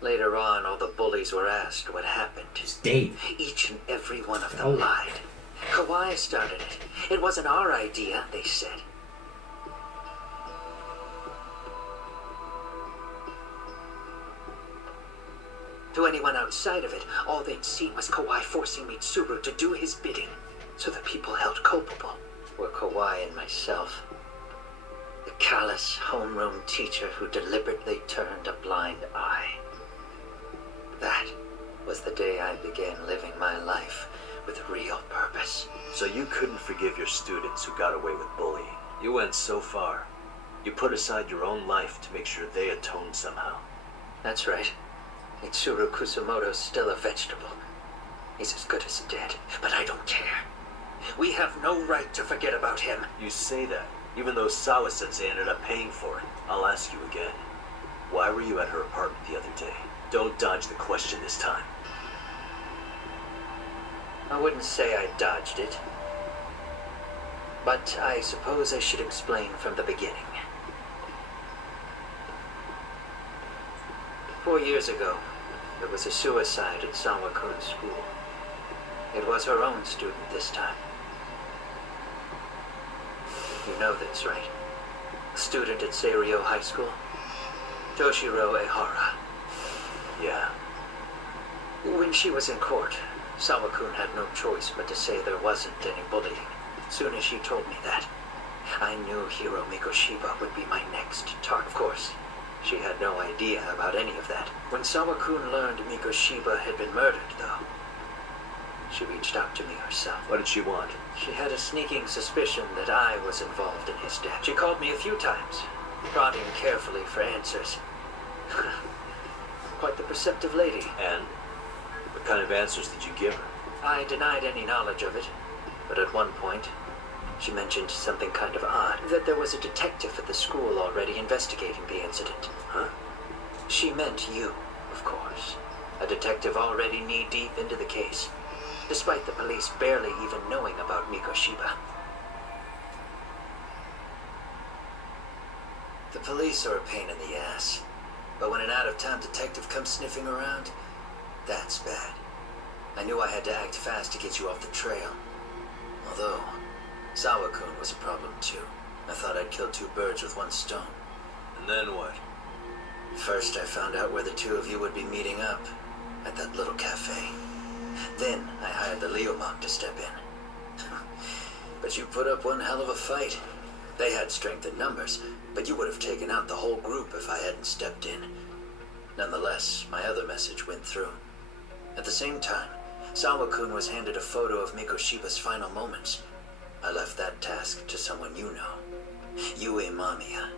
Later on, all the bullies were asked what happened. Each and every one of them lied. Kawhi started it. It wasn't our idea, they said. To anyone outside of it, all they'd seen was Kawhi forcing Mitsuru to do his bidding, so the people held culpable were Kawhi and myself. The callous homeroom teacher who deliberately turned a blind eye. That was the day I began living my life with real purpose. So you couldn't forgive your students who got away with bullying. You went so far. You put aside your own life to make sure they atoned somehow. That's right. Mitsuru Kusumoto's still a vegetable. He's as good as dead, but I don't care. We have no right to forget about him. You say that, even though Sawa-sensei ended up paying for it. I'll ask you again. Why were you at her apartment the other day? Don't dodge the question this time. I wouldn't say I dodged it. But I suppose I should explain from the beginning. 4 years ago, there was a suicide at Sawa-kun's school. It was her own student this time. You know this, right? A student at Seiryo High School? Toshiro Ehara. Yeah. When she was in court, Sawa-kun had no choice but to say there wasn't any bullying. Soon as she told me that, I knew Hiro Mikoshiba would be my next target. Of course, she had no idea about any of that. When Sawa-kun learned Mikoshiba had been murdered, though, she reached out to me herself. What did she want? She had a sneaking suspicion that I was involved in his death. She called me a few times, prodding carefully for answers. Quite the perceptive lady. And what kind of answers did you give her? I denied any knowledge of it, but at one point, she mentioned something kind of odd, that there was a detective at the school already investigating the incident. Huh? She meant you, of course. A detective already knee-deep into the case, despite the police barely even knowing about Mikoshiba. The police are a pain in the ass, but when an out-of-town detective comes sniffing around, that's bad. I knew I had to act fast to get you off the trail. Although, Sawa-kun was a problem too. I thought I'd kill two birds with one stone. And then what? First, I found out where the two of you would be meeting up, at that little cafe. Then, I hired the Leomach to step in. But you put up one hell of a fight. They had strength in numbers, but you would have taken out the whole group if I hadn't stepped in. Nonetheless, my other message went through. At the same time, Sawa-kun was handed a photo of Mikoshiba's final moments. I left that task to someone you know. Yue Mamiya.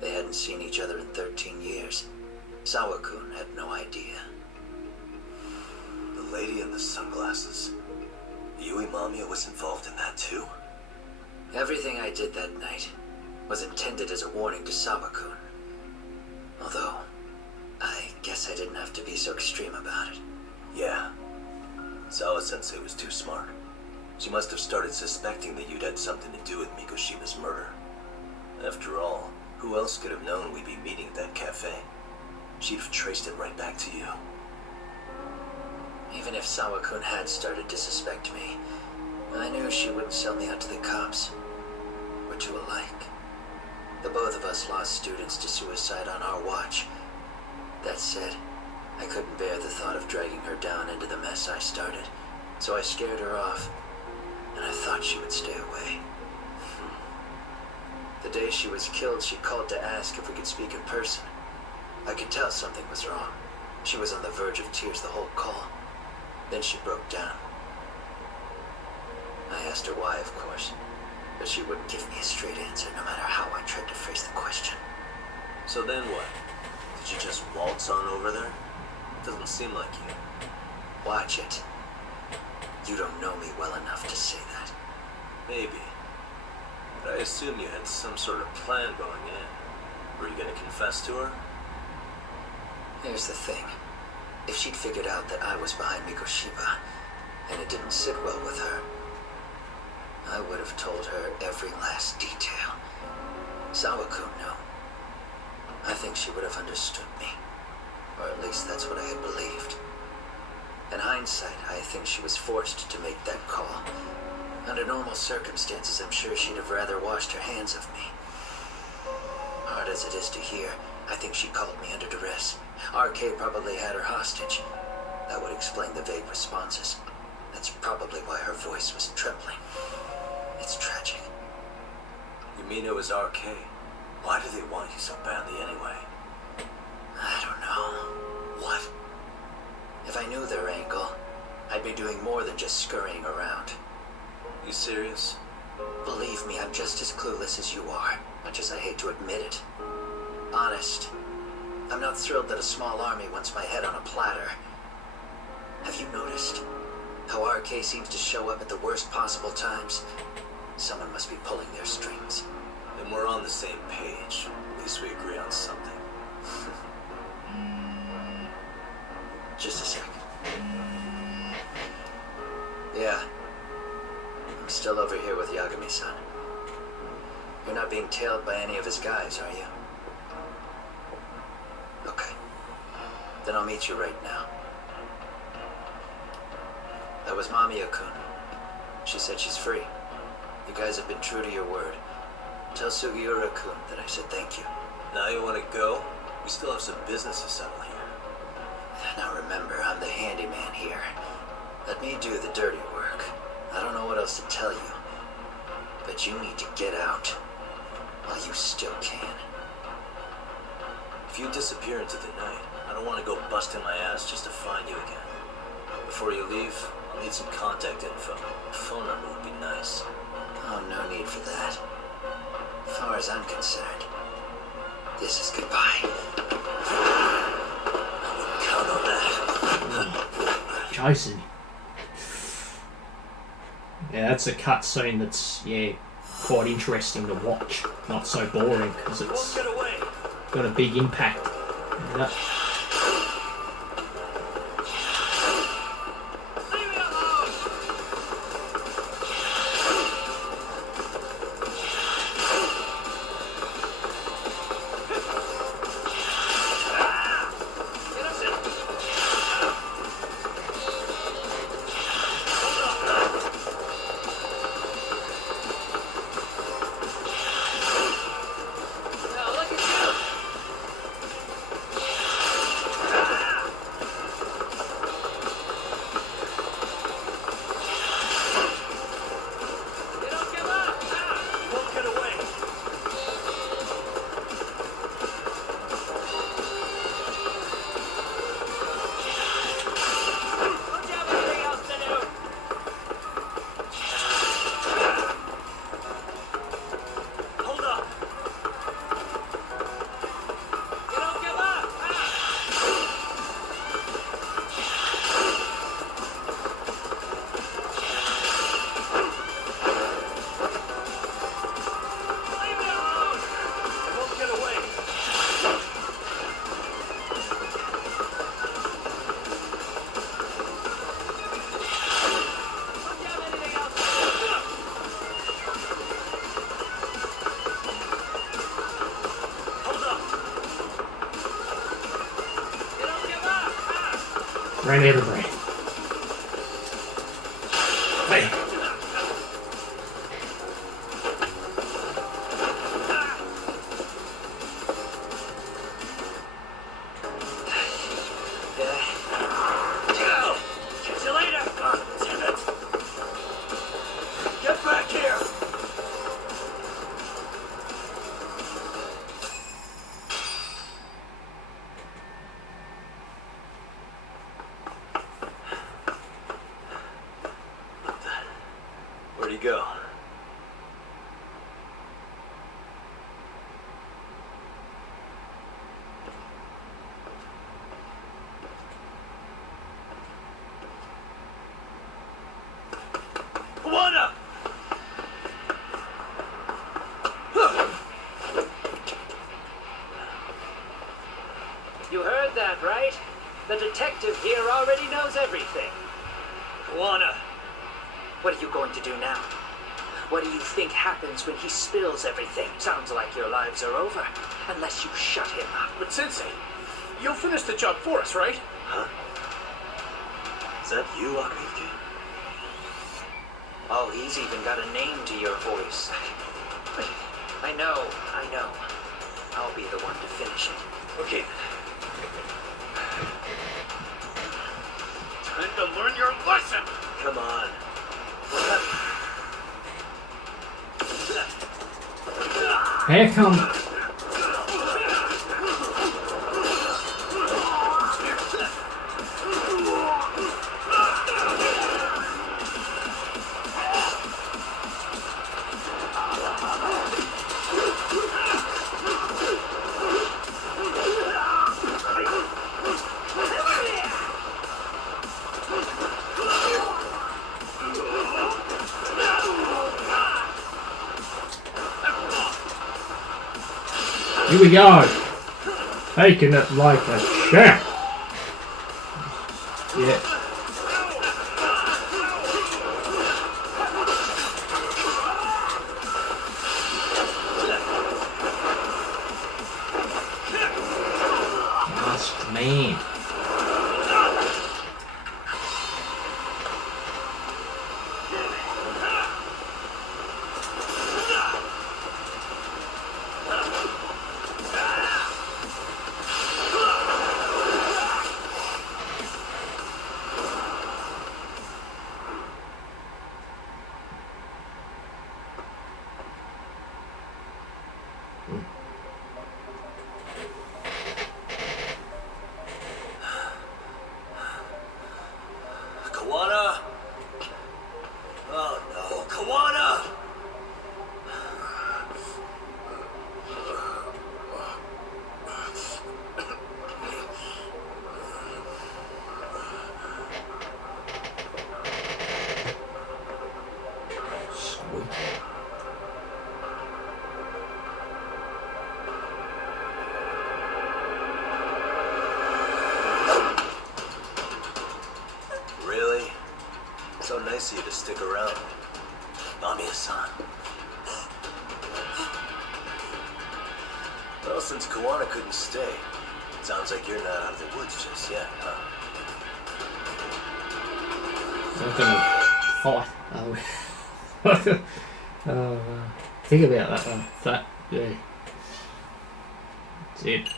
They hadn't seen each other in 13 years. Sawa-kun had no idea. The lady in the sunglasses. Yui Mamiya was involved in that too? Everything I did that night was intended as a warning to Sawa-kun. Although, I guess I didn't have to be so extreme about it. Yeah. Sawa-sensei was too smart. She must have started suspecting that you'd had something to do with Mikoshiba's murder. After all, who else could have known we'd be meeting at that cafe? She'd have traced it right back to you. Even if Sawa-kun had started to suspect me, I knew she wouldn't sell me out to the cops. We're too alike. The both of us lost students to suicide on our watch. That said, I couldn't bear the thought of dragging her down into the mess I started, so I scared her off, and I thought she would stay away. The day she was killed, she called to ask if we could speak in person. I could tell something was wrong. She was on the verge of tears the whole call. Then she broke down. I asked her why, of course, but she wouldn't give me a straight answer no matter how I tried to phrase the question. So then what? Did you just waltz on over there? Doesn't seem like you. Watch it. You don't know me well enough to say that. Maybe. But I assume you had some sort of plan going in. Were you gonna confess to her? Here's the thing. If she'd figured out that I was behind Mikoshiba, and it didn't sit well with her, I would have told her every last detail. Sawa-kun knew. I think she would have understood me. Or at least that's what I had believed. In hindsight, I think she was forced to make that call. Under normal circumstances, I'm sure she'd have rather washed her hands of me. Hard as it is to hear, I think she called me under duress. RK probably had her hostage. That would explain the vague responses. That's probably why her voice was trembling. It's tragic. You mean it was RK? Why do they want you so badly anyway? I don't know. What? If I knew their angle, I'd be doing more than just scurrying around. You serious? Believe me, I'm just as clueless as you are, much as I hate to admit it. Honest, I'm not thrilled that a small army wants my head on a platter. Have you noticed how RK seems to show up at the worst possible times? Someone must be pulling their strings. Then we're on the same page. At least we agree on something. Just a sec. Yeah. I'm still over here with Yagami-san. You're not being tailed by any of his guys, are you? Okay. Then I'll meet you right now. That was Mamiya-kun. She said she's free. You guys have been true to your word. Tell Sugiura-kun that I said thank you. Now you want to go? We still have some business to settle here. Now remember, I'm the handyman here. Let me do the dirty work. I don't know what else to tell you. But you need to get out while you still can. If you disappear into the night, I don't want to go busting my ass just to find you again. Before you leave, I'll need some contact info. A phone number would be nice. Oh, no need for that. As far as I'm concerned, this is goodbye. I wouldn't count on that. Jason. Yeah, that's a cutscene that's, quite interesting to watch. Not so boring, because it's got a big impact. Yeah. ran out of breath. Hey. Catch you later. Damn it. Get back here. Where'd he go? Kawana! You heard that, right? The detective here already knows everything. Kawana! What are you going to do now? What do you think happens when he spills everything? Sounds like your lives are over, unless you shut him up. But Sensei, you'll finish the job for us, right? Huh? Is that you, Akiki? Oh, he's even got a name to your voice. I know. I'll be the one to finish it. Okay. Time to learn your lesson! Come on. Here come. Here we go. Taking it like a champ. Yeah. Last man. Kawana? Oh no, Kawana! Sweet. Really? So nice of you to stick around. Mamiya-san. Well, since Kawana couldn't stay, sounds like you're not out of the woods just yet, huh? I'm gonna fight. Think about that one. That, yeah. That's it.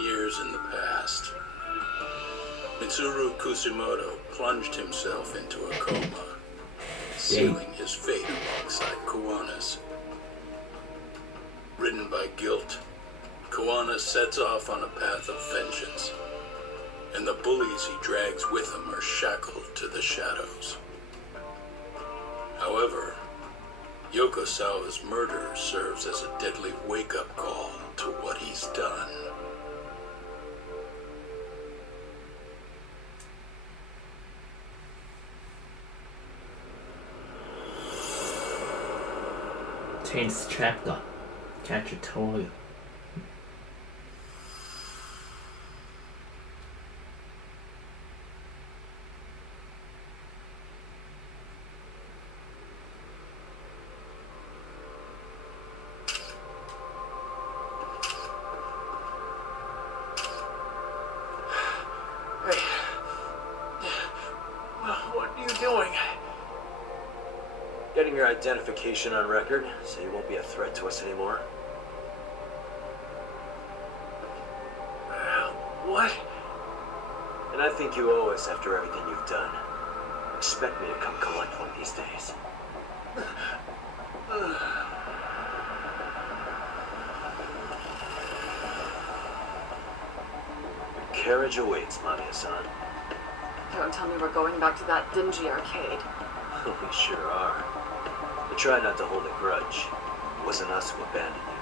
Years in the past, Mitsuru Kusumoto plunged himself into a coma, sealing his fate alongside Kawana's. Ridden by guilt, Kawana sets off on a path of vengeance, and the bullies he drags with him are shackled to the shadows. However, Yokosawa's murder serves as a deadly wake-up call to what he's done. Tenth chapter. Catch a tiger. Getting your identification on record, so you won't be a threat to us anymore. What? And I think you owe us after everything you've done. Expect me to come collect one of these days. Your carriage awaits, Mamiya-san. Don't tell me we're going back to that dingy arcade. We sure are. But try not to hold a grudge. It wasn't us who abandoned you.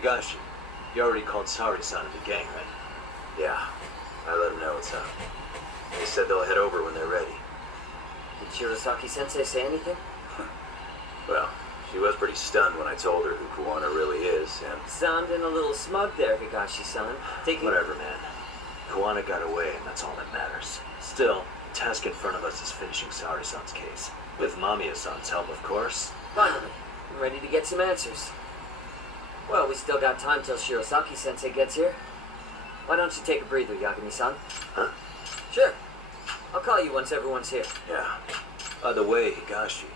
Higashi, you already called Sari-san and the gang, right? Yeah, I let them know what's up. They said they'll head over when they're ready. Did Shirosaki-sensei say anything? Well, she was pretty stunned when I told her who Kuwana really is, and... Sounding a little smug there, Higashi-san. Whatever, man. Kuwana got away, and that's all that matters. Still, the task in front of us is finishing Sari-san's case. With Mamiya-san's help, of course. Finally, I'm ready to get some answers. Well, we still got time till Shirosaki-sensei gets here. Why don't you take a breather, Yagami-san? Huh? Sure. I'll call you once everyone's here. Yeah. By the way, Higashi,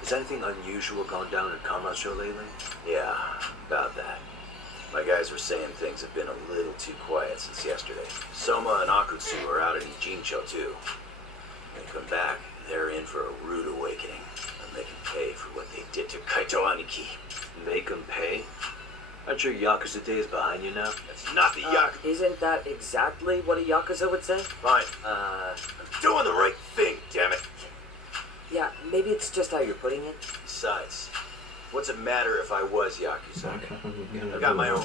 has anything unusual gone down in Kamasho lately? Yeah, about that. My guys were saying things have been a little too quiet since yesterday. Soma and Akutsu are out at Ijincho, too. They come back, they're in for a rude awakening. And they can pay for what they did to Kaito Aniki. Make them pay? Aren't your Yakuza days behind you now? That's not the Yakuza. Isn't that exactly what a Yakuza would say? Fine. I'm doing the right thing, damn it. Yeah, maybe it's just how you're putting it. Besides, what's it matter if I was Yakuza? I've got my own.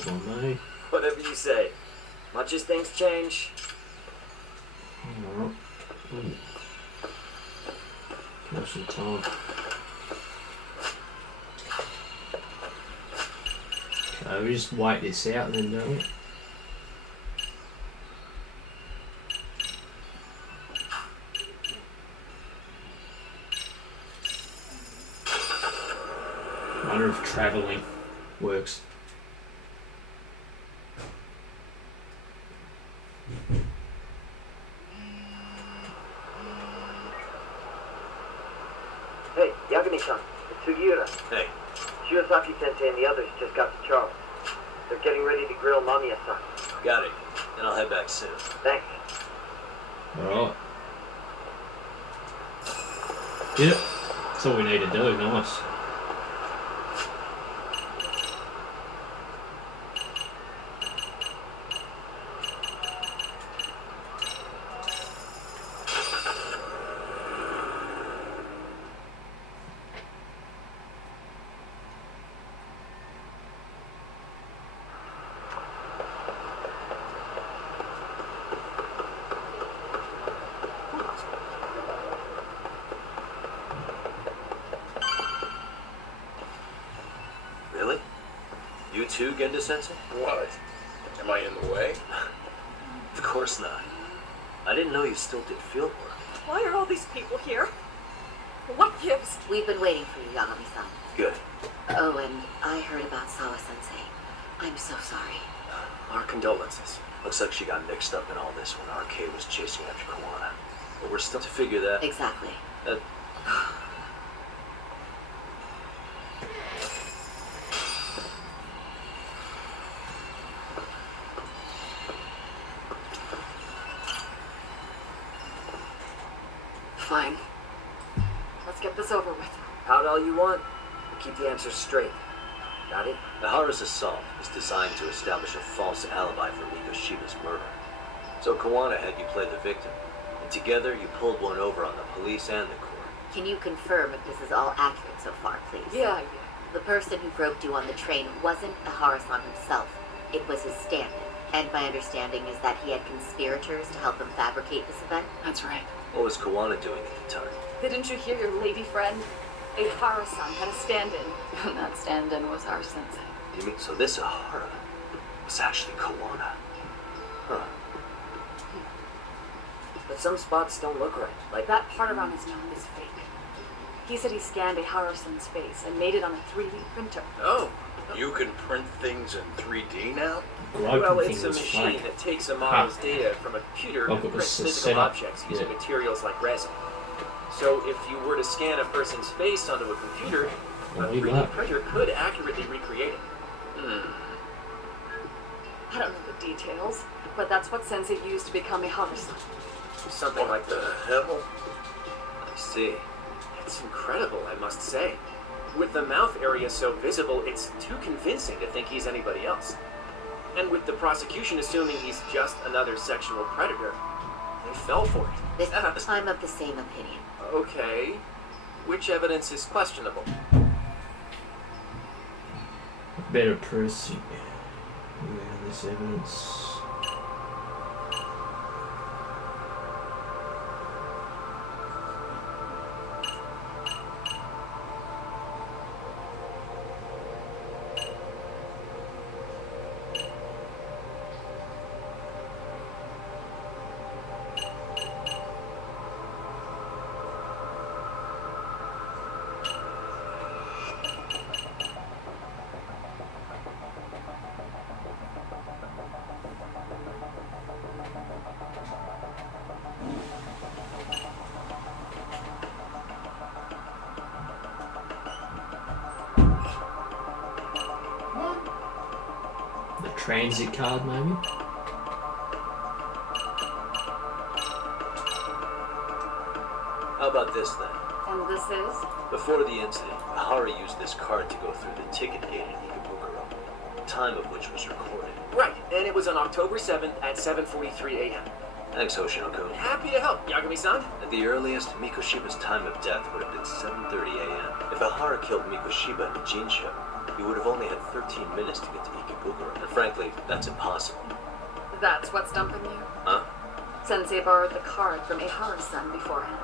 Whatever you say. Much as things change. Have some time. Okay, we just wait this out then, don't we? I wonder if travelling works. Hey, Yagami-san, it's Sugiura. Hey. Shirosaki-sensei and the others just got to Charles. They're getting ready to grill Mamiya-san. Got it. And I'll head back soon. Thanks. Alright. Yep. That's all we need to do. Nice. Really? You too, Gendo-sensei? What? Am I in the way? Of course not. I didn't know you still did field work. Why are all these people here? What gives? We've been waiting for you, Yagami-san. Good. Oh, and I heard about Sawa-sensei. I'm so sorry. Our condolences. Looks like she got mixed up in all this when RK was chasing after Kuwana. But we're still to figure that... Exactly. Fine. Let's get this over with. Pout all you want, but keep the answers straight. Got it? Ahara's assault is designed to establish a false alibi for Mikoshiba's murder. So Kuwana had you play the victim, and together you pulled one over on the police and the court. Can you confirm if this is all accurate so far, please? Yeah. The person who groped you on the train wasn't Ahara-san himself. It was his stand-in. And my understanding is that he had conspirators to help him fabricate this event? That's right. What was Kuwana doing at the time? Didn't you hear your lady friend? Ahara-san had a stand-in. And that stand-in was our sensei. You mean, so this Ahara was actually Kuwana? Huh. but some spots don't look right. Like That part around his mouth is fake. He said he scanned a Harrison's face and made it on a 3D printer. Oh, you can print things in 3D now? Well, it's a machine that takes a model's data from a computer and prints physical objects using materials like resin. So if you were to scan a person's face onto a computer, a 3D printer could accurately recreate it. I don't know the details, but that's what Sensei used to become a Harrison. Something like the hell? I see. It's incredible, I must say. With the mouth area so visible, it's too convincing to think he's anybody else. And with the prosecution assuming he's just another sexual predator, they fell for it. I'm of the same opinion. Okay. Which evidence is questionable? Better pressing. This evidence. Transit card, maybe? How about this then? And this is? Before the incident, Ahara used this card to go through the ticket gate in Ikebukuro, time of which was recorded. Right, and it was on October 7th at 7:43 a.m. Thanks, Hoshinoku. Happy to help, Yagami-san. At the earliest, Mikoshiba's time of death would have been 7:30 a.m. If Ahara killed Mikoshiba in the Jinsha, he would have only had 13 minutes to get to Ikebukuro, and frankly, that's impossible. That's what's dumping you? Huh? Sensei borrowed the card from Ihara-san beforehand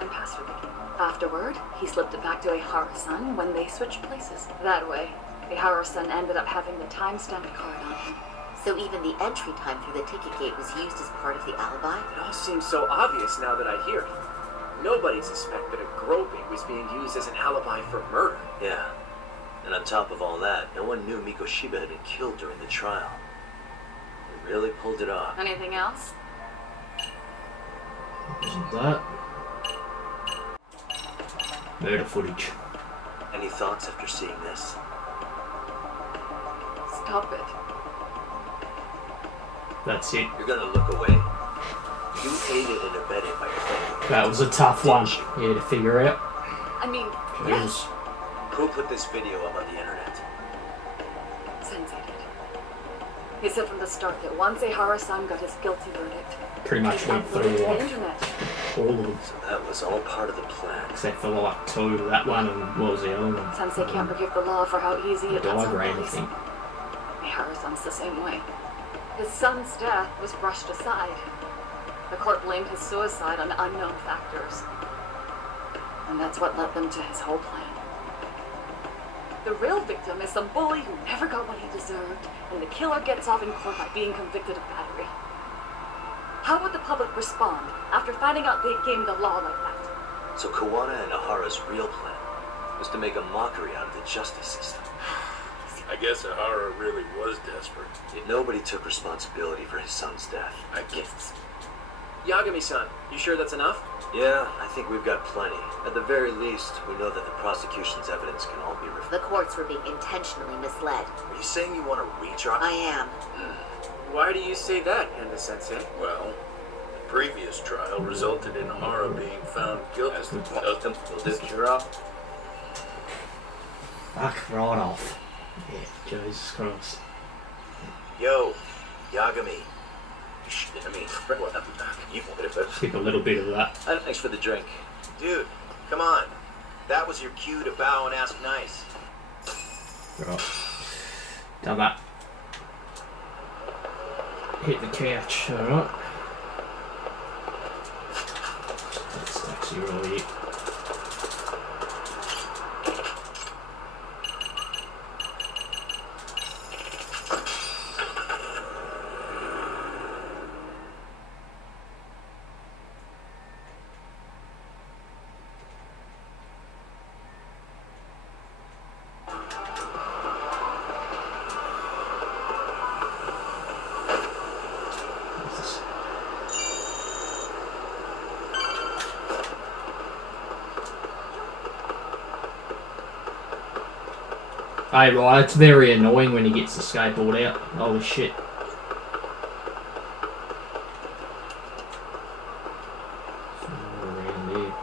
and passed her the key. Afterward, he slipped it back to Ihara-san when they switched places. That way, Ihara-san ended up having the time-stamped card on him. So even the entry time through the ticket gate was used as part of the alibi? It all seems so obvious now that I hear it. Nobody suspected a groping was being used as an alibi for murder. Yeah. And on top of all that, no one knew Mikoshiba had been killed during the trial. They really pulled it off. Anything else? Isn't that? Murder footage. Any thoughts after seeing this? Stop it. That's it. You're gonna look away? You aided and abetted my friend. That was a tough one. Yeah, to figure out. I mean, yes. Who put this video up on the internet? Sensei did. He said from the start that once Ihara-san got his guilty verdict, Pretty much went through the like internet. all of them. So that was all part of the plan. Except for like two, that one and what was the other one? Sensei can't forgive the law for how easy it lets him Diagram, I release. think. Ihara-san's the same way. His son's death was brushed aside. The court blamed his suicide on unknown factors. And that's what led them to his whole plan. The real victim is some bully who never got what he deserved, and the killer gets off in court by being convicted of battery. How would the public respond after finding out they gamed the law like that? So Kawana and Ahara's real plan was to make a mockery out of the justice system. I guess Ahara really was desperate. Yet nobody took responsibility for his son's death. I guess. Yagami-san, you sure that's enough? Yeah, I think we've got plenty. At the very least, we know that the prosecution's evidence can all be refuted. The courts were being intentionally misled. Are you saying you want to retry? I am. Why do you say that, Panda-sensei? Well, the previous trial resulted in Ahara being found guilty. As the custom will do, you're up. Fuck right off. Yeah, Jesus Christ. Yo, Yagami. You wanted it, Skip a little bit of that. Thanks for the drink. Dude, come on. That was your cue to bow and ask nice. Right. Done that. Hit the couch, alright. That's actually really it. Hey, right, it's very annoying when he gets the skateboard out. Holy shit. Around here.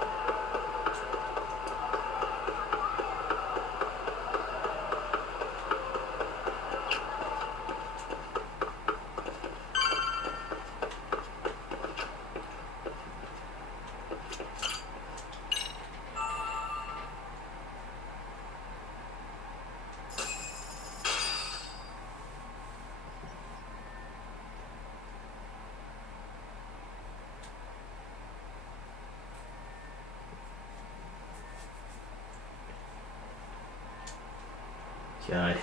Okay.